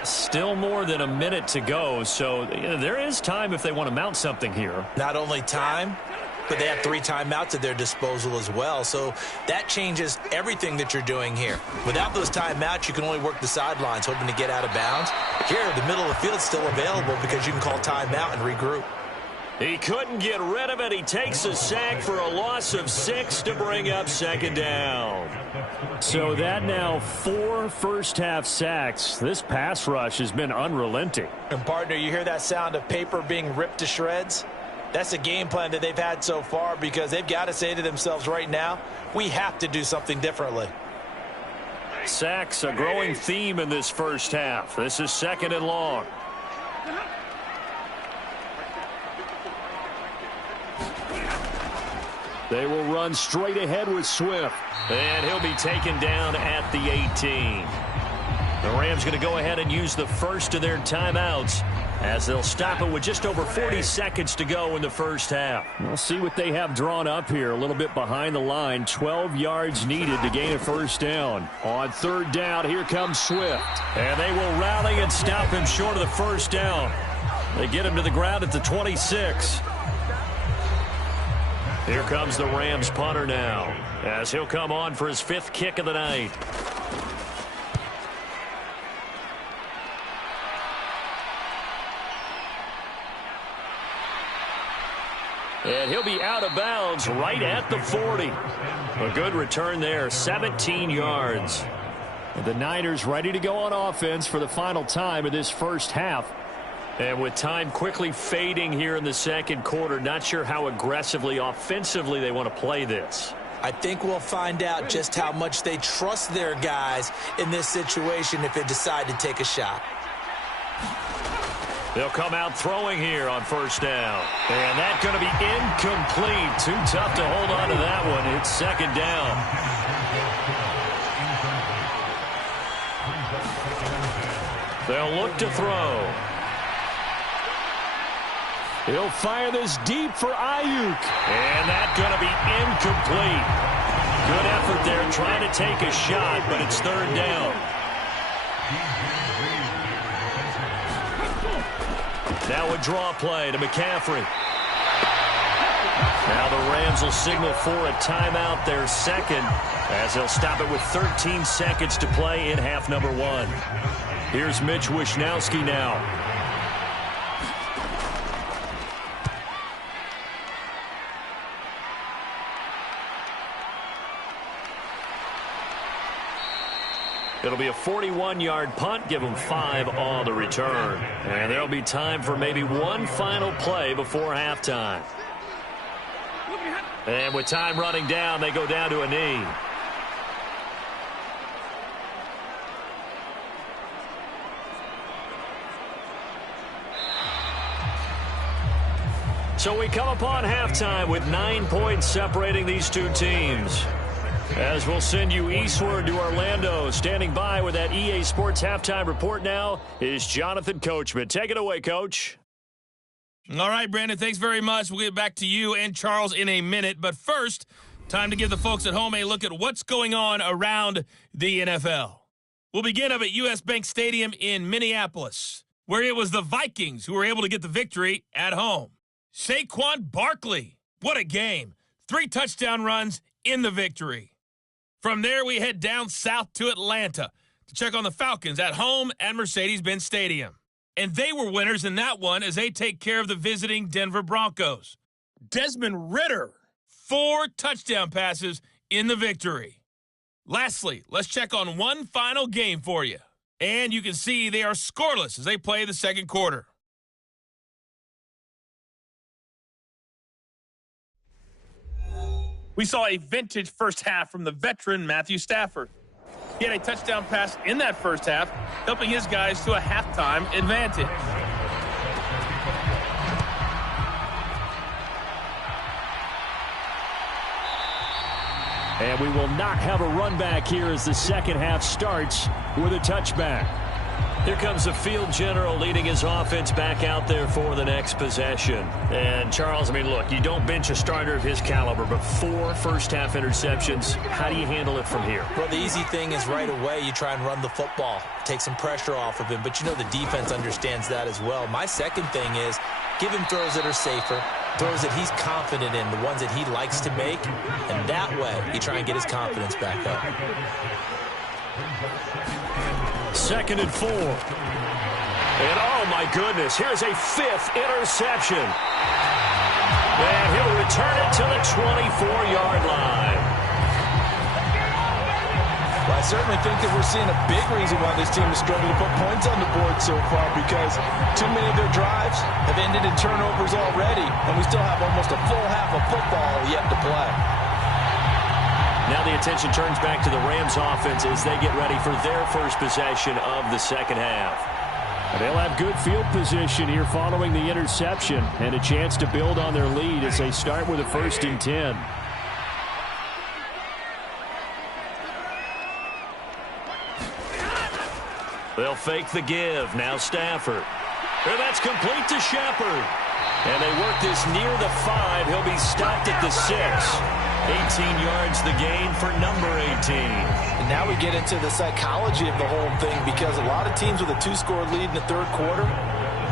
Still more than a minute to go, so there is time if they want to mount something here. Not only time, but they have 3 timeouts at their disposal as well. So that changes everything that you're doing here. Without those timeouts, you can only work the sidelines, hoping to get out of bounds. Here, the middle of the field's still available because you can call timeout and regroup. He couldn't get rid of it. He takes a sack for a loss of 6 to bring up 2nd down. So that now 4 first-half sacks. This pass rush has been unrelenting. And, partner, you hear that sound of paper being ripped to shreds? That's the game plan that they've had so far because they've got to say to themselves right now, we have to do something differently. Sacks, a growing theme in this first half. This is 2nd and long. They will run straight ahead with Swift. And he'll be taken down at the 18. The Rams going to go ahead and use the first of their timeouts as they'll stop it with just over 40 seconds to go in the first half. We'll see what they have drawn up here. A little bit behind the line. 12 yards needed to gain a 1st down. On 3rd down, here comes Swift. And they will rally and stop him short of the 1st down. They get him to the ground at the 26. Here comes the Rams punter now as he'll come on for his 5th kick of the night. And he'll be out of bounds right at the 40. A good return there, 17 yards. The Niners ready to go on offense for the final time of this first half. And with time quickly fading here in the second quarter, not sure how aggressively, offensively they want to play this. I think we'll find out just how much they trust their guys in this situation if they decide to take a shot. They'll come out throwing here on first down. And that's going to be incomplete. Too tough to hold on to that one. It's second down. They'll look to throw. He'll fire this deep for Ayuk. And that's going to be incomplete. Good effort there trying to take a shot, but it's third down. Now a draw play to McCaffrey. Now the Rams will signal for a timeout, their second, as they'll stop it with 13 seconds to play in half number one. Here's Mitch Wishnowsky now. It'll be a 41-yard punt, give them 5 on the return. And there'll be time for maybe one final play before halftime. And with time running down, they go down to a knee. So we come upon halftime with 9 points separating these two teams. As we'll send you eastward to Orlando, standing by with that EA Sports halftime report now is Jonathan Coachman. Take it away, Coach. All right, Brandon, thanks very much. We'll get back to you and Charles in a minute. But first, time to give the folks at home a look at what's going on around the NFL. We'll begin up at U.S. Bank Stadium in Minneapolis, where it was the Vikings who were able to get the victory at home. Saquon Barkley, what a game. 3 touchdown runs in the victory. From there, we head down south to Atlanta to check on the Falcons at home at Mercedes-Benz Stadium. And they were winners in that one as they take care of the visiting Denver Broncos. Desmond Ridder, 4 touchdown passes in the victory. Lastly, let's check on one final game for you. And you can see they are scoreless as they play the second quarter. We saw a vintage first half from the veteran Matthew Stafford. He had a touchdown pass in that first half, helping his guys to a halftime advantage. And we will not have a run back here as the second half starts with a touchback. Here comes the field general leading his offense back out there for the next possession. And, Charles, I mean, look, you don't bench a starter of his caliber, but 4 first-half interceptions. How do you handle it from here? Well, the easy thing is right away you try and run the football, take some pressure off of him, but you know the defense understands that as well. My second thing is give him throws that are safer, throws that he's confident in, the ones that he likes to make, and that way you try and get his confidence back up. 2nd and 4. And, oh, my goodness, here's a 5th interception. And he'll return it to the 24-yard line. Well, I certainly think that we're seeing a big reason why this team has struggled to put points on the board so far, because too many of their drives have ended in turnovers already, and we still have almost a full half of football yet to play. Now the attention turns back to the Rams offense as they get ready for their first possession of the second half. They'll have good field position here following the interception and a chance to build on their lead as they start with a 1st and 10. They'll fake the give. Now Stafford. And that's complete to Shepard. And they work this near the 5. He'll be stopped at the 6. 18 yards the gain for number 18. And now we get into the psychology of the whole thing, because a lot of teams with a 2-score lead in the third quarter,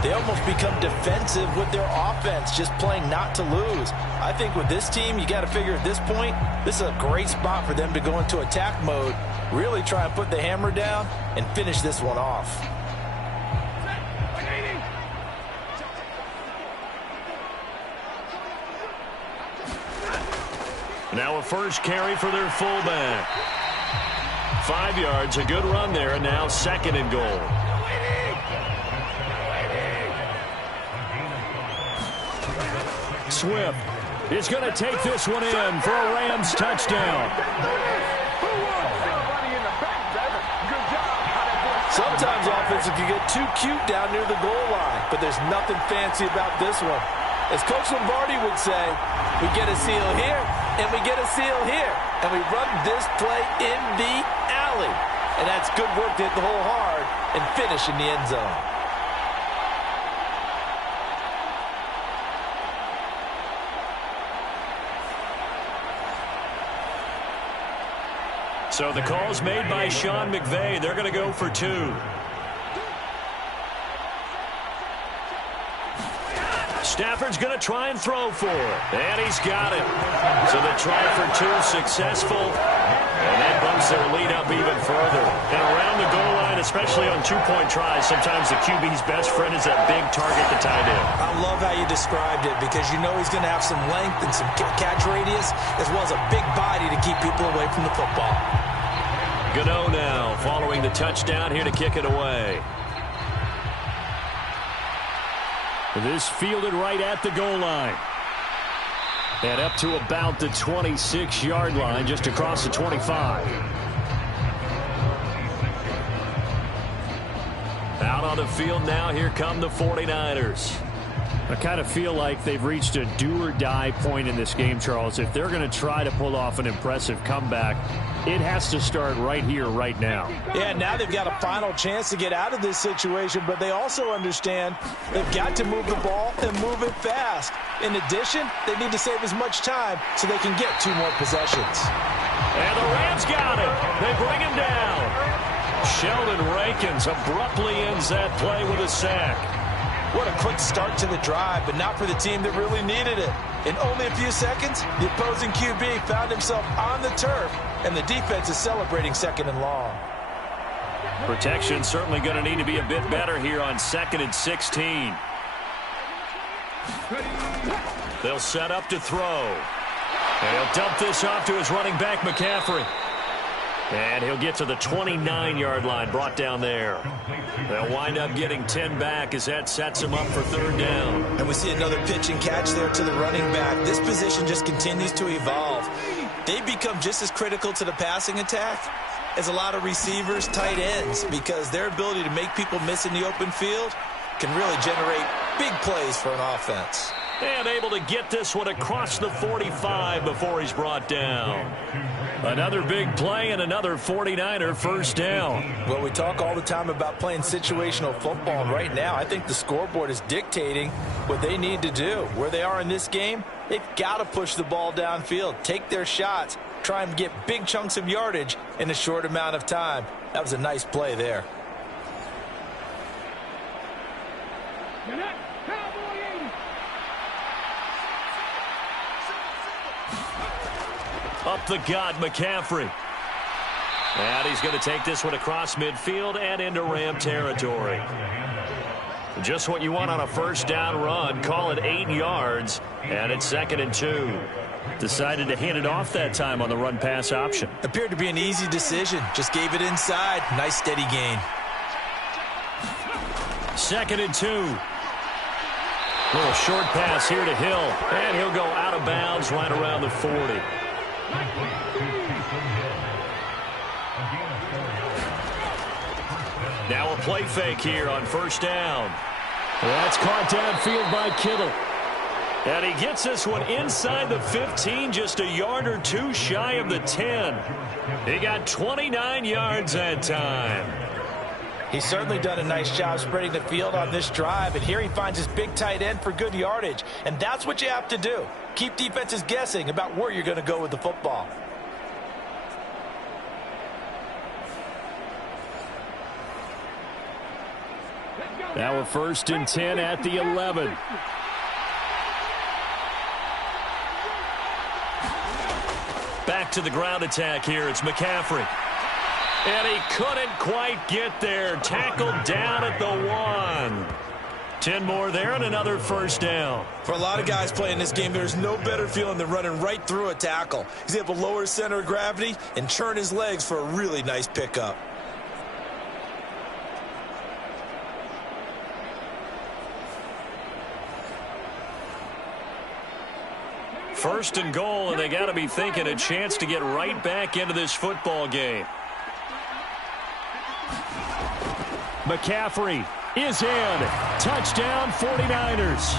they almost become defensive with their offense, just playing not to lose. I think with this team, you got to figure at this point, this is a great spot for them to go into attack mode, really try and put the hammer down and finish this one off. Now a first carry for their fullback. 5 yards, a good run there, and now 2nd and goal. Swift is going to take this one in for a Rams touchdown. Sometimes offenses can get too cute down near the goal line, but there's nothing fancy about this one. As Coach Lombardi would say, we get a seal here, and we get a seal here, and we run this play in the alley. And that's good work to hit the hole hard and finish in the end zone. So the call's made by Sean McVay. They're going to go for 2. Stafford's going to try and throw for it. And he's got it. So the try for 2 successful. And that bumps their lead up even further. And around the goal line, especially on 2-point tries, sometimes the QB's best friend is that big target, the tight end. I love how you described it because you know he's going to have some length and some catch radius as well as a big body to keep people away from the football. Gano now following the touchdown here to kick it away. This fielded right at the goal line. And up to about the 26-yard line, just across the 25. Out on the field now, here come the 49ers. I kind of feel like they've reached a do-or-die point in this game, Charles. If they're going to try to pull off an impressive comeback, it has to start right here, right now. Yeah, now they've got a final chance to get out of this situation, but they also understand they've got to move the ball and move it fast. In addition, they need to save as much time so they can get 2 more possessions. And the Rams got it. They bring him down. Sheldon Rankins abruptly ends that play with a sack. What a quick start to the drive, but not for the team that really needed it. In only a few seconds, the opposing QB found himself on the turf, and the defense is celebrating 2nd and long. Protection certainly going to need to be a bit better here on 2nd and 16. They'll set up to throw. And he'll dump this off to his running back, McCaffrey. And he'll get to the 29-yard line, brought down there. They'll wind up getting 10 back as that sets him up for 3rd down. And we see another pitch and catch there to the running back. This position just continues to evolve. They become just as critical to the passing attack as a lot of receivers, tight ends, because their ability to make people miss in the open field can really generate big plays for an offense. And able to get this one across the 45 before he's brought down. Another big play and another 49er first down. Well, we talk all the time about playing situational football, and right now I think the scoreboard is dictating what they need to do. Where they are in this game, they've got to push the ball downfield, take their shots, try and get big chunks of yardage in a short amount of time. That was a nice play there. Up the gut, McCaffrey. And he's going to take this one across midfield and into Ram territory. Just what you want on a first down run. Call it 8 yards, and it's 2nd and 2. Decided to hand it off that time on the run-pass option. Appeared to be an easy decision. Just gave it inside. Nice steady gain. 2nd and 2. Little short pass here to Hill, and he'll go out of bounds right around the 40. Now a play fake here on first down. That's caught downfield by Kittle. And he gets this one inside the 15, just a yard or 2 shy of the 10. He got 29 yards that time. He's certainly done a nice job spreading the field on this drive, and here he finds his big tight end for good yardage. And that's what you have to do. Keep defenses guessing about where you're going to go with the football. Now a 1st and 10 at the 11. Back to the ground attack here. It's McCaffrey. And he couldn't quite get there. Tackled down at the 1. 10 more there and another first down. For a lot of guys playing this game, there's no better feeling than running right through a tackle. He's able to lower his center of gravity and churn his legs for a really nice pickup. First and goal, and they got to be thinking a chance to get right back into this football game. McCaffrey is in. Touchdown, 49ers.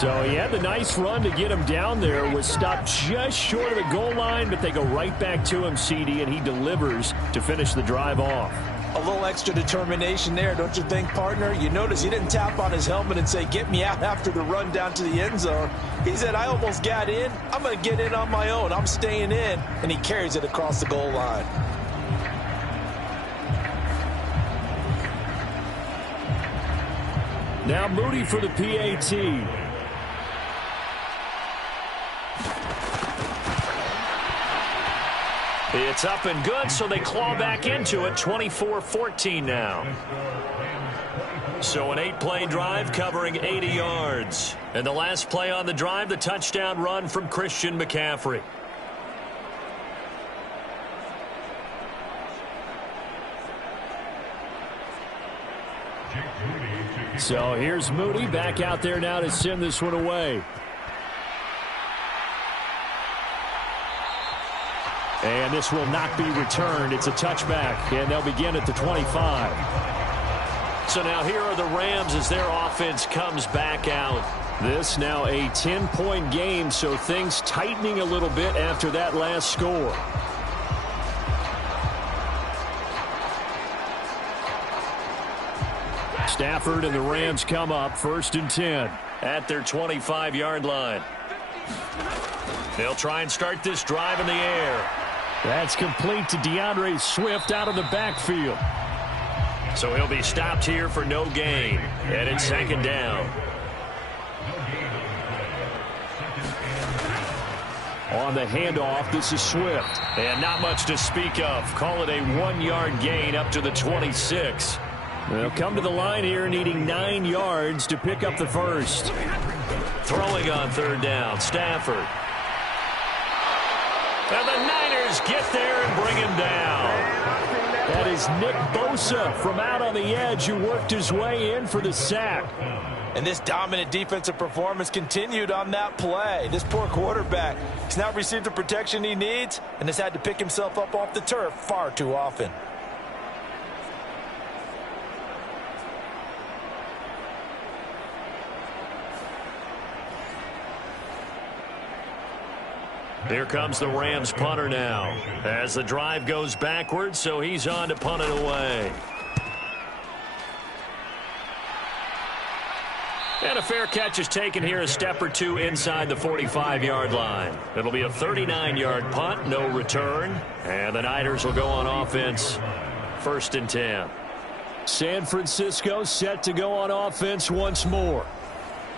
So he had the nice run to get him down there. Was stopped just short of the goal line, but they go right back to him, CD, and he delivers to finish the drive off. A little extra determination there, don't you think, partner? You notice he didn't tap on his helmet and say, get me out after the run down to the end zone. He said, I almost got in. I'm going to get in on my own. I'm staying in. And he carries it across the goal line. Now Moody for the PAT. It's up and good, so they claw back into it, 24-14 now. So an 8-play drive covering 80 yards. And the last play on the drive, the touchdown run from Christian McCaffrey. So here's Moody back out there now to send this one away. And this will not be returned. It's a touchback, and they'll begin at the 25. So now here are the Rams as their offense comes back out. This now a 10-point game, so things tightening a little bit after that last score. Stafford and the Rams come up, 1st and 10. At their 25-yard line. They'll try and start this drive in the air. That's complete to DeAndre Swift out of the backfield. So he'll be stopped here for no gain. And it's 2nd down. On the handoff, this is Swift. And not much to speak of. Call it a 1-yard gain up to the 26. They'll come to the line here needing 9 yards to pick up the first. Throwing on 3rd down, Stafford. And the Niners get there and bring him down. That is Nick Bosa from out on the edge who worked his way in for the sack. And this dominant defensive performance continued on that play. This poor quarterback has not received the protection he needs and has had to pick himself up off the turf far too often. Here comes the Rams punter now as the drive goes backwards, so he's on to punt it away. And a fair catch is taken here, a step or two inside the 45-yard line. It'll be a 39-yard punt, no return, and the Niners will go on offense, 1st and 10. San Francisco set to go on offense once more.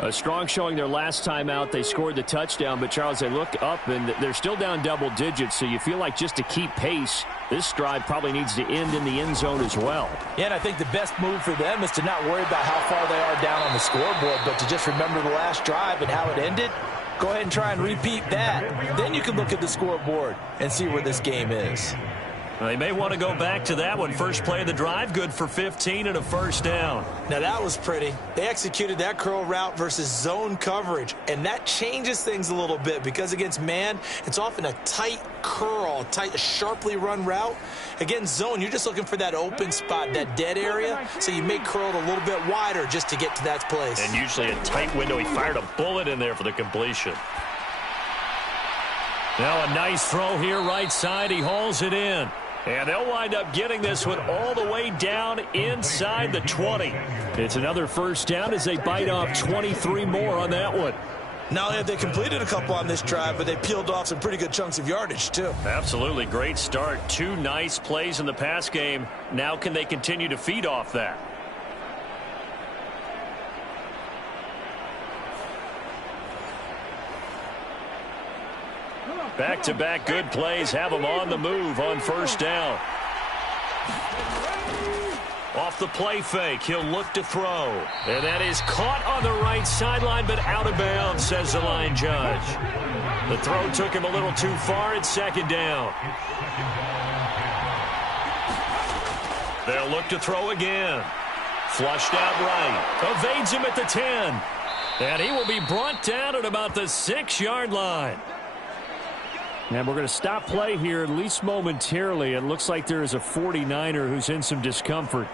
A strong showing their last time out. They scored the touchdown, but, Charles, they look up, and they're still down double digits, so you feel like just to keep pace, this drive probably needs to end in the end zone as well. Yeah, and I think the best move for them is to not worry about how far they are down on the scoreboard, but to just remember the last drive and how it ended. Go ahead and try and repeat that. Then you can look at the scoreboard and see where this game is. They may want to go back to that one. First play of the drive, good for 15 and a 1st down. Now that was pretty. They executed that curl route versus zone coverage, and that changes things a little bit because against man, it's often a tight curl, tight, sharply run route. Against zone, you're just looking for that open spot, that dead area, so you may curl it a little bit wider just to get to that place. And usually a tight window. He fired a bullet in there for the completion. Now a nice throw here right side. He hauls it in. And they'll wind up getting this one all the way down inside the 20. It's another 1st down as they bite off 23 more on that one. Not only have they completed a couple on this drive, but they peeled off some pretty good chunks of yardage, too. Absolutely. Great start. 2 nice plays in the pass game. Now can they continue to feed off that? Back-to-back good plays have them on the move on 1st down. Off the play fake, he'll look to throw. And that is caught on the right sideline, but out of bounds, says the line judge. The throw took him a little too far. It's 2nd down. They'll look to throw again. Flushed out right. Evades him at the 10. And he will be brought down at about the 6-yard line. And we're going to stop play here, at least momentarily. It looks like there is a 49er who's in some discomfort.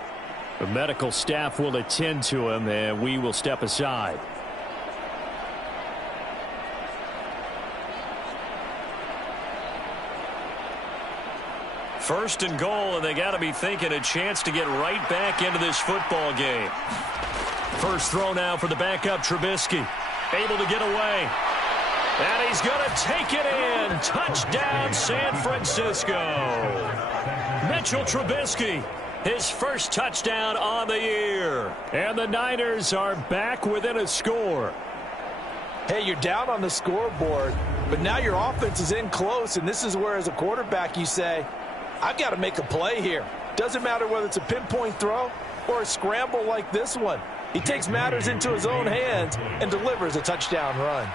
The medical staff will attend to him, and we will step aside. First and goal, and they got to be thinking a chance to get right back into this football game. First throw now for the backup Trubisky. Able to get away. And he's going to take it in. Touchdown, San Francisco. Mitchell Trubisky, his first touchdown on the year. And the Niners are back within a score. Hey, you're down on the scoreboard, but now your offense is in close, and this is where, as a quarterback, you say, I've got to make a play here. Doesn't matter whether it's a pinpoint throw or a scramble like this one. He takes matters into his own hands and delivers a touchdown run.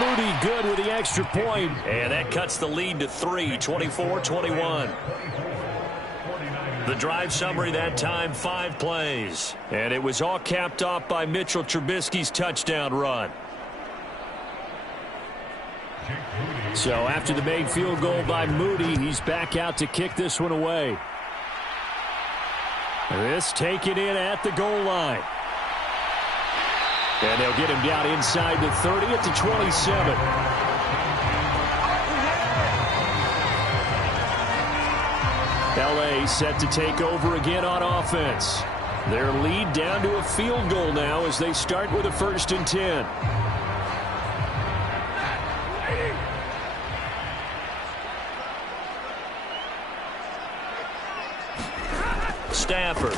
Moody good with the extra point. And that cuts the lead to 3, 24-21. The drive summary that time, 5 plays. And it was all capped off by Mitchell Trubisky's touchdown run. So after the made field goal by Moody, he's back out to kick this one away. This taken in at the goal line. And they'll get him down inside the 30 at the 27. LA set to take over again on offense. Their lead down to a field goal now as they start with a 1st and 10. Stafford.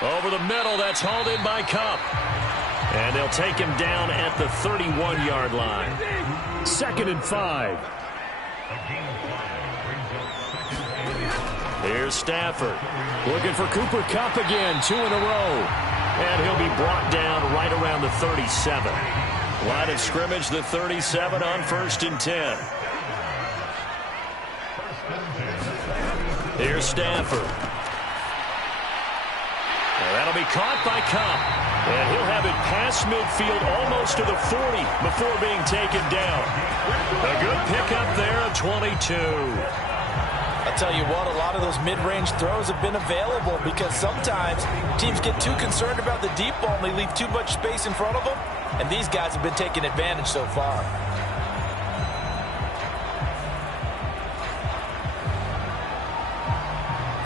Over the middle, that's hauled in by Kupp. And they'll take him down at the 31-yard line. 2nd and 5. Here's Stafford. Looking for Cooper Kupp again, 2 in a row. And he'll be brought down right around the 37. Line of scrimmage, the 37 on 1st and 10. Here's Stafford. That'll be caught by Kupp. And he'll have it past midfield almost to the 40 before being taken down. A good pickup there of 22. I'll tell you what, a lot of those mid-range throws have been available because sometimes teams get too concerned about the deep ball and they leave too much space in front of them. And these guys have been taking advantage so far.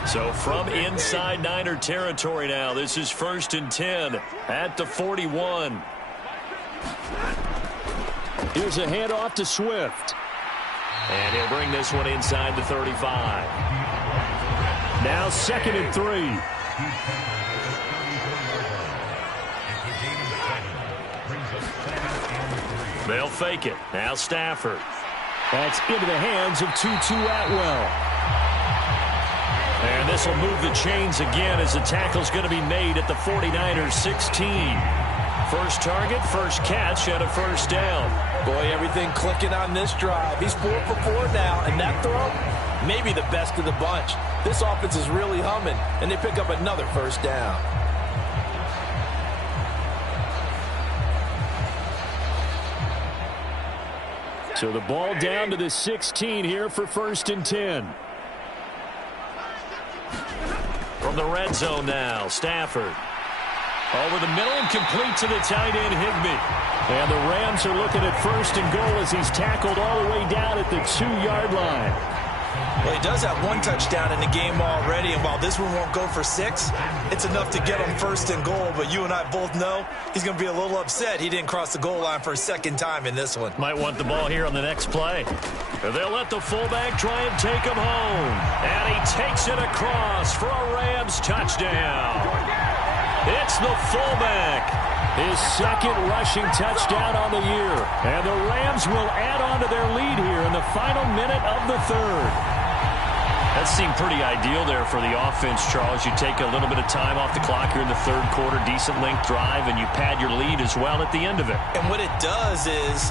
So from inside Niner territory now, this is 1st and 10 at the 41. Here's a handoff to Swift. And he'll bring this one inside the 35. Now 2nd and 3. They'll fake it. Now Stafford. That's into the hands of Tutu Atwell. And this will move the chains again as the tackle's going to be made at the 49ers 16. First target, first catch, and a 1st down. Boy, everything clicking on this drive. He's 4 for 4 now, and that throw, maybe the best of the bunch. This offense is really humming, and they pick up another 1st down. So the ball down to the 16 here for 1st and 10. From the red zone now, Stafford. Over the middle and complete to the tight end, Higbee. And the Rams are looking at 1st and goal as he's tackled all the way down at the 2-yard line. Well, he does have 1 touchdown in the game already, and while this one won't go for 6, it's enough to get him 1st and goal. But you and I both know he's going to be a little upset he didn't cross the goal line for a 2nd time in this one. Might want the ball here on the next play. They'll let the fullback try and take him home. And he takes it across for a Rams touchdown. It's the fullback. His 2nd rushing touchdown on the year. And the Rams will add on to their lead here in the final minute of the 3rd. That seemed pretty ideal there for the offense, Charles. You take a little bit of time off the clock here in the 3rd quarter, decent length drive, and you pad your lead as well at the end of it. And what it does is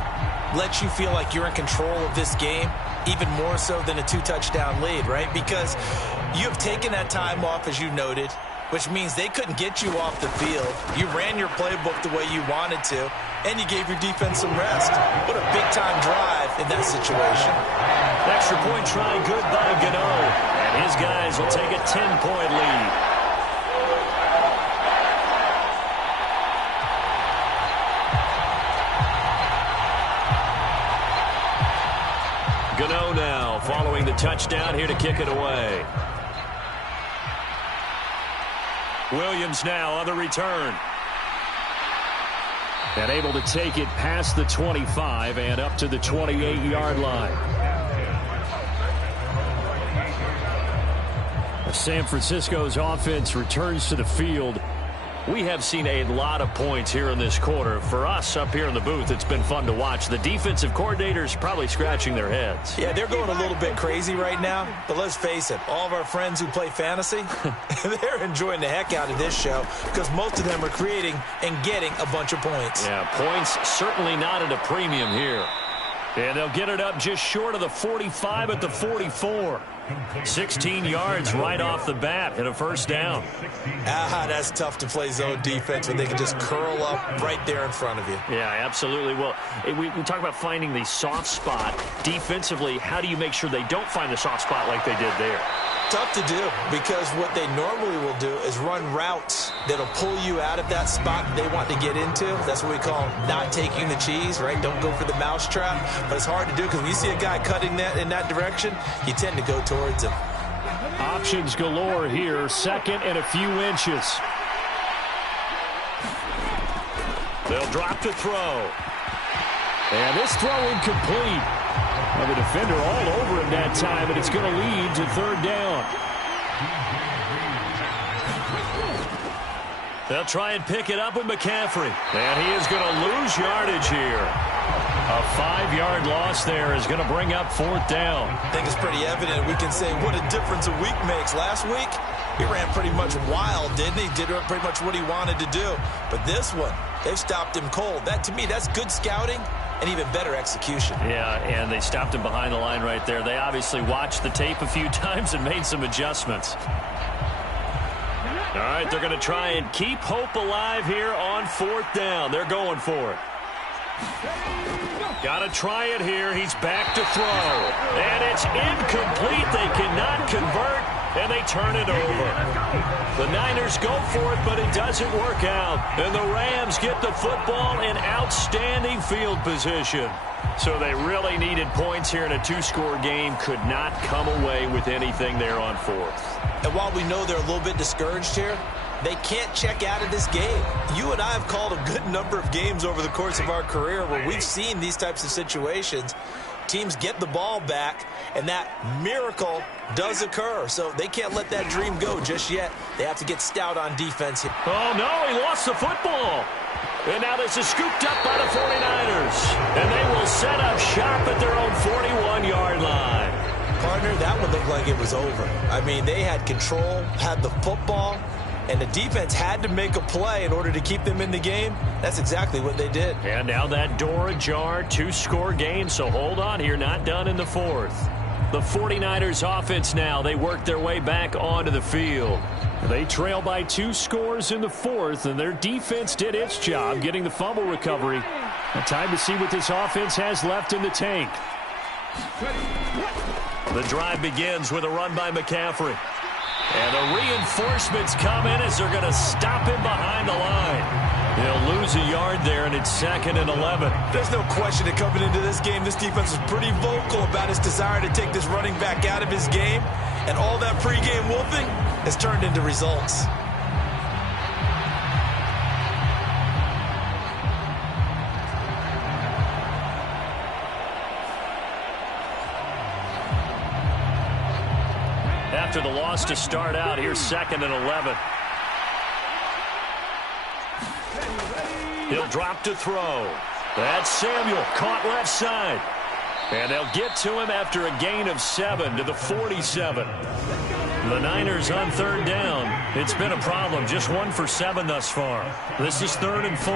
let you feel like you're in control of this game, even more so than a 2-touchdown lead, right? Because you have taken that time off, as you noted. which means they couldn't get you off the field. You ran your playbook the way you wanted to, and you gave your defense some rest. What a big-time drive in that situation. Extra point try good by Gano, and his guys will take a 10-point lead. Gano now following the touchdown here to kick it away. Williams now on the return. And able to take it past the 25 and up to the 28-yard line. San Francisco's offense returns to the field. We have seen a lot of points here in this quarter. For us up here in the booth, it's been fun to watch. The defensive coordinators probably scratching their heads. Yeah, they're going a little bit crazy right now. But let's face it, all of our friends who play fantasy, they're enjoying the heck out of this show because most of them are creating and getting a bunch of points. Yeah, points certainly not at a premium here. And they'll get it up just short of the 45 at the 44. 16 yards right off the bat and a first down. That's tough to play zone defense when they can just curl up right there in front of you. Yeah, absolutely. Well, we talk about finding the soft spot. Defensively, how do you make sure they don't find the soft spot like they did there? Tough to do because what they normally will do is run routes that'll pull you out of that spot they want to get into. That's what we call not taking the cheese, right? Don't go for the mousetrap. But it's hard to do because when you see a guy cutting that in that direction, you tend to go towards him. Options galore here. Second and a few inches. They'll drop to throw. And this throw incomplete. And the defender all over him that time, and it's going to lead to third down. They'll try and pick it up with McCaffrey. And he is going to lose yardage here. A 5-yard loss there is going to bring up fourth down. I think it's pretty evident. We can say what a difference a week makes. Last week, he ran pretty much wild, didn't he? Did pretty much what he wanted to do. But this one, they've stopped him cold. That, to me, that's good scouting and even better execution. Yeah, and they stopped him behind the line right there. They obviously watched the tape a few times and made some adjustments. All right, they're going to try and keep hope alive here on fourth down. They're going for it. Got to try it here. He's back to throw. And it's incomplete. They cannot convert, and they turn it over. The Niners go for it, but it doesn't work out. And the Rams get the football in outstanding field position. So they really needed points here in a 2-score game. Could not come away with anything there on fourth. And while we know they're a little bit discouraged here, they can't check out of this game. You and I have called a good number of games over the course of our career where we've seen these types of situations. Teams get the ball back, and that miracle does occur. So they can't let that dream go just yet. They have to get stout on defense here. Oh, no, he lost the football. And now this is scooped up by the 49ers. And they will set up shop at their own 41-yard line. Partner, that one looked like it was over. I mean, they had control, had the football, and the defense had to make a play in order to keep them in the game. That's exactly what they did. And now that door ajar, 2-score game, so hold on here, not done in the fourth. The 49ers offense now, they work their way back onto the field. They trail by 2 scores in the fourth, and their defense did its job getting the fumble recovery. Now time to see what this offense has left in the tank. The drive begins with a run by McCaffrey. And the reinforcements come in as they're going to stop him behind the line. They'll lose a yard there, and it's 2nd and 11. There's no question that coming into this game, this defense is pretty vocal about its desire to take this running back out of his game. And all that pregame wolfing has turned into results. After the loss to start out, here's 2nd and 11. He'll drop to throw. That's Samuel, caught left side. And they'll get to him after a gain of 7 to the 47. The Niners on third down. It's been a problem, just 1 for 7 thus far. This is 3rd and 4.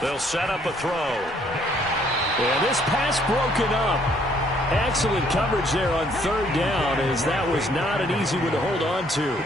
They'll set up a throw. And this pass broken up. Excellent coverage there on third down, as that was not an easy one to hold on to.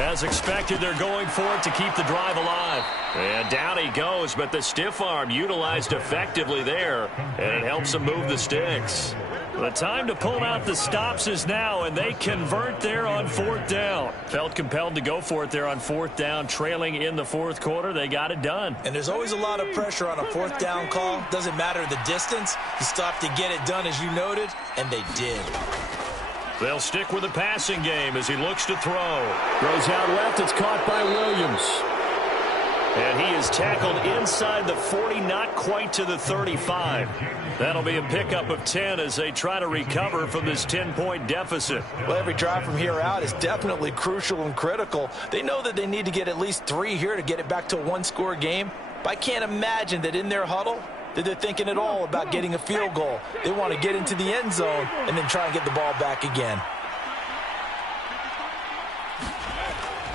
As expected, they're going for it to keep the drive alive. And down he goes, but the stiff arm utilized effectively there, and it helps him move the sticks. The time to pull out the stops is now, and they convert there on 4th down. Felt compelled to go for it there on 4th down, trailing in the 4th quarter. They got it done. And there's always a lot of pressure on a 4th down call. Doesn't matter the distance. You stop to get it done, as you noted, and they did. They'll stick with the passing game as he looks to throw. Throws out left. It's caught by Williams. And he is tackled inside the 40, not quite to the 35. That'll be a pickup of 10 as they try to recover from this 10-point deficit. Well, every drive from here out is definitely crucial and critical. They know that they need to get at least 3 here to get it back to a one-score game. But I can't imagine that in their huddle that they're thinking at all about getting a field goal. They want to get into the end zone and then try and get the ball back again.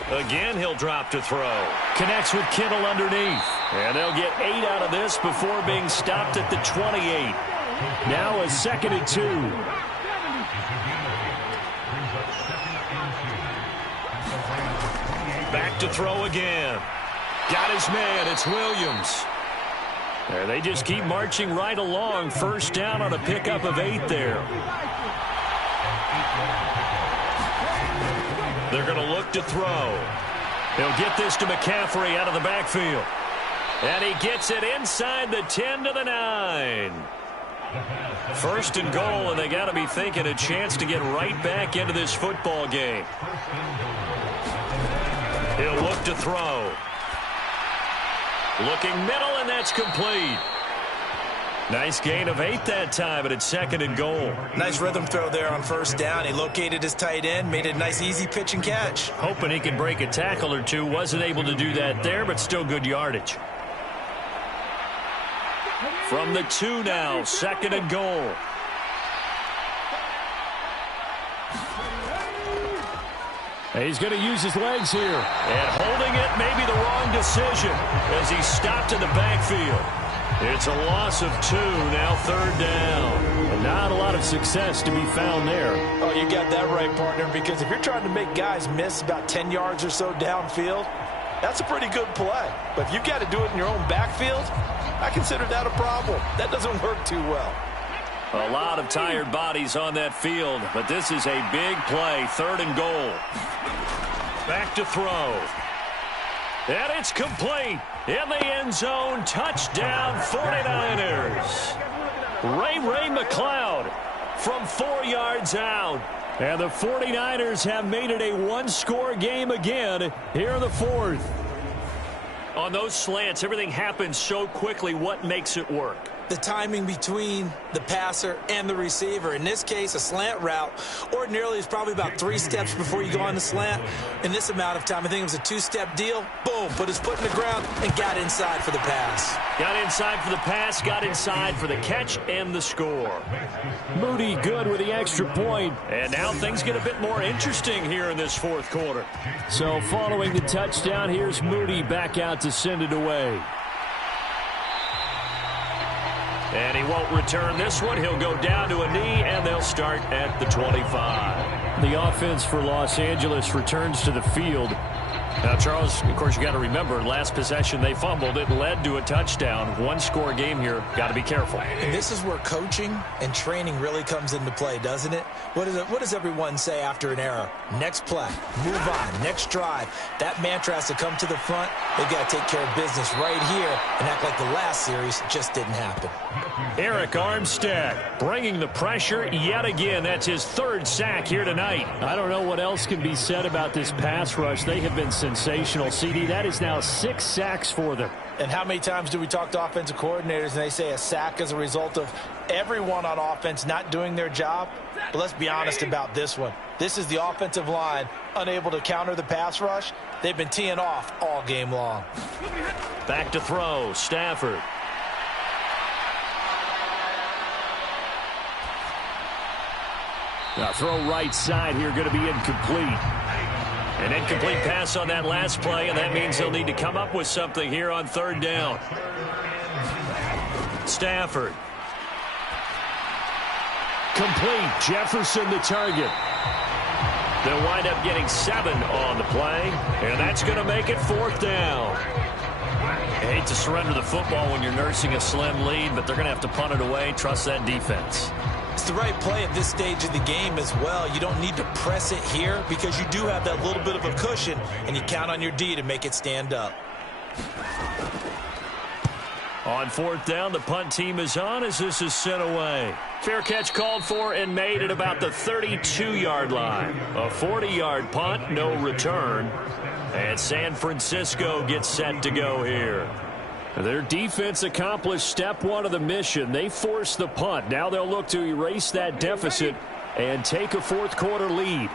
Again, he'll drop to throw. Connects with Kittle underneath. And they'll get 8 out of this before being stopped at the 28. Now a 2nd and 2. Back to throw again. Got his man. It's Williams. And they just keep marching right along. 1st down on a pickup of 8 there. They're going to look to throw. He'll get this to McCaffrey out of the backfield. And he gets it inside the 10 to the 9. 1st and goal, and they got to be thinking a chance to get right back into this football game. He'll look to throw. Looking middle, and that's complete. Nice gain of 8 that time, but it's 2nd and goal. Nice rhythm throw there on 1st down. He located his tight end, made it a nice easy pitch and catch. Hoping he could break a tackle or two. Wasn't able to do that there, but still good yardage. From the 2 now, 2nd and goal. He's going to use his legs here. And holding it may be the wrong decision as he stopped in the backfield. It's a loss of 2, now 3rd down. And not a lot of success to be found there. Oh, you got that right, partner, because if you're trying to make guys miss about 10 yards or so downfield, that's a pretty good play. But if you've got to do it in your own backfield, I consider that a problem. That doesn't work too well. A lot of tired bodies on that field, but this is a big play, 3rd and goal. Back to throw. And it's complete. In the end zone, touchdown 49ers. Ray McLeod from 4 yards out. And the 49ers have made it a one-score game again here in the 4th. On those slants, everything happens so quickly. What makes it work? The timing between the passer and the receiver. In this case, a slant route ordinarily is probably about 3 steps before you go on the slant. In this amount of time, I think it was a 2-step deal. Boom, put his foot in the ground and got inside for the pass. Got inside for the pass, got inside for the catch and the score. Moody good with the extra point. And now things get a bit more interesting here in this 4th quarter. So following the touchdown, here's Moody back out to send it away. And he won't return this one. He'll go down to a knee, and they'll start at the 25. The offense for Los Angeles returns to the field. Now, Charles, of course, you got to remember, last possession they fumbled. It led to a touchdown. One-score game here. Got to be careful. And this is where coaching and training really comes into play, doesn't it? What does everyone say after an error? Next play, move on, next drive. That mantra has to come to the front. They've got to take care of business right here and act like the last series just didn't happen. Eric Armstead bringing the pressure yet again. That's his 3rd sack here tonight. I don't know what else can be said about this pass rush. They have been sensational, CD. That is now 6 sacks for them. And how many times do we talk to offensive coordinators and they say a sack as a result of everyone on offense not doing their job? But let's be honest about this one. This is the offensive line unable to counter the pass rush. They've been teeing off all game long. Back to throw, Stafford. Now throw right side here, going to be incomplete. An incomplete pass on that last play, and that means they'll need to come up with something here on 3rd down. Stafford. Complete. Jefferson the target. They'll wind up getting 7 on the play, and that's going to make it 4th down. I hate to surrender the football when you're nursing a slim lead, but they're going to have to punt it away. Trust that defense. It's the right play at this stage of the game as well. You don't need to press it here because you do have that little bit of a cushion, and you count on your D to make it stand up. On 4th down, the punt team is on as this is sent away. Fair catch called for and made at about the 32-yard line. A 40-yard punt, no return. And San Francisco gets set to go here. Their defense accomplished step 1 of the mission. They forced the punt. Now they'll look to erase that deficit and take a 4th quarter lead.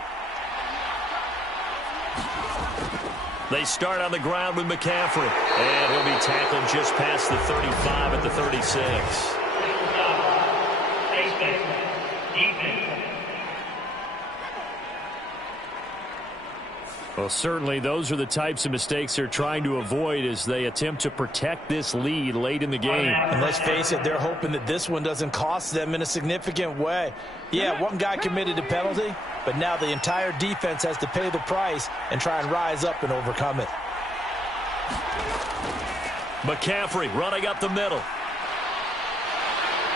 They start on the ground with McCaffrey. And he'll be tackled just past the 35 at the 36. Well, certainly those are the types of mistakes they're trying to avoid as they attempt to protect this lead late in the game. And let's face it, they're hoping that this one doesn't cost them in a significant way. Yeah, one guy committed a penalty, but now the entire defense has to pay the price and try and rise up and overcome it. McCaffrey running up the middle.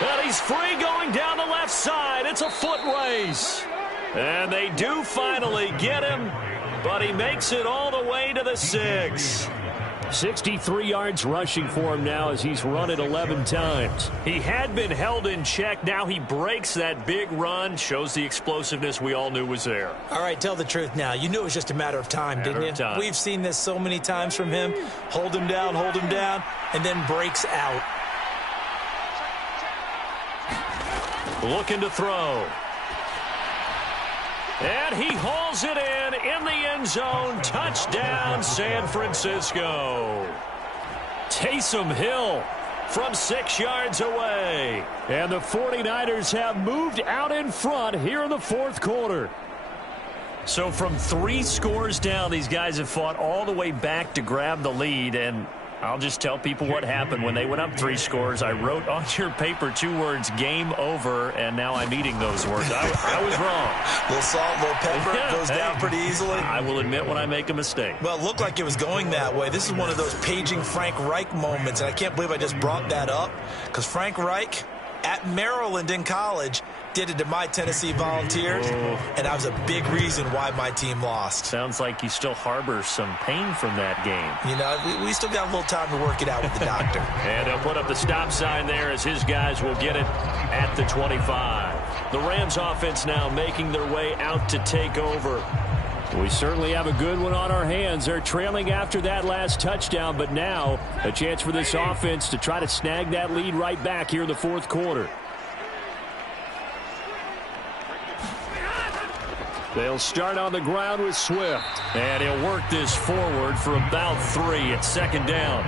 And he's free going down the left side. It's a foot race. And they do finally get him, but he makes it all the way to the 6. 63 yards rushing for him now as he's run it 11 times. He had been held in check. Now he breaks that big run. Shows the explosiveness we all knew was there. All right, tell the truth now. You knew it was just a matter of time, didn't you? We've seen this so many times from him. Hold him down, and then breaks out. Looking to throw. And he hauls it in the end zone. Touchdown, San Francisco. Taysom Hill from 6 yards away. And the 49ers have moved out in front here in the 4th quarter. So from 3 scores down, these guys have fought all the way back to grab the lead. And I'll just tell people what happened when they went up 3 scores. I wrote on your paper 2 words, game over, and now I'm eating those words. I was wrong. A little salt, a little pepper, goes down pretty easily. I will admit when I make a mistake. Well, it looked like it was going that way. This is one of those paging Frank Reich moments, and I can't believe I just brought that up, because Frank Reich at Maryland in college did it to my Tennessee Volunteers, and that was a big reason why my team lost. Sounds like you still harbor some pain from that game. You know, we still got a little time to work it out with the doctor. And they'll put up the stop sign there as his guys will get it at the 25. The Rams offense now making their way out to take over. We certainly have a good one on our hands. They're trailing after that last touchdown, but now a chance for this offense to try to snag that lead right back here in the 4th quarter. They'll start on the ground with Swift. And he'll work this forward for about 3 at 2nd down.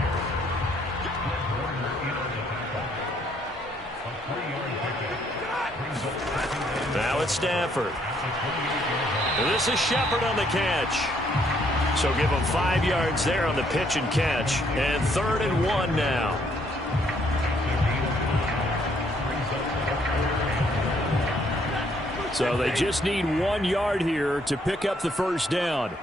Now it's Stafford. This is Shepard on the catch. So give him 5 yards there on the pitch and catch. And 3rd and 1 now. So they just need 1 yard here to pick up the 1st down.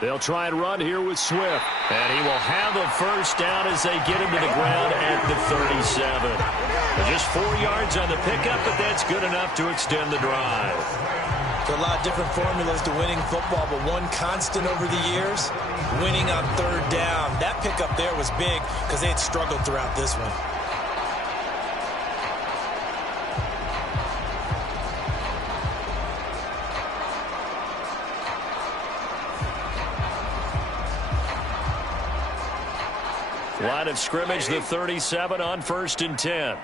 They'll try and run here with Swift. And he will have the 1st down as they get him to the ground at the 37. Just 4 yards on the pickup, but that's good enough to extend the drive. There are a lot of different formulas to winning football, but one constant over the years, winning on 3rd down. That pickup there was big because they had struggled throughout this one. Line of scrimmage, the 37 on 1st and 10.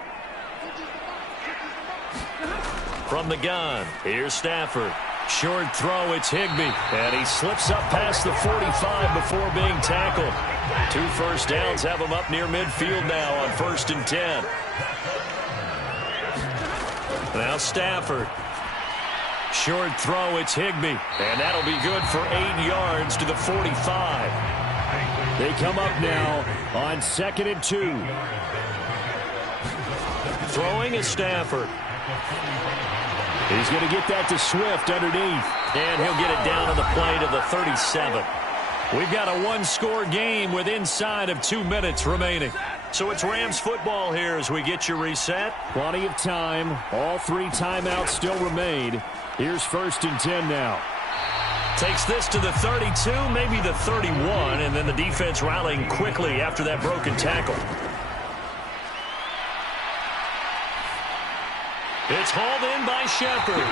From the gun, here's Stafford. Short throw, it's Higbee. And he slips up past the 45 before being tackled. 2 first downs have him up near midfield now on 1st and 10. Now Stafford. Short throw, it's Higbee. And that'll be good for 8 yards to the 45. They come up now on 2nd and 2. Throwing is Stafford. He's going to get that to Swift underneath. And he'll get it down to the play to the 37. We've got a one-score game with inside of 2 minutes remaining. So it's Rams football here as we get you reset. Plenty of time. All 3 timeouts still remain. Here's 1st and 10 now. Takes this to the 32, maybe the 31, and then the defense rallying quickly after that broken tackle. It's hauled in by Shepard.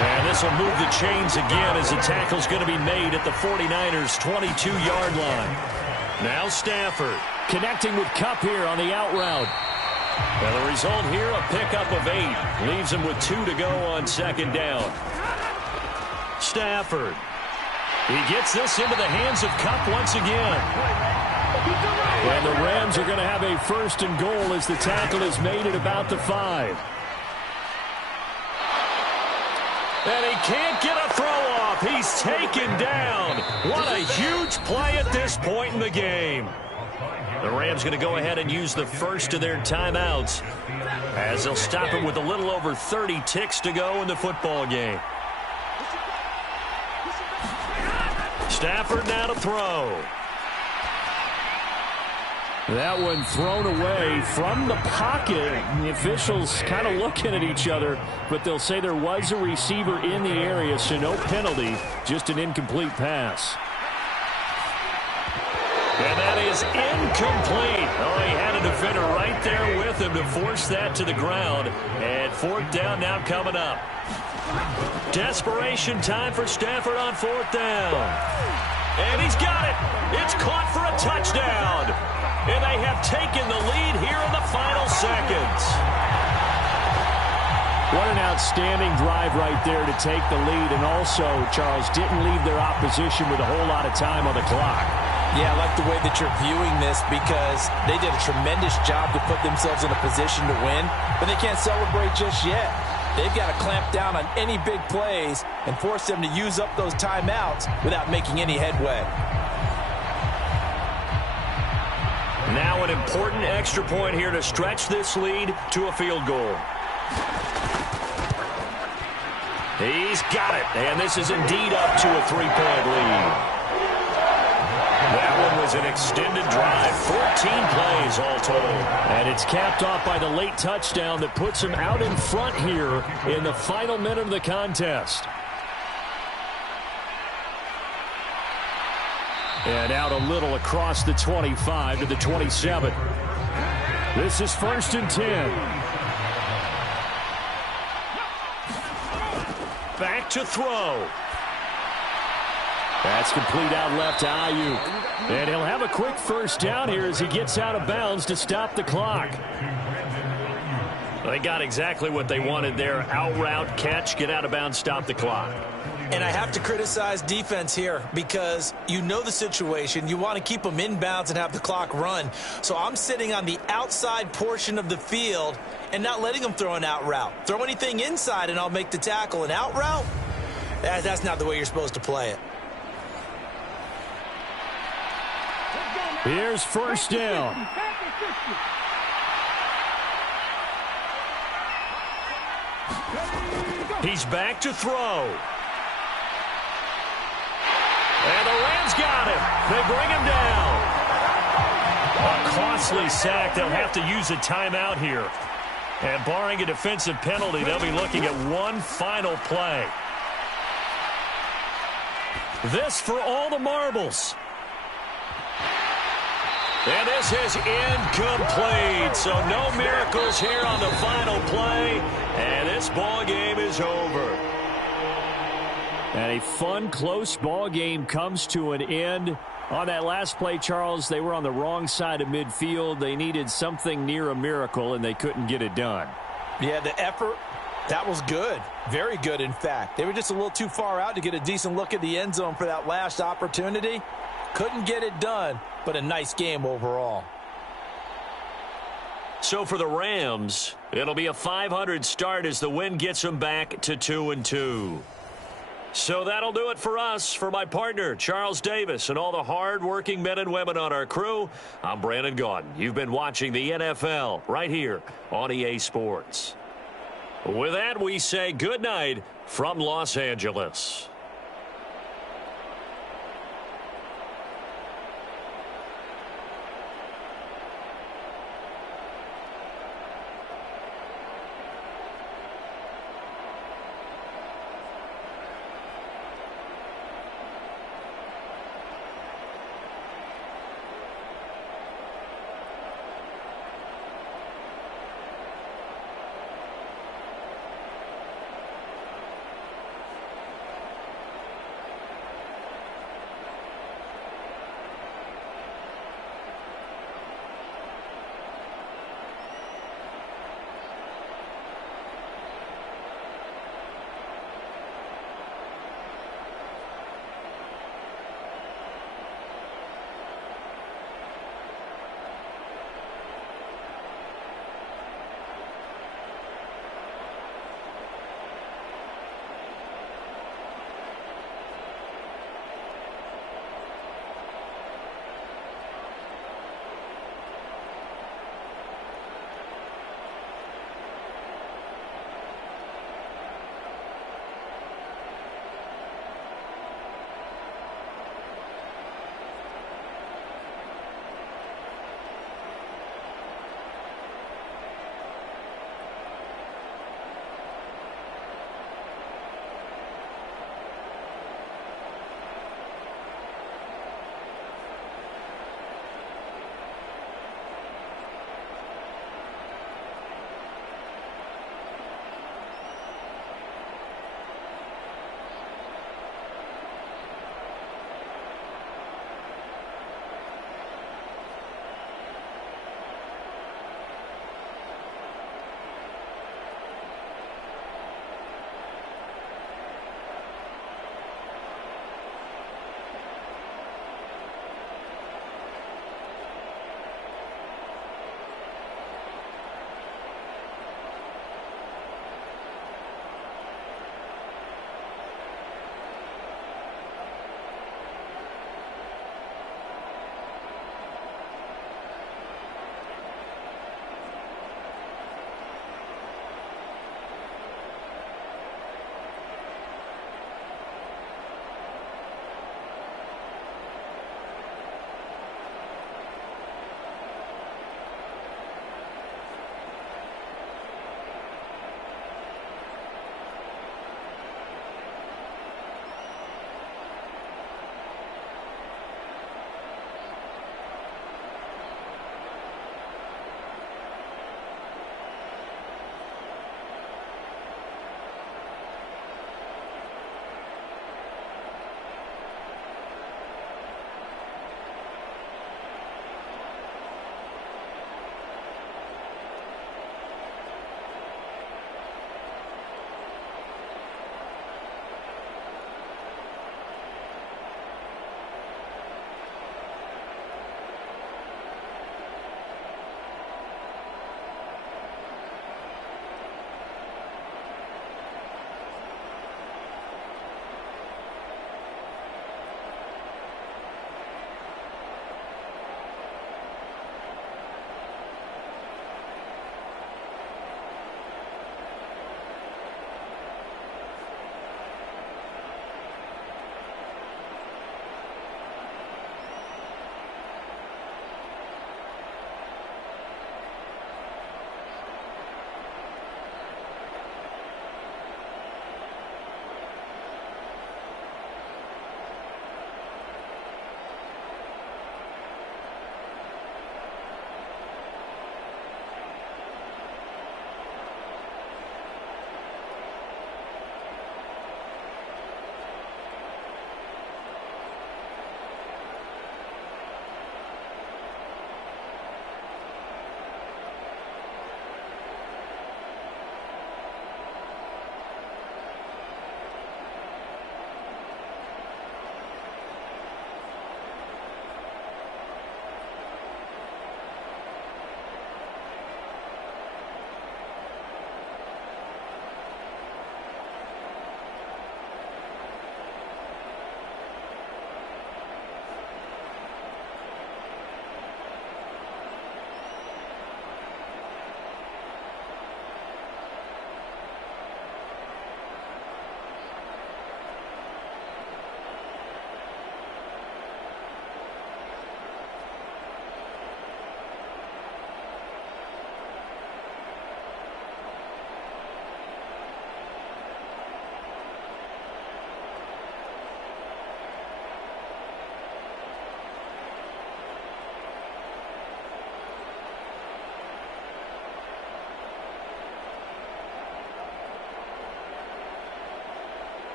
And this will move the chains again as the tackle's going to be made at the 49ers' 22-yard line. Now Stafford connecting with Kupp here on the out route. And the result here, a pickup of 8. Leaves him with 2 to go on 2nd down. Stafford. He gets this into the hands of Kupp once again. And the Rams are going to have a 1st and goal as the tackle is made at about the 5. And he can't get a throw off. He's taken down. What a huge play at this point in the game. The Rams going to go ahead and use the first of their timeouts as they'll stop it with a little over 30 ticks to go in the football game. Stafford now to throw. That one thrown away from the pocket. The officials kind of looking at each other, but they'll say there was a receiver in the area, so no penalty, just an incomplete pass. And that is incomplete. Oh, he had a defender right there with him to force that to the ground. And 4th down now coming up. Desperation time for Stafford on 4th down. And he's got it. It's caught for a touchdown. And they have taken the lead here in the final seconds. What an outstanding drive right there to take the lead. And also, Charles, didn't leave their opposition with a whole lot of time on the clock. Yeah, I like the way that you're viewing this because they did a tremendous job to put themselves in a position to win, but they can't celebrate just yet. They've got to clamp down on any big plays and force them to use up those timeouts without making any headway. Now an important extra point here to stretch this lead to a field goal. He's got it, and this is indeed up to a 3-point lead. That one was an extended drive, 14 plays all total. And it's capped off by the late touchdown that puts him out in front here in the final minute of the contest. And out a little across the 25 to the 27. This is 1st and 10. Back to throw. That's complete out left to Ayuk. And he'll have a quick 1st down here as he gets out of bounds to stop the clock. They got exactly what they wanted there. Out route, catch, get out of bounds, stop the clock. And I have to criticize defense here because you know the situation. You want to keep them in bounds and have the clock run. So I'm sitting on the outside portion of the field and not letting them throw an out route. Throw anything inside and I'll make the tackle. An out route? That's not the way you're supposed to play it. Here's 1st down. He's back to throw. And the Rams got him. They bring him down. A costly sack. They'll have to use a timeout here. And barring a defensive penalty, they'll be looking at one final play. This for all the marbles. And this is incomplete. So no miracles here on the final play. And this ball game is over. And a fun, close ball game comes to an end. On that last play, Charles, they were on the wrong side of midfield. They needed something near a miracle, and they couldn't get it done. Yeah, the effort, that was good. Very good, in fact. They were just a little too far out to get a decent look at the end zone for that last opportunity. Couldn't get it done, but a nice game overall. So for the Rams, it'll be a .500 start as the win gets them back to 2-2. So that'll do it for us. For my partner, Charles Davis, and all the hard-working men and women on our crew, I'm Brandon Gaudin. You've been watching the NFL right here on EA Sports. With that, we say good night from Los Angeles.